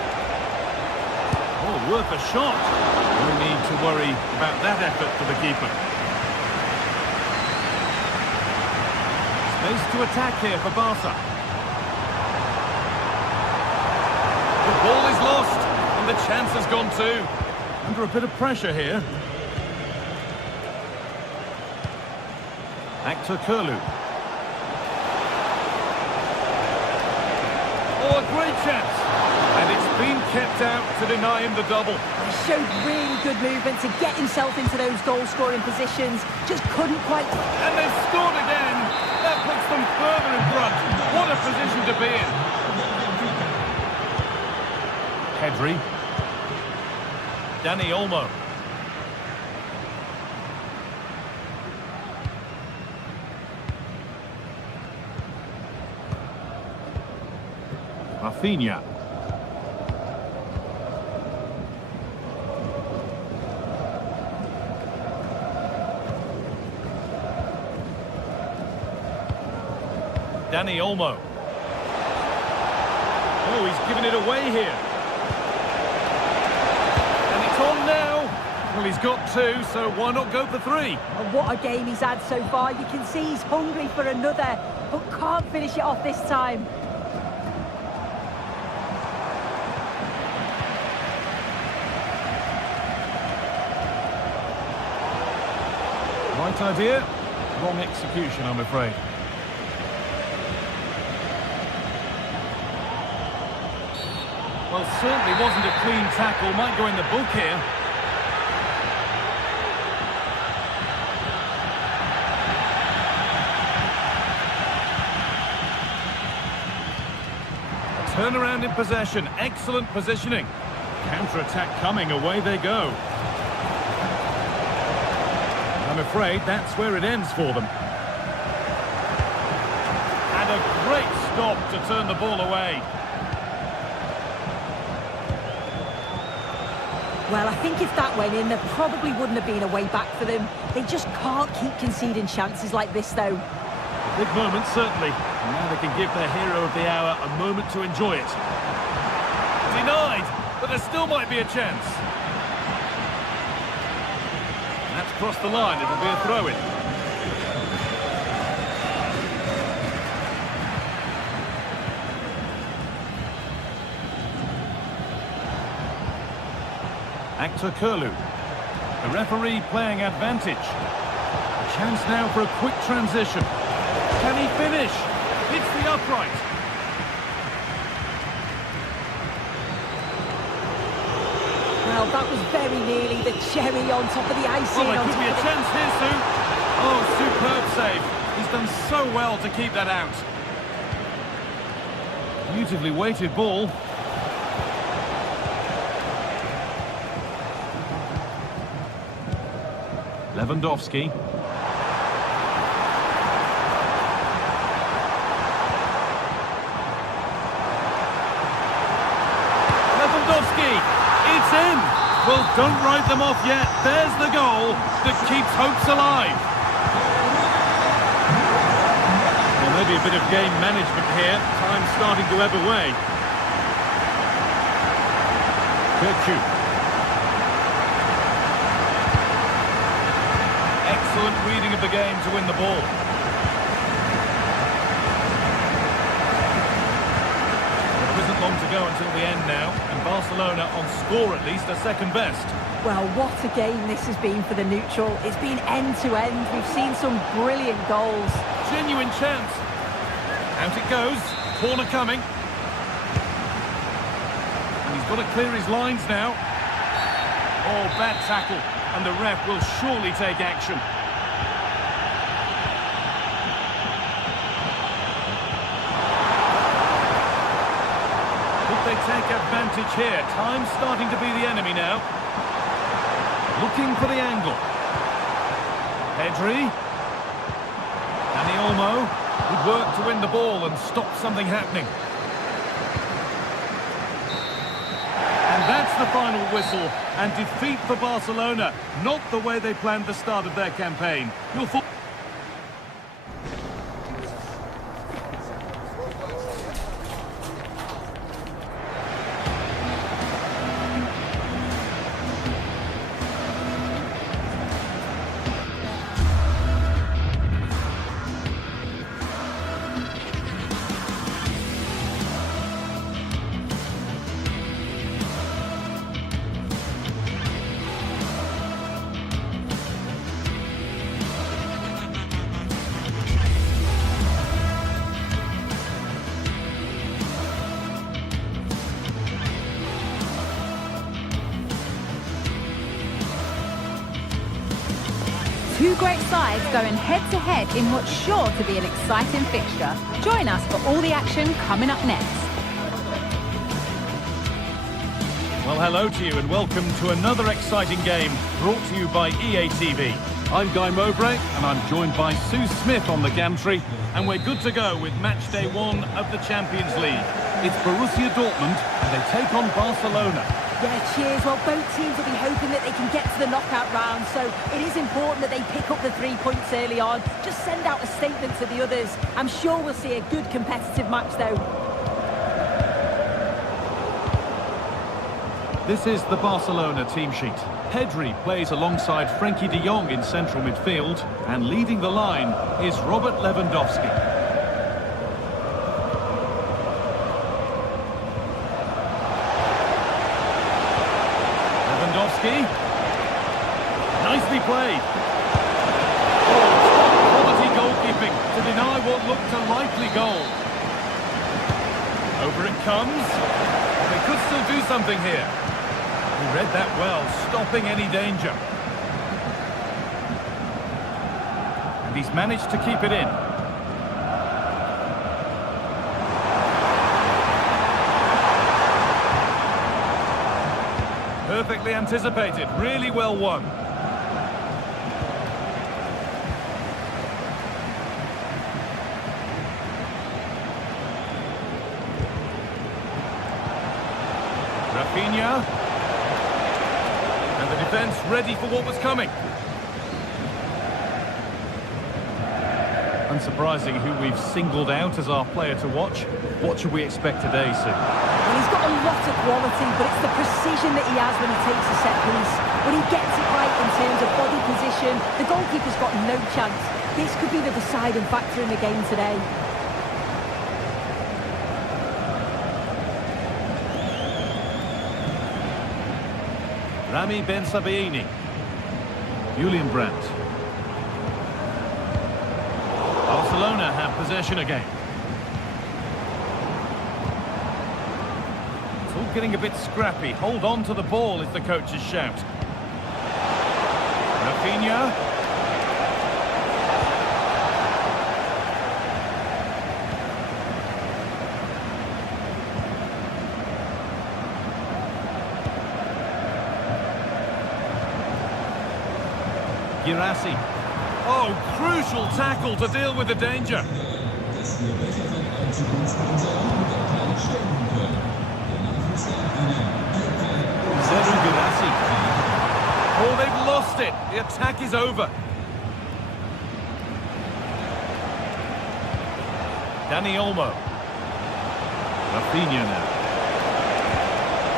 Oh, worth a shot. No need to worry about that effort for the keeper. Space to attack here for Barca. The ball is lost, and the chance has gone too. Under a bit of pressure here. Actor Curlew. Oh, a great chance. And it's been kept out to deny him the double. He showed really good movement to get himself into those goal-scoring positions. Just couldn't quite... And they've scored again. That puts them further in front. What a position to be in. Pedri. Dani Olmo. Rafinha. Dani Olmo. Oh, he's given it away here. And it's on now. Well, he's got two, so why not go for three? And what a game he's had so far. You can see he's hungry for another, but can't finish it off this time. Right idea, wrong execution, I'm afraid. Well, certainly wasn't a clean tackle. Might go in the book here. Turnaround in possession. Excellent positioning. Counter-attack coming. Away they go. I'm afraid that's where it ends for them. And a great stop to turn the ball away. Well, I think if that went in, there probably wouldn't have been a way back for them. They just can't keep conceding chances like this, though. Big moment, certainly. And now they can give their hero of the hour a moment to enjoy it. Denied, but there still might be a chance. That's crossed the line. It'll be a throw-in. Actor Curlew. The referee playing advantage. A chance now for a quick transition. Can he finish? It's the upright. Well, that was very nearly the cherry on top of the icing. Well, there could be a chance here, Sue. Oh, superb save. He's done so well to keep that out. Beautifully weighted ball. Lewandowski. It's in! Well, don't write them off yet. There's the goal that keeps hopes alive. Well, maybe a bit of game management here. Time starting to ebb away. Kirku. Excellent reading of the game to win the ball. Long to go until the end now, and Barcelona on score at least, are second best. Well, what a game this has been for the neutral. It's been end-to-end. We've seen some brilliant goals. Genuine chance. Out it goes. Corner coming. And he's got to clear his lines now. Oh, bad tackle. And the ref will surely take action. They take advantage here. Time's starting to be the enemy now. Looking for the angle. Pedri. Dani Olmo. Good work to win the ball and stop something happening. And that's the final whistle. And defeat for Barcelona. Not the way they planned the start of their campaign. Two great sides going head-to-head in what's sure to be an exciting fixture. Join us for all the action coming up next. Well, hello to you and welcome to another exciting game brought to you by EA TV. I'm Guy Mowbray and I'm joined by Sue Smith on the gantry, and we're good to go with match day 1 of the Champions League. It's Borussia Dortmund and they take on Barcelona. Yeah, cheers. Well, both teams will be hoping that they can get to the knockout round, so it is important that they pick up the 3 points early on. Just send out a statement to the others. I'm sure we'll see a good competitive match, though. This is the Barcelona team sheet. Pedri plays alongside Frenkie de Jong in central midfield, and leading the line is Robert Lewandowski. Nicely played. Oh, quality goalkeeping to deny what looked a likely goal. Over it comes. They could still do something here. He read that well, stopping any danger. And he's managed to keep it in. Perfectly anticipated, really well won. Rafinha. And the defence ready for what was coming. Unsurprising who we've singled out as our player to watch. What should we expect today, Sue? Well, he's got a lot of quality, but it's the precision that he has when he takes a set piece. When he gets it right in terms of body position, the goalkeeper's got no chance. This could be the deciding factor in the game today. Rami Ben Sabaini. Julian Brandt. Barcelona have possession again. It's all getting a bit scrappy. Hold on to the ball is the coach's shout. Rafinha. Girassi. Oh, crucial tackle to deal with the danger. Zeru Girassi. Oh, they've lost it. The attack is over. Dani Olmo. Rafinha now.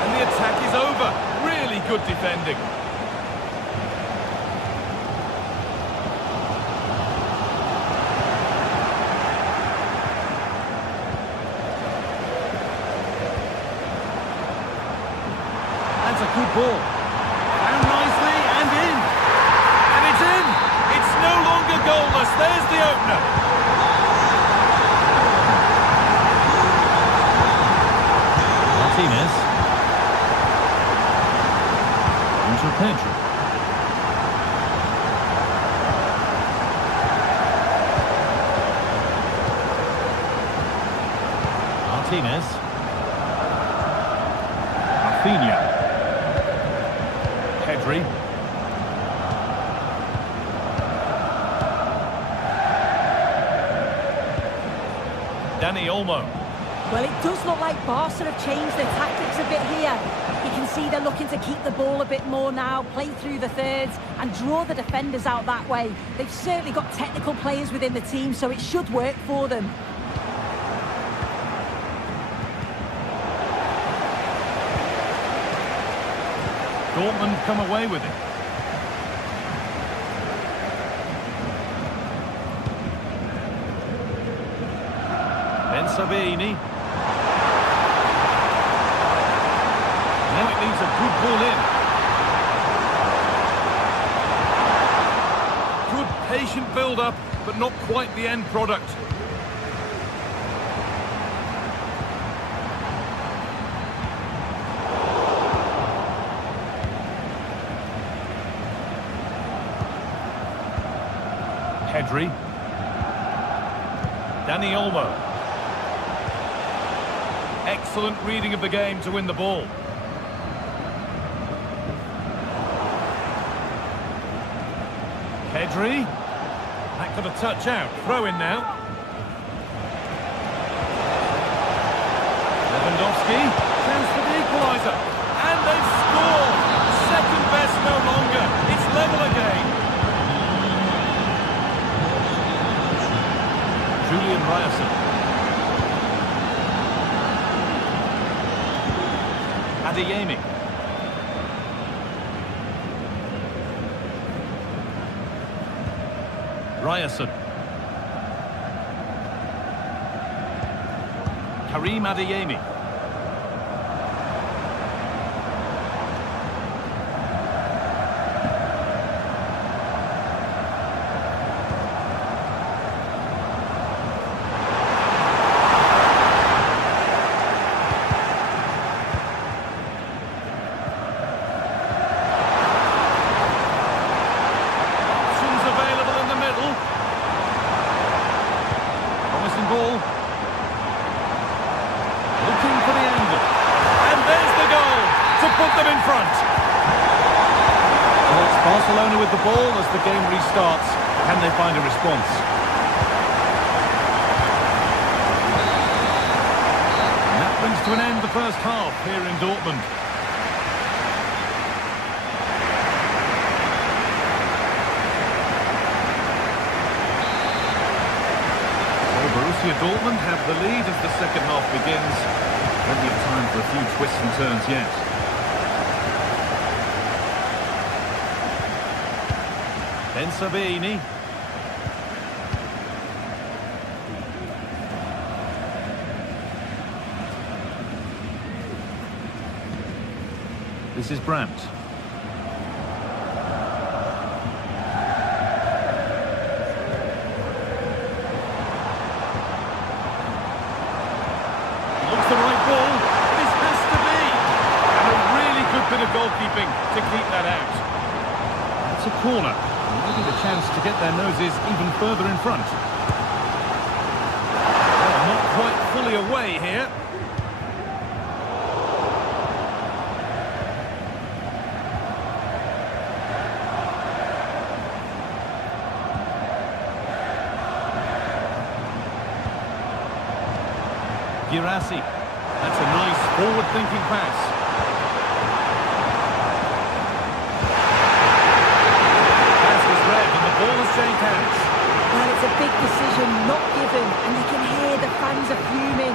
And the attack is over. Really good defending. A good ball. Down nicely and in. And it's in. It's no longer goalless. There's the opener. Martinez. Into Pedri. Martinez. Rafinha. Pedri. Dani Olmo. Well, it does look like Barca have changed their tactics a bit here. You can see they're looking to keep the ball a bit more now, play through the thirds and draw the defenders out that way. They've certainly got technical players within the team, so it should work for them. Dortmund come away with it. Ben Sabaini. Now it needs a good ball in. Good patient build-up, but not quite the end product. Pedri. Dani Olmo. Excellent reading of the game to win the ball. Pedri. That got a touch out. Throw in now. Lewandowski. Chance for the equaliser. And they've Ryerson. Adeyemi. Ryerson. Karim Adeyemi. Ball. Looking for the angle. And there's the goal to put them in front. Well, it's Barcelona with the ball as the game restarts. Can they find a response? And that brings to an end the first half here in Dortmund. Borussia Dortmund have the lead as the second half begins. Plenty of time for a few twists and turns yet. Ben Sabini. This is Brandt. Bit of goalkeeping to keep that out. It's a corner, maybe the chance to get their noses even further in front. Well, not quite fully away here. Girassi. That's a nice forward-thinking pass. Ball has changed hands. Well, it's a big decision not given, and you can hear the fans are fuming.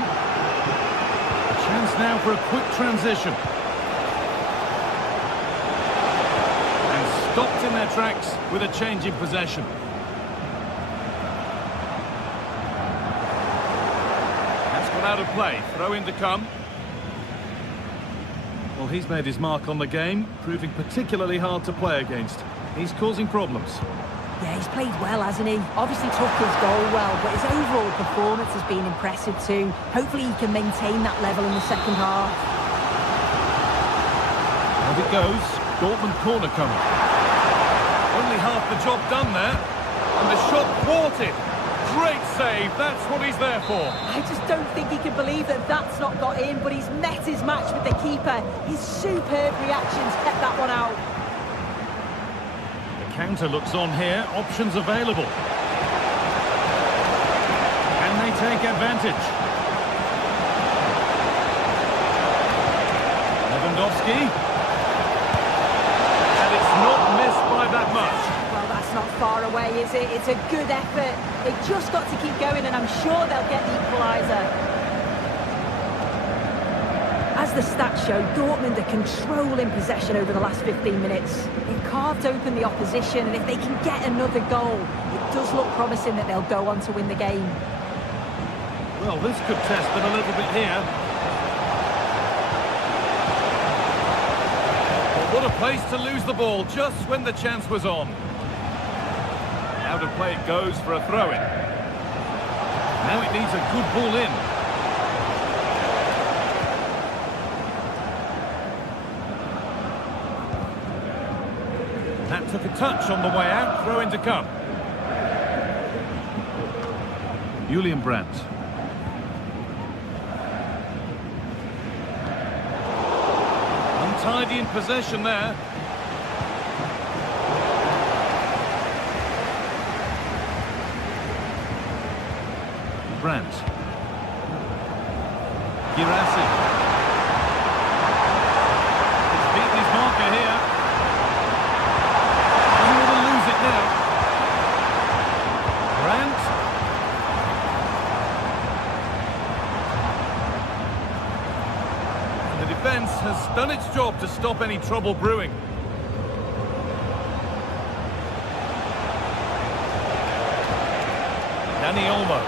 A chance now for a quick transition. And stopped in their tracks with a change in possession. That's gone out of play. Throw in to come. Well, he's made his mark on the game, proving particularly hard to play against. He's causing problems. Yeah, he's played well, hasn't he? Obviously took his goal well, but his overall performance has been impressive too. Hopefully he can maintain that level in the second half. Out it goes. Dortmund corner coming. Only half the job done there. And the shot thwarted. Great save, that's what he's there for. I just don't think he can believe that that's not got in, but he's met his match with the keeper. His superb reactions kept that one out. Counter looks on here, options available. Can they take advantage? Lewandowski. And it's not missed by that much. Well, that's not far away, is it? It's a good effort. They've just got to keep going, and I'm sure they'll get the equaliser. As the stats show, Dortmund are controlling possession over the last 15 minutes. They've carved open the opposition, and if they can get another goal, it does look promising that they'll go on to win the game. Well, this could test them a little bit here. But what a place to lose the ball just when the chance was on. Out of play it goes for a throw-in. Now it needs a good ball in. That took a touch on the way out, throw in to come. Julian Brandt. Untidy in possession there. Brandt. Girassi. He's beaten his marker here. defence has done its job to stop any trouble brewing. Dani Olmo.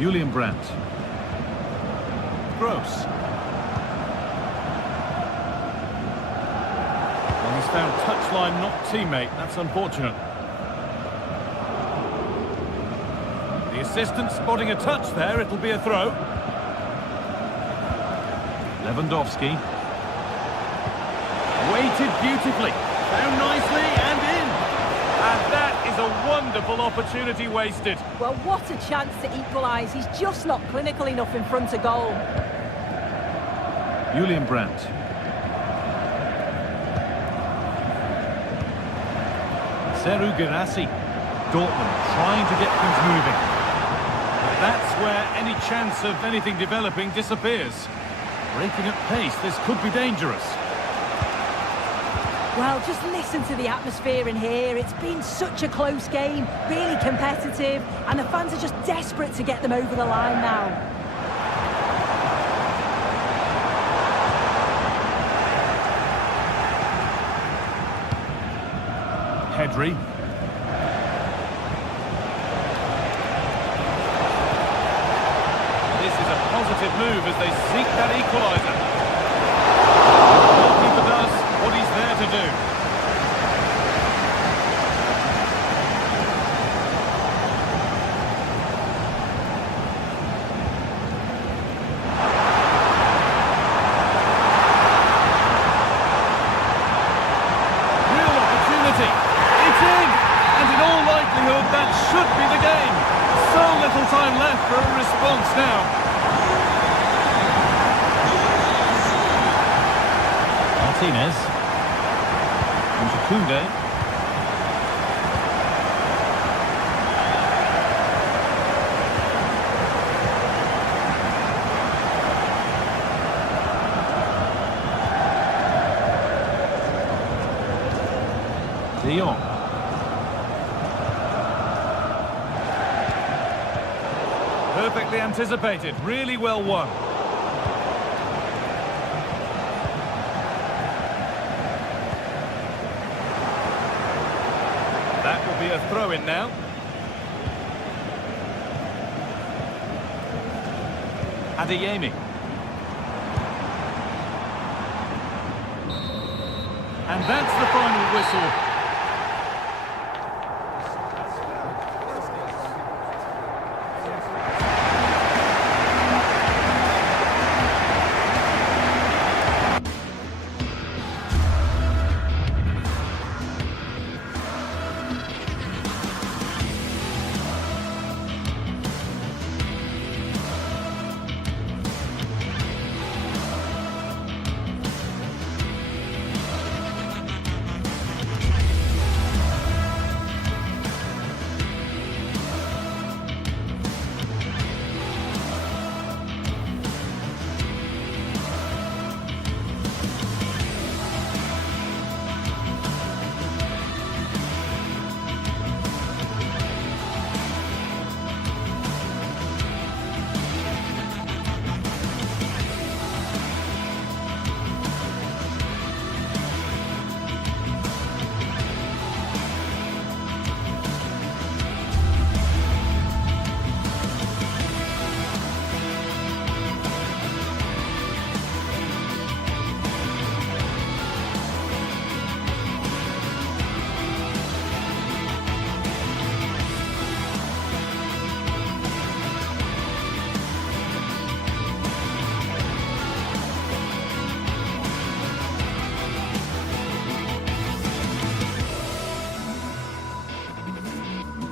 Julian Brandt. Gross. Well, he's found touchline, not teammate. That's unfortunate. The assistant spotting a touch there. It'll be a throw. Lewandowski. Weighted beautifully. Found nicely and in. And that is a wonderful opportunity wasted. Well, what a chance to equalise. He's just not clinical enough in front of goal. Julian Brandt. Seru Girassi. Dortmund trying to get things moving. But that's where any chance of anything developing disappears. Breaking at pace, this could be dangerous. Well, just listen to the atmosphere in here. It's been such a close game, really competitive, and the fans are just desperate to get them over the line now. Pedri. This is a positive move as they seek that equaliser. The goalkeeper does what he's there to do. Real opportunity. It's in! And in all likelihood, that should be the game. So little time left for a response now. Martinez. And Kunde. De Jong. Perfectly anticipated, really well won. That will be a throw-in now. Adeyemi. And that's the final whistle.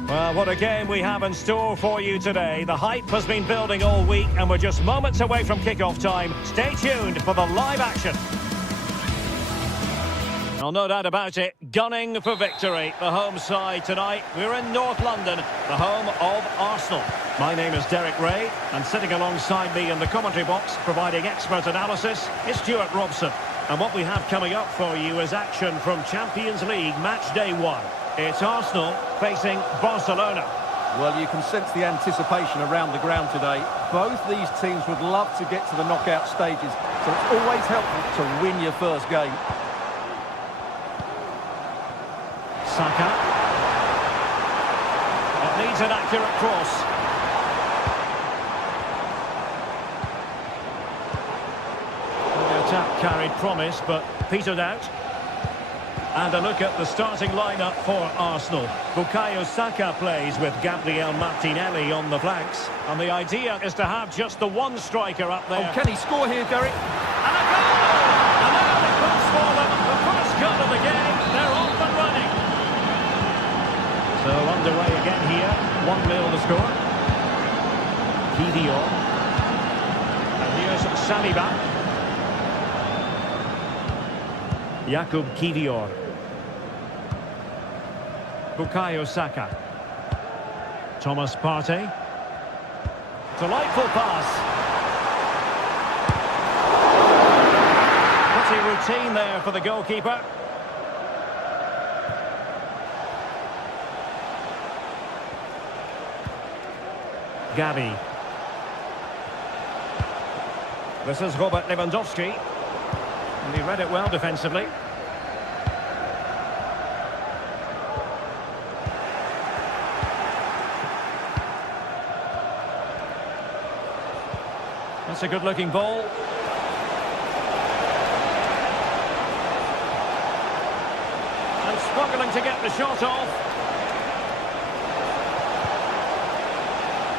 Well, what a game we have in store for you today. The hype has been building all week and we're just moments away from kick-off time. Stay tuned for the live action. Well, no doubt about it, gunning for victory. The home side tonight, we're in North London, the home of Arsenal. My name is Derek Ray, and sitting alongside me in the commentary box, providing expert analysis, is Stuart Robson. And what we have coming up for you is action from Champions League Match Day 1. It's Arsenal facing Barcelona. Well, you can sense the anticipation around the ground today. Both these teams would love to get to the knockout stages, so it's always helpful to win your first game. Saka. It needs an accurate cross. The attack carried promise, but petered out. And a look at the starting lineup for Arsenal. Bukayo Saka plays with Gabriel Martinelli on the flanks. And the idea is to have just the one striker up there. Oh, can he score here, Derek? And a goal! And now it comes for them. The first goal of the game. They're off and running. So underway again here. 1-0 the score. Kivior. And here's Saliba. Jakub Kivior. Bukayo Saka. Thomas Partey. Delightful pass. Pretty routine there for the goalkeeper. Gavi. This is Robert Lewandowski. And he read it well defensively. That's a good-looking ball. And struggling to get the shot off.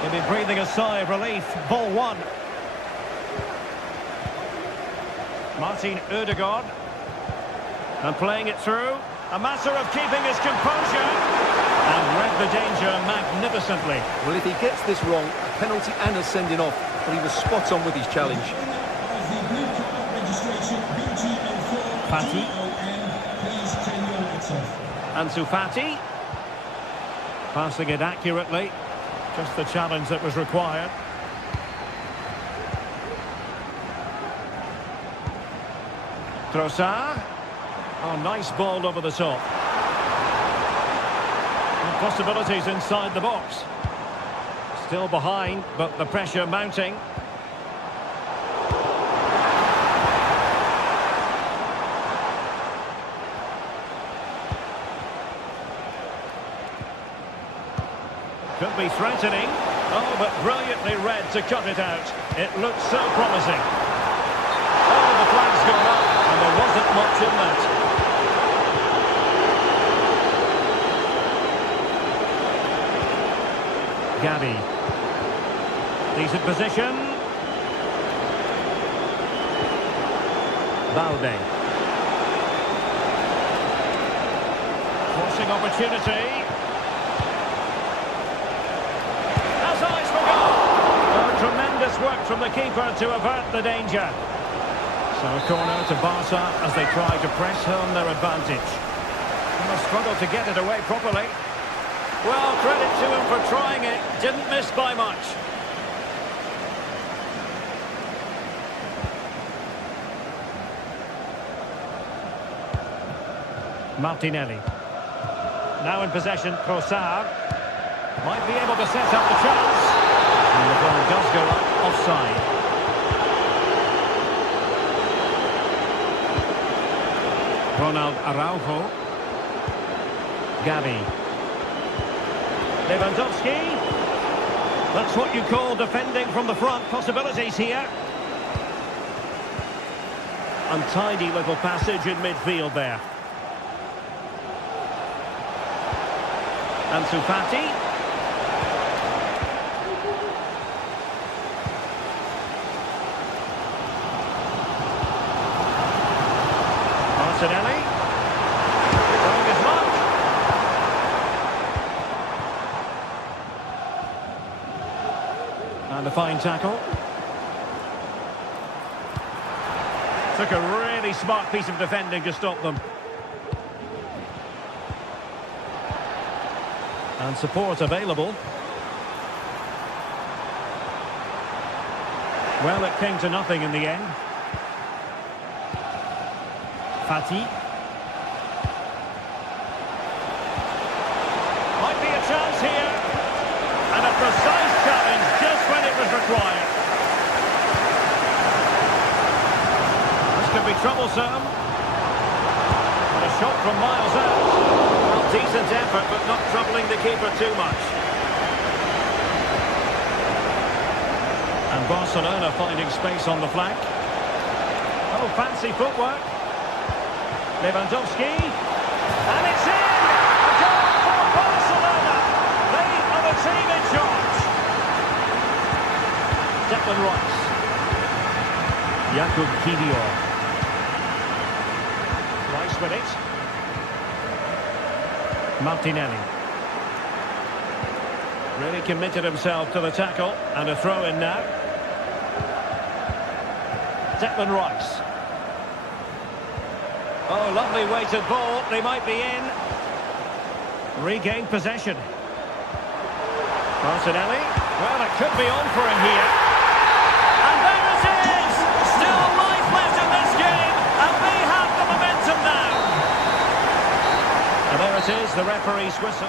He'll be breathing a sigh of relief. Ball one. Martin Ødegaard. And playing it through. A matter of keeping his composure. And read the danger magnificently. Well, if he gets this wrong, a penalty and a sending off. But he was spot on with his challenge. Fati. Ansu Fati. Passing it accurately. Just the challenge that was required. Trossard. Oh, nice ball over the top. And possibilities inside the box. Still behind, but the pressure mounting. Could be threatening. Oh, but brilliantly read to cut it out. It looked so promising. Oh, the flag's gone up, and there wasn't much in that. Gavi. Decent position. Balde. Crossing opportunity. Has eyes for goal. Oh, tremendous work from the keeper to avert the danger. So a corner to Barca as they try to press home their advantage. And they struggle to get it away properly. Well, credit to him for trying it. Didn't miss by much. Martinelli. Now in possession, Trossard. Might be able to set up the chance. And the ball does go up offside. Ronald Araujo. Gavi. Lewandowski. That's what you call defending from the front. Possibilities here. Untidy little passage in midfield there. Ansu Fati. Martinelli. Throwing his mark. And a fine tackle. Took a really smart piece of defending to stop them. And support available. Well, it came to nothing in the end. Fati. Might be a chance here. And a precise challenge just when it was required. This could be troublesome. And a shot from miles out. Well, decent effort, but not troubling the keeper too much. And Barcelona finding space on the flank. Oh, fancy footwork. Lewandowski. And it's in! A goal for Barcelona! They are the team in charge. Declan Rice. Jakub Kiwior. Rice with it. Martinelli. Really committed himself to the tackle. And a throw in now. Declan Rice. Oh, lovely weighted ball. They might be in. Regained possession. Martinelli. Well, it could be on for him here. And there it is! Still life left in this game. And they have the momentum now. And there it is, the referee's whistle.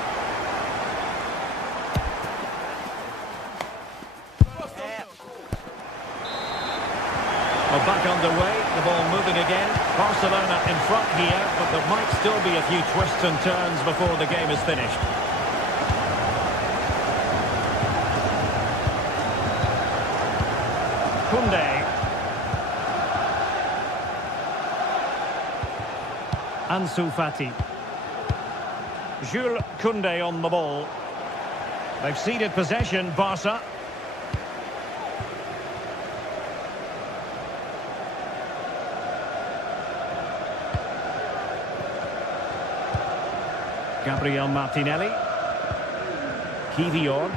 Well, back underway, the ball moving again. Barcelona in front here, but there might still be a few twists and turns before the game is finished. Koundé. Ansu Fati. Jules Koundé on the ball. They've ceded possession, Barca. Gabriel Martinelli. Kiwior.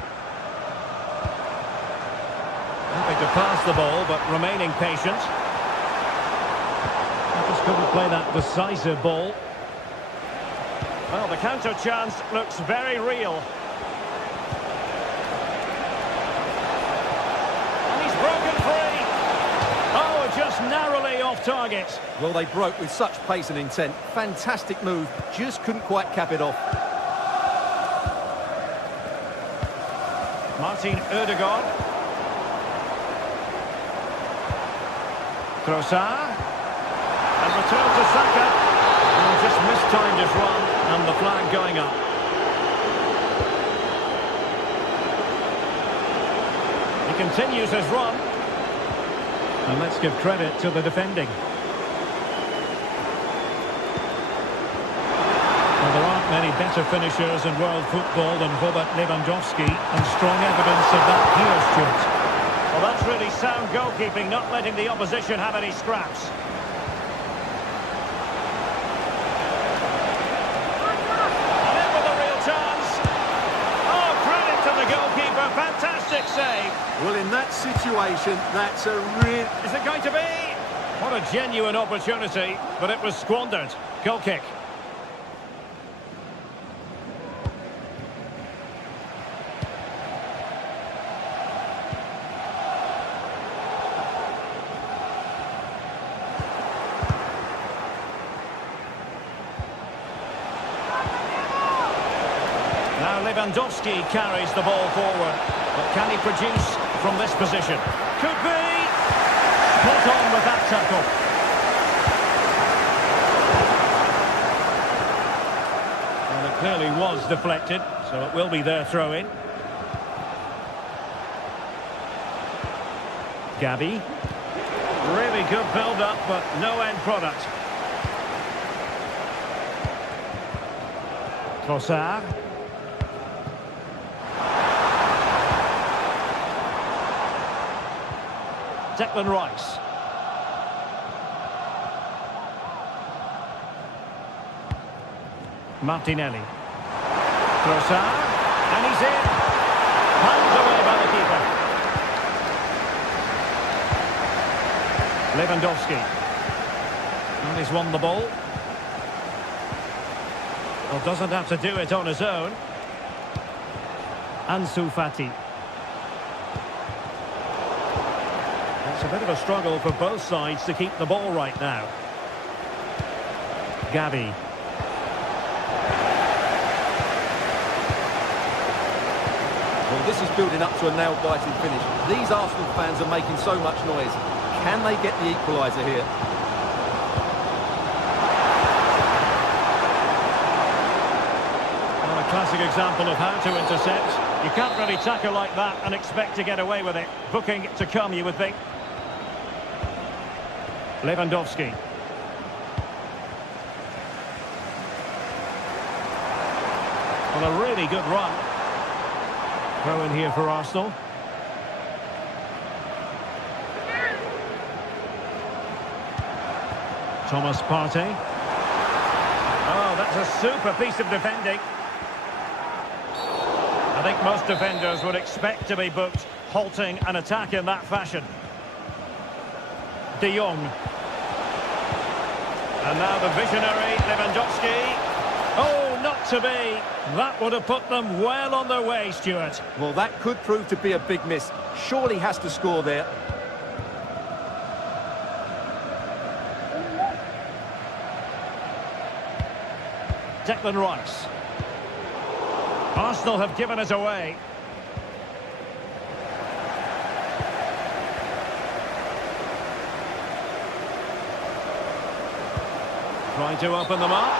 Having to pass the ball, but remaining patient. Just couldn't play that decisive ball. Well, the counter chance looks very real. And he's broken free. Oh, just narrowly off target. Well, they broke with such pace and intent. Fantastic move. Just couldn't quite cap it off. Martin Ødegaard. Trossard. And return to Saka. And just mistimed his run. And the flag going up. He continues his run. And let's give credit to the defending. Well, there aren't many better finishers in world football than Robert Lewandowski, and strong evidence of that here, Stuart. Well, that's really sound goalkeeping, not letting the opposition have any scraps. And in with a real chance. Oh, credit to the goalkeeper, fantastic save. Well, in that situation, that's a real... Is it going to be? What a genuine opportunity, but it was squandered. Goal kick. Now Lewandowski carries the ball forward. But can he produce from this position? Could be! Spot on with that tackle. Well, it clearly was deflected, so it will be their throw-in. Gabi. Really good build-up, but no end product. Trossard. Declan Rice. Martinelli. Trossard. And he's in. Hands away by the keeper. Lewandowski. And he's won the ball. Well, doesn't have to do it on his own. Ansu Fati. It's a bit of a struggle for both sides to keep the ball right now. Gavi. Well, this is building up to a nail-biting finish. These Arsenal fans are making so much noise. Can they get the equaliser here? Well, a classic example of how to intercept. You can't really tackle like that and expect to get away with it. Booking to come, you would think. Lewandowski. Well, a really good run. Throw in here for Arsenal. Thomas Partey. Oh, that's a super piece of defending. I think most defenders would expect to be booked, halting an attack in that fashion. De Jong. And now the visionary Lewandowski. Oh, not to be. That would have put them well on their way, Stuart. Well, that could prove to be a big miss. Surely has to score there. Declan Rice. Arsenal have given us away. Trying to open them up.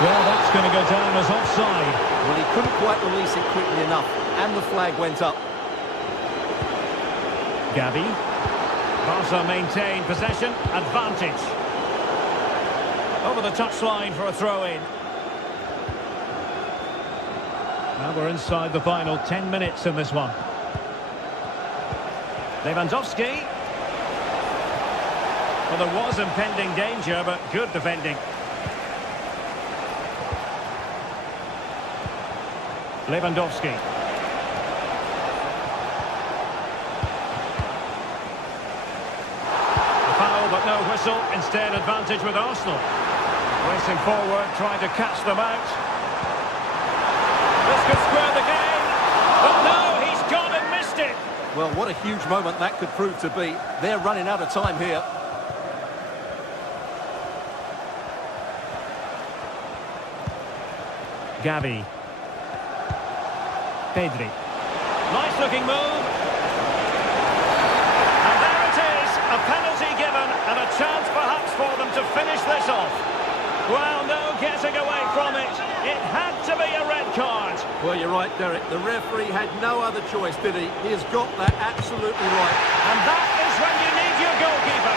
Well, that's going to go down as offside. Well, he couldn't quite release it quickly enough, and the flag went up. Gavi. Barca maintain possession, advantage. Over the touchline for a throw-in. Now we're inside the final 10 minutes in this one. Lewandowski. Well, there was impending danger, but good defending. Lewandowski. A foul, but no whistle. Instead, advantage with Arsenal. Racing forward, trying to catch them out. This could square the game. But no, he's gone and missed it. Well, what a huge moment that could prove to be. They're running out of time here. Gavi. Pedri. Nice looking move. And there it is, a penalty given and a chance perhaps for them to finish this off. Well, no getting away from it. It had to be a red card. Well, you're right, Derek. The referee had no other choice, did he? He has got that absolutely right. And that is when you need your goalkeeper.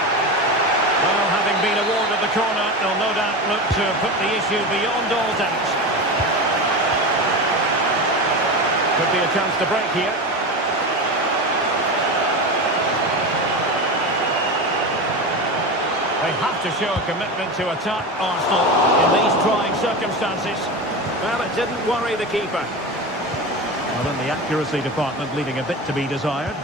Well, having been awarded the corner, they'll no doubt look to put the issue beyond all doubt. Could be a chance to break here. They have to show a commitment to attack Arsenal in these trying circumstances. Well, it didn't worry the keeper. Well, in the accuracy department, leaving a bit to be desired.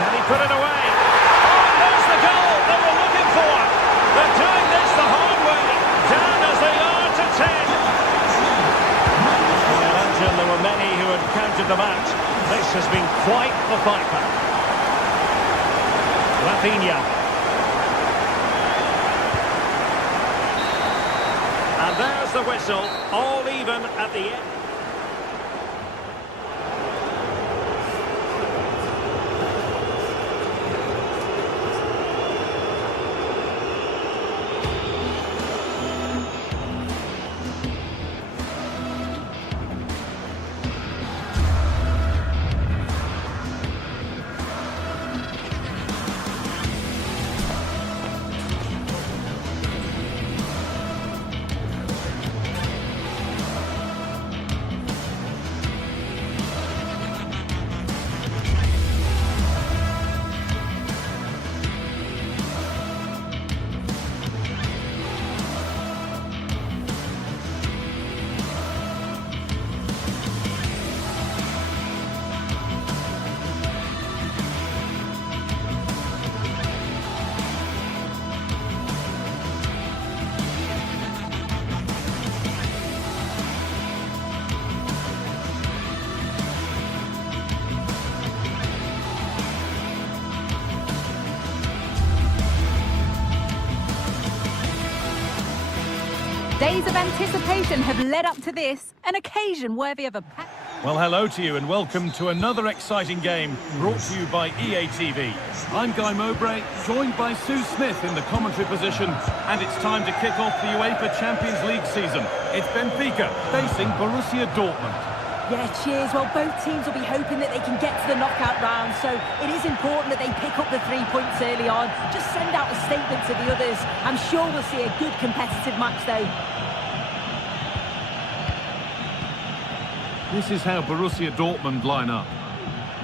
Can he put it away? Oh, there's the goal that we're looking for. They're doing this the hard way. Down as they are to 10. I imagine there were many who had counted them out. This has been quite the fight back. Rafinha. And there's the whistle, all even at the end. Days of anticipation have led up to this, an occasion worthy of a pack. Well, hello to you and welcome to another exciting game brought to you by EA TV. I'm Guy Mowbray, joined by Sue Smith in the commentary position, and it's time to kick off the UEFA Champions League season. It's Benfica facing Borussia Dortmund. Yeah, cheers. Well, both teams will be hoping that they can get to the knockout round, so it is important that they pick up the 3 points early on. Just send out a statement to the others. I'm sure we'll see a good competitive match, though. This is how Borussia Dortmund line up.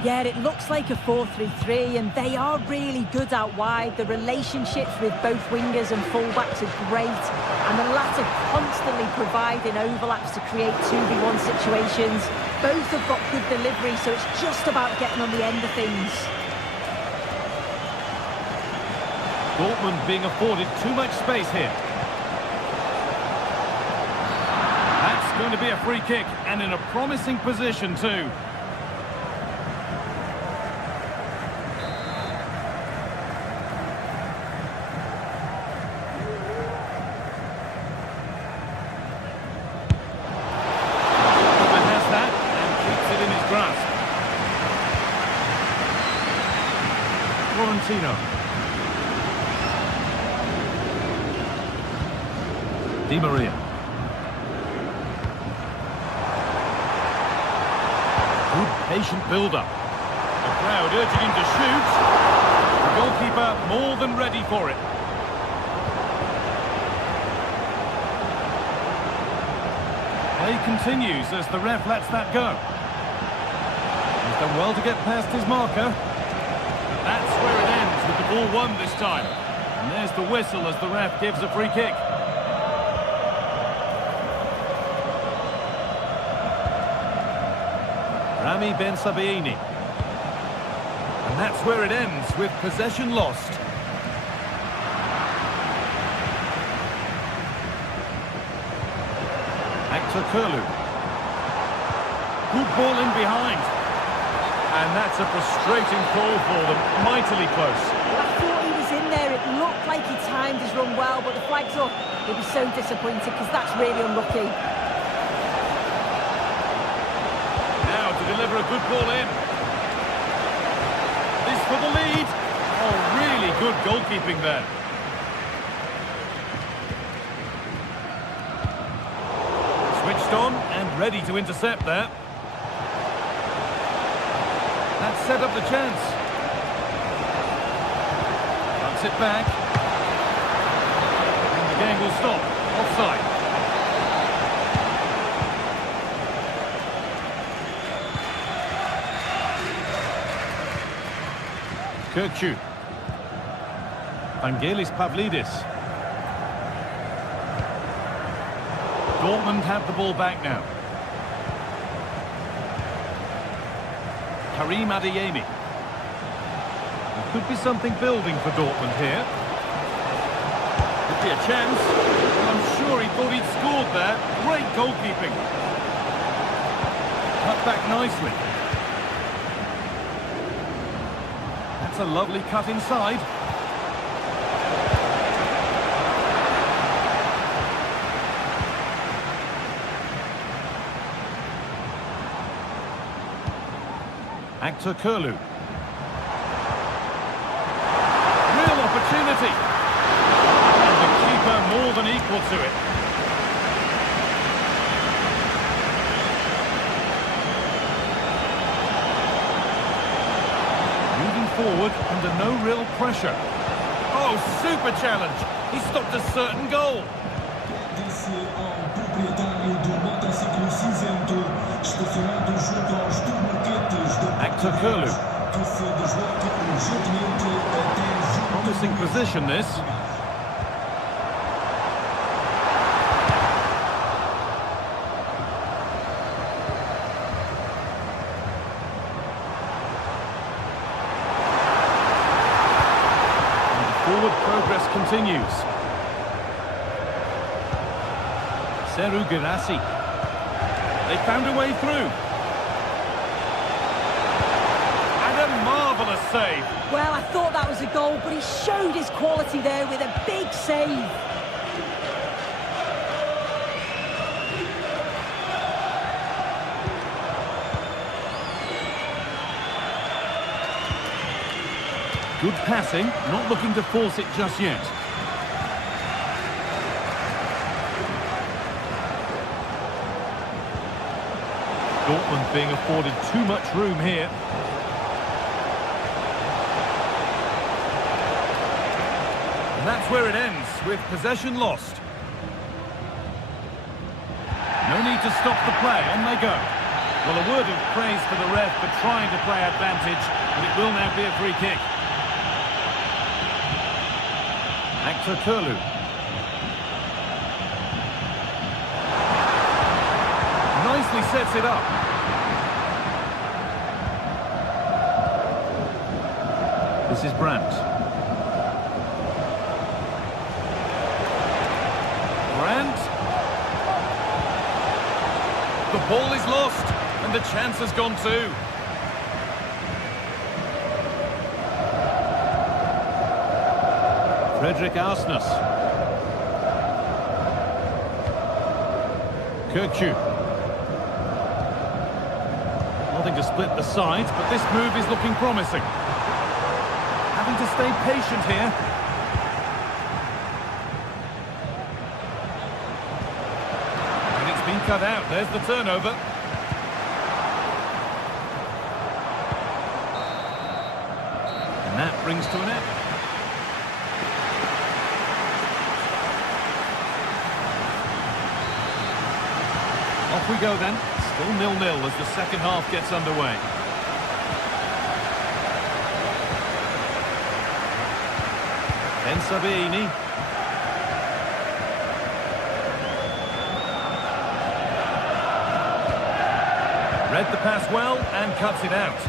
Yeah, it looks like a 4-3-3, and they are really good out wide. The relationships with both wingers and fullbacks are great, and the latter constantly providing overlaps to create 2v1 situations. Both have got good delivery, so it's just about getting on the end of things. Dortmund being afforded too much space here. That's going to be a free kick, and in a promising position too. Has that and keeps it in his grasp. Florentino. Di Maria. Good patient build-up. The crowd urging him to shoot. The goalkeeper more than ready for it. Play continues as the ref lets that go. He's done well to get past his marker. That's where it ends with the ball won this time. And there's the whistle as the ref gives a free kick. Rami Ben Sabaini. And that's where it ends, with possession lost. Actor Kurlu. Good ball in behind. And that's a frustrating call for them, mightily close. I thought he was in there. It looked like he timed his run well, but the flag's up. He'll be so disappointed because that's really unlucky. To deliver a good ball in. This for the lead. Oh, really good goalkeeping there. Switched on and ready to intercept there. That set up the chance. Cuts it back. And the game will stop. Offside. Kirkçu. Vangelis Pavlidis. Dortmund have the ball back now. Karim Adeyemi. There could be something building for Dortmund here. Could be a chance. Well, I'm sure he thought he'd scored there. Great goalkeeping. Cut back nicely. That's a lovely cut inside. Actor Kurlu. Real opportunity. And the keeper more than equal to it. Forward under no real pressure. Oh, super challenge. He stopped a certain goal. Disse ao proprietário do motociclo cinzento, estacionado junto aos torniquetes do Actor Kurlu. que se desloque urgentemente até junto. Promising position this. Forward progress continues. Seru Girassi. They found a way through. And a marvellous save. Well, I thought that was a goal, but he showed his quality there with a big save. Good passing, not looking to force it just yet. Dortmund being afforded too much room here. And that's where it ends, with possession lost. No need to stop the play, on they go. Well, a word of praise for the ref for trying to play advantage, and it will now be a free kick. Actor Kurlu. Nicely sets it up. This is Brandt. Brandt. The ball is lost, and the chance has gone too. Fredrik Arsnes. Kirkju. Nothing to split the sides, but this move is looking promising. Having to stay patient here. And it's been cut out. There's the turnover. And that brings to an end. Off we go then. Still 0-0 as the second half gets underway. Ben Sabini. Read the pass well and cuts it out.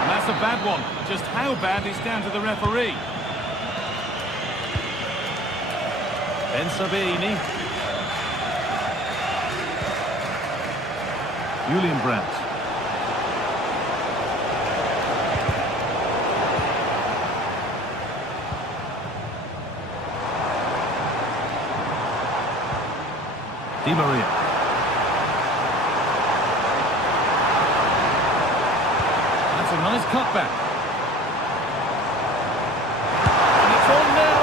And that's a bad one. Just how bad is down to the referee. Ben Sabini. Julian Brandt. Di Maria. That's a nice cutback. And it's on now.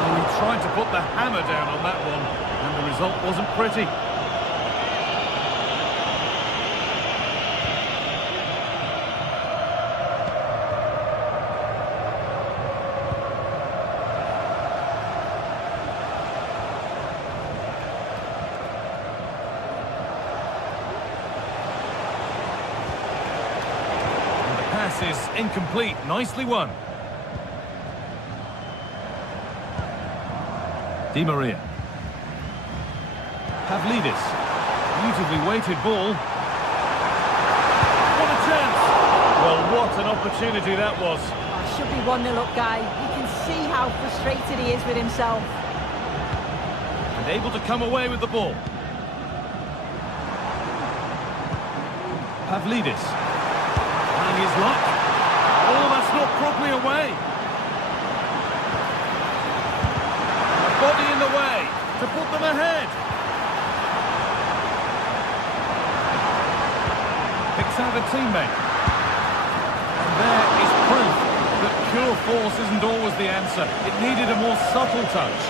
Oh, he tried to put the hammer down on that one, and the result wasn't pretty. Is incomplete. Nicely won. Di Maria. Pavlidis. Beautifully weighted ball. What a chance! Well, what an opportunity that was. Oh, should be 1-0 up, Guy. You can see how frustrated he is with himself. And able to come away with the ball. Pavlidis. His luck. Oh, that's not properly away. A body in the way to put them ahead. Picks out a teammate. And there is proof that pure force isn't always the answer. It needed a more subtle touch.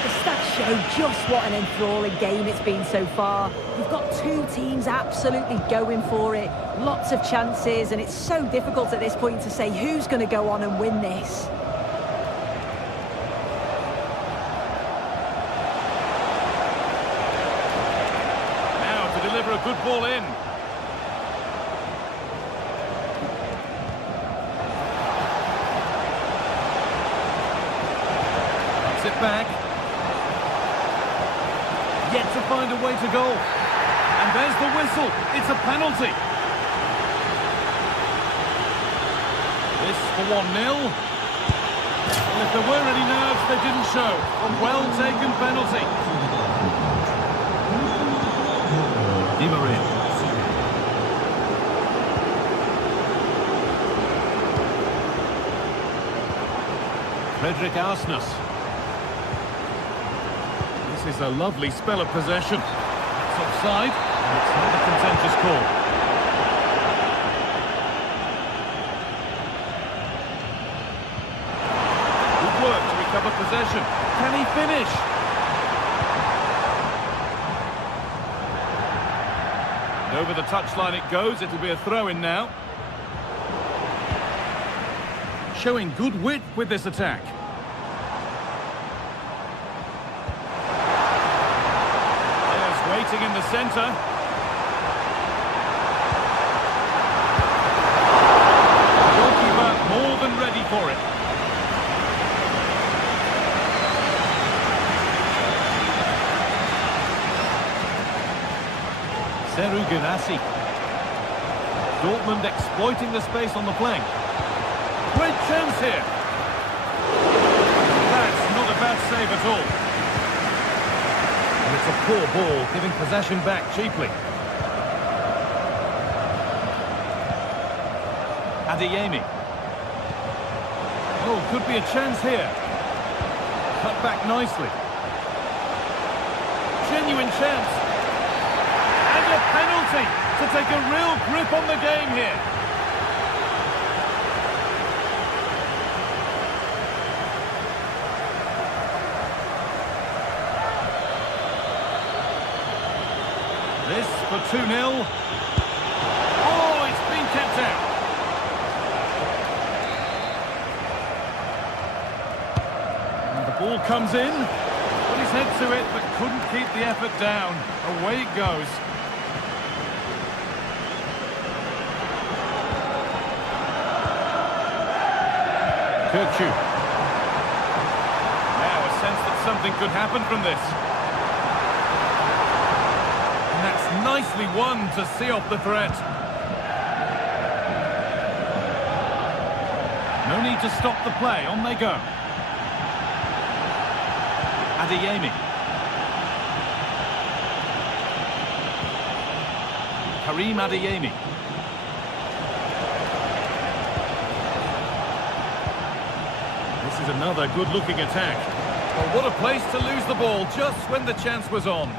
The stats show just what an enthralling game it's been so far. We've got two teams absolutely going for it. Lots of chances, and it's so difficult at this point to say who's going to go on and win this. Now to deliver a good ball in. Puts it back. Yet to find a way to goal. And there's the whistle. It's a penalty. This for 1-0. Well, if there were any nerves, they didn't show. A well-taken penalty. Di Maria. Fredrik Arsnes. This is a lovely spell of possession. It's offside, and it's not a contentious call. Good work to recover possession. Can he finish? And over the touchline it goes. It'll be a throw-in now. Showing good wit with this attack. Waiting in the centre. The goalkeeper more than ready for it. Seru Girassi. Dortmund exploiting the space on the flank. Great chance here. That's not a bad save at all. It's a poor ball, giving possession back cheaply. Adeyemi. Oh, could be a chance here. Cut back nicely. Genuine chance. And a penalty to take a real grip on the game here. This for 2-0. Oh, it's been kept out. And the ball comes in. Put his head to it, but couldn't keep the effort down. Away it goes. Kirchu. Now a sense that something could happen from this. Nicely won to see off the threat. No need to stop the play. On they go. Adeyemi. Karim Adeyemi. This is another good-looking attack. Well, what a place to lose the ball just when the chance was on.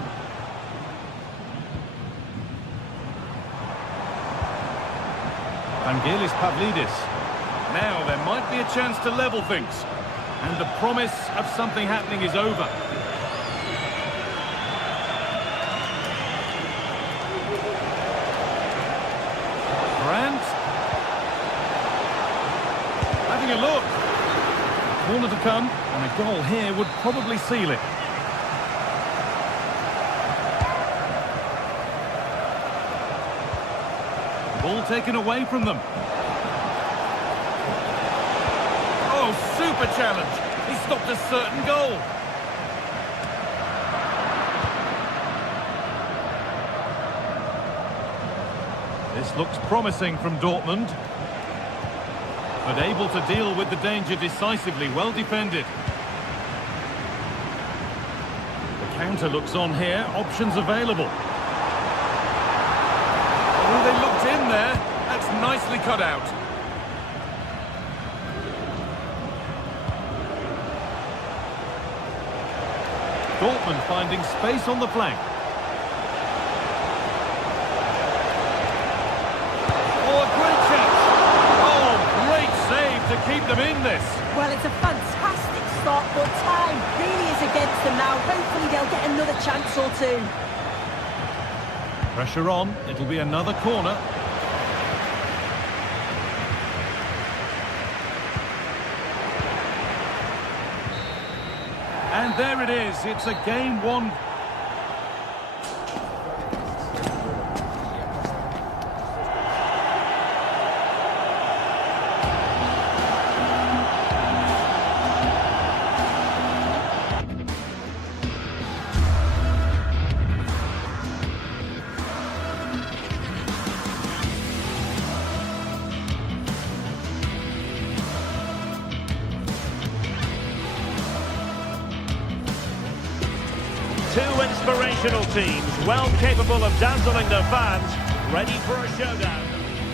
Vangelis Pavlidis. Now there might be a chance to level things. And the promise of something happening is over. Brandt. Having a look. Corner to come, and a goal here would probably seal it. Ball taken away from them. Oh, super challenge. He stopped a certain goal. This looks promising from Dortmund. But able to deal with the danger decisively, well defended. The counter looks on here, options available. Oh, they looked in there. That's nicely cut out. Dortmund finding space on the flank. Oh, a great chance. Oh, great save to keep them in this. Well, it's a fantastic start, but time really is against them now. Hopefully they'll get another chance or two. Pressure on. It'll be another corner. And there it is. It's a game won. Two inspirational teams, well capable of dazzling their fans, ready for a showdown.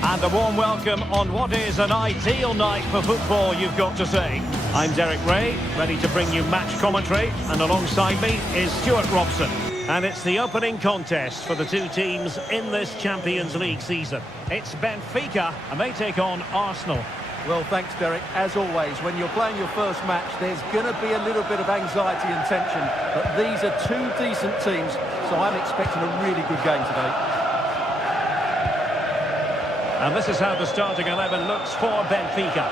And a warm welcome on what is an ideal night for football, you've got to say. I'm Derek Ray, ready to bring you match commentary, and alongside me is Stuart Robson. And it's the opening contest for the two teams in this Champions League season. It's Benfica, and they take on Arsenal. Well, thanks, Derek. As always, when you're playing your first match, there's going to be a little bit of anxiety and tension. But these are two decent teams, so I'm expecting a really good game today. And this is how the starting 11 looks for Benfica.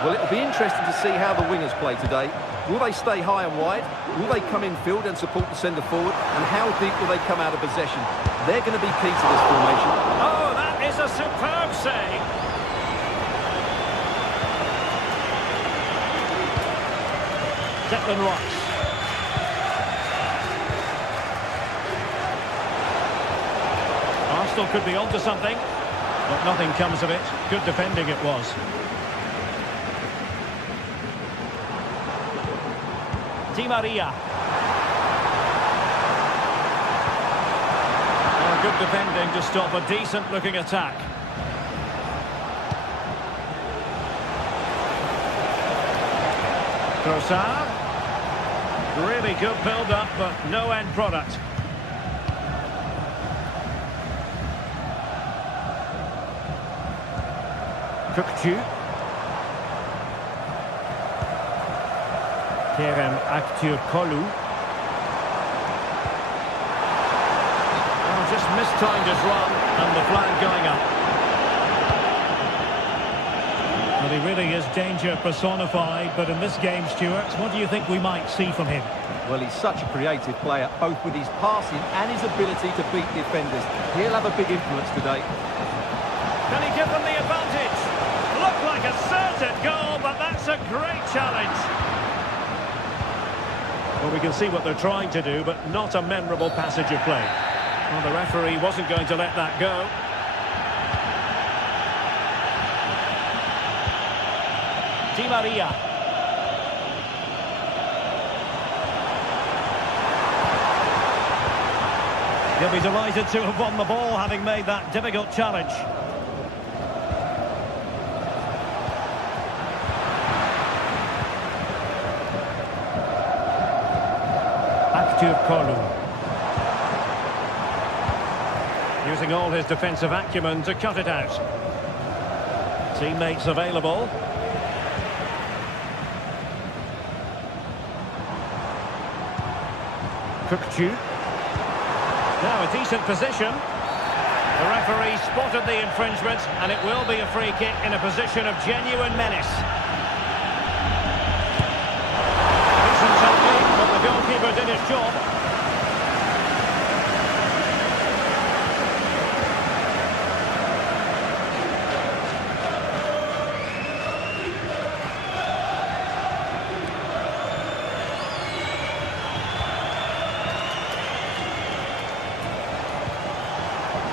Well, it'll be interesting to see how the wingers play today. Will they stay high and wide? Will they come in field and support the centre forward? And how deep will they come out of possession? They're going to be key to this formation. Oh, that is a superb save. Declan Rice. Arsenal could be onto something, but nothing comes of it. Good defending it was. Di Maria. Oh, good defending to stop a decent-looking attack. Trossard. Really good build-up, but no end product. Kukçu. Kerem Aktürkoğlu. Oh, just mistimed his run, and the flag going up. Well, he really is danger personified, but in this game, Stuart, what do you think we might see from him? Well, he's such a creative player, both with his passing and his ability to beat defenders. He'll have a big influence today. Can he give them the advantage? Looked like a certain goal, but that's a great challenge. Well, we can see what they're trying to do, but not a memorable passage of play. Well, the referee wasn't going to let that go. Di Maria. He'll be delighted to have won the ball, having made that difficult challenge. Aktürkoğlu. Using all his defensive acumen to cut it out. Teammates available. Kukçu. Now a decent position. The referee spotted the infringement, and it will be a free kick in a position of genuine menace. Decent tackling, but the goalkeeper did his job.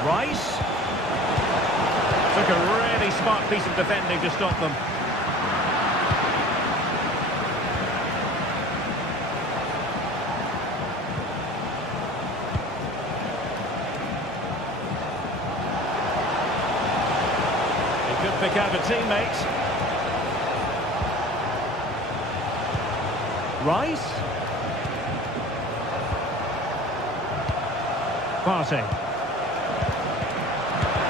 Rice took a really smart piece of defending to stop them. He could pick out a teammate. Rice. Partey.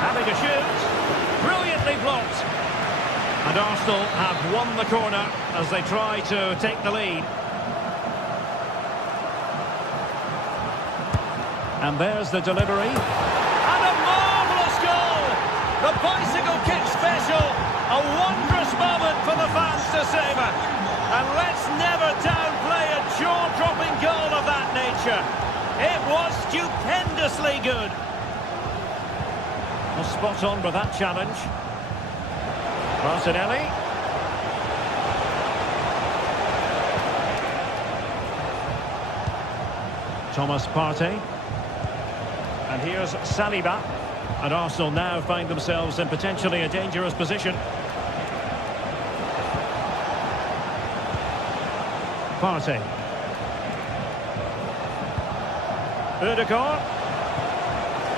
Having a shoot, brilliantly blocked. And Arsenal have won the corner as they try to take the lead. And there's the delivery. And a marvellous goal! The bicycle kick special. A wondrous moment for the fans to savour. And let's never downplay a jaw-dropping goal of that nature. It was stupendously good. Well, spot on with that challenge. Martinelli. Thomas Partey. And here's Saliba. And Arsenal now find themselves in potentially a dangerous position. Partey. Ødegaard.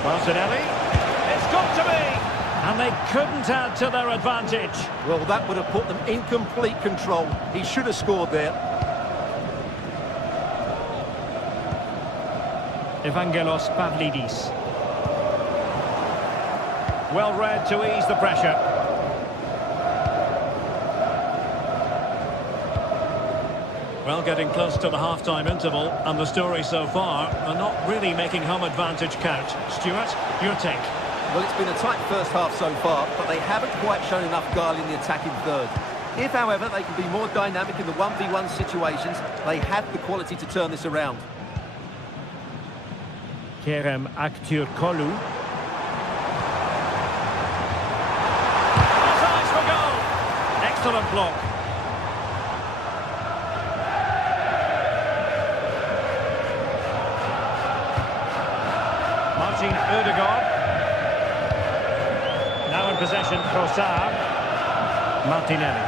Martinelli. It's got to be! And they couldn't add to their advantage. Well, that would have put them in complete control. He should have scored there. Evangelos Pavlidis. Well read to ease the pressure. Well, getting close to the half-time interval, and the story so far, they're not really making home advantage count. Stuart, your take? Well, it's been a tight first half so far, but they haven't quite shown enough guile in the attacking third. If, however, they can be more dynamic in the 1v1 situations, they have the quality to turn this around. Kerem Aktürkoğlu. Size for goal! Excellent block. Martin Ødegaard. Now in possession, Trossard. Martinelli.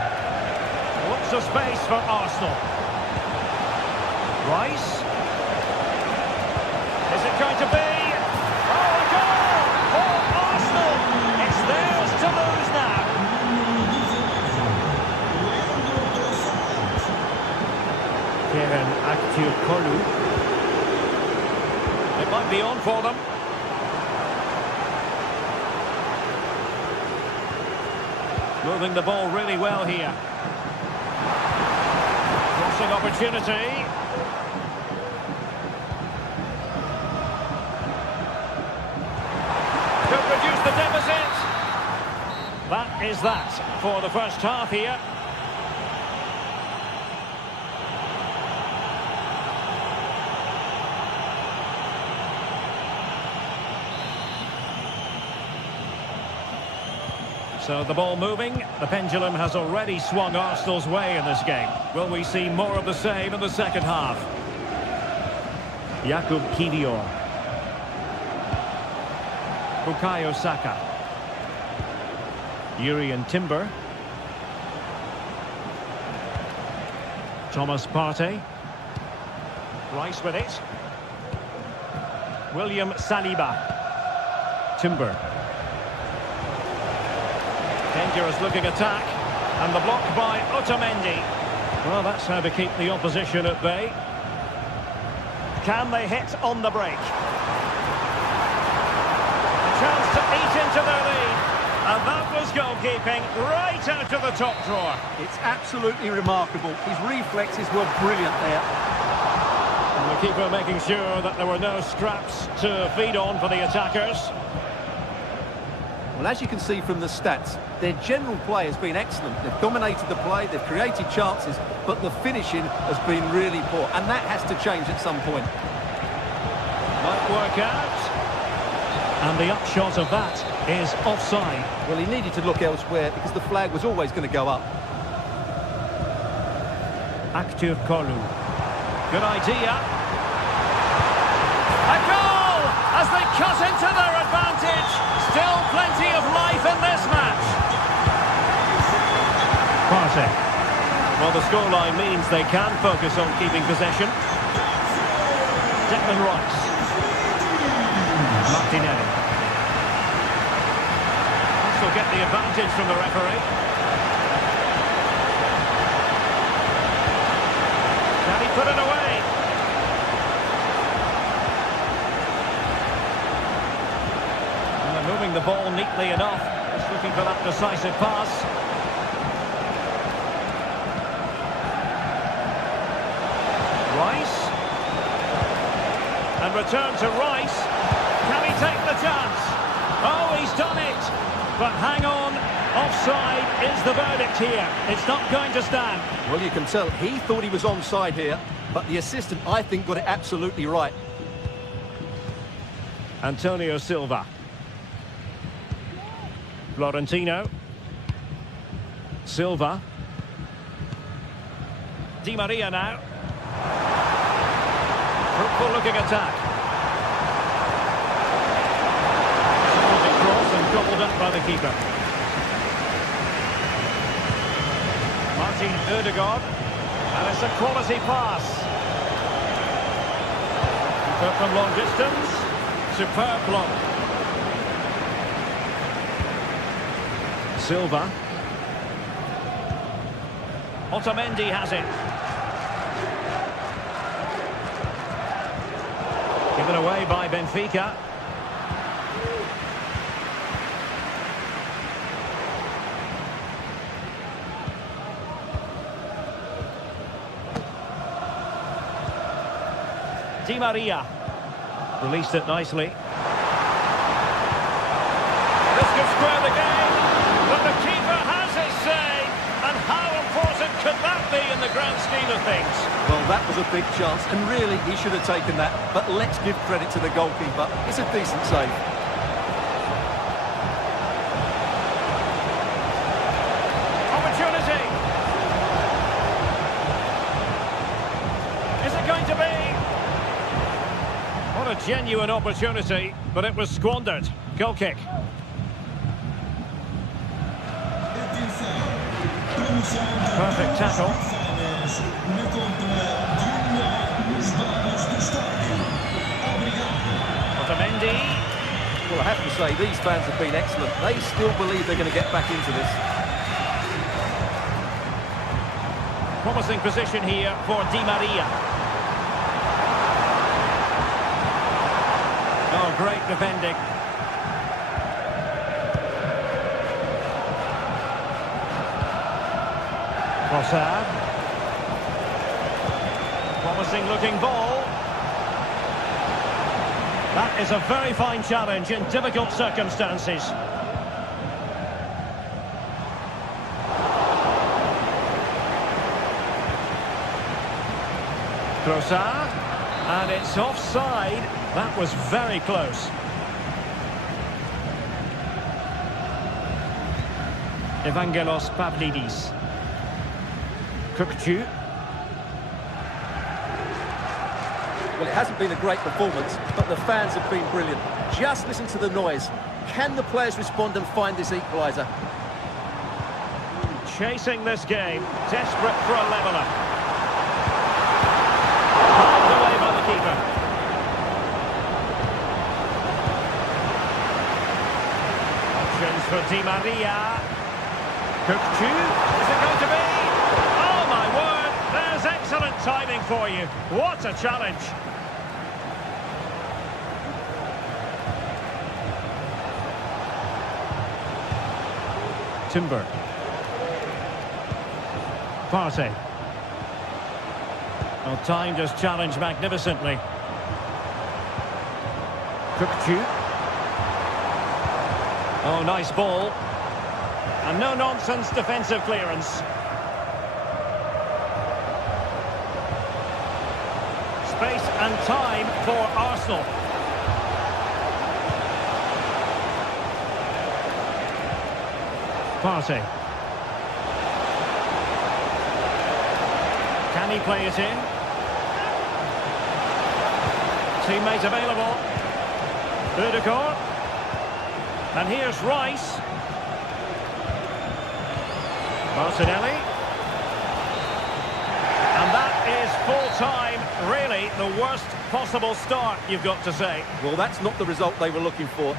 Lots of space for Arsenal. Rice. Is it going to be? Oh, a goal for Arsenal! It's theirs to lose now. Kerem Aktürkoğlu. It might be on for them. Moving the ball really well here. Crossing opportunity. Could reduce the deficit. That is that for the first half here. So the ball moving, the pendulum has already swung Arsenal's way in this game. Will we see more of the same in the second half? Jakub Kiwior. Bukayo Saka. Jurrien Timber. Thomas Partey. Rice with it. William Saliba. Timber. Dangerous looking attack, and the block by Otamendi. Well, that's how to keep the opposition at bay. Can they hit on the break? A chance to eat into their lead, and that was goalkeeping right out of the top drawer. It's absolutely remarkable. His reflexes were brilliant there. And the keeper making sure that there were no scraps to feed on for the attackers. Well, as you can see from the stats, their general play has been excellent. They've dominated the play, they've created chances, but the finishing has been really poor, and that has to change at some point. Might work out. And the upshot of that is offside. Well, he needed to look elsewhere because the flag was always going to go up. Aktürkoğlu. Good idea. A goal as they cut into their advantage. Still plenty of life in this match. Partey. Well, the scoreline means they can focus on keeping possession. Declan Rice. Martinelli. Will get the advantage from the referee. Can he put it away? And they're moving the ball neatly enough. Just looking for that decisive pass. Rice. And return to Rice. Can he take the chance? Oh, he's done it. But hang on, offside is the verdict here. It's not going to stand. Well, you can tell he thought he was onside here, but the assistant, I think, got it absolutely right. Antonio Silva. Florentino. Silva. Di Maria now. Fruitful looking attack. Gobbled up by the keeper. Martin Ødegaard, and it's a quality pass. Keeper from long distance, superb block. Silva. Otamendi has it. Given away by Benfica. Di Maria. Released it nicely. This could square the game, but the keeper has his say. And how important could that be in the grand scheme of things? Well, that was a big chance, and really, he should have taken that. But let's give credit to the goalkeeper. It's a decent save. Opportunity. Is it going to be? What a genuine opportunity, but it was squandered. Goal kick. Perfect tackle. Otamendi. Well, I have to say, these fans have been excellent. They still believe they're going to get back into this. Promising position here for Di Maria. Oh, great defending. Trossard. Promising looking ball. That is a very fine challenge in difficult circumstances. Trossard. And it's offside. That was very close. Evangelos Pavlidis. Kukçu. Well, it hasn't been a great performance, but the fans have been brilliant. Just listen to the noise. Can the players respond and find this equaliser? Chasing this game, desperate for a leveller. Pulled away by the keeper. Options for Di Maria. Kukçu. Is it going to be? Oh my word! There's excellent timing for you. What a challenge! Timber. Partey. Well, time just challenged magnificently. Kukçu. Oh, nice ball. And no-nonsense defensive clearance. Space and time for Arsenal. Partey. Can he play it in? Teammate available. Udegaard. And here's Rice. Martinelli. And that is full-time. Really, the worst possible start, you've got to say. Well, that's not the result they were looking for.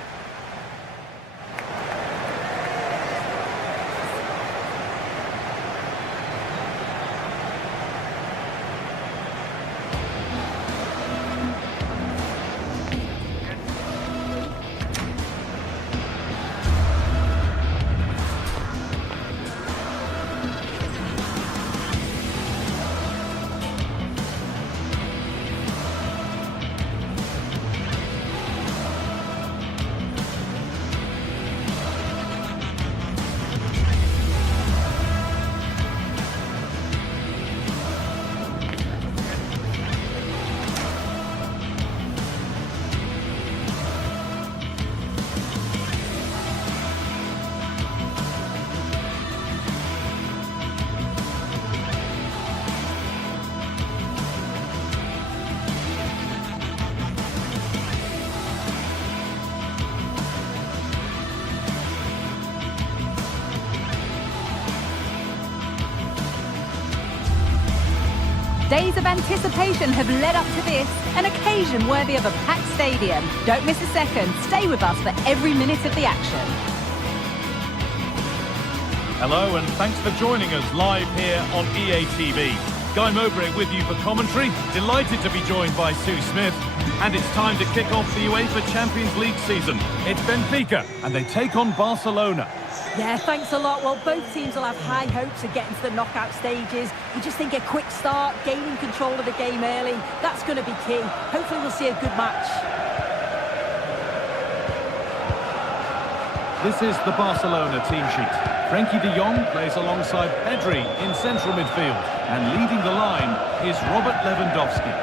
Days of anticipation have led up to this, an occasion worthy of a packed stadium. Don't miss a second. Stay with us for every minute of the action. Hello and thanks for joining us live here on EA TV. Guy Mowbray with you for commentary. Delighted to be joined by Sue Smith. And it's time to kick off the UEFA Champions League season. It's Benfica and they take on Barcelona. Yeah, thanks a lot. Well, both teams will have high hopes of getting to the knockout stages. You just think a quick start, gaining control of the game early, that's going to be key. Hopefully we'll see a good match. This is the Barcelona team sheet. Frenkie de Jong plays alongside Pedri in central midfield. And leading the line is Robert Lewandowski.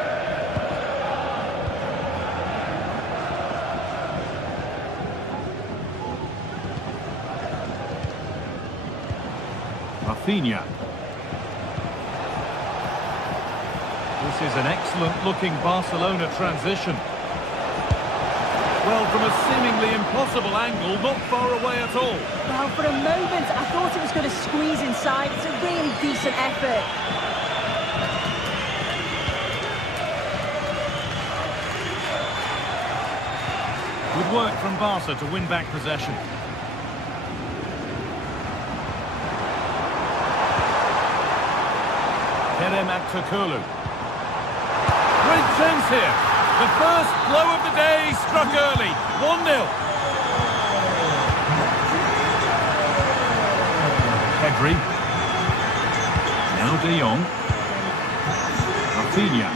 Rafinha. This is an excellent-looking Barcelona transition. Well, from a seemingly impossible angle, not far away at all. Well, for a moment, I thought it was going to squeeze inside. It's a really decent effort. Good work from Barca to win back possession. Kerem Aktürkoğlu. Great chance here. The first blow of the day struck early. 1-0. Pedri. Now De Jong. Rafinha.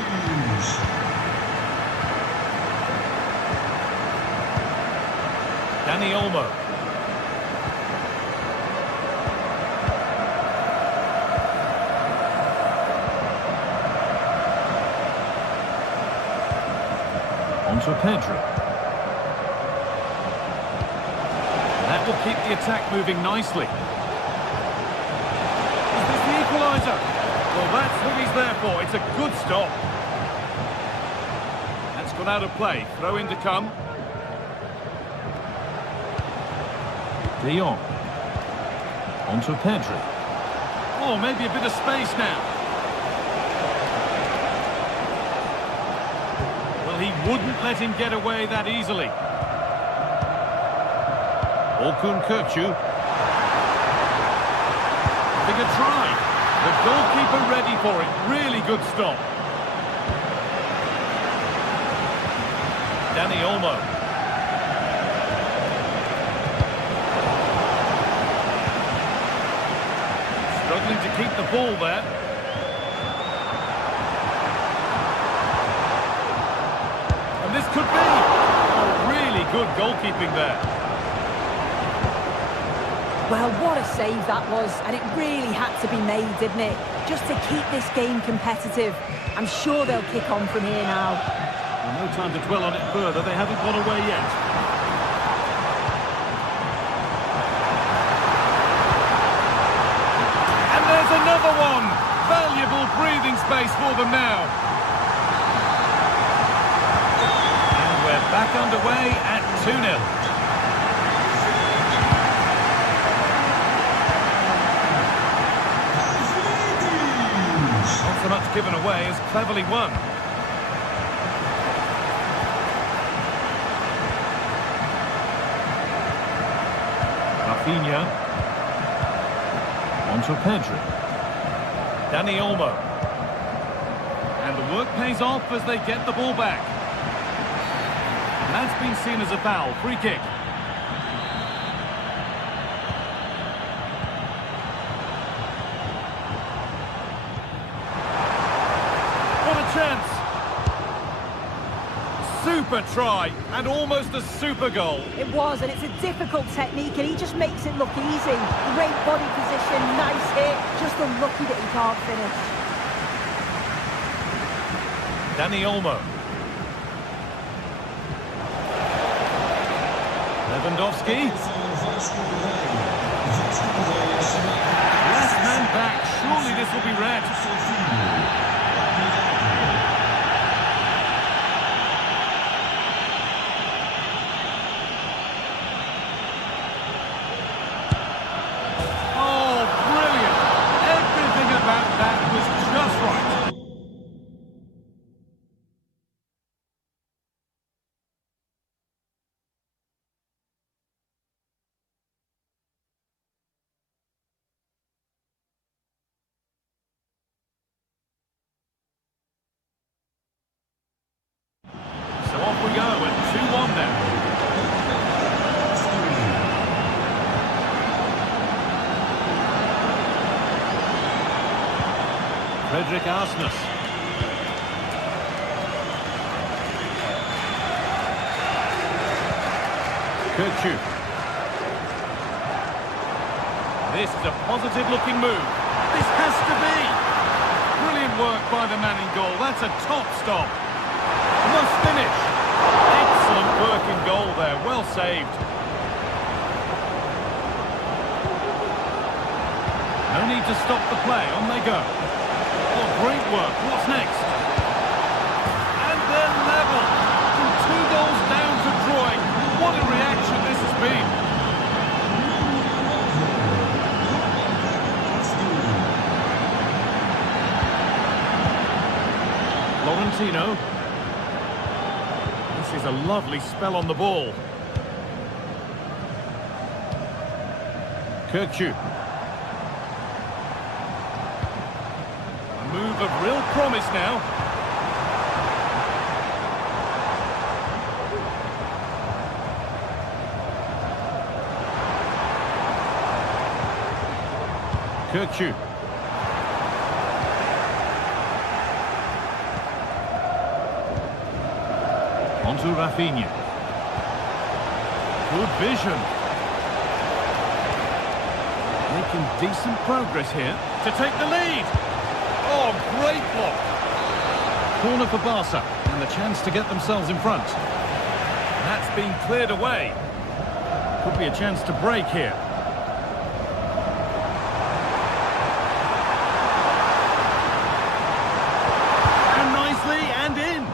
Dani Olmo. To Pedri. That will keep the attack moving nicely. Is this the equaliser? Well, that's what he's there for. It's a good stop. That's gone out of play. Throw in to come. De Jong. On to Pedri. Oh, maybe a bit of space now. He wouldn't let him get away that easily. Orkun Kökçü. Big a try. The goalkeeper ready for it. Really good stop. Dani Olmo. Struggling to keep the ball there. This could be really good goalkeeping there. Well, what a save that was, and it really had to be made, didn't it? Just to keep this game competitive. I'm sure they'll kick on from here now. Well, no time to dwell on it further. They haven't gone away yet. And there's another one. Valuable breathing space for them now. Back underway at 2-0. Not so much given away as cleverly won. Rafinha. On to Pedri. Dani Olmo. And the work pays off as they get the ball back. That's been seen as a foul. Free kick. What a chance. Super try and almost a super goal. It was, and it's a difficult technique, and he just makes it look easy. Great body position, nice hit. Just unlucky that he can't finish. Dani Olmo. Lewandowski. Last man back. Surely this will be red. Frederick Arsness. Kirchu. This is a positive-looking move. This has to be. Brilliant work by the man in goal. That's a top stop. Must finish. Excellent work in goal there. Well saved. No need to stop the play. On they go. Oh, great work. What's next? And they're level. From 2 goals down to drawing. What a reaction this has been. Florentino. This is a lovely spell on the ball. Kirchu. A move of real promise now. Kirchu. Onto Rafinha. Good vision. Making decent progress here to take the lead. Oh, great block. Corner for Barca and the chance to get themselves in front. That's been cleared away. Could be a chance to break here. And nicely and in.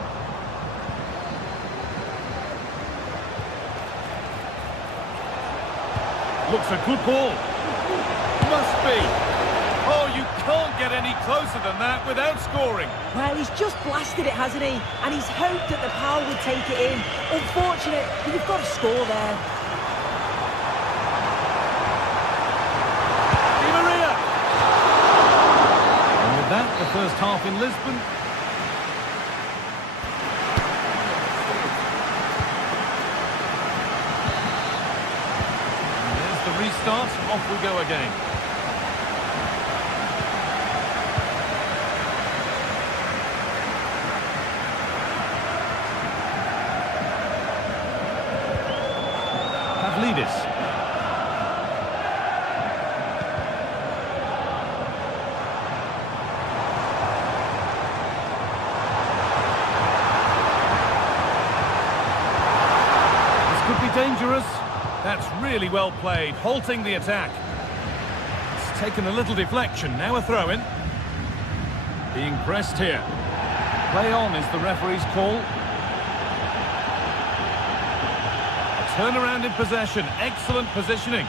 Looks a good ball. Must be. Oh, you can't get any closer than that without scoring. Well, he's just blasted it, hasn't he? And he's hoped that the power would take it in. Unfortunate, but you've got to score there. Di Maria. And with that, the first half in Lisbon. And there's the restart. Off we go again. Pavlidis. This could be dangerous. That's really well played, halting the attack. It's taken a little deflection, now a throw-in. Being pressed here. Play on is the referee's call. Turnaround in possession, excellent positioning.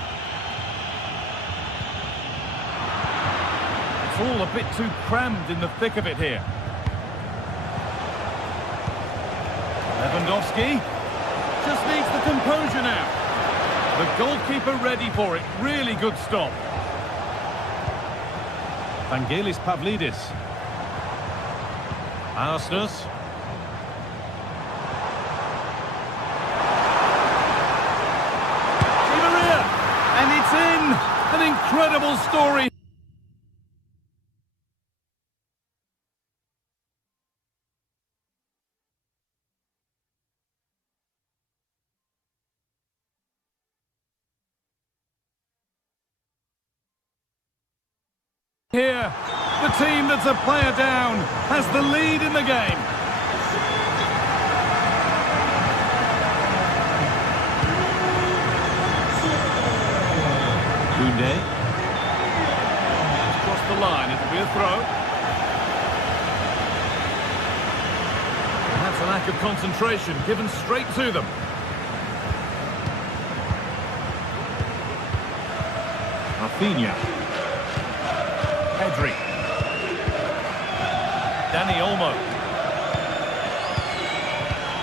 It's all a bit too crammed in the thick of it here. Lewandowski just needs the composure now. The goalkeeper ready for it, really good stop. Vangelis Pavlidis. Arsness. And it's in! An incredible story! Here, the team that's a player down has the lead in the game. Koundé. Across the line, it'll be a throw. And that's a lack of concentration given straight to them. Rafinha. Pedri. Dani Olmo.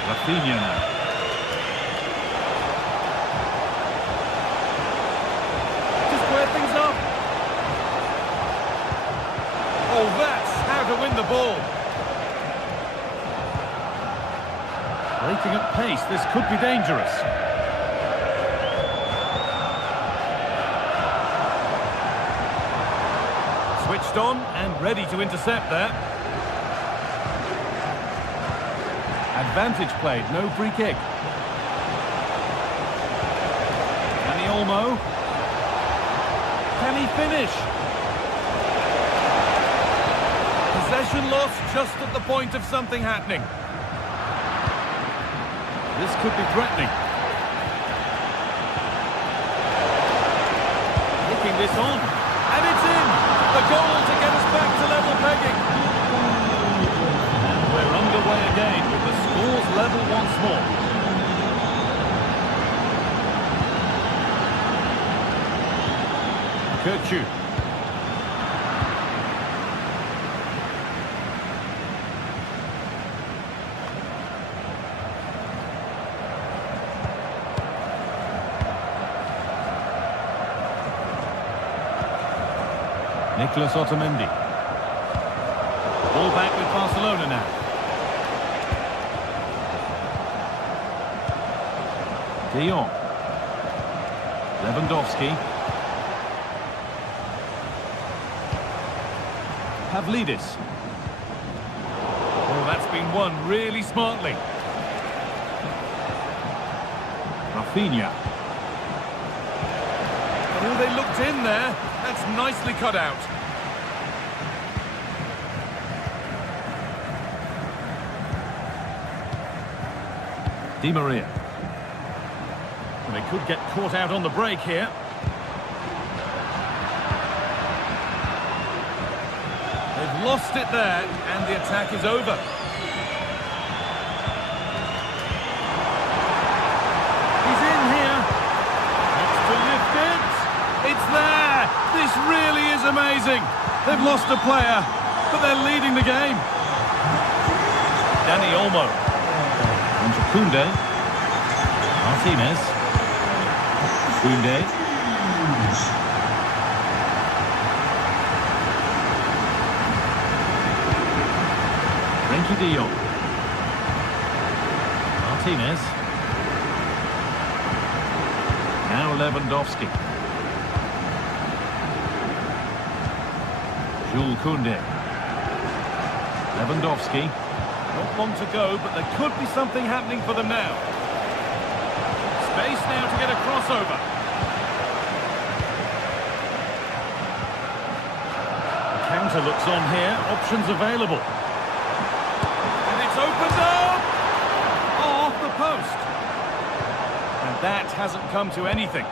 Rafinha now. Things up. Oh, that's how to win the ball. Breaking at pace, this could be dangerous. Switched on and ready to intercept there. Advantage played, no free kick. Dani Olmo. Can he finish? Possession lost just at the point of something happening. This could be threatening. Looking this on. And it's in! The goal to get us back to level pegging. And we're underway again with the scores level once more. Kirchu. Nicolas Otamendi. Ball back with Barcelona now. De Jong. Lewandowski. Pavlidis. Oh, that's been won really smartly. Rafinha. Oh, they looked in there. That's nicely cut out. Di Maria. Well, they could get caught out on the break here. They've lost it there, and the attack is over. He's in here. Wants to lift it. It's there. This really is amazing. They've lost a player, but they're leading the game. Dani Olmo. Onto Koundé. Martinez. Koundé. Frenkie de Jong. Martinez. Now Lewandowski. Jules Koundé. Lewandowski. Not long to go, but there could be something happening for them now. Space now to get a crossover. The counter looks on here. Options available. And it's opened up! Oh, off the post. And that hasn't come to anything.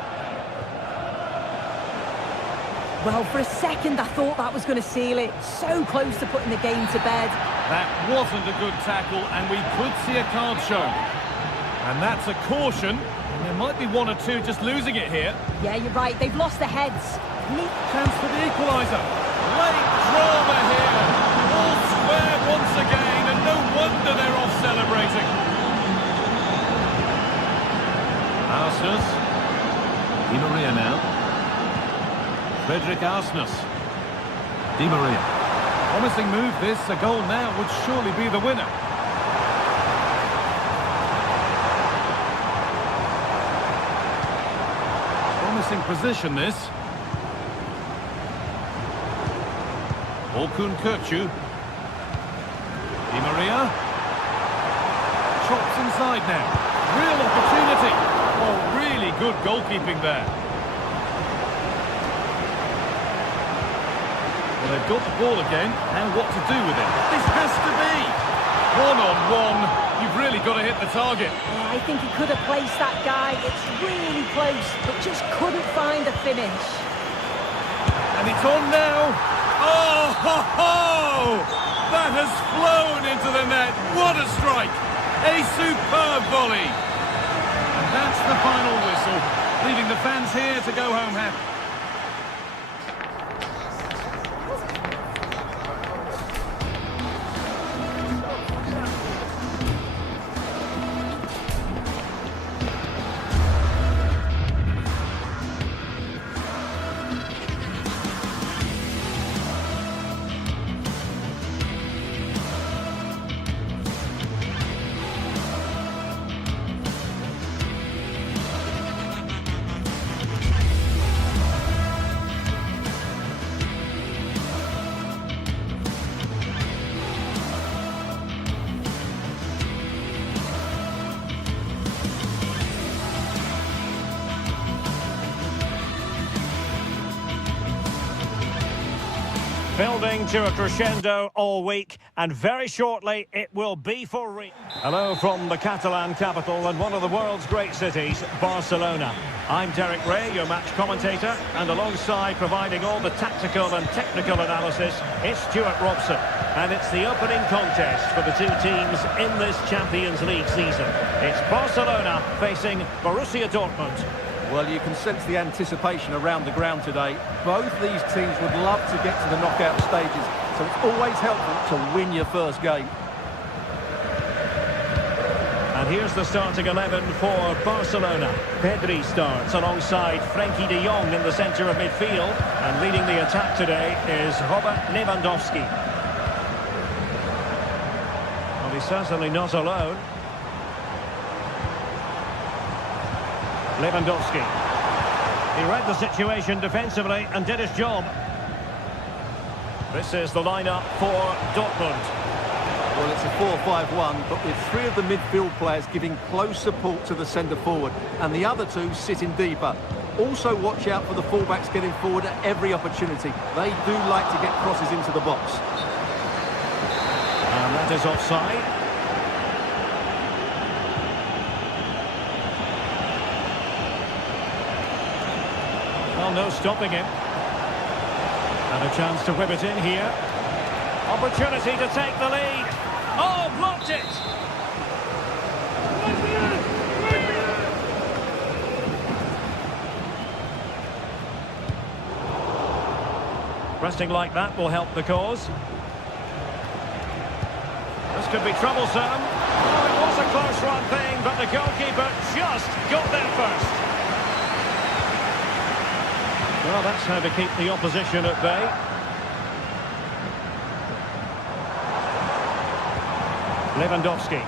Well, for a second, I thought that was going to seal it. So close to putting the game to bed. That wasn't a good tackle, and we could see a card shown. And that's a caution. And there might be one or two just losing it here. Yeah, you're right. They've lost their heads. Neat chance for the equaliser. Late drama here. All square once again, and no wonder they're off celebrating. Arsenal. Di Maria now. Frederick Arsenis. Di Maria. Promising move this. A goal now would surely be the winner. Promising position this. Orkun Kirchu. Di Maria. Chops inside now. Real opportunity. Oh, really good goalkeeping there. Well, they've got the ball again. Now what to do with it? This has to be. One-on-one. You've really got to hit the target. Yeah, I think he could have placed that guy. It's really close, but just couldn't find a finish. And it's on now. Oh, ho, ho! That has flown into the net. What a strike. A superb volley. And that's the final whistle, leaving the fans here to go home happy. building to a crescendo all week, and very shortly it will be for real. Hello from the Catalan capital and one of the world's great cities, Barcelona. I'm Derek Ray, your match commentator, and alongside providing all the tactical and technical analysis, it's Stuart Robson. And it's the opening contest for the two teams in this Champions League season. It's Barcelona facing Borussia Dortmund. Well, you can sense the anticipation around the ground today. Both these teams would love to get to the knockout stages, so it's always helpful to win your first game. And here's the starting 11 for Barcelona. Pedri starts alongside Frenkie de Jong in the centre of midfield. And leading the attack today is Robert Lewandowski. Well, he's certainly not alone. Lewandowski. He read the situation defensively and did his job. This is the lineup for Dortmund. Well, it's a 4-5-1, but with three of the midfield players giving close support to the centre forward, and the other two sitting deeper. Also watch out for the fullbacks getting forward at every opportunity. They do like to get crosses into the box. And that is offside. Well, no stopping him. And a chance to whip it in here. Opportunity to take the lead. Oh, blocked it! Resting like that will help the cause. This could be troublesome. Oh, it was a close run thing, but the goalkeeper just got there first. Well, that's how to keep the opposition at bay. Lewandowski.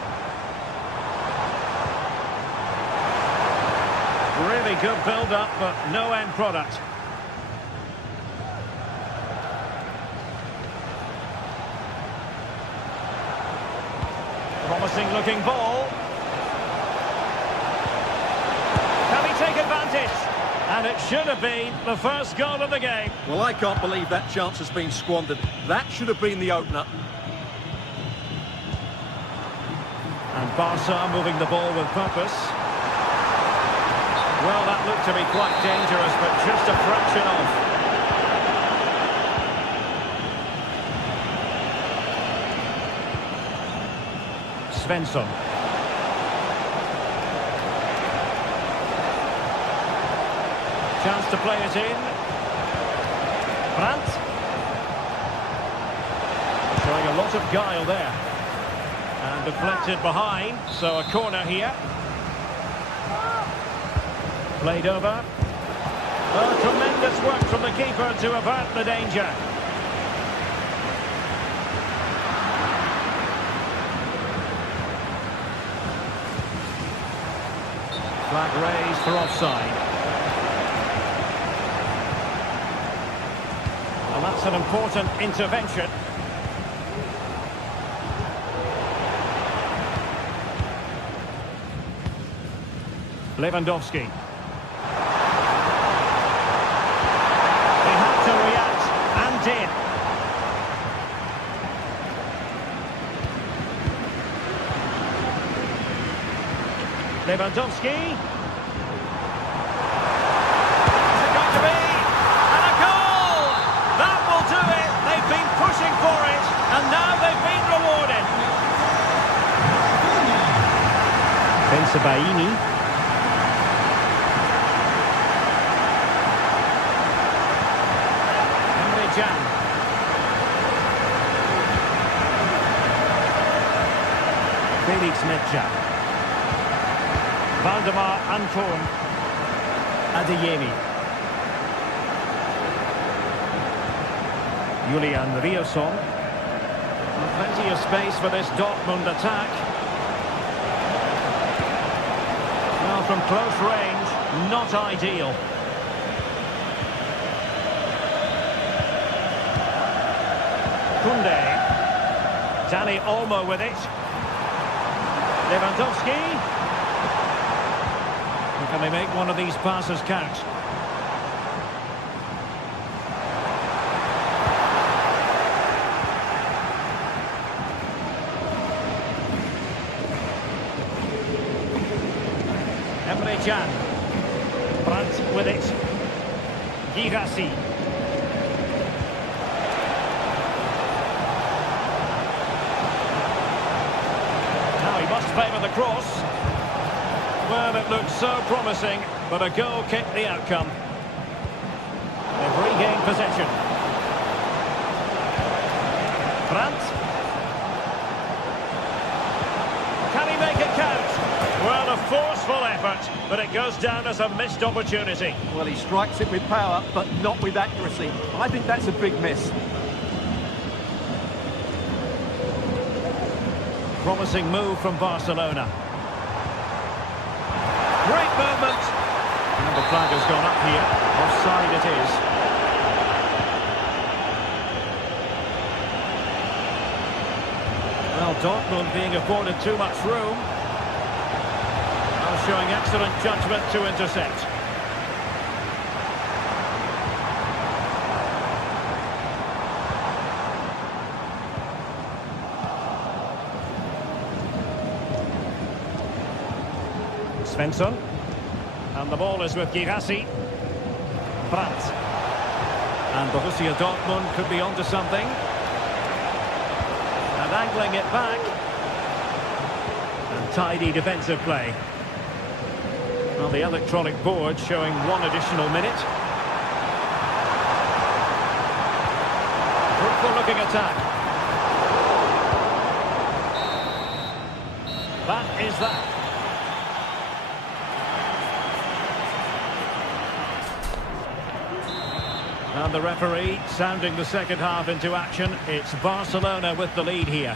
Really good build-up, but no end product. Promising looking ball. Can he take advantage? And it should have been the first goal of the game. Well, I can't believe that chance has been squandered. That should have been the opener. And Barca moving the ball with purpose. Well, that looked to be quite dangerous, but just a fraction off. Svensson. Chance to play it in. Brandt. Showing a lot of guile there. And deflected behind, so a corner here. Played over. Well, tremendous work from the keeper to avert the danger. Flag raised for offside. And that's an important intervention. Lewandowski. He had to react and did. Lewandowski. What's it going to be? And a goal! That will do it. They've been pushing for it, and now they've been rewarded. Bensebaini. Felix Medja. Valdemar Anton. Adeyemi. Julian Rierson. Plenty of space for this Dortmund attack. Well, from close range, not ideal. Koundé. Dani Olmo with it. Lewandowski. Can they make one of these passes count? Can. Brandt with it. Girassi. Now he must favour the cross. Well, it looked so promising, but a goal kicked the outcome. They've regained possession. Brandt. Can he make it count? Well, a forceful effort, but it goes down as a missed opportunity. Well, he strikes it with power, but not with accuracy. I think that's a big miss. Promising move from Barcelona. Great movement. And the flag has gone up here. Offside it is. Well, Dortmund being afforded too much room. Well, showing excellent judgment to intercept. Svensson. And the ball is with Girassi. Brandt. And Borussia Dortmund could be onto something. And angling it back. And tidy defensive play. Well, the electronic board showing one additional minute. Fruitful looking attack. That is that. And the referee sounding the second half into action. It's Barcelona with the lead here.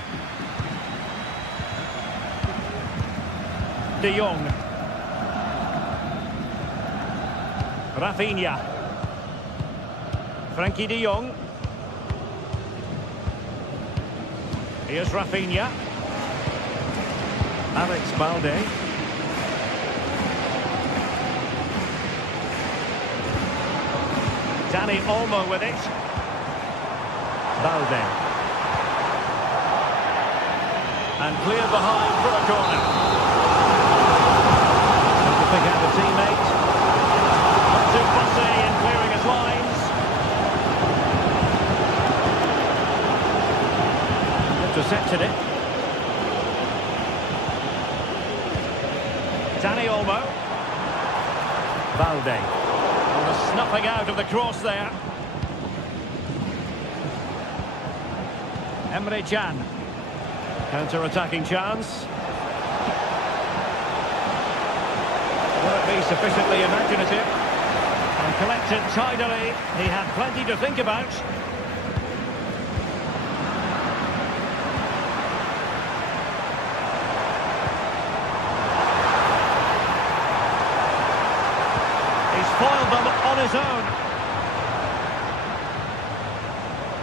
De Jong. Rafinha. Frankie de Jong. Here's Rafinha. Alex Balde. Dani Olmo with it. Balde. And cleared behind for a corner. Trying to pick out a teammate. Not too fussy in clearing his lines. Intercepted it. Dani Olmo. Balde. Snuffing out of the cross there. Emre Can. Counter-attacking chance. Will it be sufficiently imaginative? And collected tidily. He had plenty to think about. Foiled them on his own.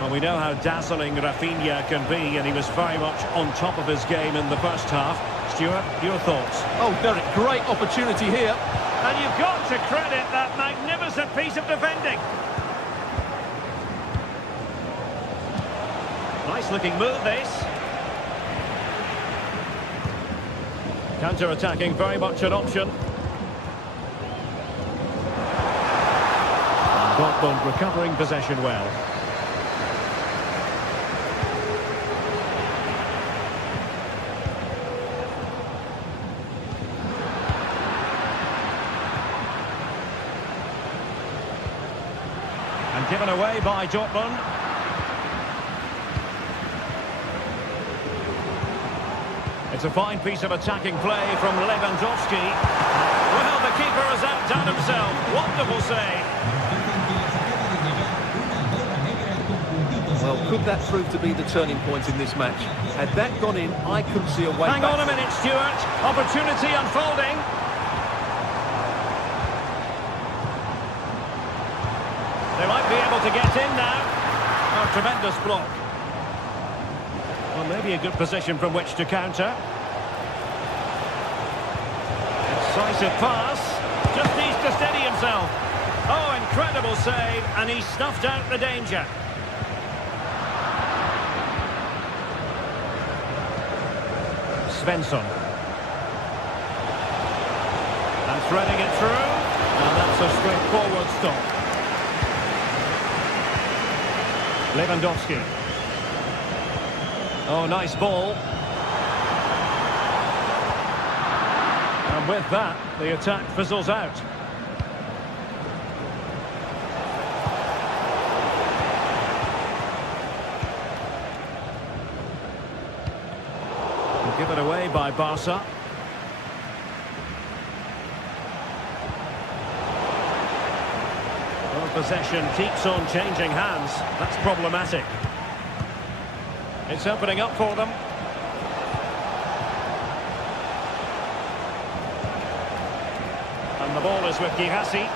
Well, we know how dazzling Rafinha can be, and he was very much on top of his game in the first half. Stuart, your thoughts? Oh, Derek, great opportunity here. And you've got to credit that magnificent piece of defending. Nice looking move, this. Counter-attacking, very much an option. Dortmund recovering possession well. And given away by Dortmund. It's a fine piece of attacking play from Lewandowski. Well, the keeper has outdone himself. Wonderful save. Well, could that prove to be the turning point in this match? Had that gone in, I couldn't see a way back. Hang on a minute, Stuart. Opportunity unfolding. They might be able to get in now. Oh, tremendous block. Well, maybe a good position from which to counter. Decisive pass. Just needs to steady himself. Oh, incredible save, and he snuffed out the danger. Svensson. And threading it through, and that's a straightforward stop. Lewandowski. Oh, nice ball. And with that, the attack fizzles out. Given away by Barca. Well, possession keeps on changing hands. That's problematic. It's opening up for them. And the ball is with Girassi.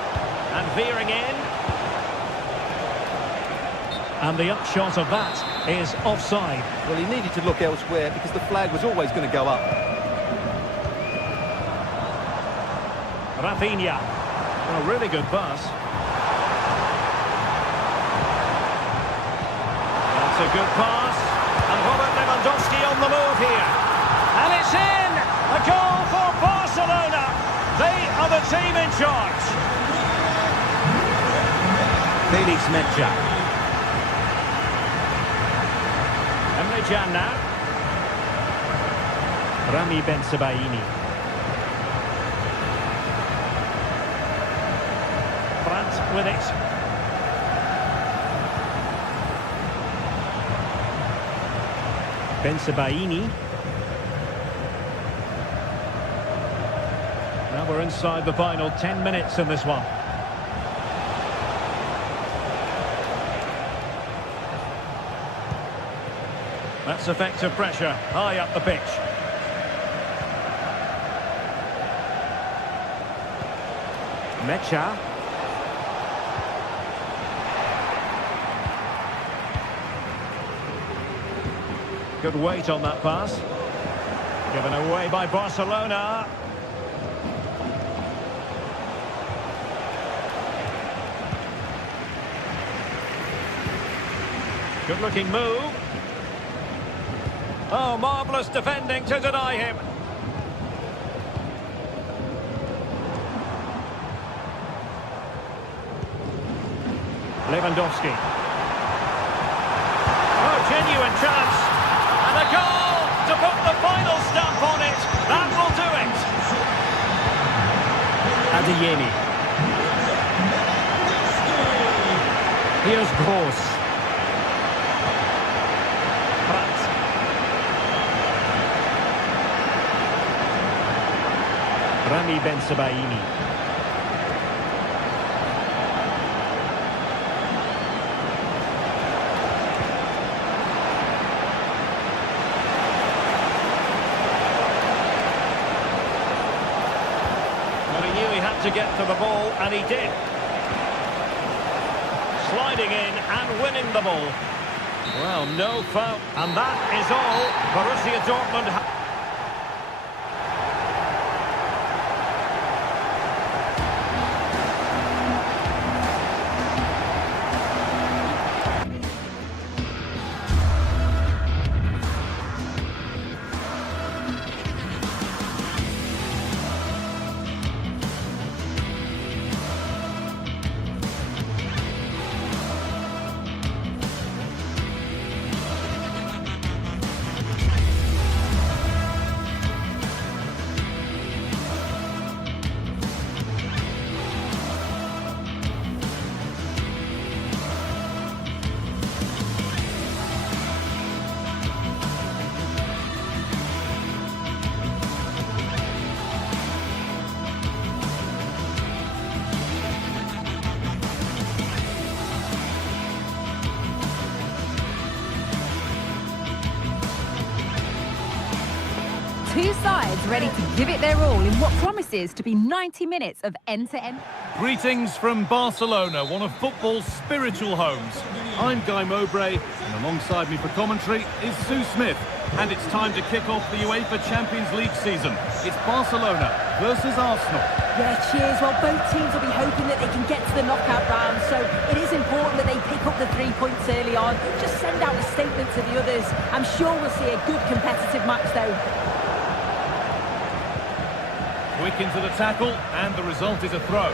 And veering in. And the upshot of that is offside. Well, he needed to look elsewhere because the flag was always going to go up. Rafinha. A really good pass. That's a good pass. And Robert Lewandowski on the move here. And it's in! A goal for Barcelona. They are the team in charge. Felix Mecha. Emre Can now. Rami Bensebaini. Brandt with it. Bensebaini. Now we're inside the final 10 minutes in this one. That's effective pressure, high up the pitch. Mecha. Good weight on that pass. Given away by Barcelona. Good looking move. Oh, marvellous defending to deny him. Lewandowski. Oh, genuine chance. And a goal to put the final stamp on it. That will do it. Adeyemi. Here's Gross. Rami Bensebaini. Well, he knew he had to get to the ball, and he did. Sliding in and winning the ball. Well, no foul. And that is all Borussia Dortmund. Two sides ready to give it their all in what promises to be 90 minutes of end-to-end. Greetings from Barcelona, one of football's spiritual homes. I'm Guy Mowbray, and alongside me for commentary is Sue Smith. And it's time to kick off the UEFA Champions League season. It's Barcelona versus Arsenal. Yeah, cheers. Well, both teams will be hoping that they can get to the knockout round, so it is important that they pick up the 3 points early on. Just send out a statement to the others. I'm sure we'll see a good competitive match, though. Quick into the tackle, and the result is a throw.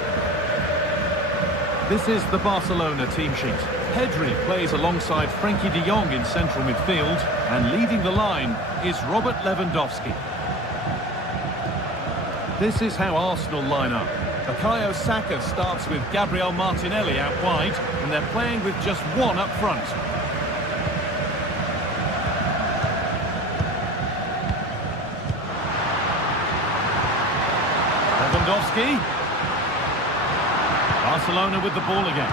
This is the Barcelona team sheet. Pedri plays alongside Frenkie de Jong in central midfield, and leading the line is Robert Lewandowski. This is how Arsenal line up. Bukayo Saka starts with Gabriel Martinelli out wide, and they're playing with just one up front. Lewandowski. Barcelona with the ball again.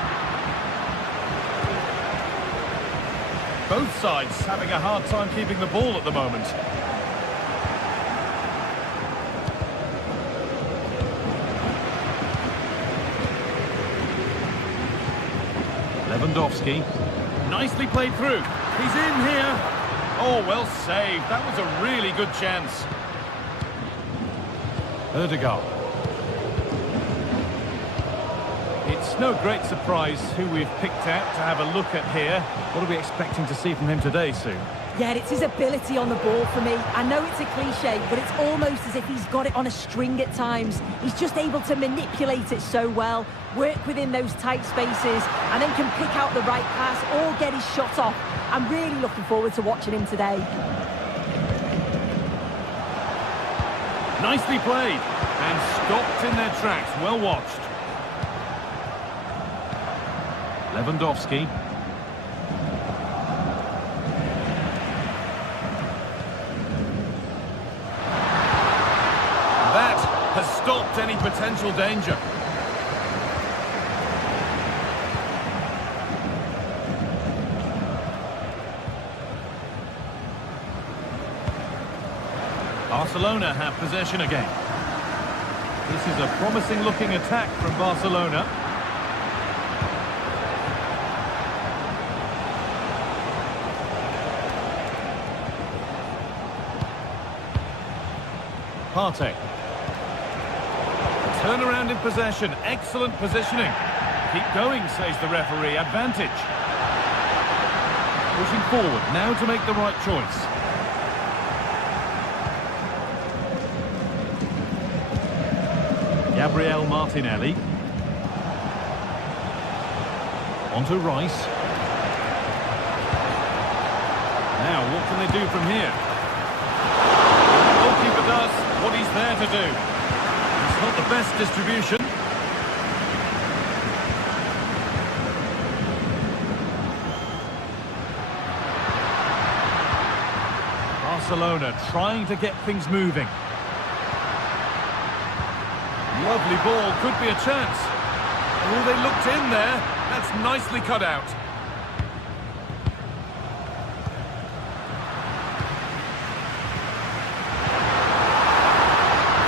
Both sides having a hard time keeping the ball at the moment. Lewandowski. Nicely played through. He's in here. Oh, well saved. That was a really good chance. Ødegaard. It's no great surprise who we've picked out to have a look at here. What are we expecting to see from him today, Sue? Yeah, it's his ability on the ball for me. I know it's a cliche, but it's almost as if he's got it on a string at times. He's just able to manipulate it so well, work within those tight spaces, and then can pick out the right pass or get his shot off. I'm really looking forward to watching him today. Nicely played, and stopped in their tracks. Well watched. Lewandowski. That has stopped any potential danger. Barcelona have possession again. This is a promising looking attack from Barcelona. Partey. Turnaround in possession. Excellent positioning. Keep going, says the referee. Advantage. Pushing forward now to make the right choice. Gabriel Martinelli. Onto Rice. Now, what can they do from here? The goalkeeper does what he's there to do. It's not the best distribution. Barcelona trying to get things moving. Lovely ball, could be a chance. Oh, they looked in there. That's nicely cut out.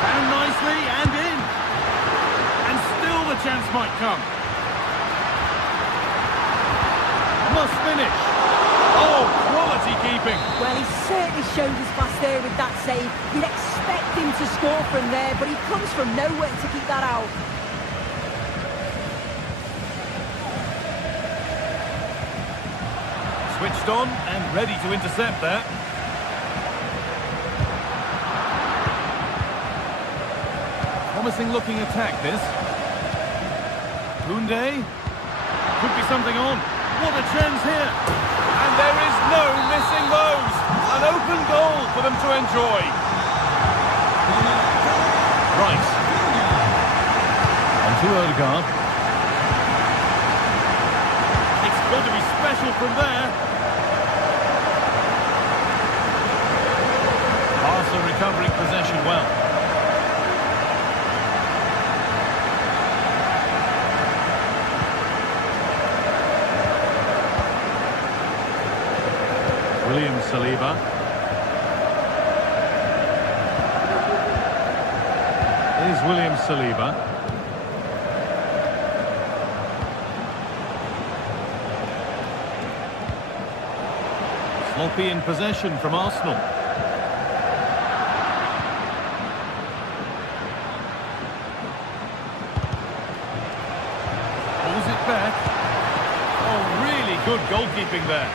Found nicely and in. And still the chance might come. Must finish. Oh, quality keeping. Well, he certainly showed his class there with that save. You'd expect him to score from there, but he comes from nowhere to keep that out. Switched on and ready to intercept there. Promising looking attack, this. Koundé. Could be something on. What a chance here. And there is no missing those. An open goal for them to enjoy. Rice. On to Ødegaard. It's going to be special from there. Barca recovering possession well. William Saliba. Here's William Saliba. Sloppy in possession from Arsenal. Pulls it back. Oh, really good goalkeeping there.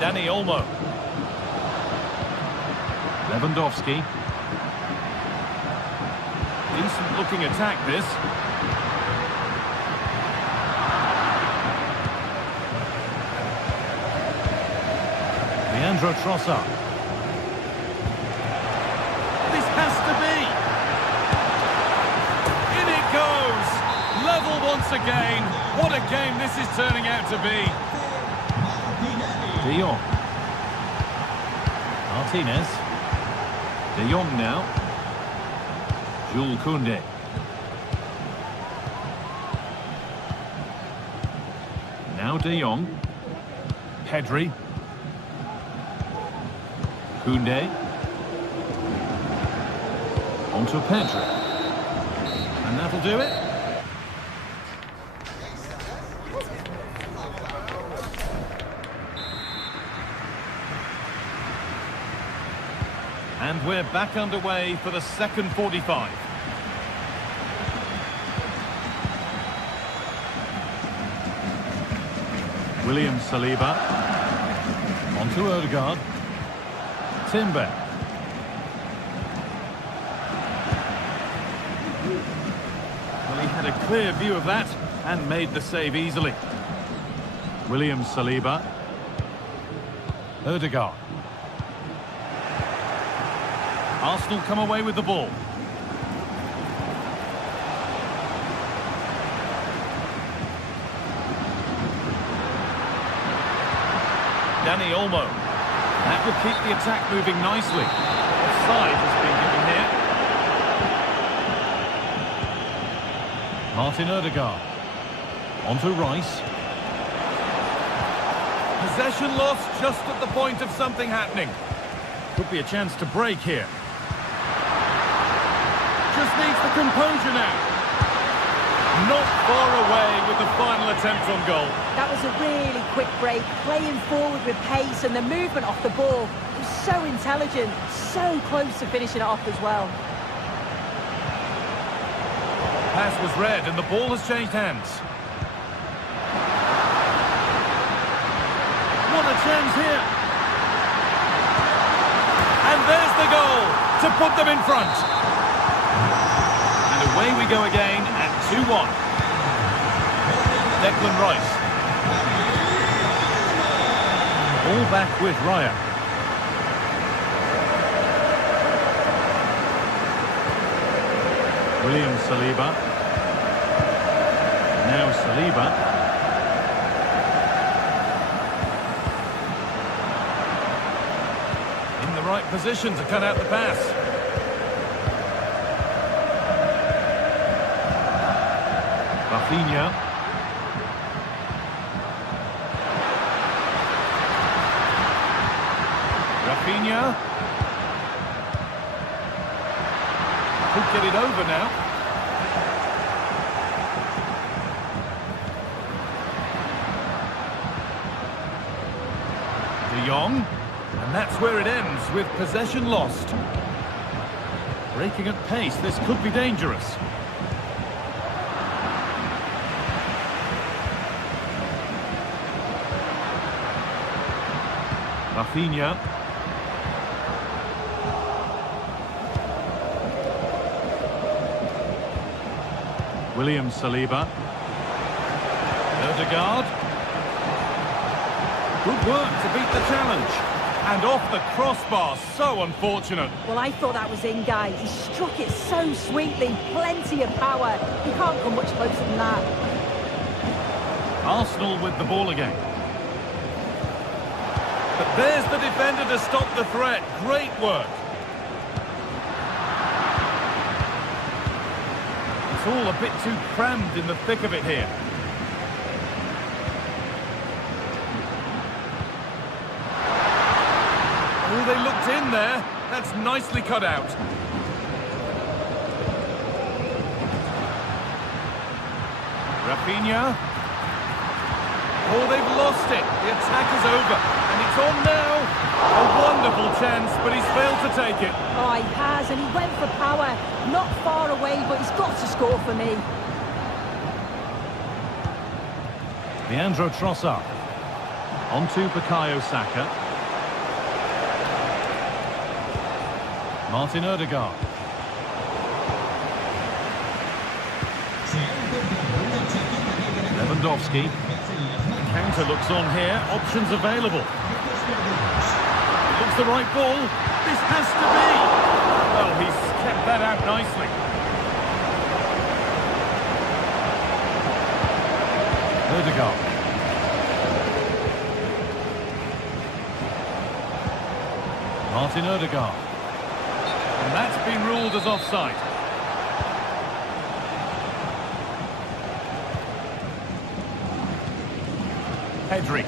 Dani Olmo. Lewandowski. Decent looking attack this. Leandro Trossard. This has to be. In it goes. Level once again. What a game this is turning out to be. De Jong. Martinez. De Jong now. Jules Koundé. Now De Jong. Pedri. Koundé. Onto Pedri. And that'll do it. And we're back underway for the second 45. William Saliba. Onto Odegaard. Timber. Well, he had a clear view of that and made the save easily. William Saliba. Odegaard. Arsenal come away with the ball. Dani Olmo. That will keep the attack moving nicely. Offside has been given here. Martin Odegaard. Onto Rice. Possession lost just at the point of something happening. Could be a chance to break here. Just needs the composure now. Not far away with the final attempt on goal. That was a really quick break, playing forward with pace, and the movement off the ball was so intelligent, so close to finishing it off as well. Pass was read and the ball has changed hands. What a chance here. And there's the goal to put them in front. And away we go again at 2-1. Declan Rice. All back with Raya. William Saliba. Now Saliba. In the right position to cut out the pass. Rafinha. Rafinha. Could get it over now. De Jong. And that's where it ends, with possession lost. Breaking at pace, this could be dangerous. Rafinha. William Saliba. Odegaard. Good work to beat the challenge. And off the crossbar, so unfortunate. Well, I thought that was in, guys. He struck it so sweetly, plenty of power. You can't come much closer than that. Arsenal with the ball again. But there's the defender to stop the threat. Great work. It's all a bit too crammed in the thick of it here. Oh, they looked in there. That's nicely cut out. Rafinha. Oh, they've lost it. The attack is over. And it's on now. A wonderful chance, but he's failed to take it. Oh, he has, and he went for power. Not far away, but he's got to score for me. Leandro Trossard. On to Bukayo Saka. Martin Odegaard. Lewandowski. Counter looks on here. Options available. Looks the right ball. This has to be. Well, he's kept that out nicely. Odegaard. Martin Odegaard. And that's been ruled as offside. Pedri.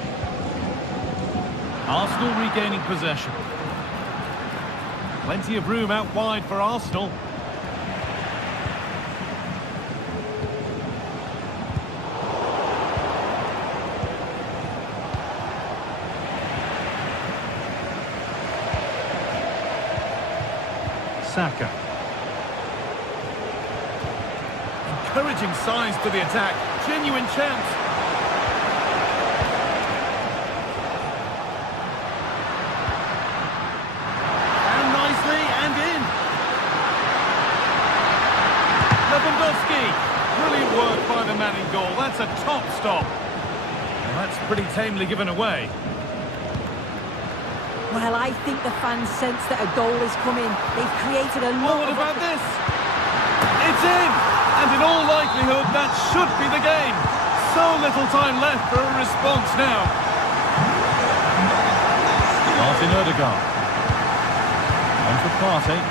Arsenal regaining possession. Plenty of room out wide for Arsenal. Saka. Encouraging signs to the attack. Genuine chance. And nicely and in. Lewandowski. Brilliant work by the man in goal. That's a top stop. Well, that's pretty tamely given away. Well, I think the fans sense that a goal is coming. They've created a lot What of... about this? It's in! And in all likelihood, that should be the game. So little time left for a response now. Martin Odegaard. On for Partey.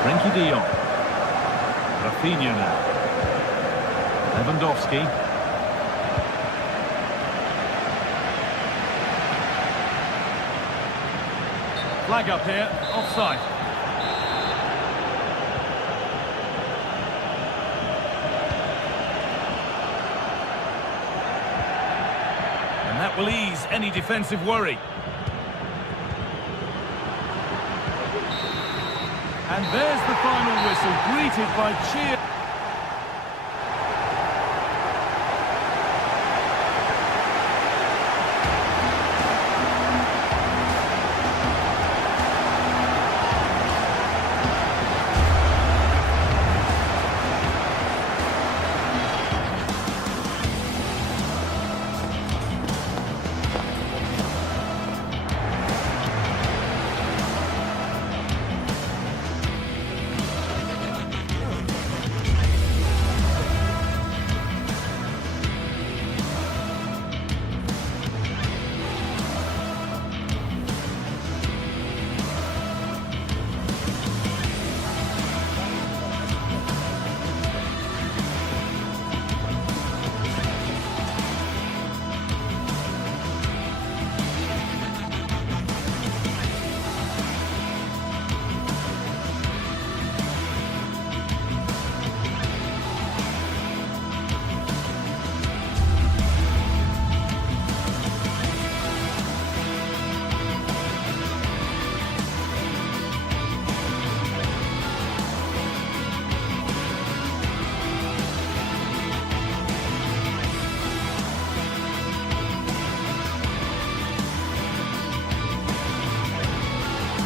Frenkie de Jong. Rafinha now. Lewandowski. Flag up here, offside. And that will ease any defensive worry. And there's the final whistle, greeted by cheer.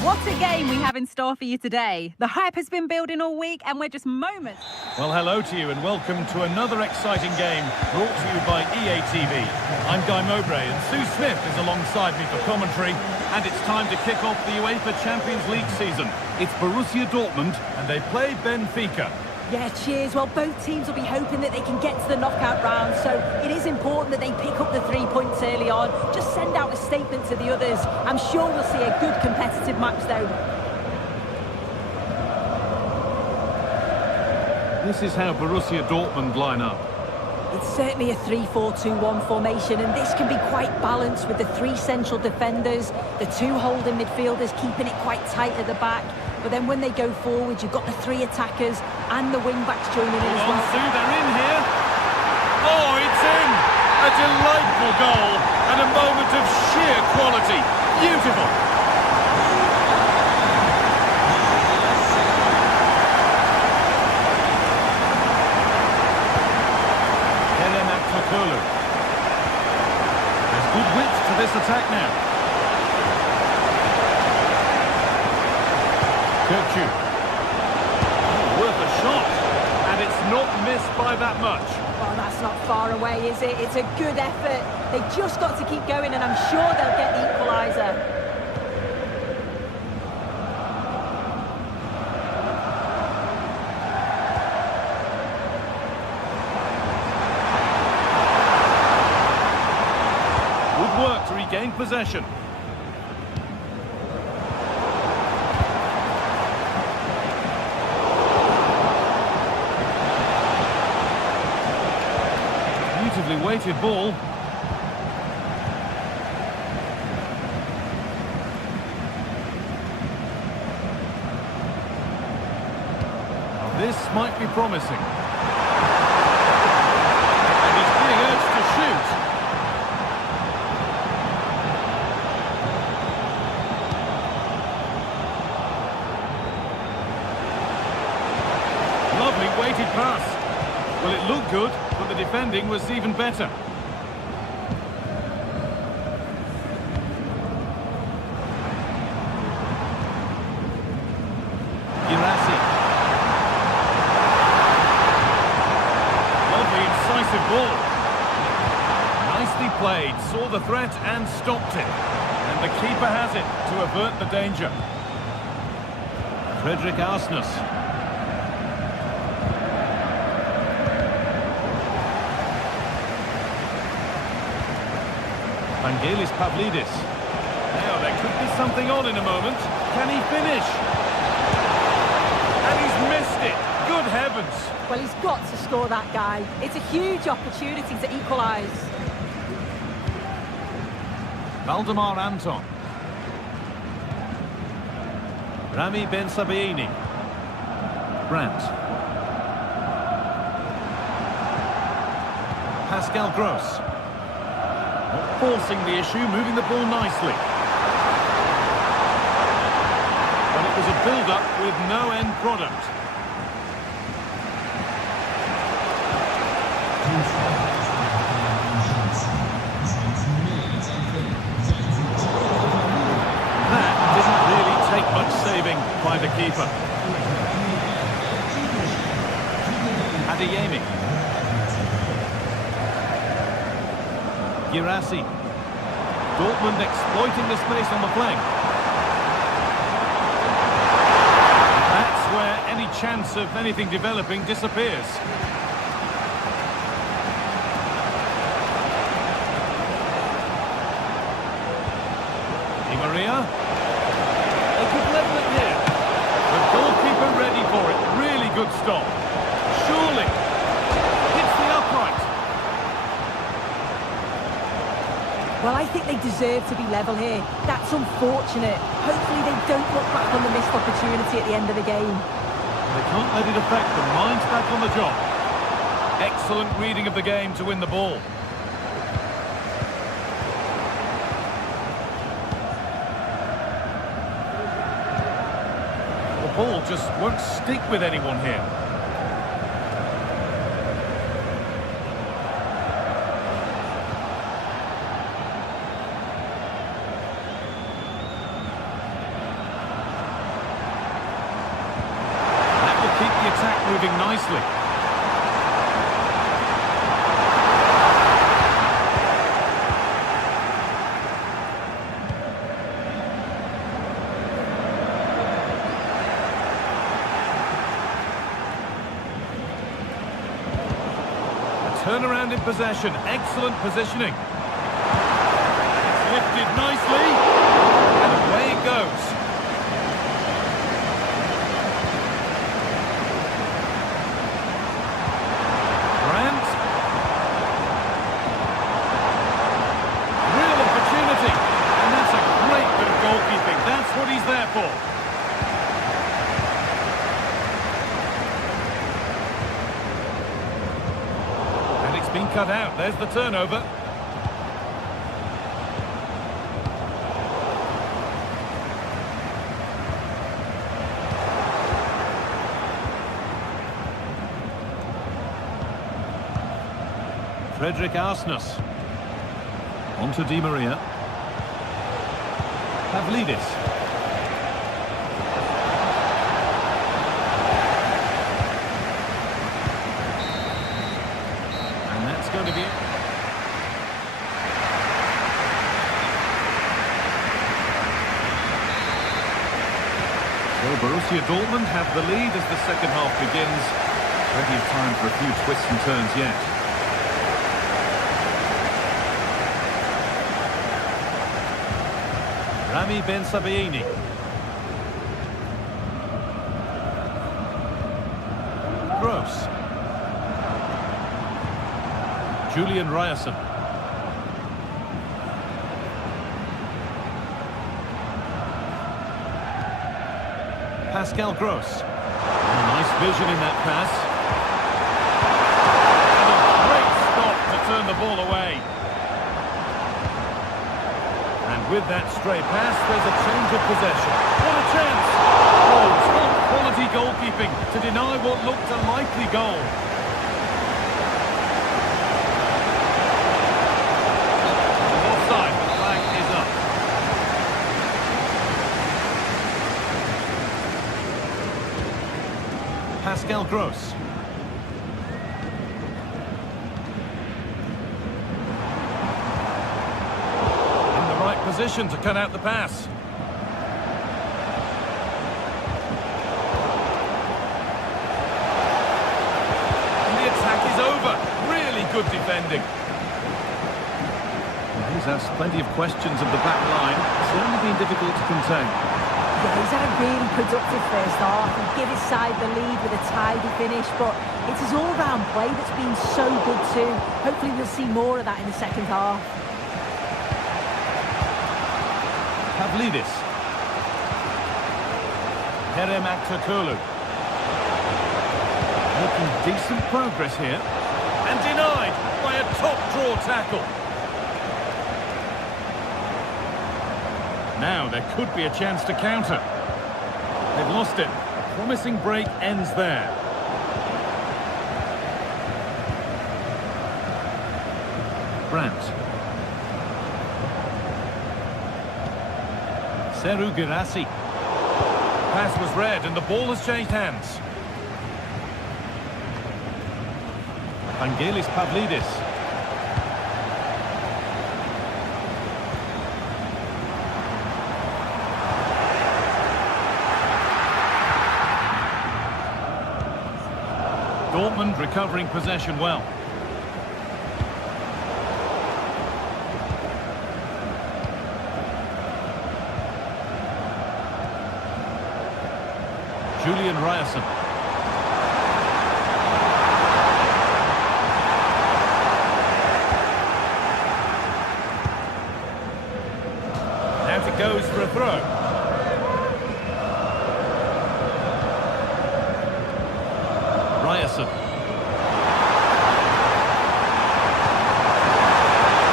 What a game we have in store for you today. The hype has been building all week and we're just moments. Well, hello to you and welcome to another exciting game brought to you by EA TV. I'm Guy Mowbray and Sue Smith is alongside me for commentary, and it's time to kick off the UEFA Champions League season. It's Borussia Dortmund and they play Benfica. Yeah, cheers. Well, both teams will be hoping that they can get to the knockout round, so it is important that they pick up the 3 points early on. Just send out a statement to the others. I'm sure we'll see a good competitive match, though. This is how Borussia Dortmund line up. It's certainly a 3-4-2-1 formation, and this can be quite balanced with the 3 central defenders, the 2 holding midfielders keeping it quite tight at the back. But then when they go forward, you've got the 3 attackers and the wing-backs joining in as well. Sue, they're in here. Oh, it's in! A delightful goal and a moment of sheer quality. Beautiful. width to this attack now. Kirchu. Worth a shot. And it's not missed by that much. Well, that's not far away, is it? It's a good effort. They've just got to keep going, and I'm sure they'll get the equaliser. To regain possession. Beautifully weighted ball. Now this might be promising. And he's being urged to shoot. Weighted pass. Well, it looked good, but the defending was even better. Girassi. Lovely, incisive ball. Nicely played, saw the threat and stopped it. And the keeper has it to avert the danger. Frederick Arsnes. Vangelis Pavlidis. Now, there could be something on in a moment. Can he finish? And he's missed it. Good heavens. Well, he's got to score, that guy. It's a huge opportunity to equalise. Valdemar Anton. Rami Ben Sabaini. Brandt. Pascal Gross. Not forcing the issue, moving the ball nicely. But it was a build-up with no end product. That didn't really take much saving by the keeper. Adeyemi. Girassi. Dortmund exploiting the space on the flank. That's where any chance of anything developing disappears. Di Maria. They could level it here. The goalkeeper ready for it. Really good stop. Surely. Hits the upright. Well, I think they deserve to be level here. That's unfortunate. Hopefully they don't look back on the missed opportunity at the end of the game. They can't let it affect them. Mind's back on the job. Excellent reading of the game to win the ball. The ball just won't stick with anyone here. Keep the attack moving nicely. A turnaround in possession. Excellent positioning. It's lifted nicely. And away it goes. That's what he's there for. And it's been cut out. There's the turnover. Frederick Arsnes. On to Di Maria. Pavlidis. And that's going to be it. So Borussia Dortmund have the lead as the second half begins. Plenty of time for a few twists and turns yet. Rami Ben Sabaini. Gross. Julian Ryerson. Pascal Gross. Nice vision in that pass. And a great stop to turn the ball away. And with that stray pass, there's a change of possession. What a chance! Oh, top quality goalkeeping to deny what looked a likely goal. Offside, the flag is up. Pascal Gross. In the right position to cut out the pass. And the attack is over. Really good defending. Well, he's asked plenty of questions of the back line. It's only been difficult to contain. Yeah, he's had a really productive first half and give his side the lead with a tidy finish, but it's his all-round play that's been so good too. Hopefully we'll see more of that in the second half. Pavlidis. Kerem Aktürkoğlu. Making decent progress here. And denied by a top-draw tackle. Now there could be a chance to counter. They've lost it. A promising break ends there. Brandt. Seru Girassi. Pass was read and the ball has changed hands. Vangelis Pavlidis. Dortmund recovering possession well. Julian Ryerson. Now it goes for a throw. Ryerson.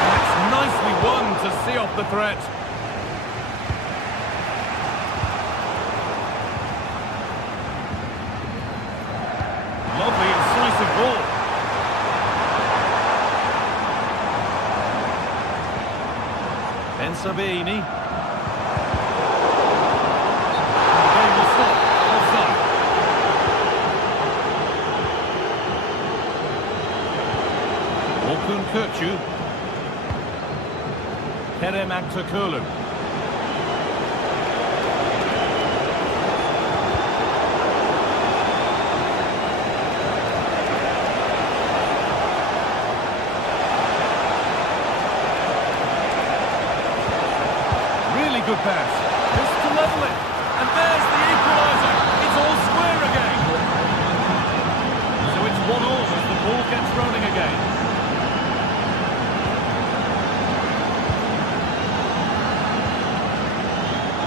That's nicely won to see off the threat. Lovely incisive ball. Ben Sabaini. The game will stop. Offside. Orkun Kökçü. Kerem Aktürkoğlu. Really good pass. Just to level it. And there's the equaliser. It's all square again. So it's 1-1 as the ball gets rolling again.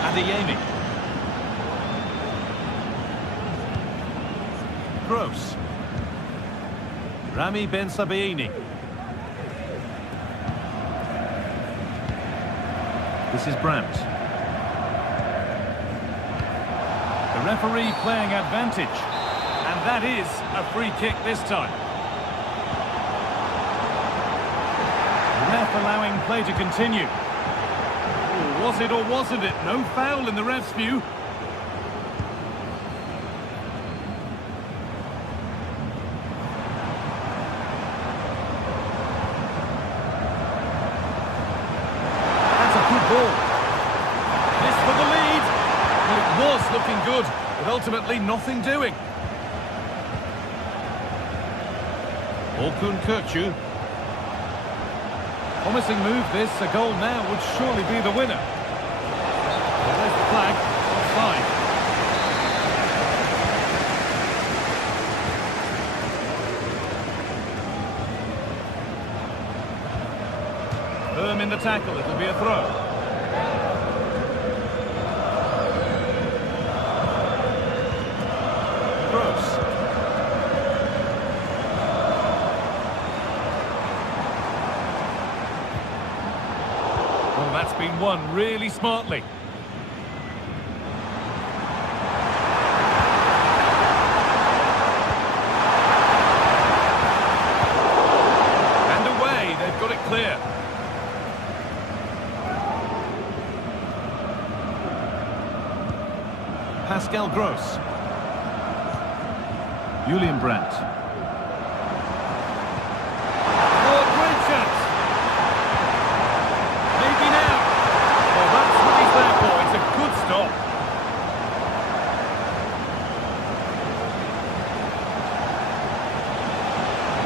Adeyemi. Gross. Rami Ben Sabaini. This is Brandt. The referee playing advantage. And that is a free kick this time. ref allowing play to continue. Oh, was it or wasn't it? No foul in the ref's view. That's a good ball. This for the lead. Well, it was looking good, but ultimately nothing doing. Orkun Kökçü. Promising move this. A goal now would surely be the winner. Well, there's the flag. Offside. Firm in the tackle. It'll be a throw. Gross. Well, that's been won really smartly. And away, they've got it clear. Pascal Gross. Julian Brandt. Oh, great chance! Maybe now. Well, that's what he's there for. It's a good stop.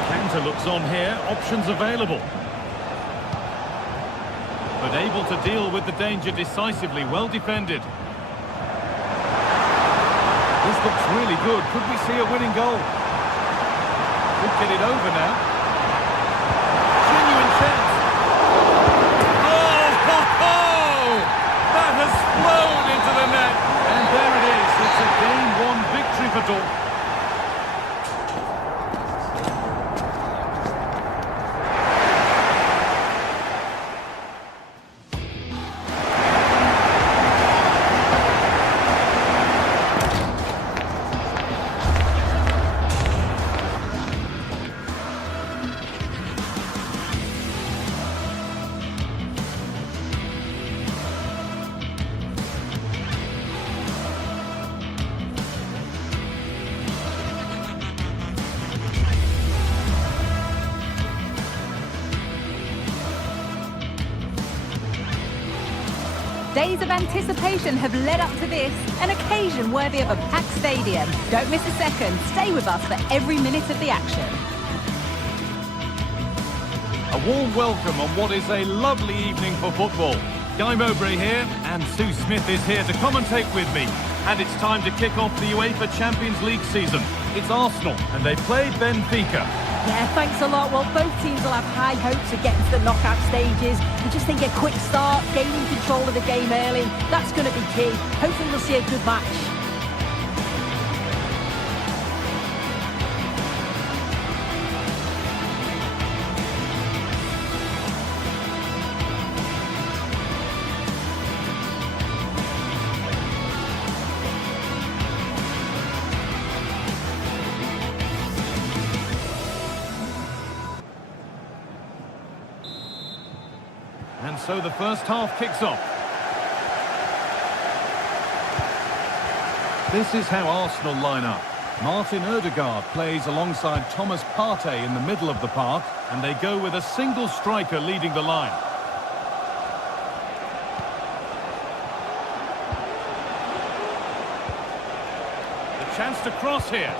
Counter looks on here. Options available. But able to deal with the danger decisively. Well defended. This looks really good. Could we see a winning goal? Could get it over now. Genuine chance. Oh, ho, ho! That has flown into the net. And there it is. It's a game one victory for Dortmund. Days of anticipation have led up to this, an occasion worthy of a packed stadium. Don't miss a second. Stay with us for every minute of the action. A warm welcome on what is a lovely evening for football. Guy Mowbray here, and Sue Smith is here to commentate with me. And it's time to kick off the UEFA Champions League season. It's Arsenal, and they play Benfica. Yeah, thanks a lot. Well, both teams will have high hopes of getting to the knockout stages. We just think a quick start, gaining control of the game early, that's going to be key. Hopefully we'll see a good match. And so the first half kicks off. This is how Arsenal line up. Martin Ødegaard plays alongside Thomas Partey in the middle of the park, and they go with a single striker leading the line. The chance to cross here.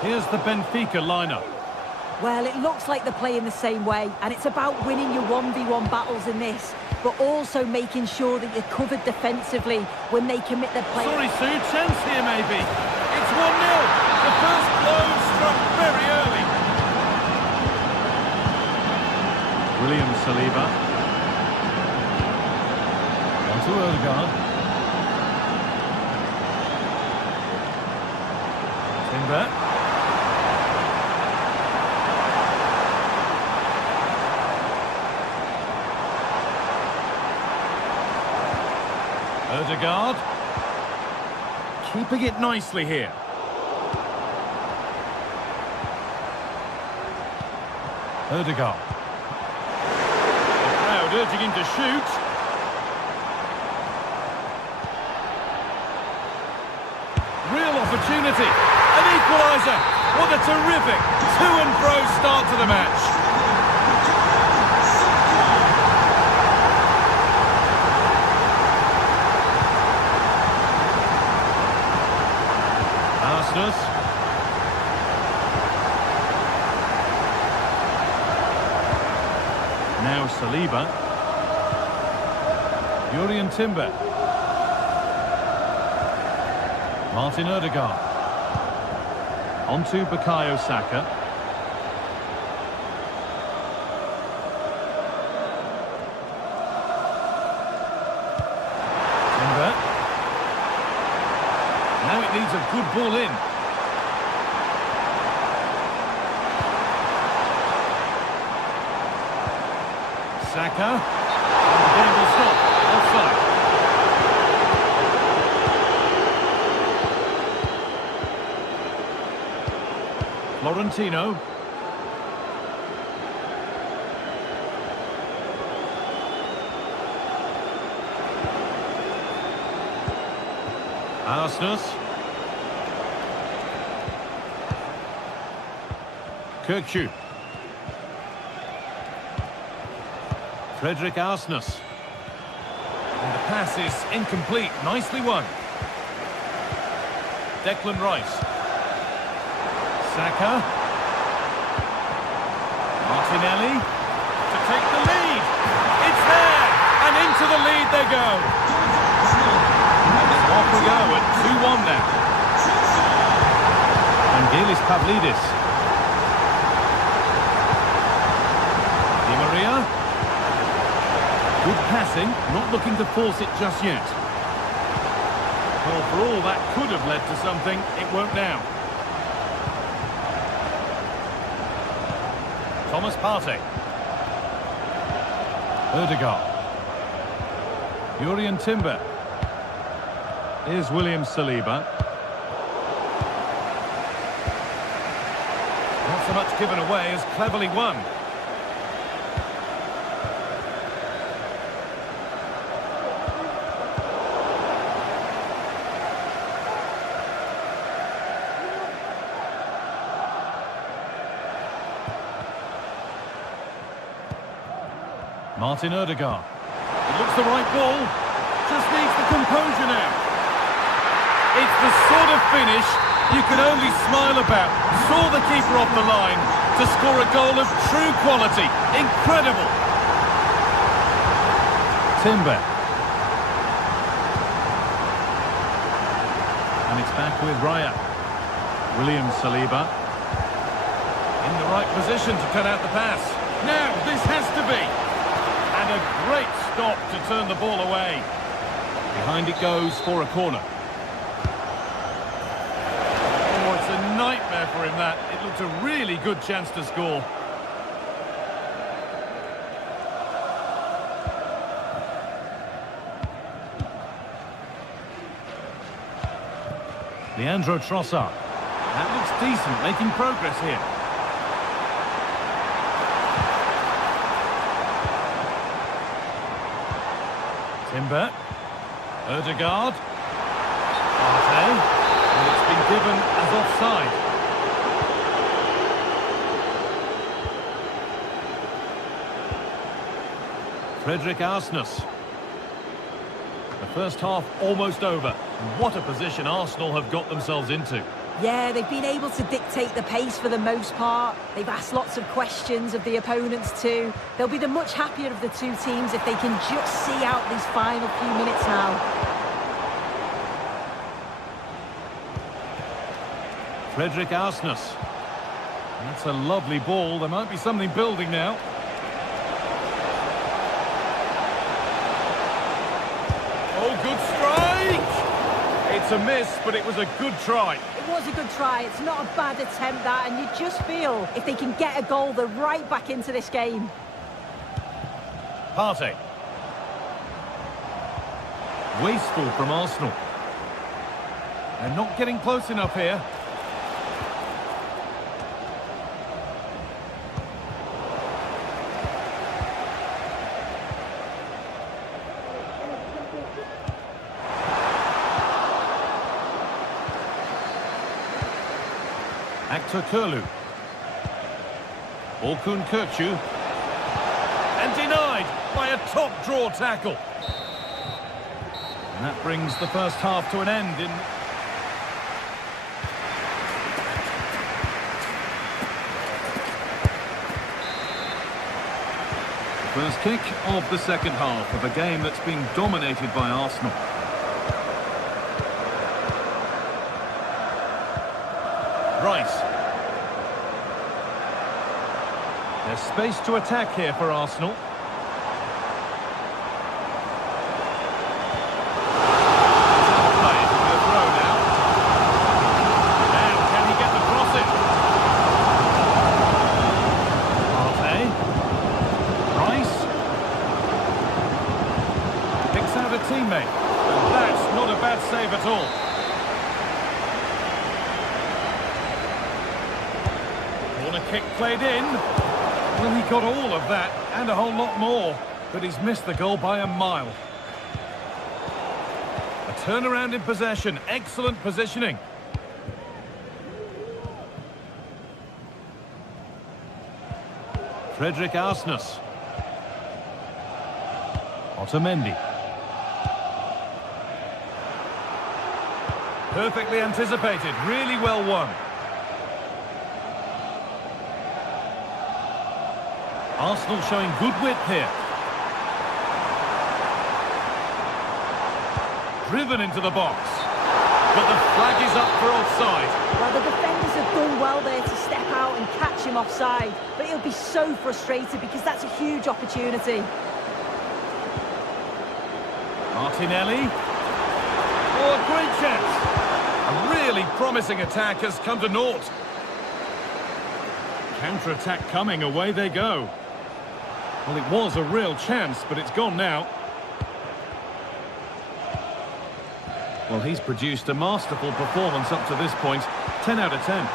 Here's the Benfica lineup. Well, it looks like they're playing the same way, and it's about winning your 1v1 battles in this, but also making sure that you're covered defensively when they commit their play. Sorry, Sue, chance here maybe. It's 1-0. The first blow struck very early. William Saliba. On to Ødegaard. Timber. Ødegaard. Keeping it nicely here. Ødegaard. crowd urging him to shoot. Real opportunity. An equaliser. What a terrific to-and-fro start to the match. Arsenal. Now Saliba. Jurrien Timber. Martin Odegaard. On to Bukayo Saka. Timber. Now it needs a good ball in. Saka. And the game will stop. Offside. Florentino. Arsenal. Kirkju. Frederick Arsenal. And the pass is incomplete. Nicely won. Declan Rice. Saka. Martinelli to take the lead. It's there, and into the lead they go. Off we go at 2-1 now. Angelis Pavlidis. Di Maria. Good passing, not looking to force it just yet. Well, for all that could have led to something, it won't now. Thomas Partey. Odegaard. Jurrien Timber. Here's William Saliba. Not so much given away as cleverly won. Martin Odegaard. It looks the right ball. Just needs the composure now. It's the sort of finish you can only smile about. Saw the keeper off the line to score a goal of true quality. Incredible. Timber. And it's back with Raya. William Saliba. In the right position to cut out the pass. Now, this has to be. And a great stop to turn the ball away. Behind it goes for a corner. Oh, it's a nightmare for him, that. It looked a really good chance to score. Leandro Trossard. That looks decent, making progress here. Timber. Odegaard. Partey. And it's been given as offside. Frederick Arsenal. The first half almost over. What a position Arsenal have got themselves into. Yeah, they've been able to dictate the pace for the most part. They've asked lots of questions of the opponents too. They'll be the much happier of the two teams if they can just see out these final few minutes now. Frederick Arsenal. That's a lovely ball. There might be something building now. Oh, good strike! It's a miss, but it was a good try. It was a good try. It's not a bad attempt, that, and you just feel if they can get a goal, they're right back into this game. Partey. Wasteful from Arsenal. They're not getting close enough here. Back to Kurlu. Orkun Kökçü. And denied by a top draw tackle. And that brings the first half to an end in... First kick of the second half of a game that's been dominated by Arsenal. Rice. There's space to attack here for Arsenal. Teammate, and that's not a bad save at all. Corner kick played in. Well, he got all of that and a whole lot more, but he's missed the goal by a mile. A turnaround in possession, excellent positioning. Fredrik Arsnes. Otamendi. Perfectly anticipated, really well won. Arsenal showing good width here. Driven into the box. But the flag is up for offside. Well, the defenders have done well there to step out and catch him offside. But he'll be so frustrated because that's a huge opportunity. Martinelli. Oh, a great chance. A really promising attack has come to naught. Counter-attack coming, away they go. Well, it was a real chance, but it's gone now. Well, he's produced a masterful performance up to this point. 10 out of 10.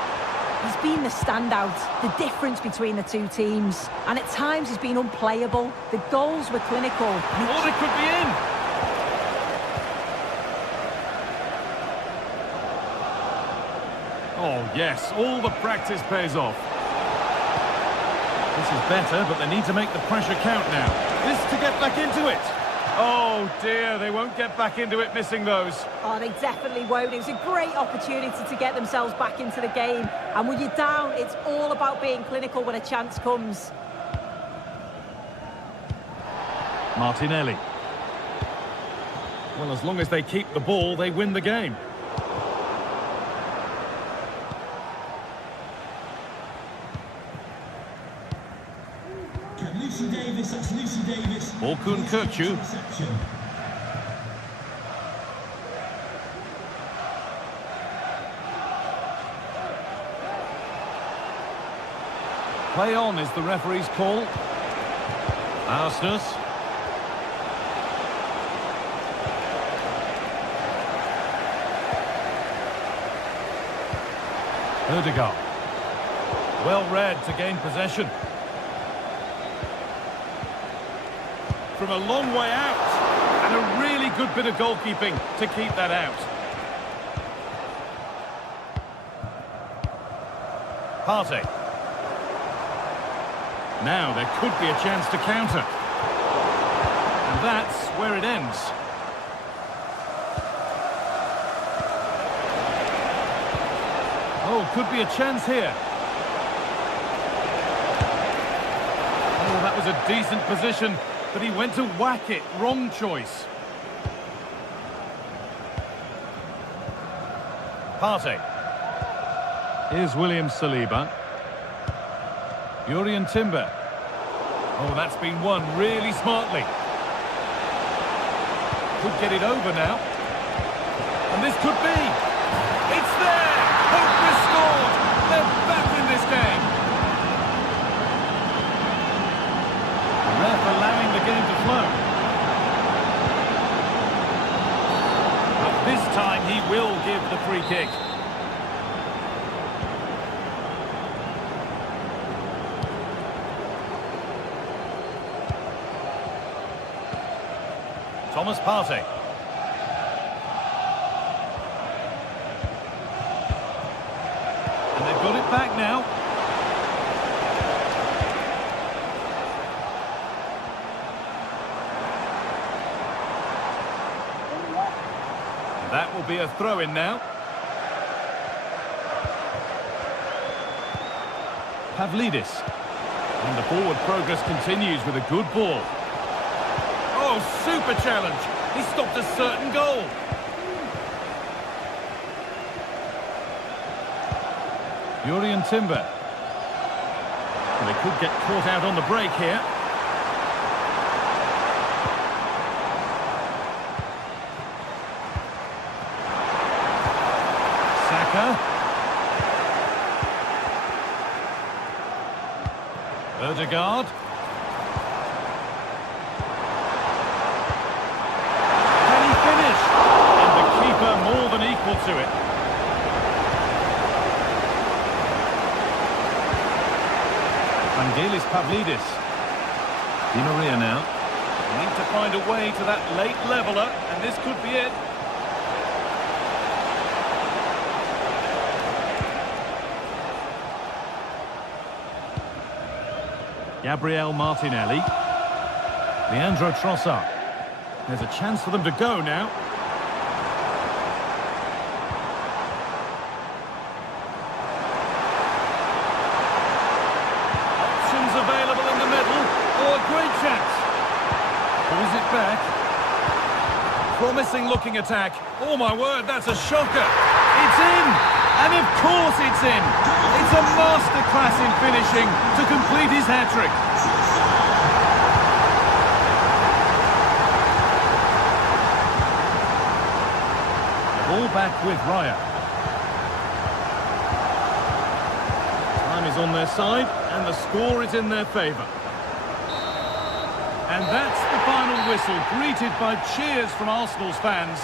He's been the standout, the difference between the two teams. And at times he's been unplayable. The goals were clinical. Oh, they could be in! Oh, yes, all the practice pays off. This is better, but they need to make the pressure count now. This to get back into it. Oh, dear, they won't get back into it missing those. Oh, they definitely won't. It was a great opportunity to get themselves back into the game. And when you're down, it's all about being clinical when a chance comes. Martinelli. Well, as long as they keep the ball, they win the game. Orkun Kökçü. Play on is the referee's call. Arsnes. Ødegaard. Well read to gain possession. From a long way out, and a really good bit of goalkeeping to keep that out. Partey. Now there could be a chance to counter. And that's where it ends. Oh, could be a chance here. Oh, that was a decent position. But he went to whack it. Wrong choice. Partey. Here's William Saliba. Jurrien Timber. Oh, that's been won really smartly. Could get it over now. And this could be. It's there! Hope restored! They're back in this game. Ref allowing the game to flow. But this time he will give the free kick. Thomas Partey. And they've got it back now. That will be a throw-in now. Pavlidis. And the forward progress continues with a good ball. Oh, super challenge. He stopped a certain goal. Jurrien Timber. Well, they could get caught out on the break here. Saka. Ødegaard. Can he finish? And the keeper more than equal to it. Vangelis Pavlidis. Di Maria now. Need to find a way to that late leveller, and this could be it. Gabriel Martinelli. Leandro Trossard. There's a chance for them to go now. Options available in the middle. Oh, a great chance. Pulls it back. Promising looking attack. Oh my word, that's a shocker. It's in! And of course it's in! It's a masterclass in finishing to complete his hat-trick. Ball back with Raya. Time is on their side, and the score is in their favour. And that's the final whistle, greeted by cheers from Arsenal's fans.